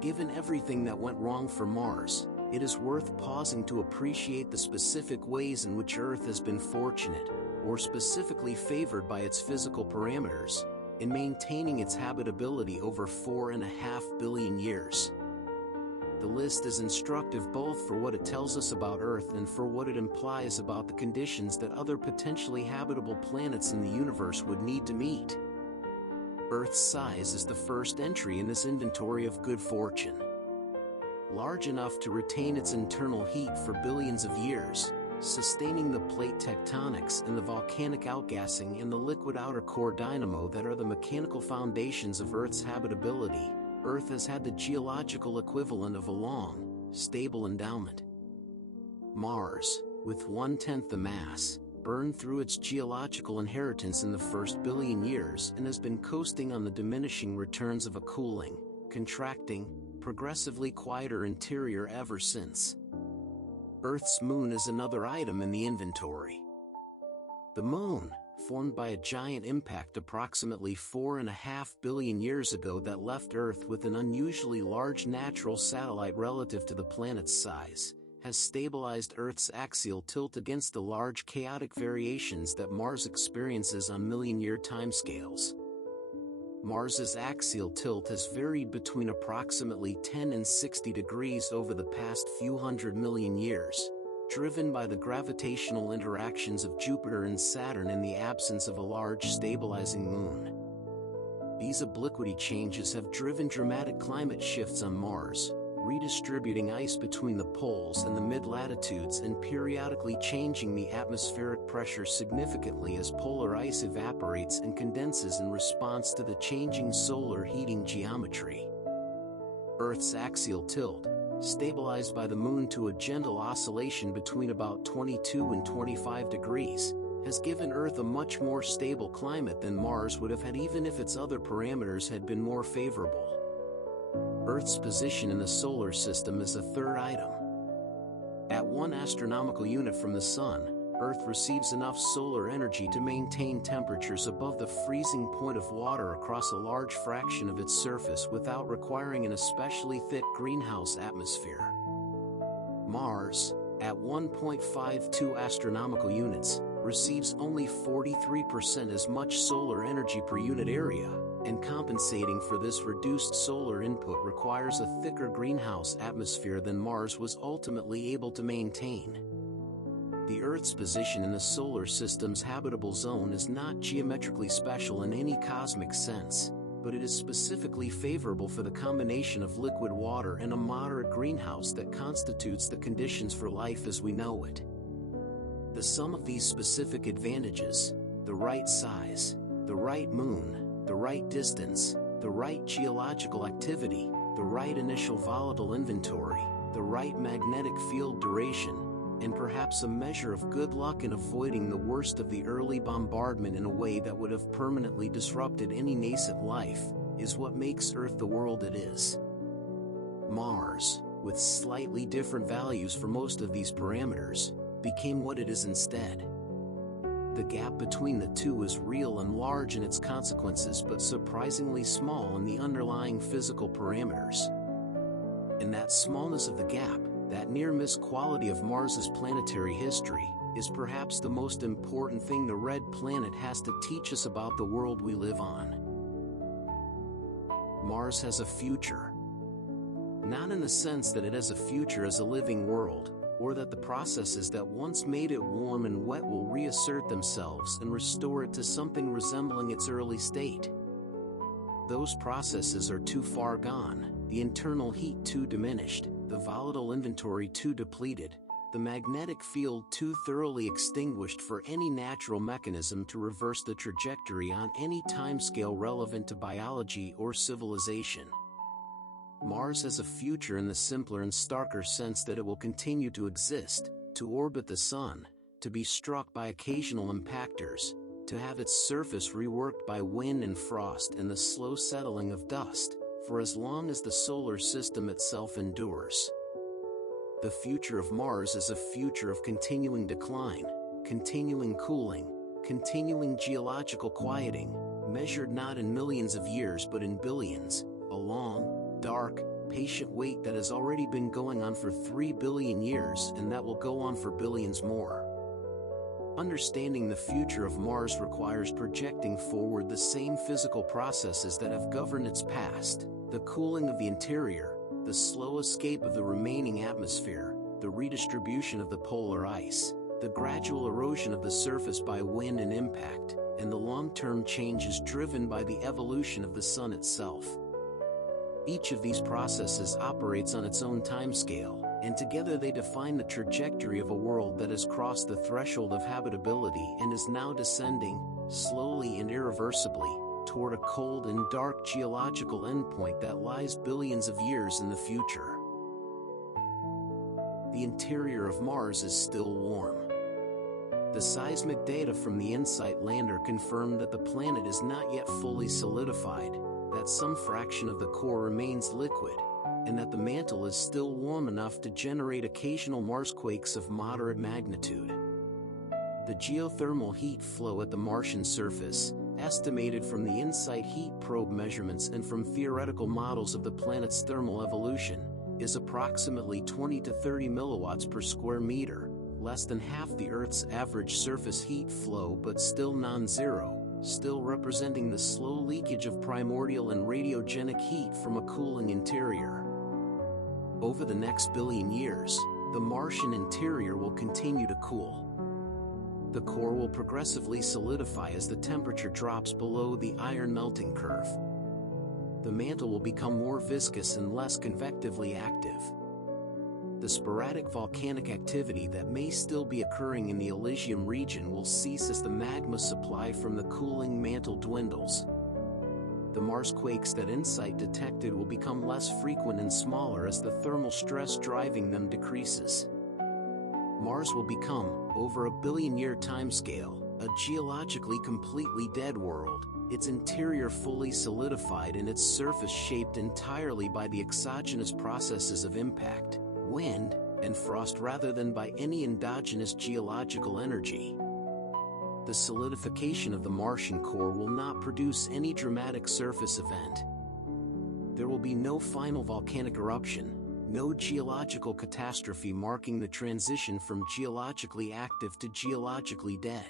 Given everything that went wrong for Mars, it is worth pausing to appreciate the specific ways in which Earth has been fortunate, or specifically favored by its physical parameters, in maintaining its habitability over 4.5 billion years. The list is instructive both for what it tells us about Earth and for what it implies about the conditions that other potentially habitable planets in the universe would need to meet. Earth's size is the first entry in this inventory of good fortune. Large enough to retain its internal heat for billions of years, sustaining the plate tectonics and the volcanic outgassing and the liquid outer core dynamo that are the mechanical foundations of Earth's habitability, Earth has had the geological equivalent of a long, stable endowment. Mars, with 1/10 the mass, burned through its geological inheritance in the first billion years and has been coasting on the diminishing returns of a cooling, contracting, progressively quieter interior ever since. Earth's moon is another item in the inventory. The moon, formed by a giant impact approximately 4.5 billion years ago that left Earth with an unusually large natural satellite relative to the planet's size, has stabilized Earth's axial tilt against the large chaotic variations that Mars experiences on million-year timescales. Mars's axial tilt has varied between approximately 10 and 60 degrees over the past few hundred million years, driven by the gravitational interactions of Jupiter and Saturn in the absence of a large stabilizing moon. These obliquity changes have driven dramatic climate shifts on Mars, redistributing ice between the poles and the mid-latitudes and periodically changing the atmospheric pressure significantly as polar ice evaporates and condenses in response to the changing solar heating geometry. Earth's axial tilt, stabilized by the moon to a gentle oscillation between about 22 and 25 degrees, has given Earth a much more stable climate than Mars would have had even if its other parameters had been more favorable. Earth's position in the solar system is a third item. At 1 astronomical unit from the Sun, Earth receives enough solar energy to maintain temperatures above the freezing point of water across a large fraction of its surface without requiring an especially thick greenhouse atmosphere. Mars, at 1.52 astronomical units, receives only 43% as much solar energy per unit area, and compensating for this reduced solar input requires a thicker greenhouse atmosphere than Mars was ultimately able to maintain. The Earth's position in the solar system's habitable zone is not geometrically special in any cosmic sense, but it is specifically favorable for the combination of liquid water and a moderate greenhouse that constitutes the conditions for life as we know it. The sum of these specific advantages, the right size, the right moon, the right distance, the right geological activity, the right initial volatile inventory, the right magnetic field duration, and perhaps a measure of good luck in avoiding the worst of the early bombardment in a way that would have permanently disrupted any nascent life, is what makes Earth the world it is. Mars, with slightly different values for most of these parameters, became what it is instead. The gap between the two is real and large in its consequences but surprisingly small in the underlying physical parameters. And that smallness of the gap, that near-miss quality of Mars's planetary history, is perhaps the most important thing the red planet has to teach us about the world we live on. Mars has a future. Not in the sense that it has a future as a living world, or that the processes that once made it warm and wet will reassert themselves and restore it to something resembling its early state. Those processes are too far gone, the internal heat too diminished, the volatile inventory too depleted, the magnetic field too thoroughly extinguished for any natural mechanism to reverse the trajectory on any timescale relevant to biology or civilization. Mars has a future in the simpler and starker sense that it will continue to exist, to orbit the Sun, to be struck by occasional impactors, to have its surface reworked by wind and frost and the slow settling of dust, for as long as the solar system itself endures. The future of Mars is a future of continuing decline, continuing cooling, continuing geological quieting, measured not in millions of years but in billions, a long, dark, patient wait that has already been going on for 3 billion years and that will go on for billions more. Understanding the future of Mars requires projecting forward the same physical processes that have governed its past, the cooling of the interior, the slow escape of the remaining atmosphere, the redistribution of the polar ice, the gradual erosion of the surface by wind and impact, and the long-term changes driven by the evolution of the Sun itself. Each of these processes operates on its own timescale, and together they define the trajectory of a world that has crossed the threshold of habitability and is now descending, slowly and irreversibly, toward a cold and dark geological endpoint that lies billions of years in the future. The interior of Mars is still warm. The seismic data from the InSight lander confirmed that the planet is not yet fully solidified, that some fraction of the core remains liquid, and that the mantle is still warm enough to generate occasional Marsquakes of moderate magnitude. The geothermal heat flow at the Martian surface, estimated from the InSight heat probe measurements and from theoretical models of the planet's thermal evolution, is approximately 20 to 30 milliwatts per square meter, less than half the Earth's average surface heat flow but still non-zero, still representing the slow leakage of primordial and radiogenic heat from a cooling interior. Over the next billion years, the Martian interior will continue to cool. The core will progressively solidify as the temperature drops below the iron melting curve. The mantle will become more viscous and less convectively active. The sporadic volcanic activity that may still be occurring in the Elysium region will cease as the magma supply from the cooling mantle dwindles. The Marsquakes that InSight detected will become less frequent and smaller as the thermal stress driving them decreases. Mars will become, over a billion-year timescale, a geologically completely dead world, its interior fully solidified and its surface shaped entirely by the exogenous processes of impact, wind, and frost rather than by any endogenous geological energy. The solidification of the Martian core will not produce any dramatic surface event. There will be no final volcanic eruption, no geological catastrophe marking the transition from geologically active to geologically dead.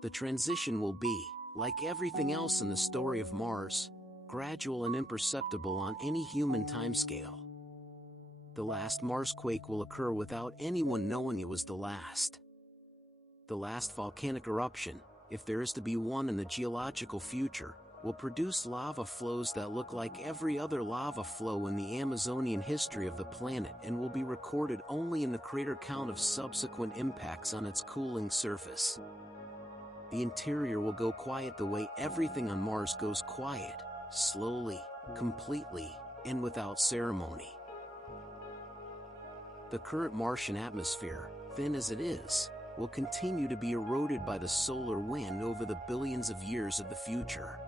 The transition will be, like everything else in the story of Mars, gradual and imperceptible on any human timescale. The last Marsquake will occur without anyone knowing it was the last. The last volcanic eruption, if there is to be one in the geological future, will produce lava flows that look like every other lava flow in the Amazonian history of the planet and will be recorded only in the crater count of subsequent impacts on its cooling surface. The interior will go quiet the way everything on Mars goes quiet, slowly, completely, and without ceremony. The current Martian atmosphere, thin as it is, will continue to be eroded by the solar wind over the billions of years of the future.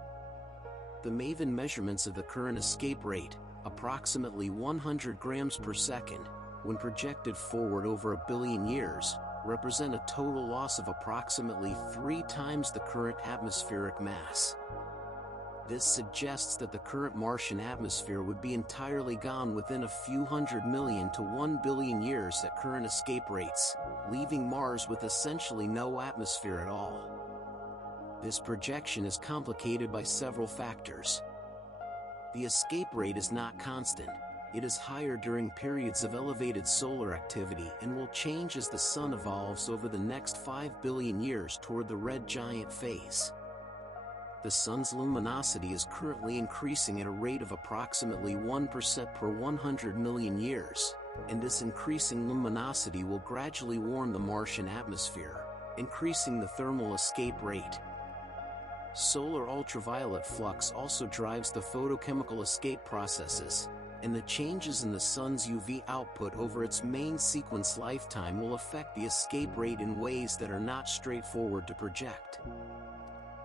The MAVEN measurements of the current escape rate, approximately 100 grams per second, when projected forward over a billion years, represent a total loss of approximately 3 times the current atmospheric mass. This suggests that the current Martian atmosphere would be entirely gone within a few 100 million to 1 billion years at current escape rates, leaving Mars with essentially no atmosphere at all. This projection is complicated by several factors. The escape rate is not constant. It is higher during periods of elevated solar activity and will change as the Sun evolves over the next 5 billion years toward the red giant phase. The Sun's luminosity is currently increasing at a rate of approximately 1% per 100 million years, and this increasing luminosity will gradually warm the Martian atmosphere, increasing the thermal escape rate. Solar ultraviolet flux also drives the photochemical escape processes, and the changes in the Sun's UV output over its main sequence lifetime will affect the escape rate in ways that are not straightforward to project.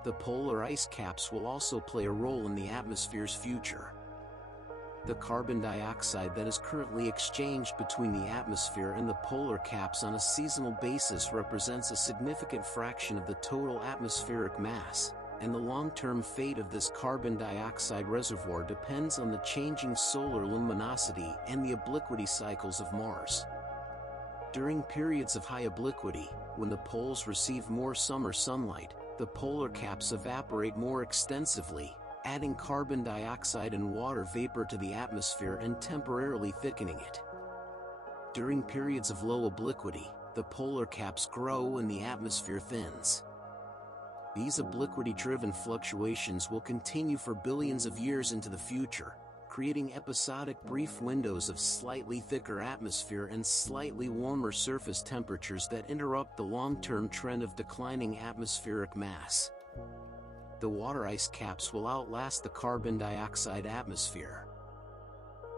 The polar ice caps will also play a role in the atmosphere's future. The carbon dioxide that is currently exchanged between the atmosphere and the polar caps on a seasonal basis represents a significant fraction of the total atmospheric mass, and the long-term fate of this carbon dioxide reservoir depends on the changing solar luminosity and the obliquity cycles of Mars. During periods of high obliquity, when the poles receive more summer sunlight, the polar caps evaporate more extensively, adding carbon dioxide and water vapor to the atmosphere and temporarily thickening it. During periods of low obliquity, the polar caps grow and the atmosphere thins. These obliquity-driven fluctuations will continue for billions of years into the future, creating episodic brief windows of slightly thicker atmosphere and slightly warmer surface temperatures that interrupt the long-term trend of declining atmospheric mass. The water ice caps will outlast the carbon dioxide atmosphere.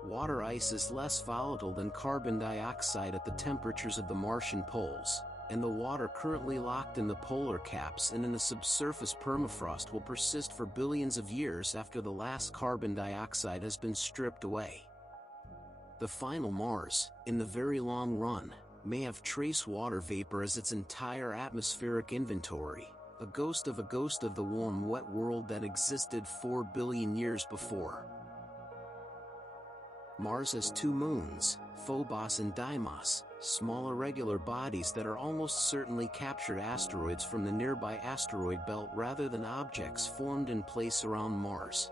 Water ice is less volatile than carbon dioxide at the temperatures of the Martian poles, and the water currently locked in the polar caps and in the subsurface permafrost will persist for billions of years after the last carbon dioxide has been stripped away. The final Mars, in the very long run, may have trace water vapor as its entire atmospheric inventory, a ghost of the warm wet world that existed 4 billion years before. Mars has 2 moons, Phobos and Deimos, small irregular bodies that are almost certainly captured asteroids from the nearby asteroid belt rather than objects formed in place around Mars.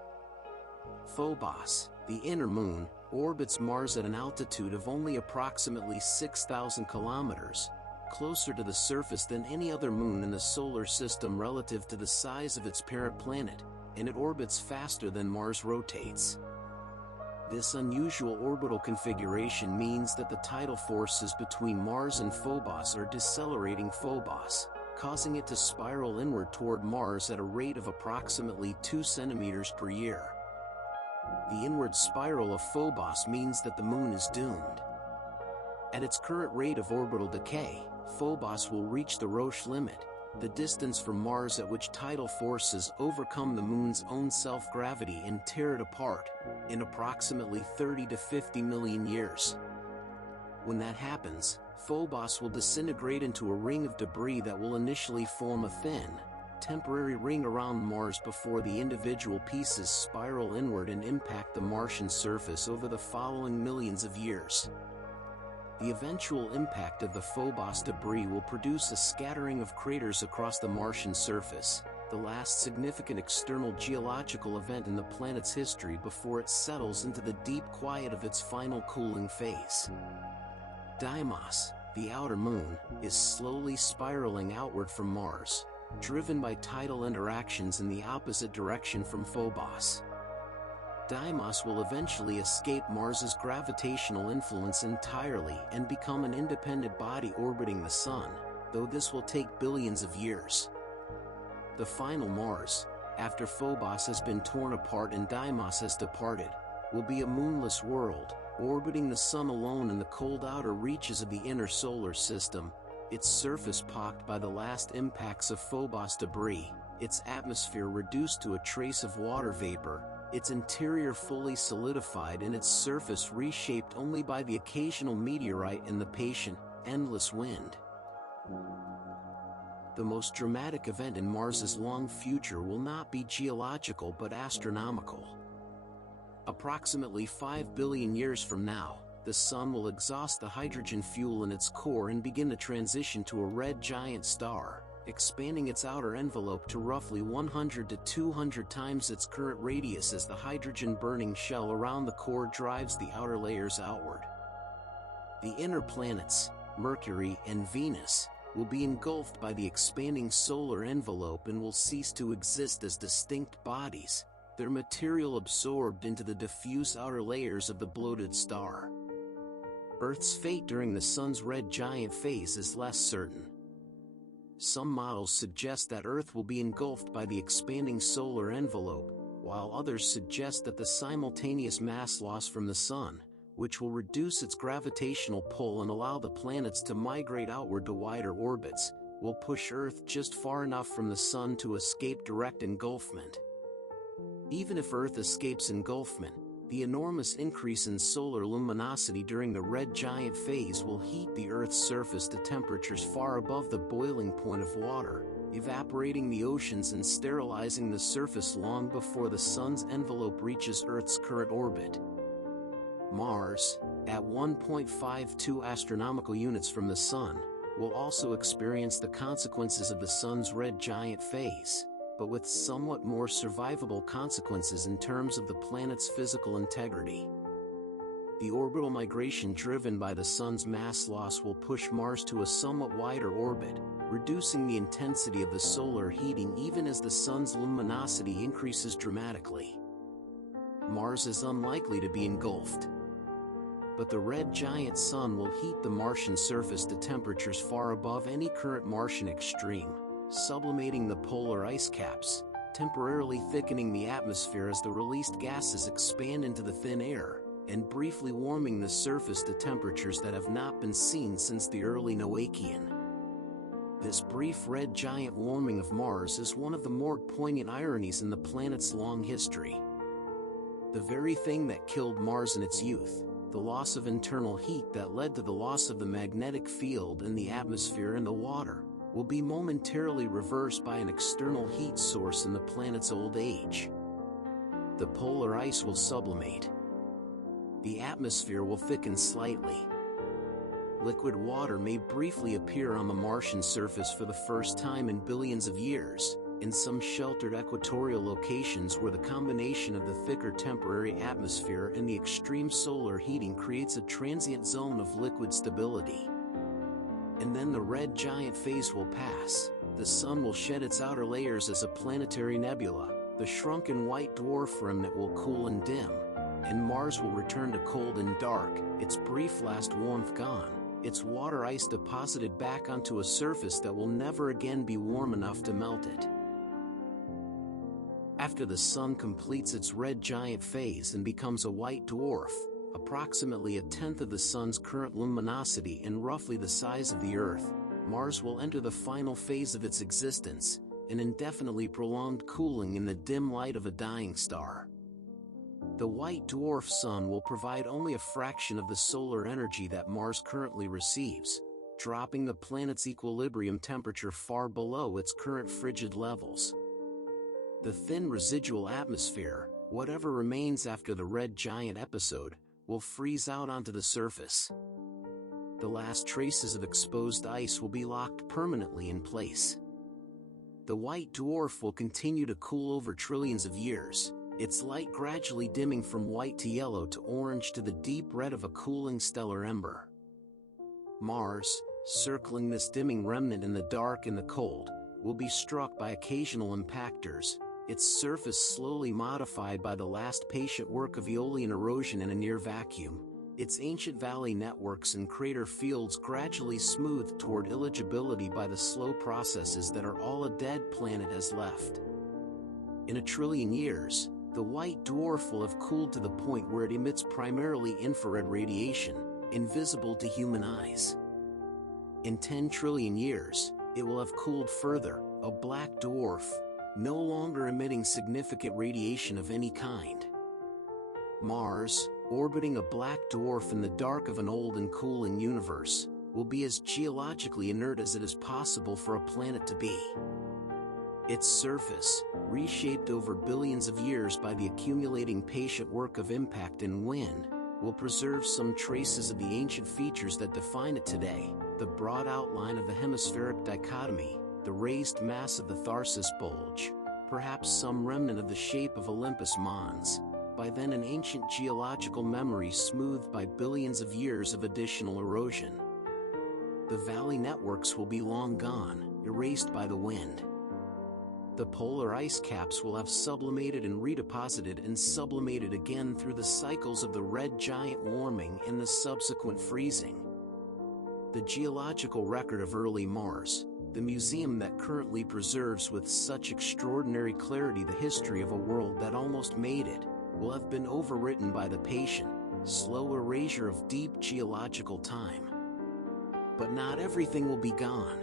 Phobos, the inner moon, orbits Mars at an altitude of only approximately 6,000 kilometers, closer to the surface than any other moon in the solar system relative to the size of its parent planet, and it orbits faster than Mars rotates. This unusual orbital configuration means that the tidal forces between Mars and Phobos are decelerating Phobos, causing it to spiral inward toward Mars at a rate of approximately 2 centimeters per year. The inward spiral of Phobos means that the moon is doomed. At its current rate of orbital decay, Phobos will reach the Roche limit, the distance from Mars at which tidal forces overcome the moon's own self-gravity and tear it apart, in approximately 30 to 50 million years. When that happens, Phobos will disintegrate into a ring of debris that will initially form a thin, temporary ring around Mars before the individual pieces spiral inward and impact the Martian surface over the following millions of years. The eventual impact of the Phobos debris will produce a scattering of craters across the Martian surface, the last significant external geological event in the planet's history before it settles into the deep quiet of its final cooling phase. Deimos, the outer moon, is slowly spiraling outward from Mars, driven by tidal interactions in the opposite direction from Phobos. Deimos will eventually escape Mars's gravitational influence entirely and become an independent body orbiting the Sun, though this will take billions of years. The final Mars, after Phobos has been torn apart and Deimos has departed, will be a moonless world, orbiting the Sun alone in the cold outer reaches of the inner solar system, its surface pocked by the last impacts of Phobos debris, its atmosphere reduced to a trace of water vapor, its interior fully solidified and its surface reshaped only by the occasional meteorite and the patient, endless wind. The most dramatic event in Mars's long future will not be geological but astronomical. Approximately 5 billion years from now, the Sun will exhaust the hydrogen fuel in its core and begin the transition to a red giant star, expanding its outer envelope to roughly 100 to 200 times its current radius as the hydrogen-burning shell around the core drives the outer layers outward. The inner planets, Mercury and Venus, will be engulfed by the expanding solar envelope and will cease to exist as distinct bodies, their material absorbed into the diffuse outer layers of the bloated star. Earth's fate during the Sun's red giant phase is less certain. Some models suggest that Earth will be engulfed by the expanding solar envelope, while others suggest that the simultaneous mass loss from the Sun, which will reduce its gravitational pull and allow the planets to migrate outward to wider orbits, will push Earth just far enough from the Sun to escape direct engulfment. Even if Earth escapes engulfment, the enormous increase in solar luminosity during the red giant phase will heat the Earth's surface to temperatures far above the boiling point of water, evaporating the oceans and sterilizing the surface long before the Sun's envelope reaches Earth's current orbit. Mars, at 1.52 astronomical units from the Sun, will also experience the consequences of the Sun's red giant phase, but with somewhat more survivable consequences in terms of the planet's physical integrity. The orbital migration driven by the Sun's mass loss will push Mars to a somewhat wider orbit, reducing the intensity of the solar heating even as the Sun's luminosity increases dramatically. Mars is unlikely to be engulfed. But the red giant Sun will heat the Martian surface to temperatures far above any current Martian extreme, sublimating the polar ice caps, temporarily thickening the atmosphere as the released gases expand into the thin air, and briefly warming the surface to temperatures that have not been seen since the early Noachian. This brief red giant warming of Mars is one of the more poignant ironies in the planet's long history. The very thing that killed Mars in its youth, the loss of internal heat that led to the loss of the magnetic field in the atmosphere and the water, will be momentarily reversed by an external heat source in the planet's old age. The polar ice will sublimate. The atmosphere will thicken slightly. Liquid water may briefly appear on the Martian surface for the first time in billions of years, in some sheltered equatorial locations where the combination of the thicker temporary atmosphere and the extreme solar heating creates a transient zone of liquid stability. And then the red giant phase will pass, the Sun will shed its outer layers as a planetary nebula, the shrunken white dwarf remnant will cool and dim, and Mars will return to cold and dark, its brief last warmth gone, its water ice deposited back onto a surface that will never again be warm enough to melt it. After the Sun completes its red giant phase and becomes a white dwarf, approximately a tenth of the Sun's current luminosity and roughly the size of the Earth, Mars will enter the final phase of its existence, an indefinitely prolonged cooling in the dim light of a dying star. The white dwarf Sun will provide only a fraction of the solar energy that Mars currently receives, dropping the planet's equilibrium temperature far below its current frigid levels. The thin residual atmosphere, whatever remains after the red giant episode, will freeze out onto the surface. The last traces of exposed ice will be locked permanently in place. The white dwarf will continue to cool over trillions of years, its light gradually dimming from white to yellow to orange to the deep red of a cooling stellar ember. Mars, circling this dimming remnant in the dark and the cold, will be struck by occasional impactors, its surface slowly modified by the last patient work of aeolian erosion in a near vacuum, its ancient valley networks and crater fields gradually smoothed toward illegibility by the slow processes that are all a dead planet has left. In a trillion years, the white dwarf will have cooled to the point where it emits primarily infrared radiation, invisible to human eyes. In 10 trillion years, it will have cooled further, a black dwarf, no longer emitting significant radiation of any kind. Mars, orbiting a black dwarf in the dark of an old and cooling universe, will be as geologically inert as it is possible for a planet to be. Its surface, reshaped over billions of years by the accumulating patient work of impact and wind, will preserve some traces of the ancient features that define it today, the broad outline of the hemispheric dichotomy, the raised mass of the Tharsis Bulge, perhaps some remnant of the shape of Olympus Mons, by then an ancient geological memory smoothed by billions of years of additional erosion. The valley networks will be long gone, erased by the wind. The polar ice caps will have sublimated and redeposited and sublimated again through the cycles of the red giant warming and the subsequent freezing. The geological record of early Mars, the museum that currently preserves with such extraordinary clarity the history of a world that almost made it, will have been overwritten by the patient, slow erasure of deep geological time. But not everything will be gone.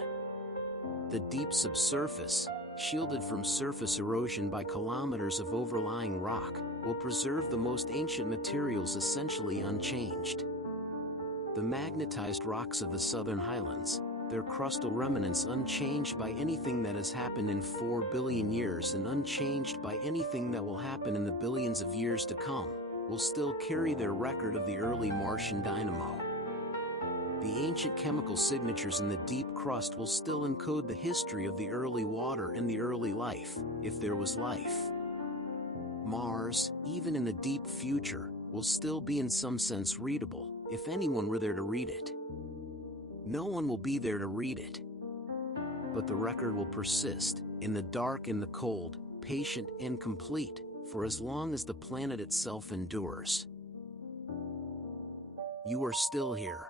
The deep subsurface, shielded from surface erosion by kilometers of overlying rock, will preserve the most ancient materials essentially unchanged. The magnetized rocks of the southern highlands, their crustal remnants unchanged by anything that has happened in 4 billion years and unchanged by anything that will happen in the billions of years to come, will still carry their record of the early Martian dynamo. The ancient chemical signatures in the deep crust will still encode the history of the early water and the early life, if there was life. Mars, even in the deep future, will still be in some sense readable, if anyone were there to read it. No one will be there to read it. But the record will persist, in the dark and the cold, patient and complete, for as long as the planet itself endures. You are still here.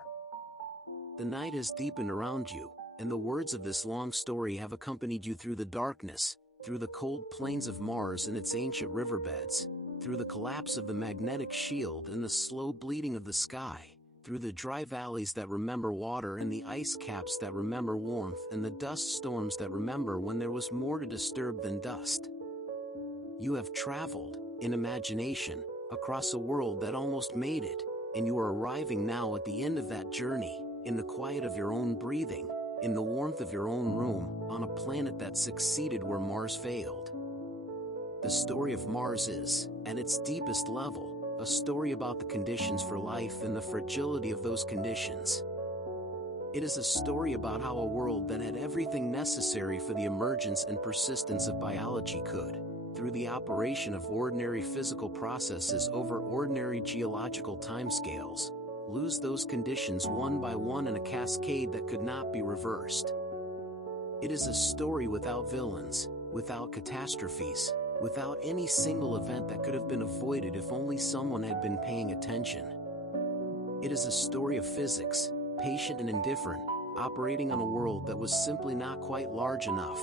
The night has deepened around you, and the words of this long story have accompanied you through the darkness, through the cold plains of Mars and its ancient riverbeds, through the collapse of the magnetic shield and the slow bleeding of the sky, through the dry valleys that remember water and the ice caps that remember warmth and the dust storms that remember when there was more to disturb than dust. You have traveled, in imagination, across a world that almost made it, and you are arriving now at the end of that journey, in the quiet of your own breathing, in the warmth of your own room, on a planet that succeeded where Mars failed. The story of Mars is, at its deepest level, a story about the conditions for life and the fragility of those conditions. It is a story about how a world that had everything necessary for the emergence and persistence of biology could, through the operation of ordinary physical processes over ordinary geological timescales, lose those conditions one by one in a cascade that could not be reversed. It is a story without villains, without catastrophes, without any single event that could have been avoided if only someone had been paying attention. It is a story of physics, patient and indifferent, operating on a world that was simply not quite large enough,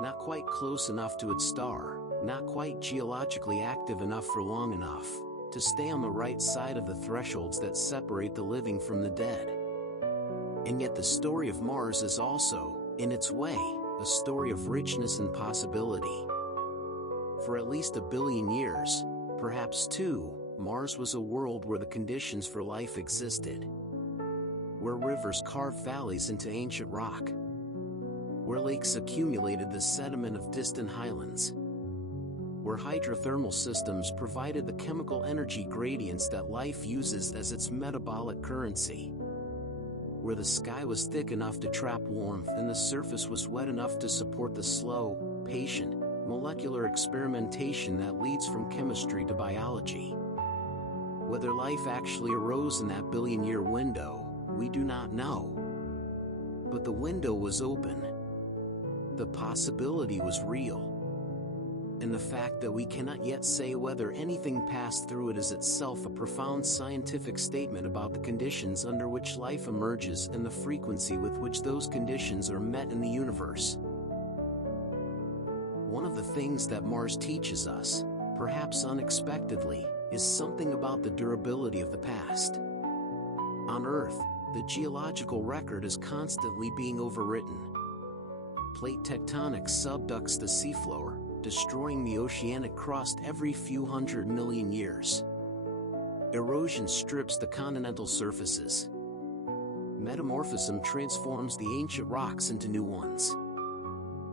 not quite close enough to its star, not quite geologically active enough for long enough to stay on the right side of the thresholds that separate the living from the dead. And yet the story of Mars is also, in its way, a story of richness and possibility. For at least 1 billion years, perhaps 2, Mars was a world where the conditions for life existed. Where rivers carved valleys into ancient rock. Where lakes accumulated the sediment of distant highlands. Where hydrothermal systems provided the chemical energy gradients that life uses as its metabolic currency. Where the sky was thick enough to trap warmth and the surface was wet enough to support the slow, patient, molecular experimentation that leads from chemistry to biology. Whether life actually arose in that billion-year window, we do not know. But the window was open. The possibility was real. And the fact that we cannot yet say whether anything passed through it is itself a profound scientific statement about the conditions under which life emerges and the frequency with which those conditions are met in the universe. One of the things that Mars teaches us, perhaps unexpectedly, is something about the durability of the past. On Earth, the geological record is constantly being overwritten. Plate tectonics subducts the seafloor, destroying the oceanic crust every few 100 million years. Erosion strips the continental surfaces. Metamorphism transforms the ancient rocks into new ones.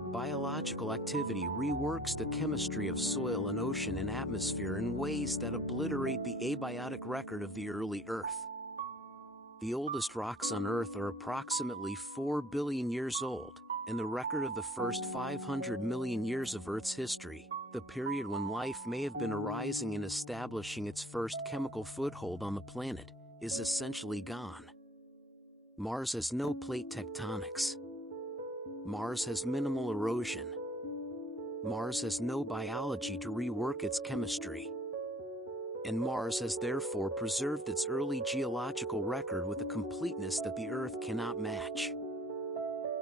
Biological activity reworks the chemistry of soil and ocean and atmosphere in ways that obliterate the abiotic record of the early Earth. The oldest rocks on Earth are approximately 4 billion years old, and the record of the first 500 million years of Earth's history, the period when life may have been arising and establishing its first chemical foothold on the planet, is essentially gone. Mars has no plate tectonics. Mars has minimal erosion. Mars has no biology to rework its chemistry. And Mars has therefore preserved its early geological record with a completeness that the Earth cannot match.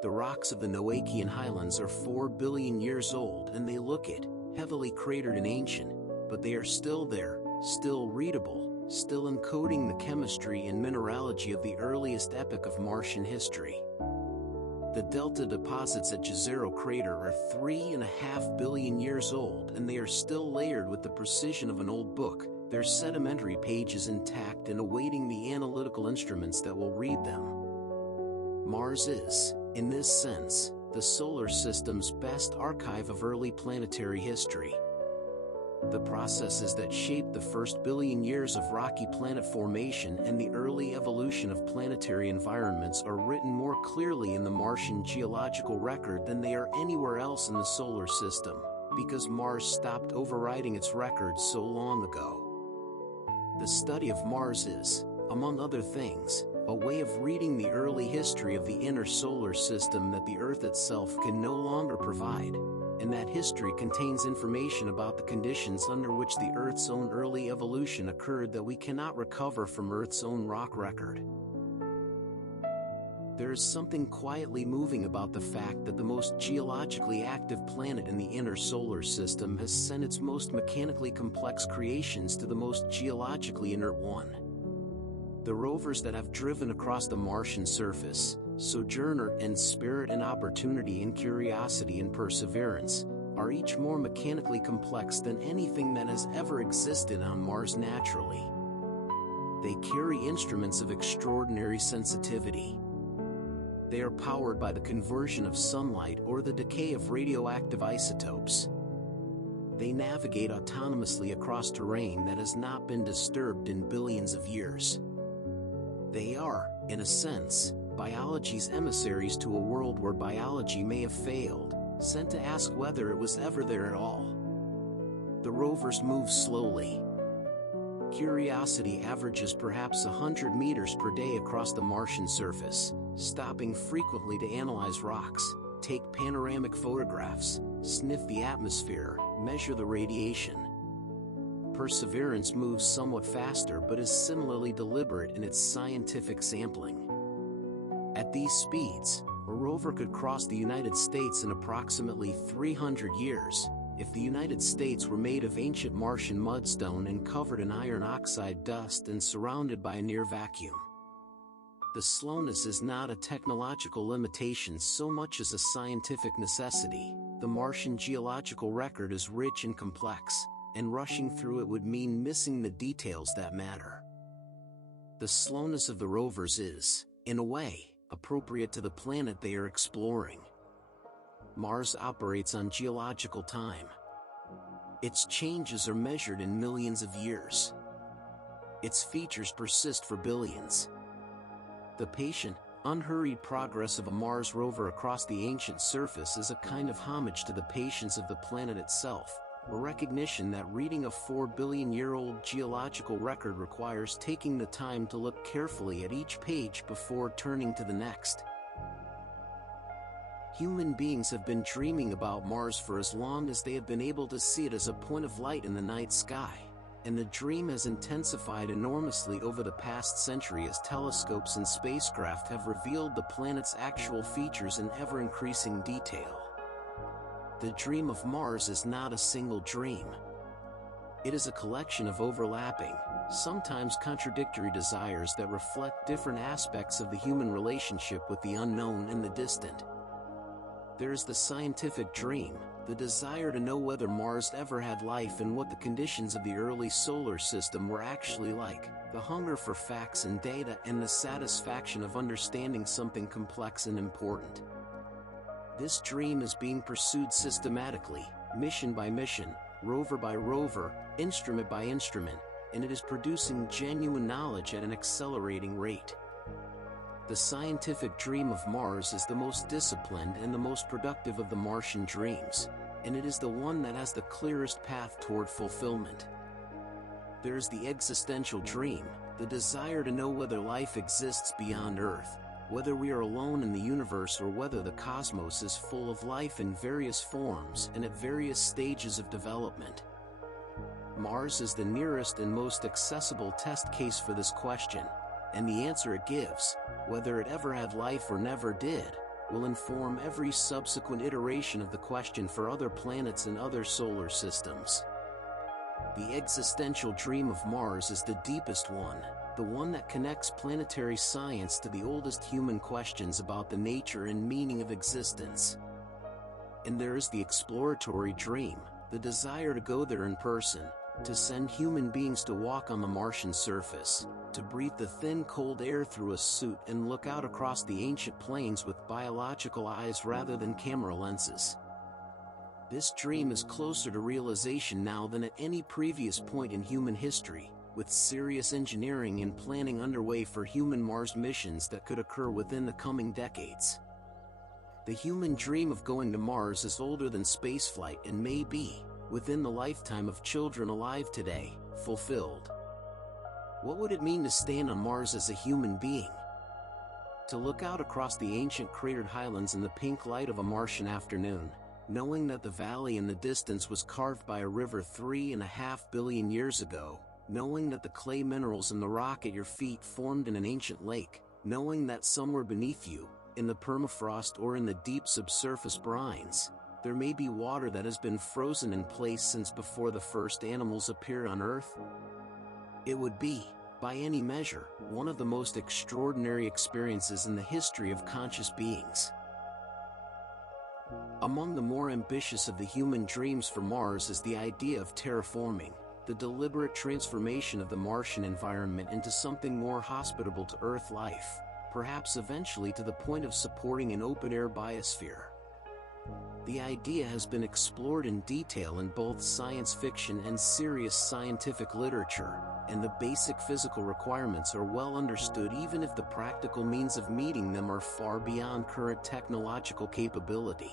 The rocks of the Noachian highlands are 4 billion years old, and they look it, heavily cratered and ancient, but they are still there, still readable, still encoding the chemistry and mineralogy of the earliest epoch of Martian history. The delta deposits at Jezero crater are 3.5 billion years old, and they are still layered with the precision of an old book, their sedimentary pages intact and awaiting the analytical instruments that will read them. Mars is, in this sense, the solar system's best archive of early planetary history. The processes that shaped the first billion years of rocky planet formation and the early evolution of planetary environments are written more clearly in the Martian geological record than they are anywhere else in the solar system, because Mars stopped overwriting its records so long ago. The study of Mars is, among other things, a way of reading the early history of the inner solar system that the Earth itself can no longer provide, and that history contains information about the conditions under which the Earth's own early evolution occurred that we cannot recover from Earth's own rock record. There is something quietly moving about the fact that the most geologically active planet in the inner solar system has sent its most mechanically complex creations to the most geologically inert one. The rovers that have driven across the Martian surface, Sojourner and Spirit and Opportunity and Curiosity and Perseverance, are each more mechanically complex than anything that has ever existed on Mars naturally. They carry instruments of extraordinary sensitivity. They are powered by the conversion of sunlight or the decay of radioactive isotopes. They navigate autonomously across terrain that has not been disturbed in billions of years. They are, in a sense, biology's emissaries to a world where biology may have failed, sent to ask whether it was ever there at all. The rovers move slowly. Curiosity averages perhaps 100 meters per day across the Martian surface, stopping frequently to analyze rocks, take panoramic photographs, sniff the atmosphere, measure the radiation. Perseverance moves somewhat faster but is similarly deliberate in its scientific sampling. At these speeds, a rover could cross the United States in approximately 300 years, if the United States were made of ancient Martian mudstone and covered in iron oxide dust and surrounded by a near vacuum. The slowness is not a technological limitation so much as a scientific necessity. The Martian geological record is rich and complex, and rushing through it would mean missing the details that matter. The slowness of the rovers is, in a way, appropriate to the planet they are exploring. Mars operates on geological time. Its changes are measured in millions of years. Its features persist for billions. The patient, unhurried progress of a Mars rover across the ancient surface is a kind of homage to the patience of the planet itself, a recognition that reading a 4 billion-year-old geological record requires taking the time to look carefully at each page before turning to the next. Human beings have been dreaming about Mars for as long as they have been able to see it as a point of light in the night sky, and the dream has intensified enormously over the past century as telescopes and spacecraft have revealed the planet's actual features in ever-increasing detail. The dream of Mars is not a single dream. It is a collection of overlapping, sometimes contradictory desires that reflect different aspects of the human relationship with the unknown and the distant. There is the scientific dream, the desire to know whether Mars ever had life and what the conditions of the early solar system were actually like, the hunger for facts and data and the satisfaction of understanding something complex and important. This dream is being pursued systematically, mission by mission, rover by rover, instrument by instrument, and it is producing genuine knowledge at an accelerating rate. The scientific dream of Mars is the most disciplined and the most productive of the Martian dreams, and it is the one that has the clearest path toward fulfillment. There is the existential dream, the desire to know whether life exists beyond Earth, whether we are alone in the universe or whether the cosmos is full of life in various forms and at various stages of development. Mars is the nearest and most accessible test case for this question, and the answer it gives, whether it ever had life or never did, will inform every subsequent iteration of the question for other planets and other solar systems. The existential dream of Mars is the deepest one, the one that connects planetary science to the oldest human questions about the nature and meaning of existence. And there is the exploratory dream, the desire to go there in person, to send human beings to walk on the Martian surface, to breathe the thin cold air through a suit and look out across the ancient plains with biological eyes rather than camera lenses. This dream is closer to realization now than at any previous point in human history, with serious engineering and planning underway for human Mars missions that could occur within the coming decades. The human dream of going to Mars is older than spaceflight and may be, within the lifetime of children alive today, fulfilled. What would it mean to stand on Mars as a human being? To look out across the ancient cratered highlands in the pink light of a Martian afternoon, knowing that the valley in the distance was carved by a river 3.5 billion years ago, knowing that the clay minerals in the rock at your feet formed in an ancient lake, knowing that somewhere beneath you, in the permafrost or in the deep subsurface brines, there may be water that has been frozen in place since before the first animals appeared on Earth? It would be, by any measure, one of the most extraordinary experiences in the history of conscious beings. Among the more ambitious of the human dreams for Mars is the idea of terraforming, the deliberate transformation of the Martian environment into something more hospitable to Earth life, perhaps eventually to the point of supporting an open-air biosphere. The idea has been explored in detail in both science fiction and serious scientific literature, and the basic physical requirements are well understood even if the practical means of meeting them are far beyond current technological capability.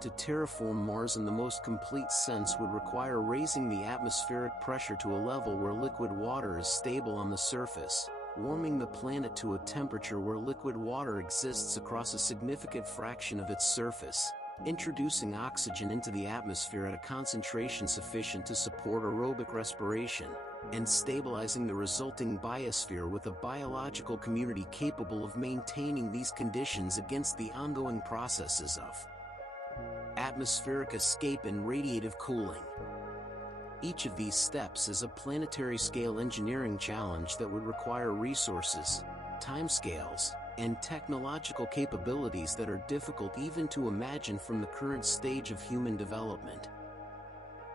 To terraform Mars in the most complete sense would require raising the atmospheric pressure to a level where liquid water is stable on the surface, warming the planet to a temperature where liquid water exists across a significant fraction of its surface, introducing oxygen into the atmosphere at a concentration sufficient to support aerobic respiration, and stabilizing the resulting biosphere with a biological community capable of maintaining these conditions against the ongoing processes of atmospheric escape and radiative cooling. Each of these steps is a planetary-scale engineering challenge that would require resources, timescales, and technological capabilities that are difficult even to imagine from the current stage of human development.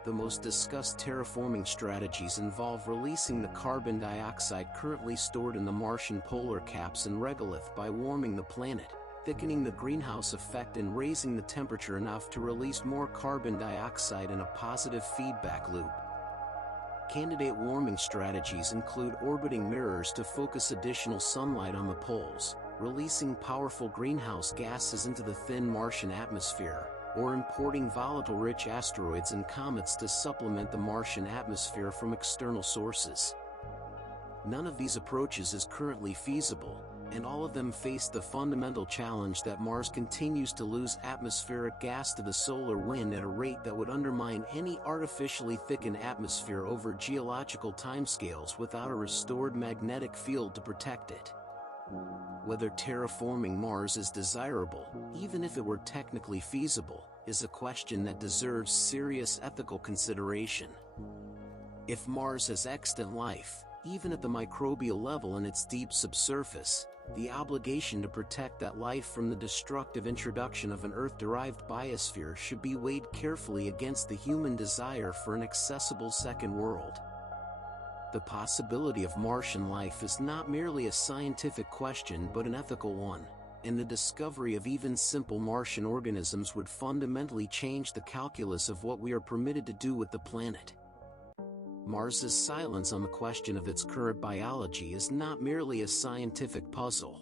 The most discussed terraforming strategies involve releasing the carbon dioxide currently stored in the Martian polar caps and regolith by warming the planet, thickening the greenhouse effect and raising the temperature enough to release more carbon dioxide in a positive feedback loop. Candidate warming strategies include orbiting mirrors to focus additional sunlight on the poles, releasing powerful greenhouse gases into the thin Martian atmosphere, or importing volatile-rich asteroids and comets to supplement the Martian atmosphere from external sources. None of these approaches is currently feasible, and all of them face the fundamental challenge that Mars continues to lose atmospheric gas to the solar wind at a rate that would undermine any artificially thickened atmosphere over geological timescales without a restored magnetic field to protect it. Whether terraforming Mars is desirable, even if it were technically feasible, is a question that deserves serious ethical consideration. If Mars has extant life, even at the microbial level in its deep subsurface, the obligation to protect that life from the destructive introduction of an Earth-derived biosphere should be weighed carefully against the human desire for an accessible second world. The possibility of Martian life is not merely a scientific question but an ethical one, and the discovery of even simple Martian organisms would fundamentally change the calculus of what we are permitted to do with the planet. Mars's silence on the question of its current biology is not merely a scientific puzzle,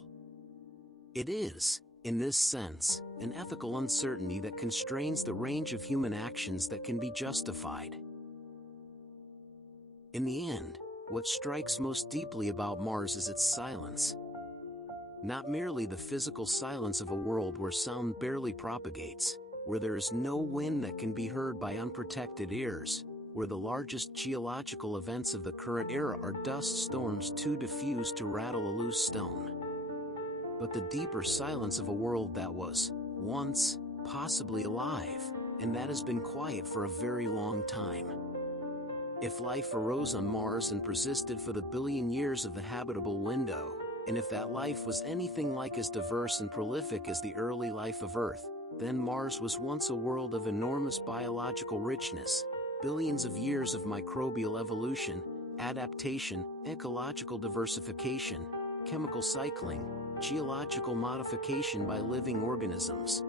It is, in this sense, an ethical uncertainty that constrains the range of human actions that can be justified. In the end, what strikes most deeply about Mars is its silence. Not merely the physical silence of a world where sound barely propagates, where there is no wind that can be heard by unprotected ears, where the largest geological events of the current era are dust storms too diffused to rattle a loose stone. But the deeper silence of a world that was, once, possibly alive, and that has been quiet for a very long time. If life arose on Mars and persisted for the billion years of the habitable window, and if that life was anything like as diverse and prolific as the early life of Earth, then Mars was once a world of enormous biological richness, billions of years of microbial evolution, adaptation, ecological diversification, chemical cycling, geological modification by living organisms.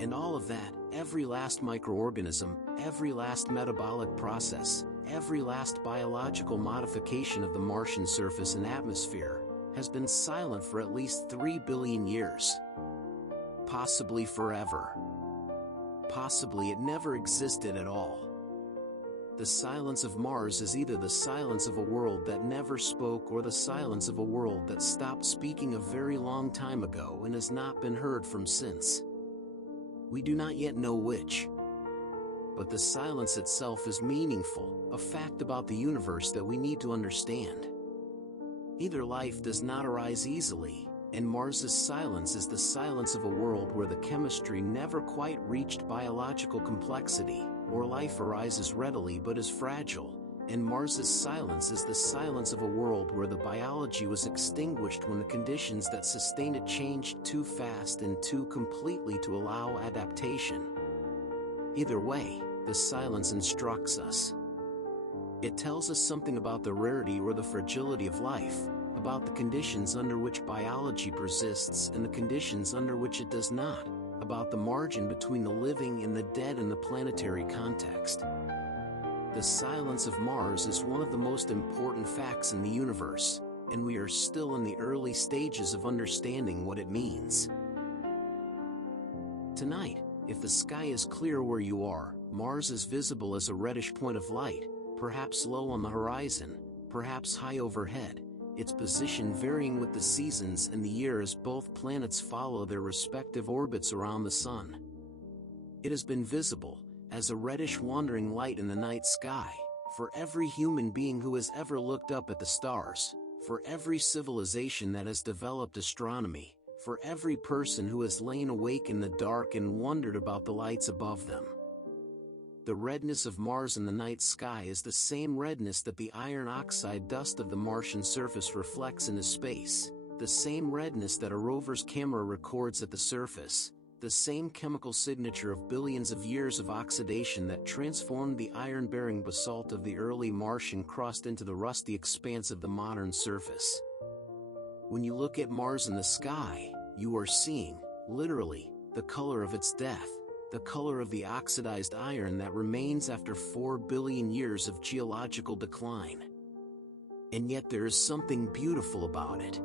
And all of that, every last microorganism, every last metabolic process, every last biological modification of the Martian surface and atmosphere, has been silent for at least 3 billion years. Possibly forever. Possibly it never existed at all. The silence of Mars is either the silence of a world that never spoke or the silence of a world that stopped speaking a very long time ago and has not been heard from since. We do not yet know which. But the silence itself is meaningful, a fact about the universe that we need to understand. Either life does not arise easily, and Mars's silence is the silence of a world where the chemistry never quite reached biological complexity, or life arises readily but is fragile, and Mars's silence is the silence of a world where the biology was extinguished when the conditions that sustained it changed too fast and too completely to allow adaptation. Either way, the silence instructs us. It tells us something about the rarity or the fragility of life, about the conditions under which biology persists and the conditions under which it does not, about the margin between the living and the dead in the planetary context. The silence of Mars is one of the most important facts in the universe, and we are still in the early stages of understanding what it means. Tonight, if the sky is clear where you are, Mars is visible as a reddish point of light, perhaps low on the horizon, perhaps high overhead, its position varying with the seasons and the year as both planets follow their respective orbits around the Sun. It has been visible, as a reddish wandering light in the night sky, for every human being who has ever looked up at the stars, for every civilization that has developed astronomy, for every person who has lain awake in the dark and wondered about the lights above them. The redness of Mars in the night sky is the same redness that the iron oxide dust of the Martian surface reflects into space, the same redness that a rover's camera records at the surface, the same chemical signature of billions of years of oxidation that transformed the iron-bearing basalt of the early Martian crust into the rusty expanse of the modern surface. When you look at Mars in the sky, you are seeing, literally, the color of its death, the color of the oxidized iron that remains after 4 billion years of geological decline. And yet there is something beautiful about it.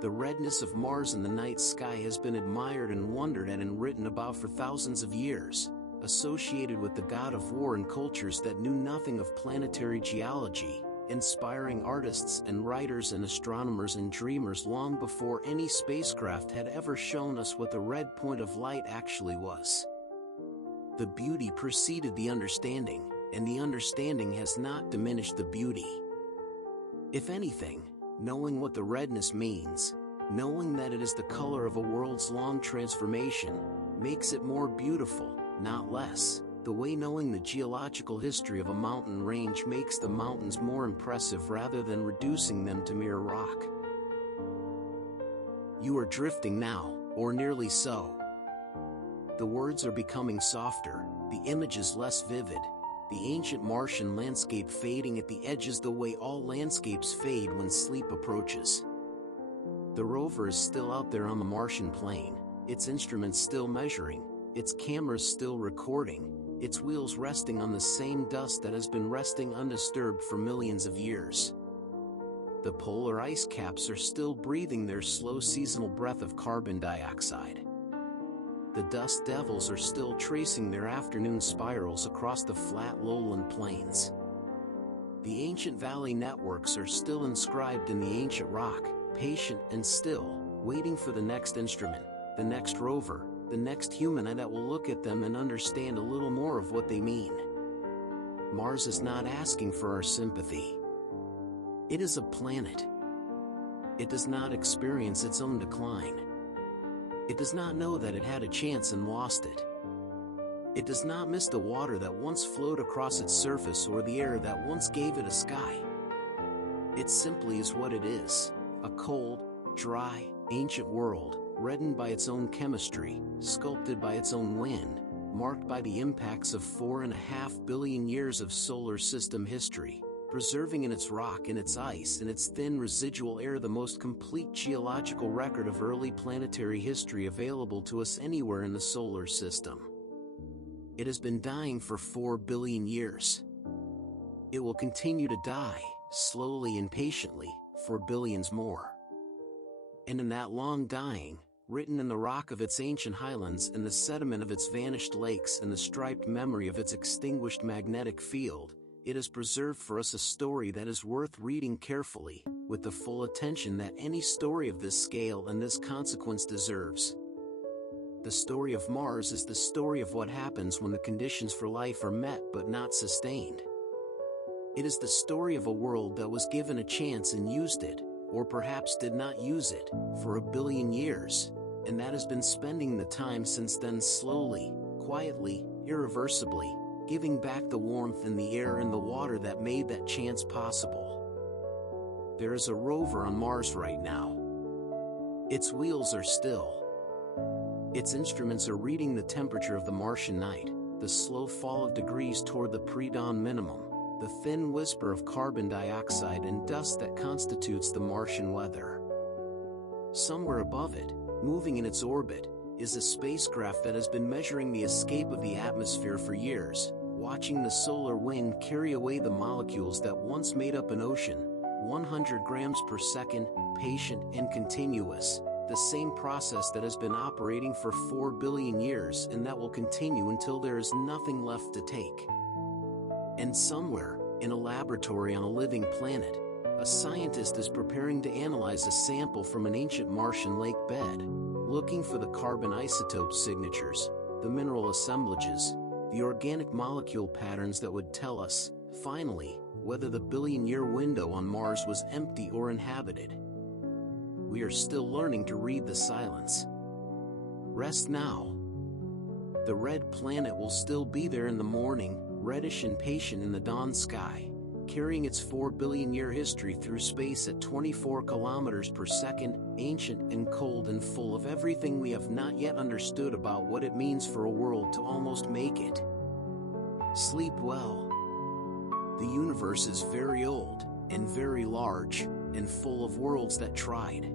The redness of Mars in the night sky has been admired and wondered at and written about for thousands of years, associated with the god of war in cultures that knew nothing of planetary geology, inspiring artists and writers and astronomers and dreamers long before any spacecraft had ever shown us what the red point of light actually was. The beauty preceded the understanding, and the understanding has not diminished the beauty. If anything, knowing what the redness means, knowing that it is the color of a world's long transformation, makes it more beautiful, not less. The way knowing the geological history of a mountain range makes the mountains more impressive rather than reducing them to mere rock. You are drifting now, or nearly so. The words are becoming softer, the images less vivid, the ancient Martian landscape fading at the edges the way all landscapes fade when sleep approaches. The rover is still out there on the Martian plain, its instruments still measuring, its cameras still recording, its wheels resting on the same dust that has been resting undisturbed for millions of years. The polar ice caps are still breathing their slow seasonal breath of carbon dioxide. The dust devils are still tracing their afternoon spirals across the flat lowland plains. The ancient valley networks are still inscribed in the ancient rock, patient and still, waiting for the next instrument, the next rover, the next human that will look at them and understand a little more of what they mean. Mars is not asking for our sympathy. It is a planet. It does not experience its own decline. It does not know that it had a chance and lost it. It does not miss the water that once flowed across its surface or the air that once gave it a sky. It simply is what it is, a cold, dry, ancient world, reddened by its own chemistry, sculpted by its own wind, marked by the impacts of 4.5 billion years of solar system history, preserving in its rock and its ice and its thin residual air the most complete geological record of early planetary history available to us anywhere in the solar system. It has been dying for 4 billion years. It will continue to die, slowly and patiently, for billions more. And in that long dying, written in the rock of its ancient highlands and the sediment of its vanished lakes and the striped memory of its extinguished magnetic field, it has preserved for us a story that is worth reading carefully, with the full attention that any story of this scale and this consequence deserves. The story of Mars is the story of what happens when the conditions for life are met but not sustained. It is the story of a world that was given a chance and used it, or perhaps did not use it, for 1 billion years, and that has been spending the time since then slowly, quietly, irreversibly, giving back the warmth and the air and the water that made that chance possible. There is a rover on Mars right now. Its wheels are still. Its instruments are reading the temperature of the Martian night, the slow fall of degrees toward the pre-dawn minimum, the thin whisper of carbon dioxide and dust that constitutes the Martian weather. Somewhere above it, moving in its orbit, is a spacecraft that has been measuring the escape of the atmosphere for years, watching the solar wind carry away the molecules that once made up an ocean, 100 grams per second, patient and continuous, the same process that has been operating for 4 billion years and that will continue until there is nothing left to take. And somewhere, in a laboratory on a living planet, a scientist is preparing to analyze a sample from an ancient Martian lake bed, looking for the carbon isotope signatures, the mineral assemblages, the organic molecule patterns that would tell us, finally, whether the billion-year window on Mars was empty or inhabited. We are still learning to read the silence. Rest now. The red planet will still be there in the morning, reddish and patient in the dawn sky, carrying its 4 billion year history through space at 24 kilometers per second, ancient and cold and full of everything we have not yet understood about what it means for a world to almost make it. Sleep well. The universe is very old, and very large, and full of worlds that tried.